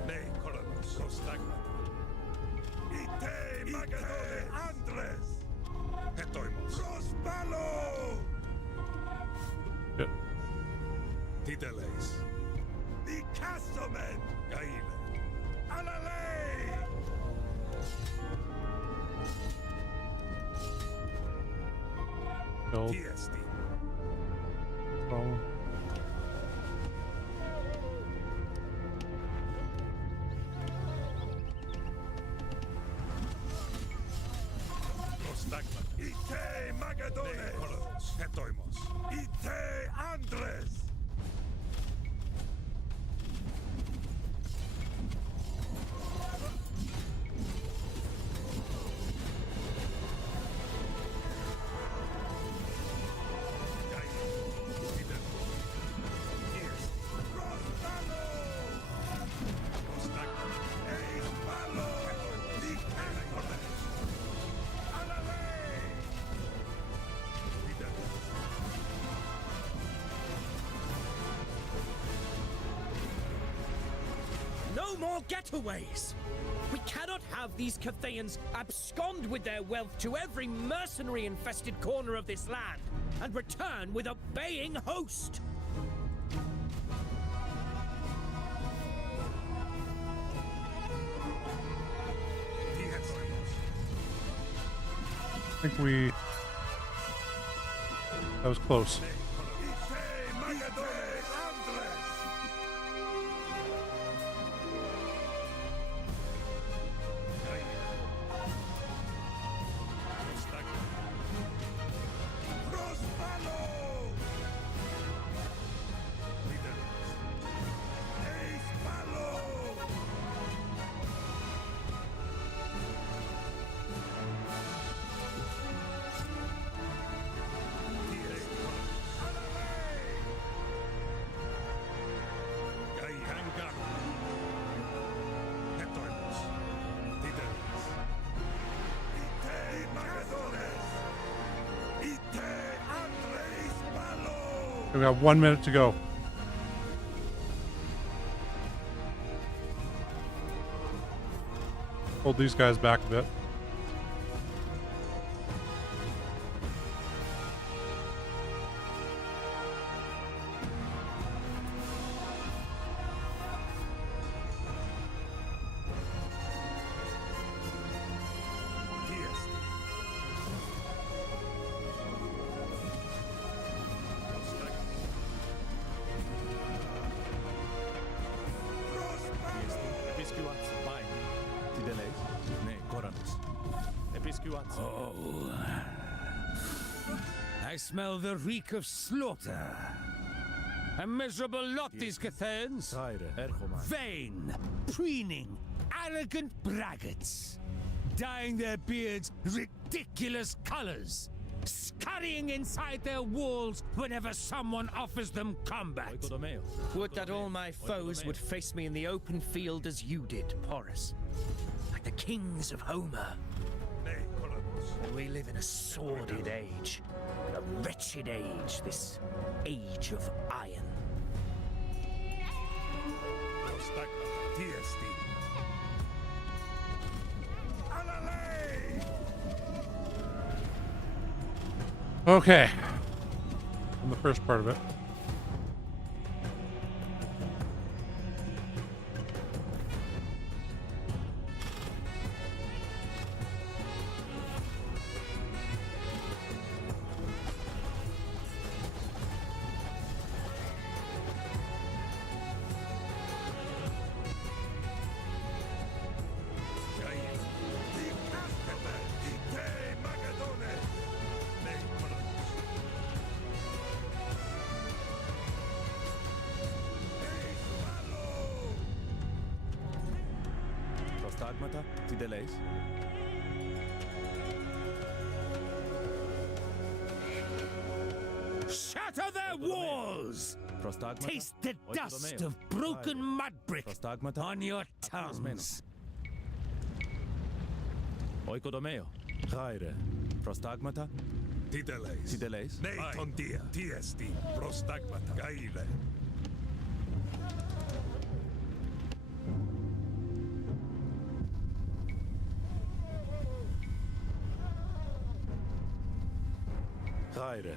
Nei Coranos. Prostagmata. Ite Magadones. Andres! Hetoimos. Prospalo! Good. Tideleis. Nicastomen! Gaile. Alale! Killed. Tiesti. Problem. Prostagmata. Ite Magadones! Nei Coranos. Hetoimos. Ite Andres! No more getaways! We cannot have these Cathayans abscond with their wealth to every mercenary-infested corner of this land and return with a baying host! I think we... That was close. We got 1 minute to go. Hold these guys back a bit. Oh. I smell the reek of slaughter. A miserable lot, these Cathayans. Vain, preening, arrogant braggarts. Dyeing their beards ridiculous colors. Scurrying inside their walls whenever someone offers them combat. Would that all my foes would face me in the open field as you did, Porus. Like the kings of Homer. But we live in a sordid age. A wretched age, this age of iron. Okay. On the first part of it. Prostagmata, Tideleis. Shatter their walls! Prostagmata. Taste the dust of broken mud brick on your tongues. Oikodomeo. Gaire. Prostagmata. Tideleis. Tideleis. Nei tondia. Tiesti. Prostagmata. Gaire. Gaire.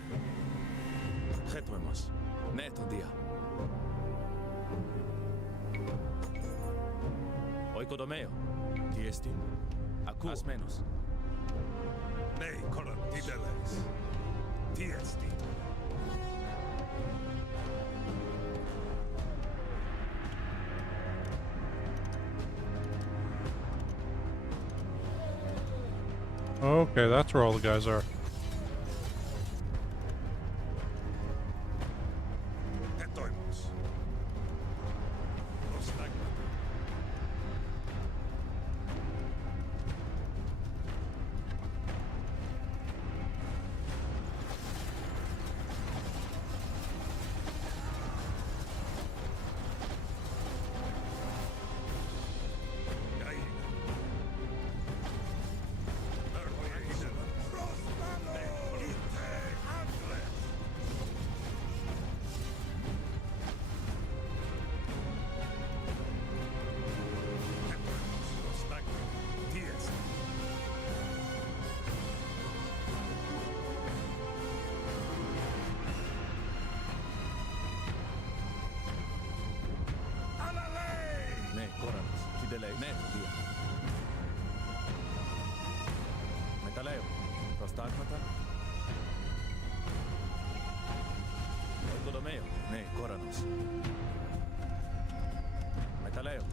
Getuemos. Netondia. Oikodomeo. Tiesti. Aku. As menos. Nei koran. Tideleis. Tiesti. Okay, that's where all the guys are. Etoimos. Prostagmata. Gaire. Prostagmata. Tukelei. Neton dia. Metaleo. Prostagmata. Oikodomeo. Ne, Koranos. Metaleo.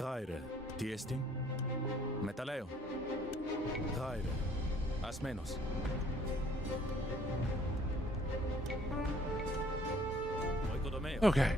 Raire. Tiestin. Metaleo. Raire. Asmenos. Oikodomeo. Okay.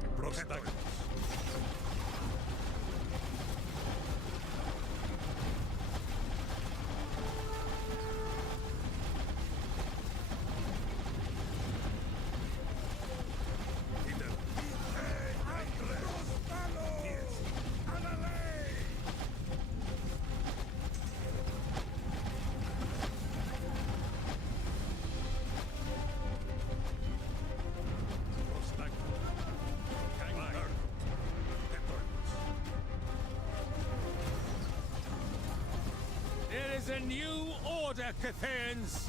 There is a new order, Cathayans.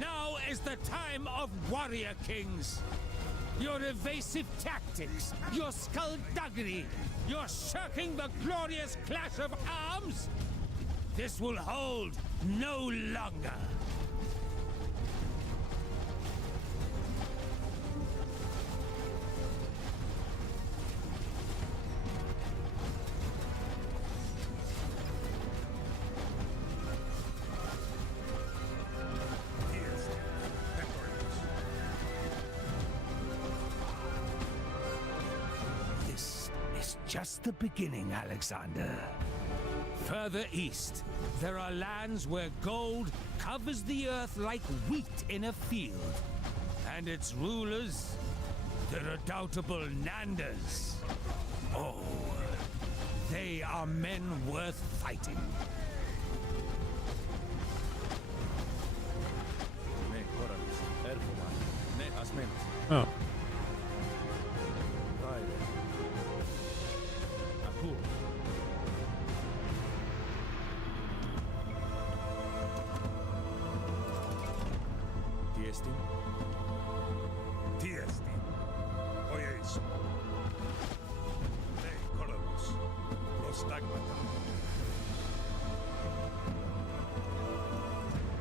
Now is the time of warrior kings. Your evasive tactics, your skullduggery, your shirking the glorious clash of arms, this will hold no longer. Just the beginning, Alexander. Further east, there are lands where gold covers the earth like wheat in a field. And its rulers, the redoubtable Nanders. Oh, they are men worth fighting. Oh.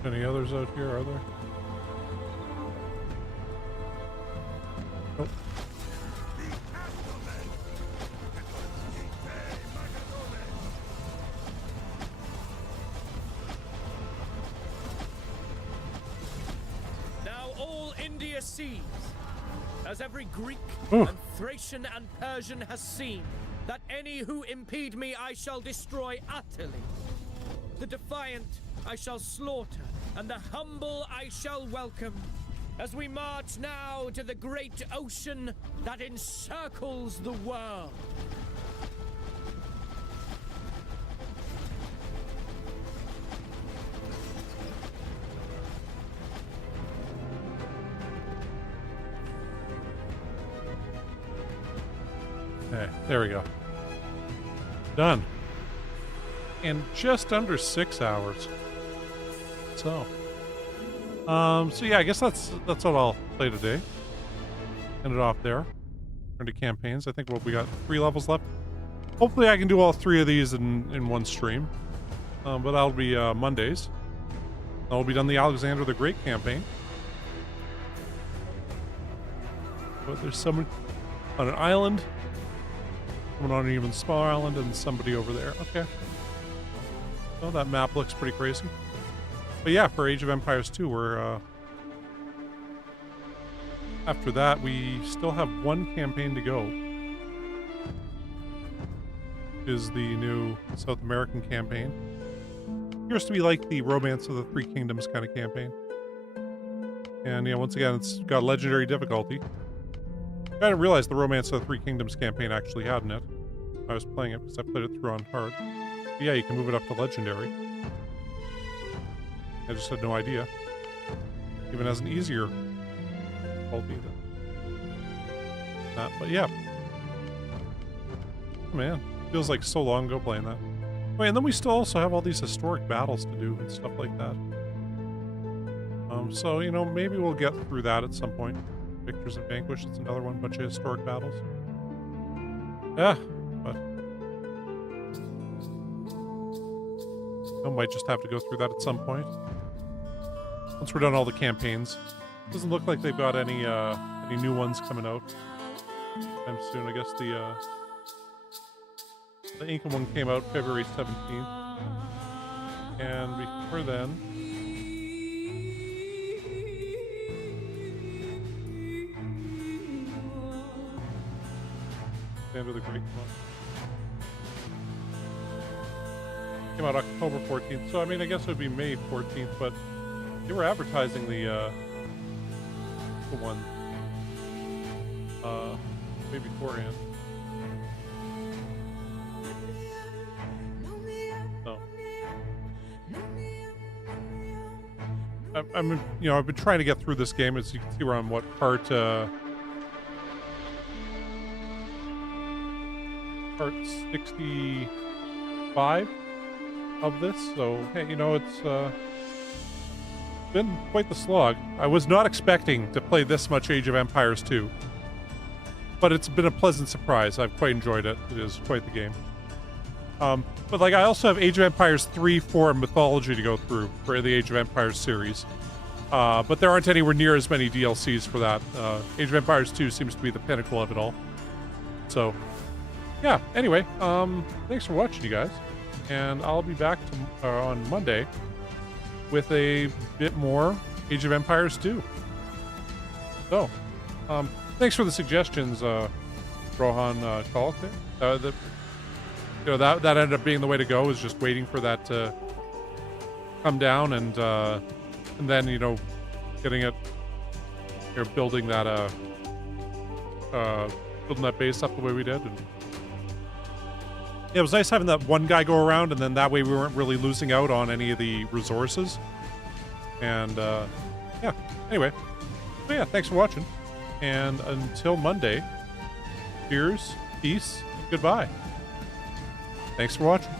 Any others out here, are there? Nope. Now all India sees, as every Greek Ooh. and Thracian and Persian has seen, that any who impede me I shall destroy utterly. The defiant I shall slaughter, and the humble I shall welcome, as we march now to the great ocean that encircles the world. Okay, there we go. Done. In just under 6 hours. So yeah, I guess that's what I'll play today. End it off there. Turn to campaigns. I think we got 3 levels left. Hopefully I can do all 3 of these in one stream. But that'll be Mondays. I'll be done the Alexander the Great campaign. But there's someone on an island. Someone on an even smaller island and somebody over there. Okay. Oh, that map looks pretty crazy. But yeah, for Age of Empires 2, we're after that, we still have 1 campaign to go. Is the new South American campaign. Appears to be like the Romance of the Three Kingdoms kind of campaign. And yeah, once again, it's got legendary difficulty. I didn't realize the Romance of the Three Kingdoms campaign actually had in it. I was playing it because I played it through on hard. But yeah, you can move it up to legendary. I just had no idea. Even has an easier difficulty than that. But yeah. Oh, man, feels like so long ago playing that. Wait, and then we still also have all these historic battles to do and stuff like that. So, you know, maybe we'll get through that at some point. Victors and Vanquished, it's another one, bunch of historic battles. Yeah, but I might just have to go through that at some point. Once we're done all the campaigns. Doesn't look like they've got any new ones coming out anytime soon. I guess the Inca one came out February 17th. And before then, Alexander the Great came out October 14th. So I mean, I guess it would be May 14th, but they were advertising the one way beforehand. So I'm you know, I've been trying to get through this game. As you can see, we're on what part 65 of this. So hey, you know, it's been quite the slog. I was not expecting to play this much Age of Empires 2, but it's been a pleasant surprise. I've quite enjoyed it. It is quite the game. But like, I also have Age of Empires 3, 4, and Mythology to go through for the Age of Empires series. But there aren't anywhere near as many DLCs for that. Age of Empires 2 seems to be the pinnacle of it all. So, yeah, anyway, thanks for watching, you guys. And I'll be back on Monday with a bit more Age of Empires 2. So, thanks for the suggestions, Rohan Kalk there. You know, that ended up being the way to go, is just waiting for that to come down and then, you know, getting it, you know, building that base up the way we did. And yeah, it was nice having that one guy go around, and then that way we weren't really losing out on any of the resources. And yeah, anyway, so yeah, thanks for watching, and until Monday, cheers, peace, and goodbye. Thanks for watching.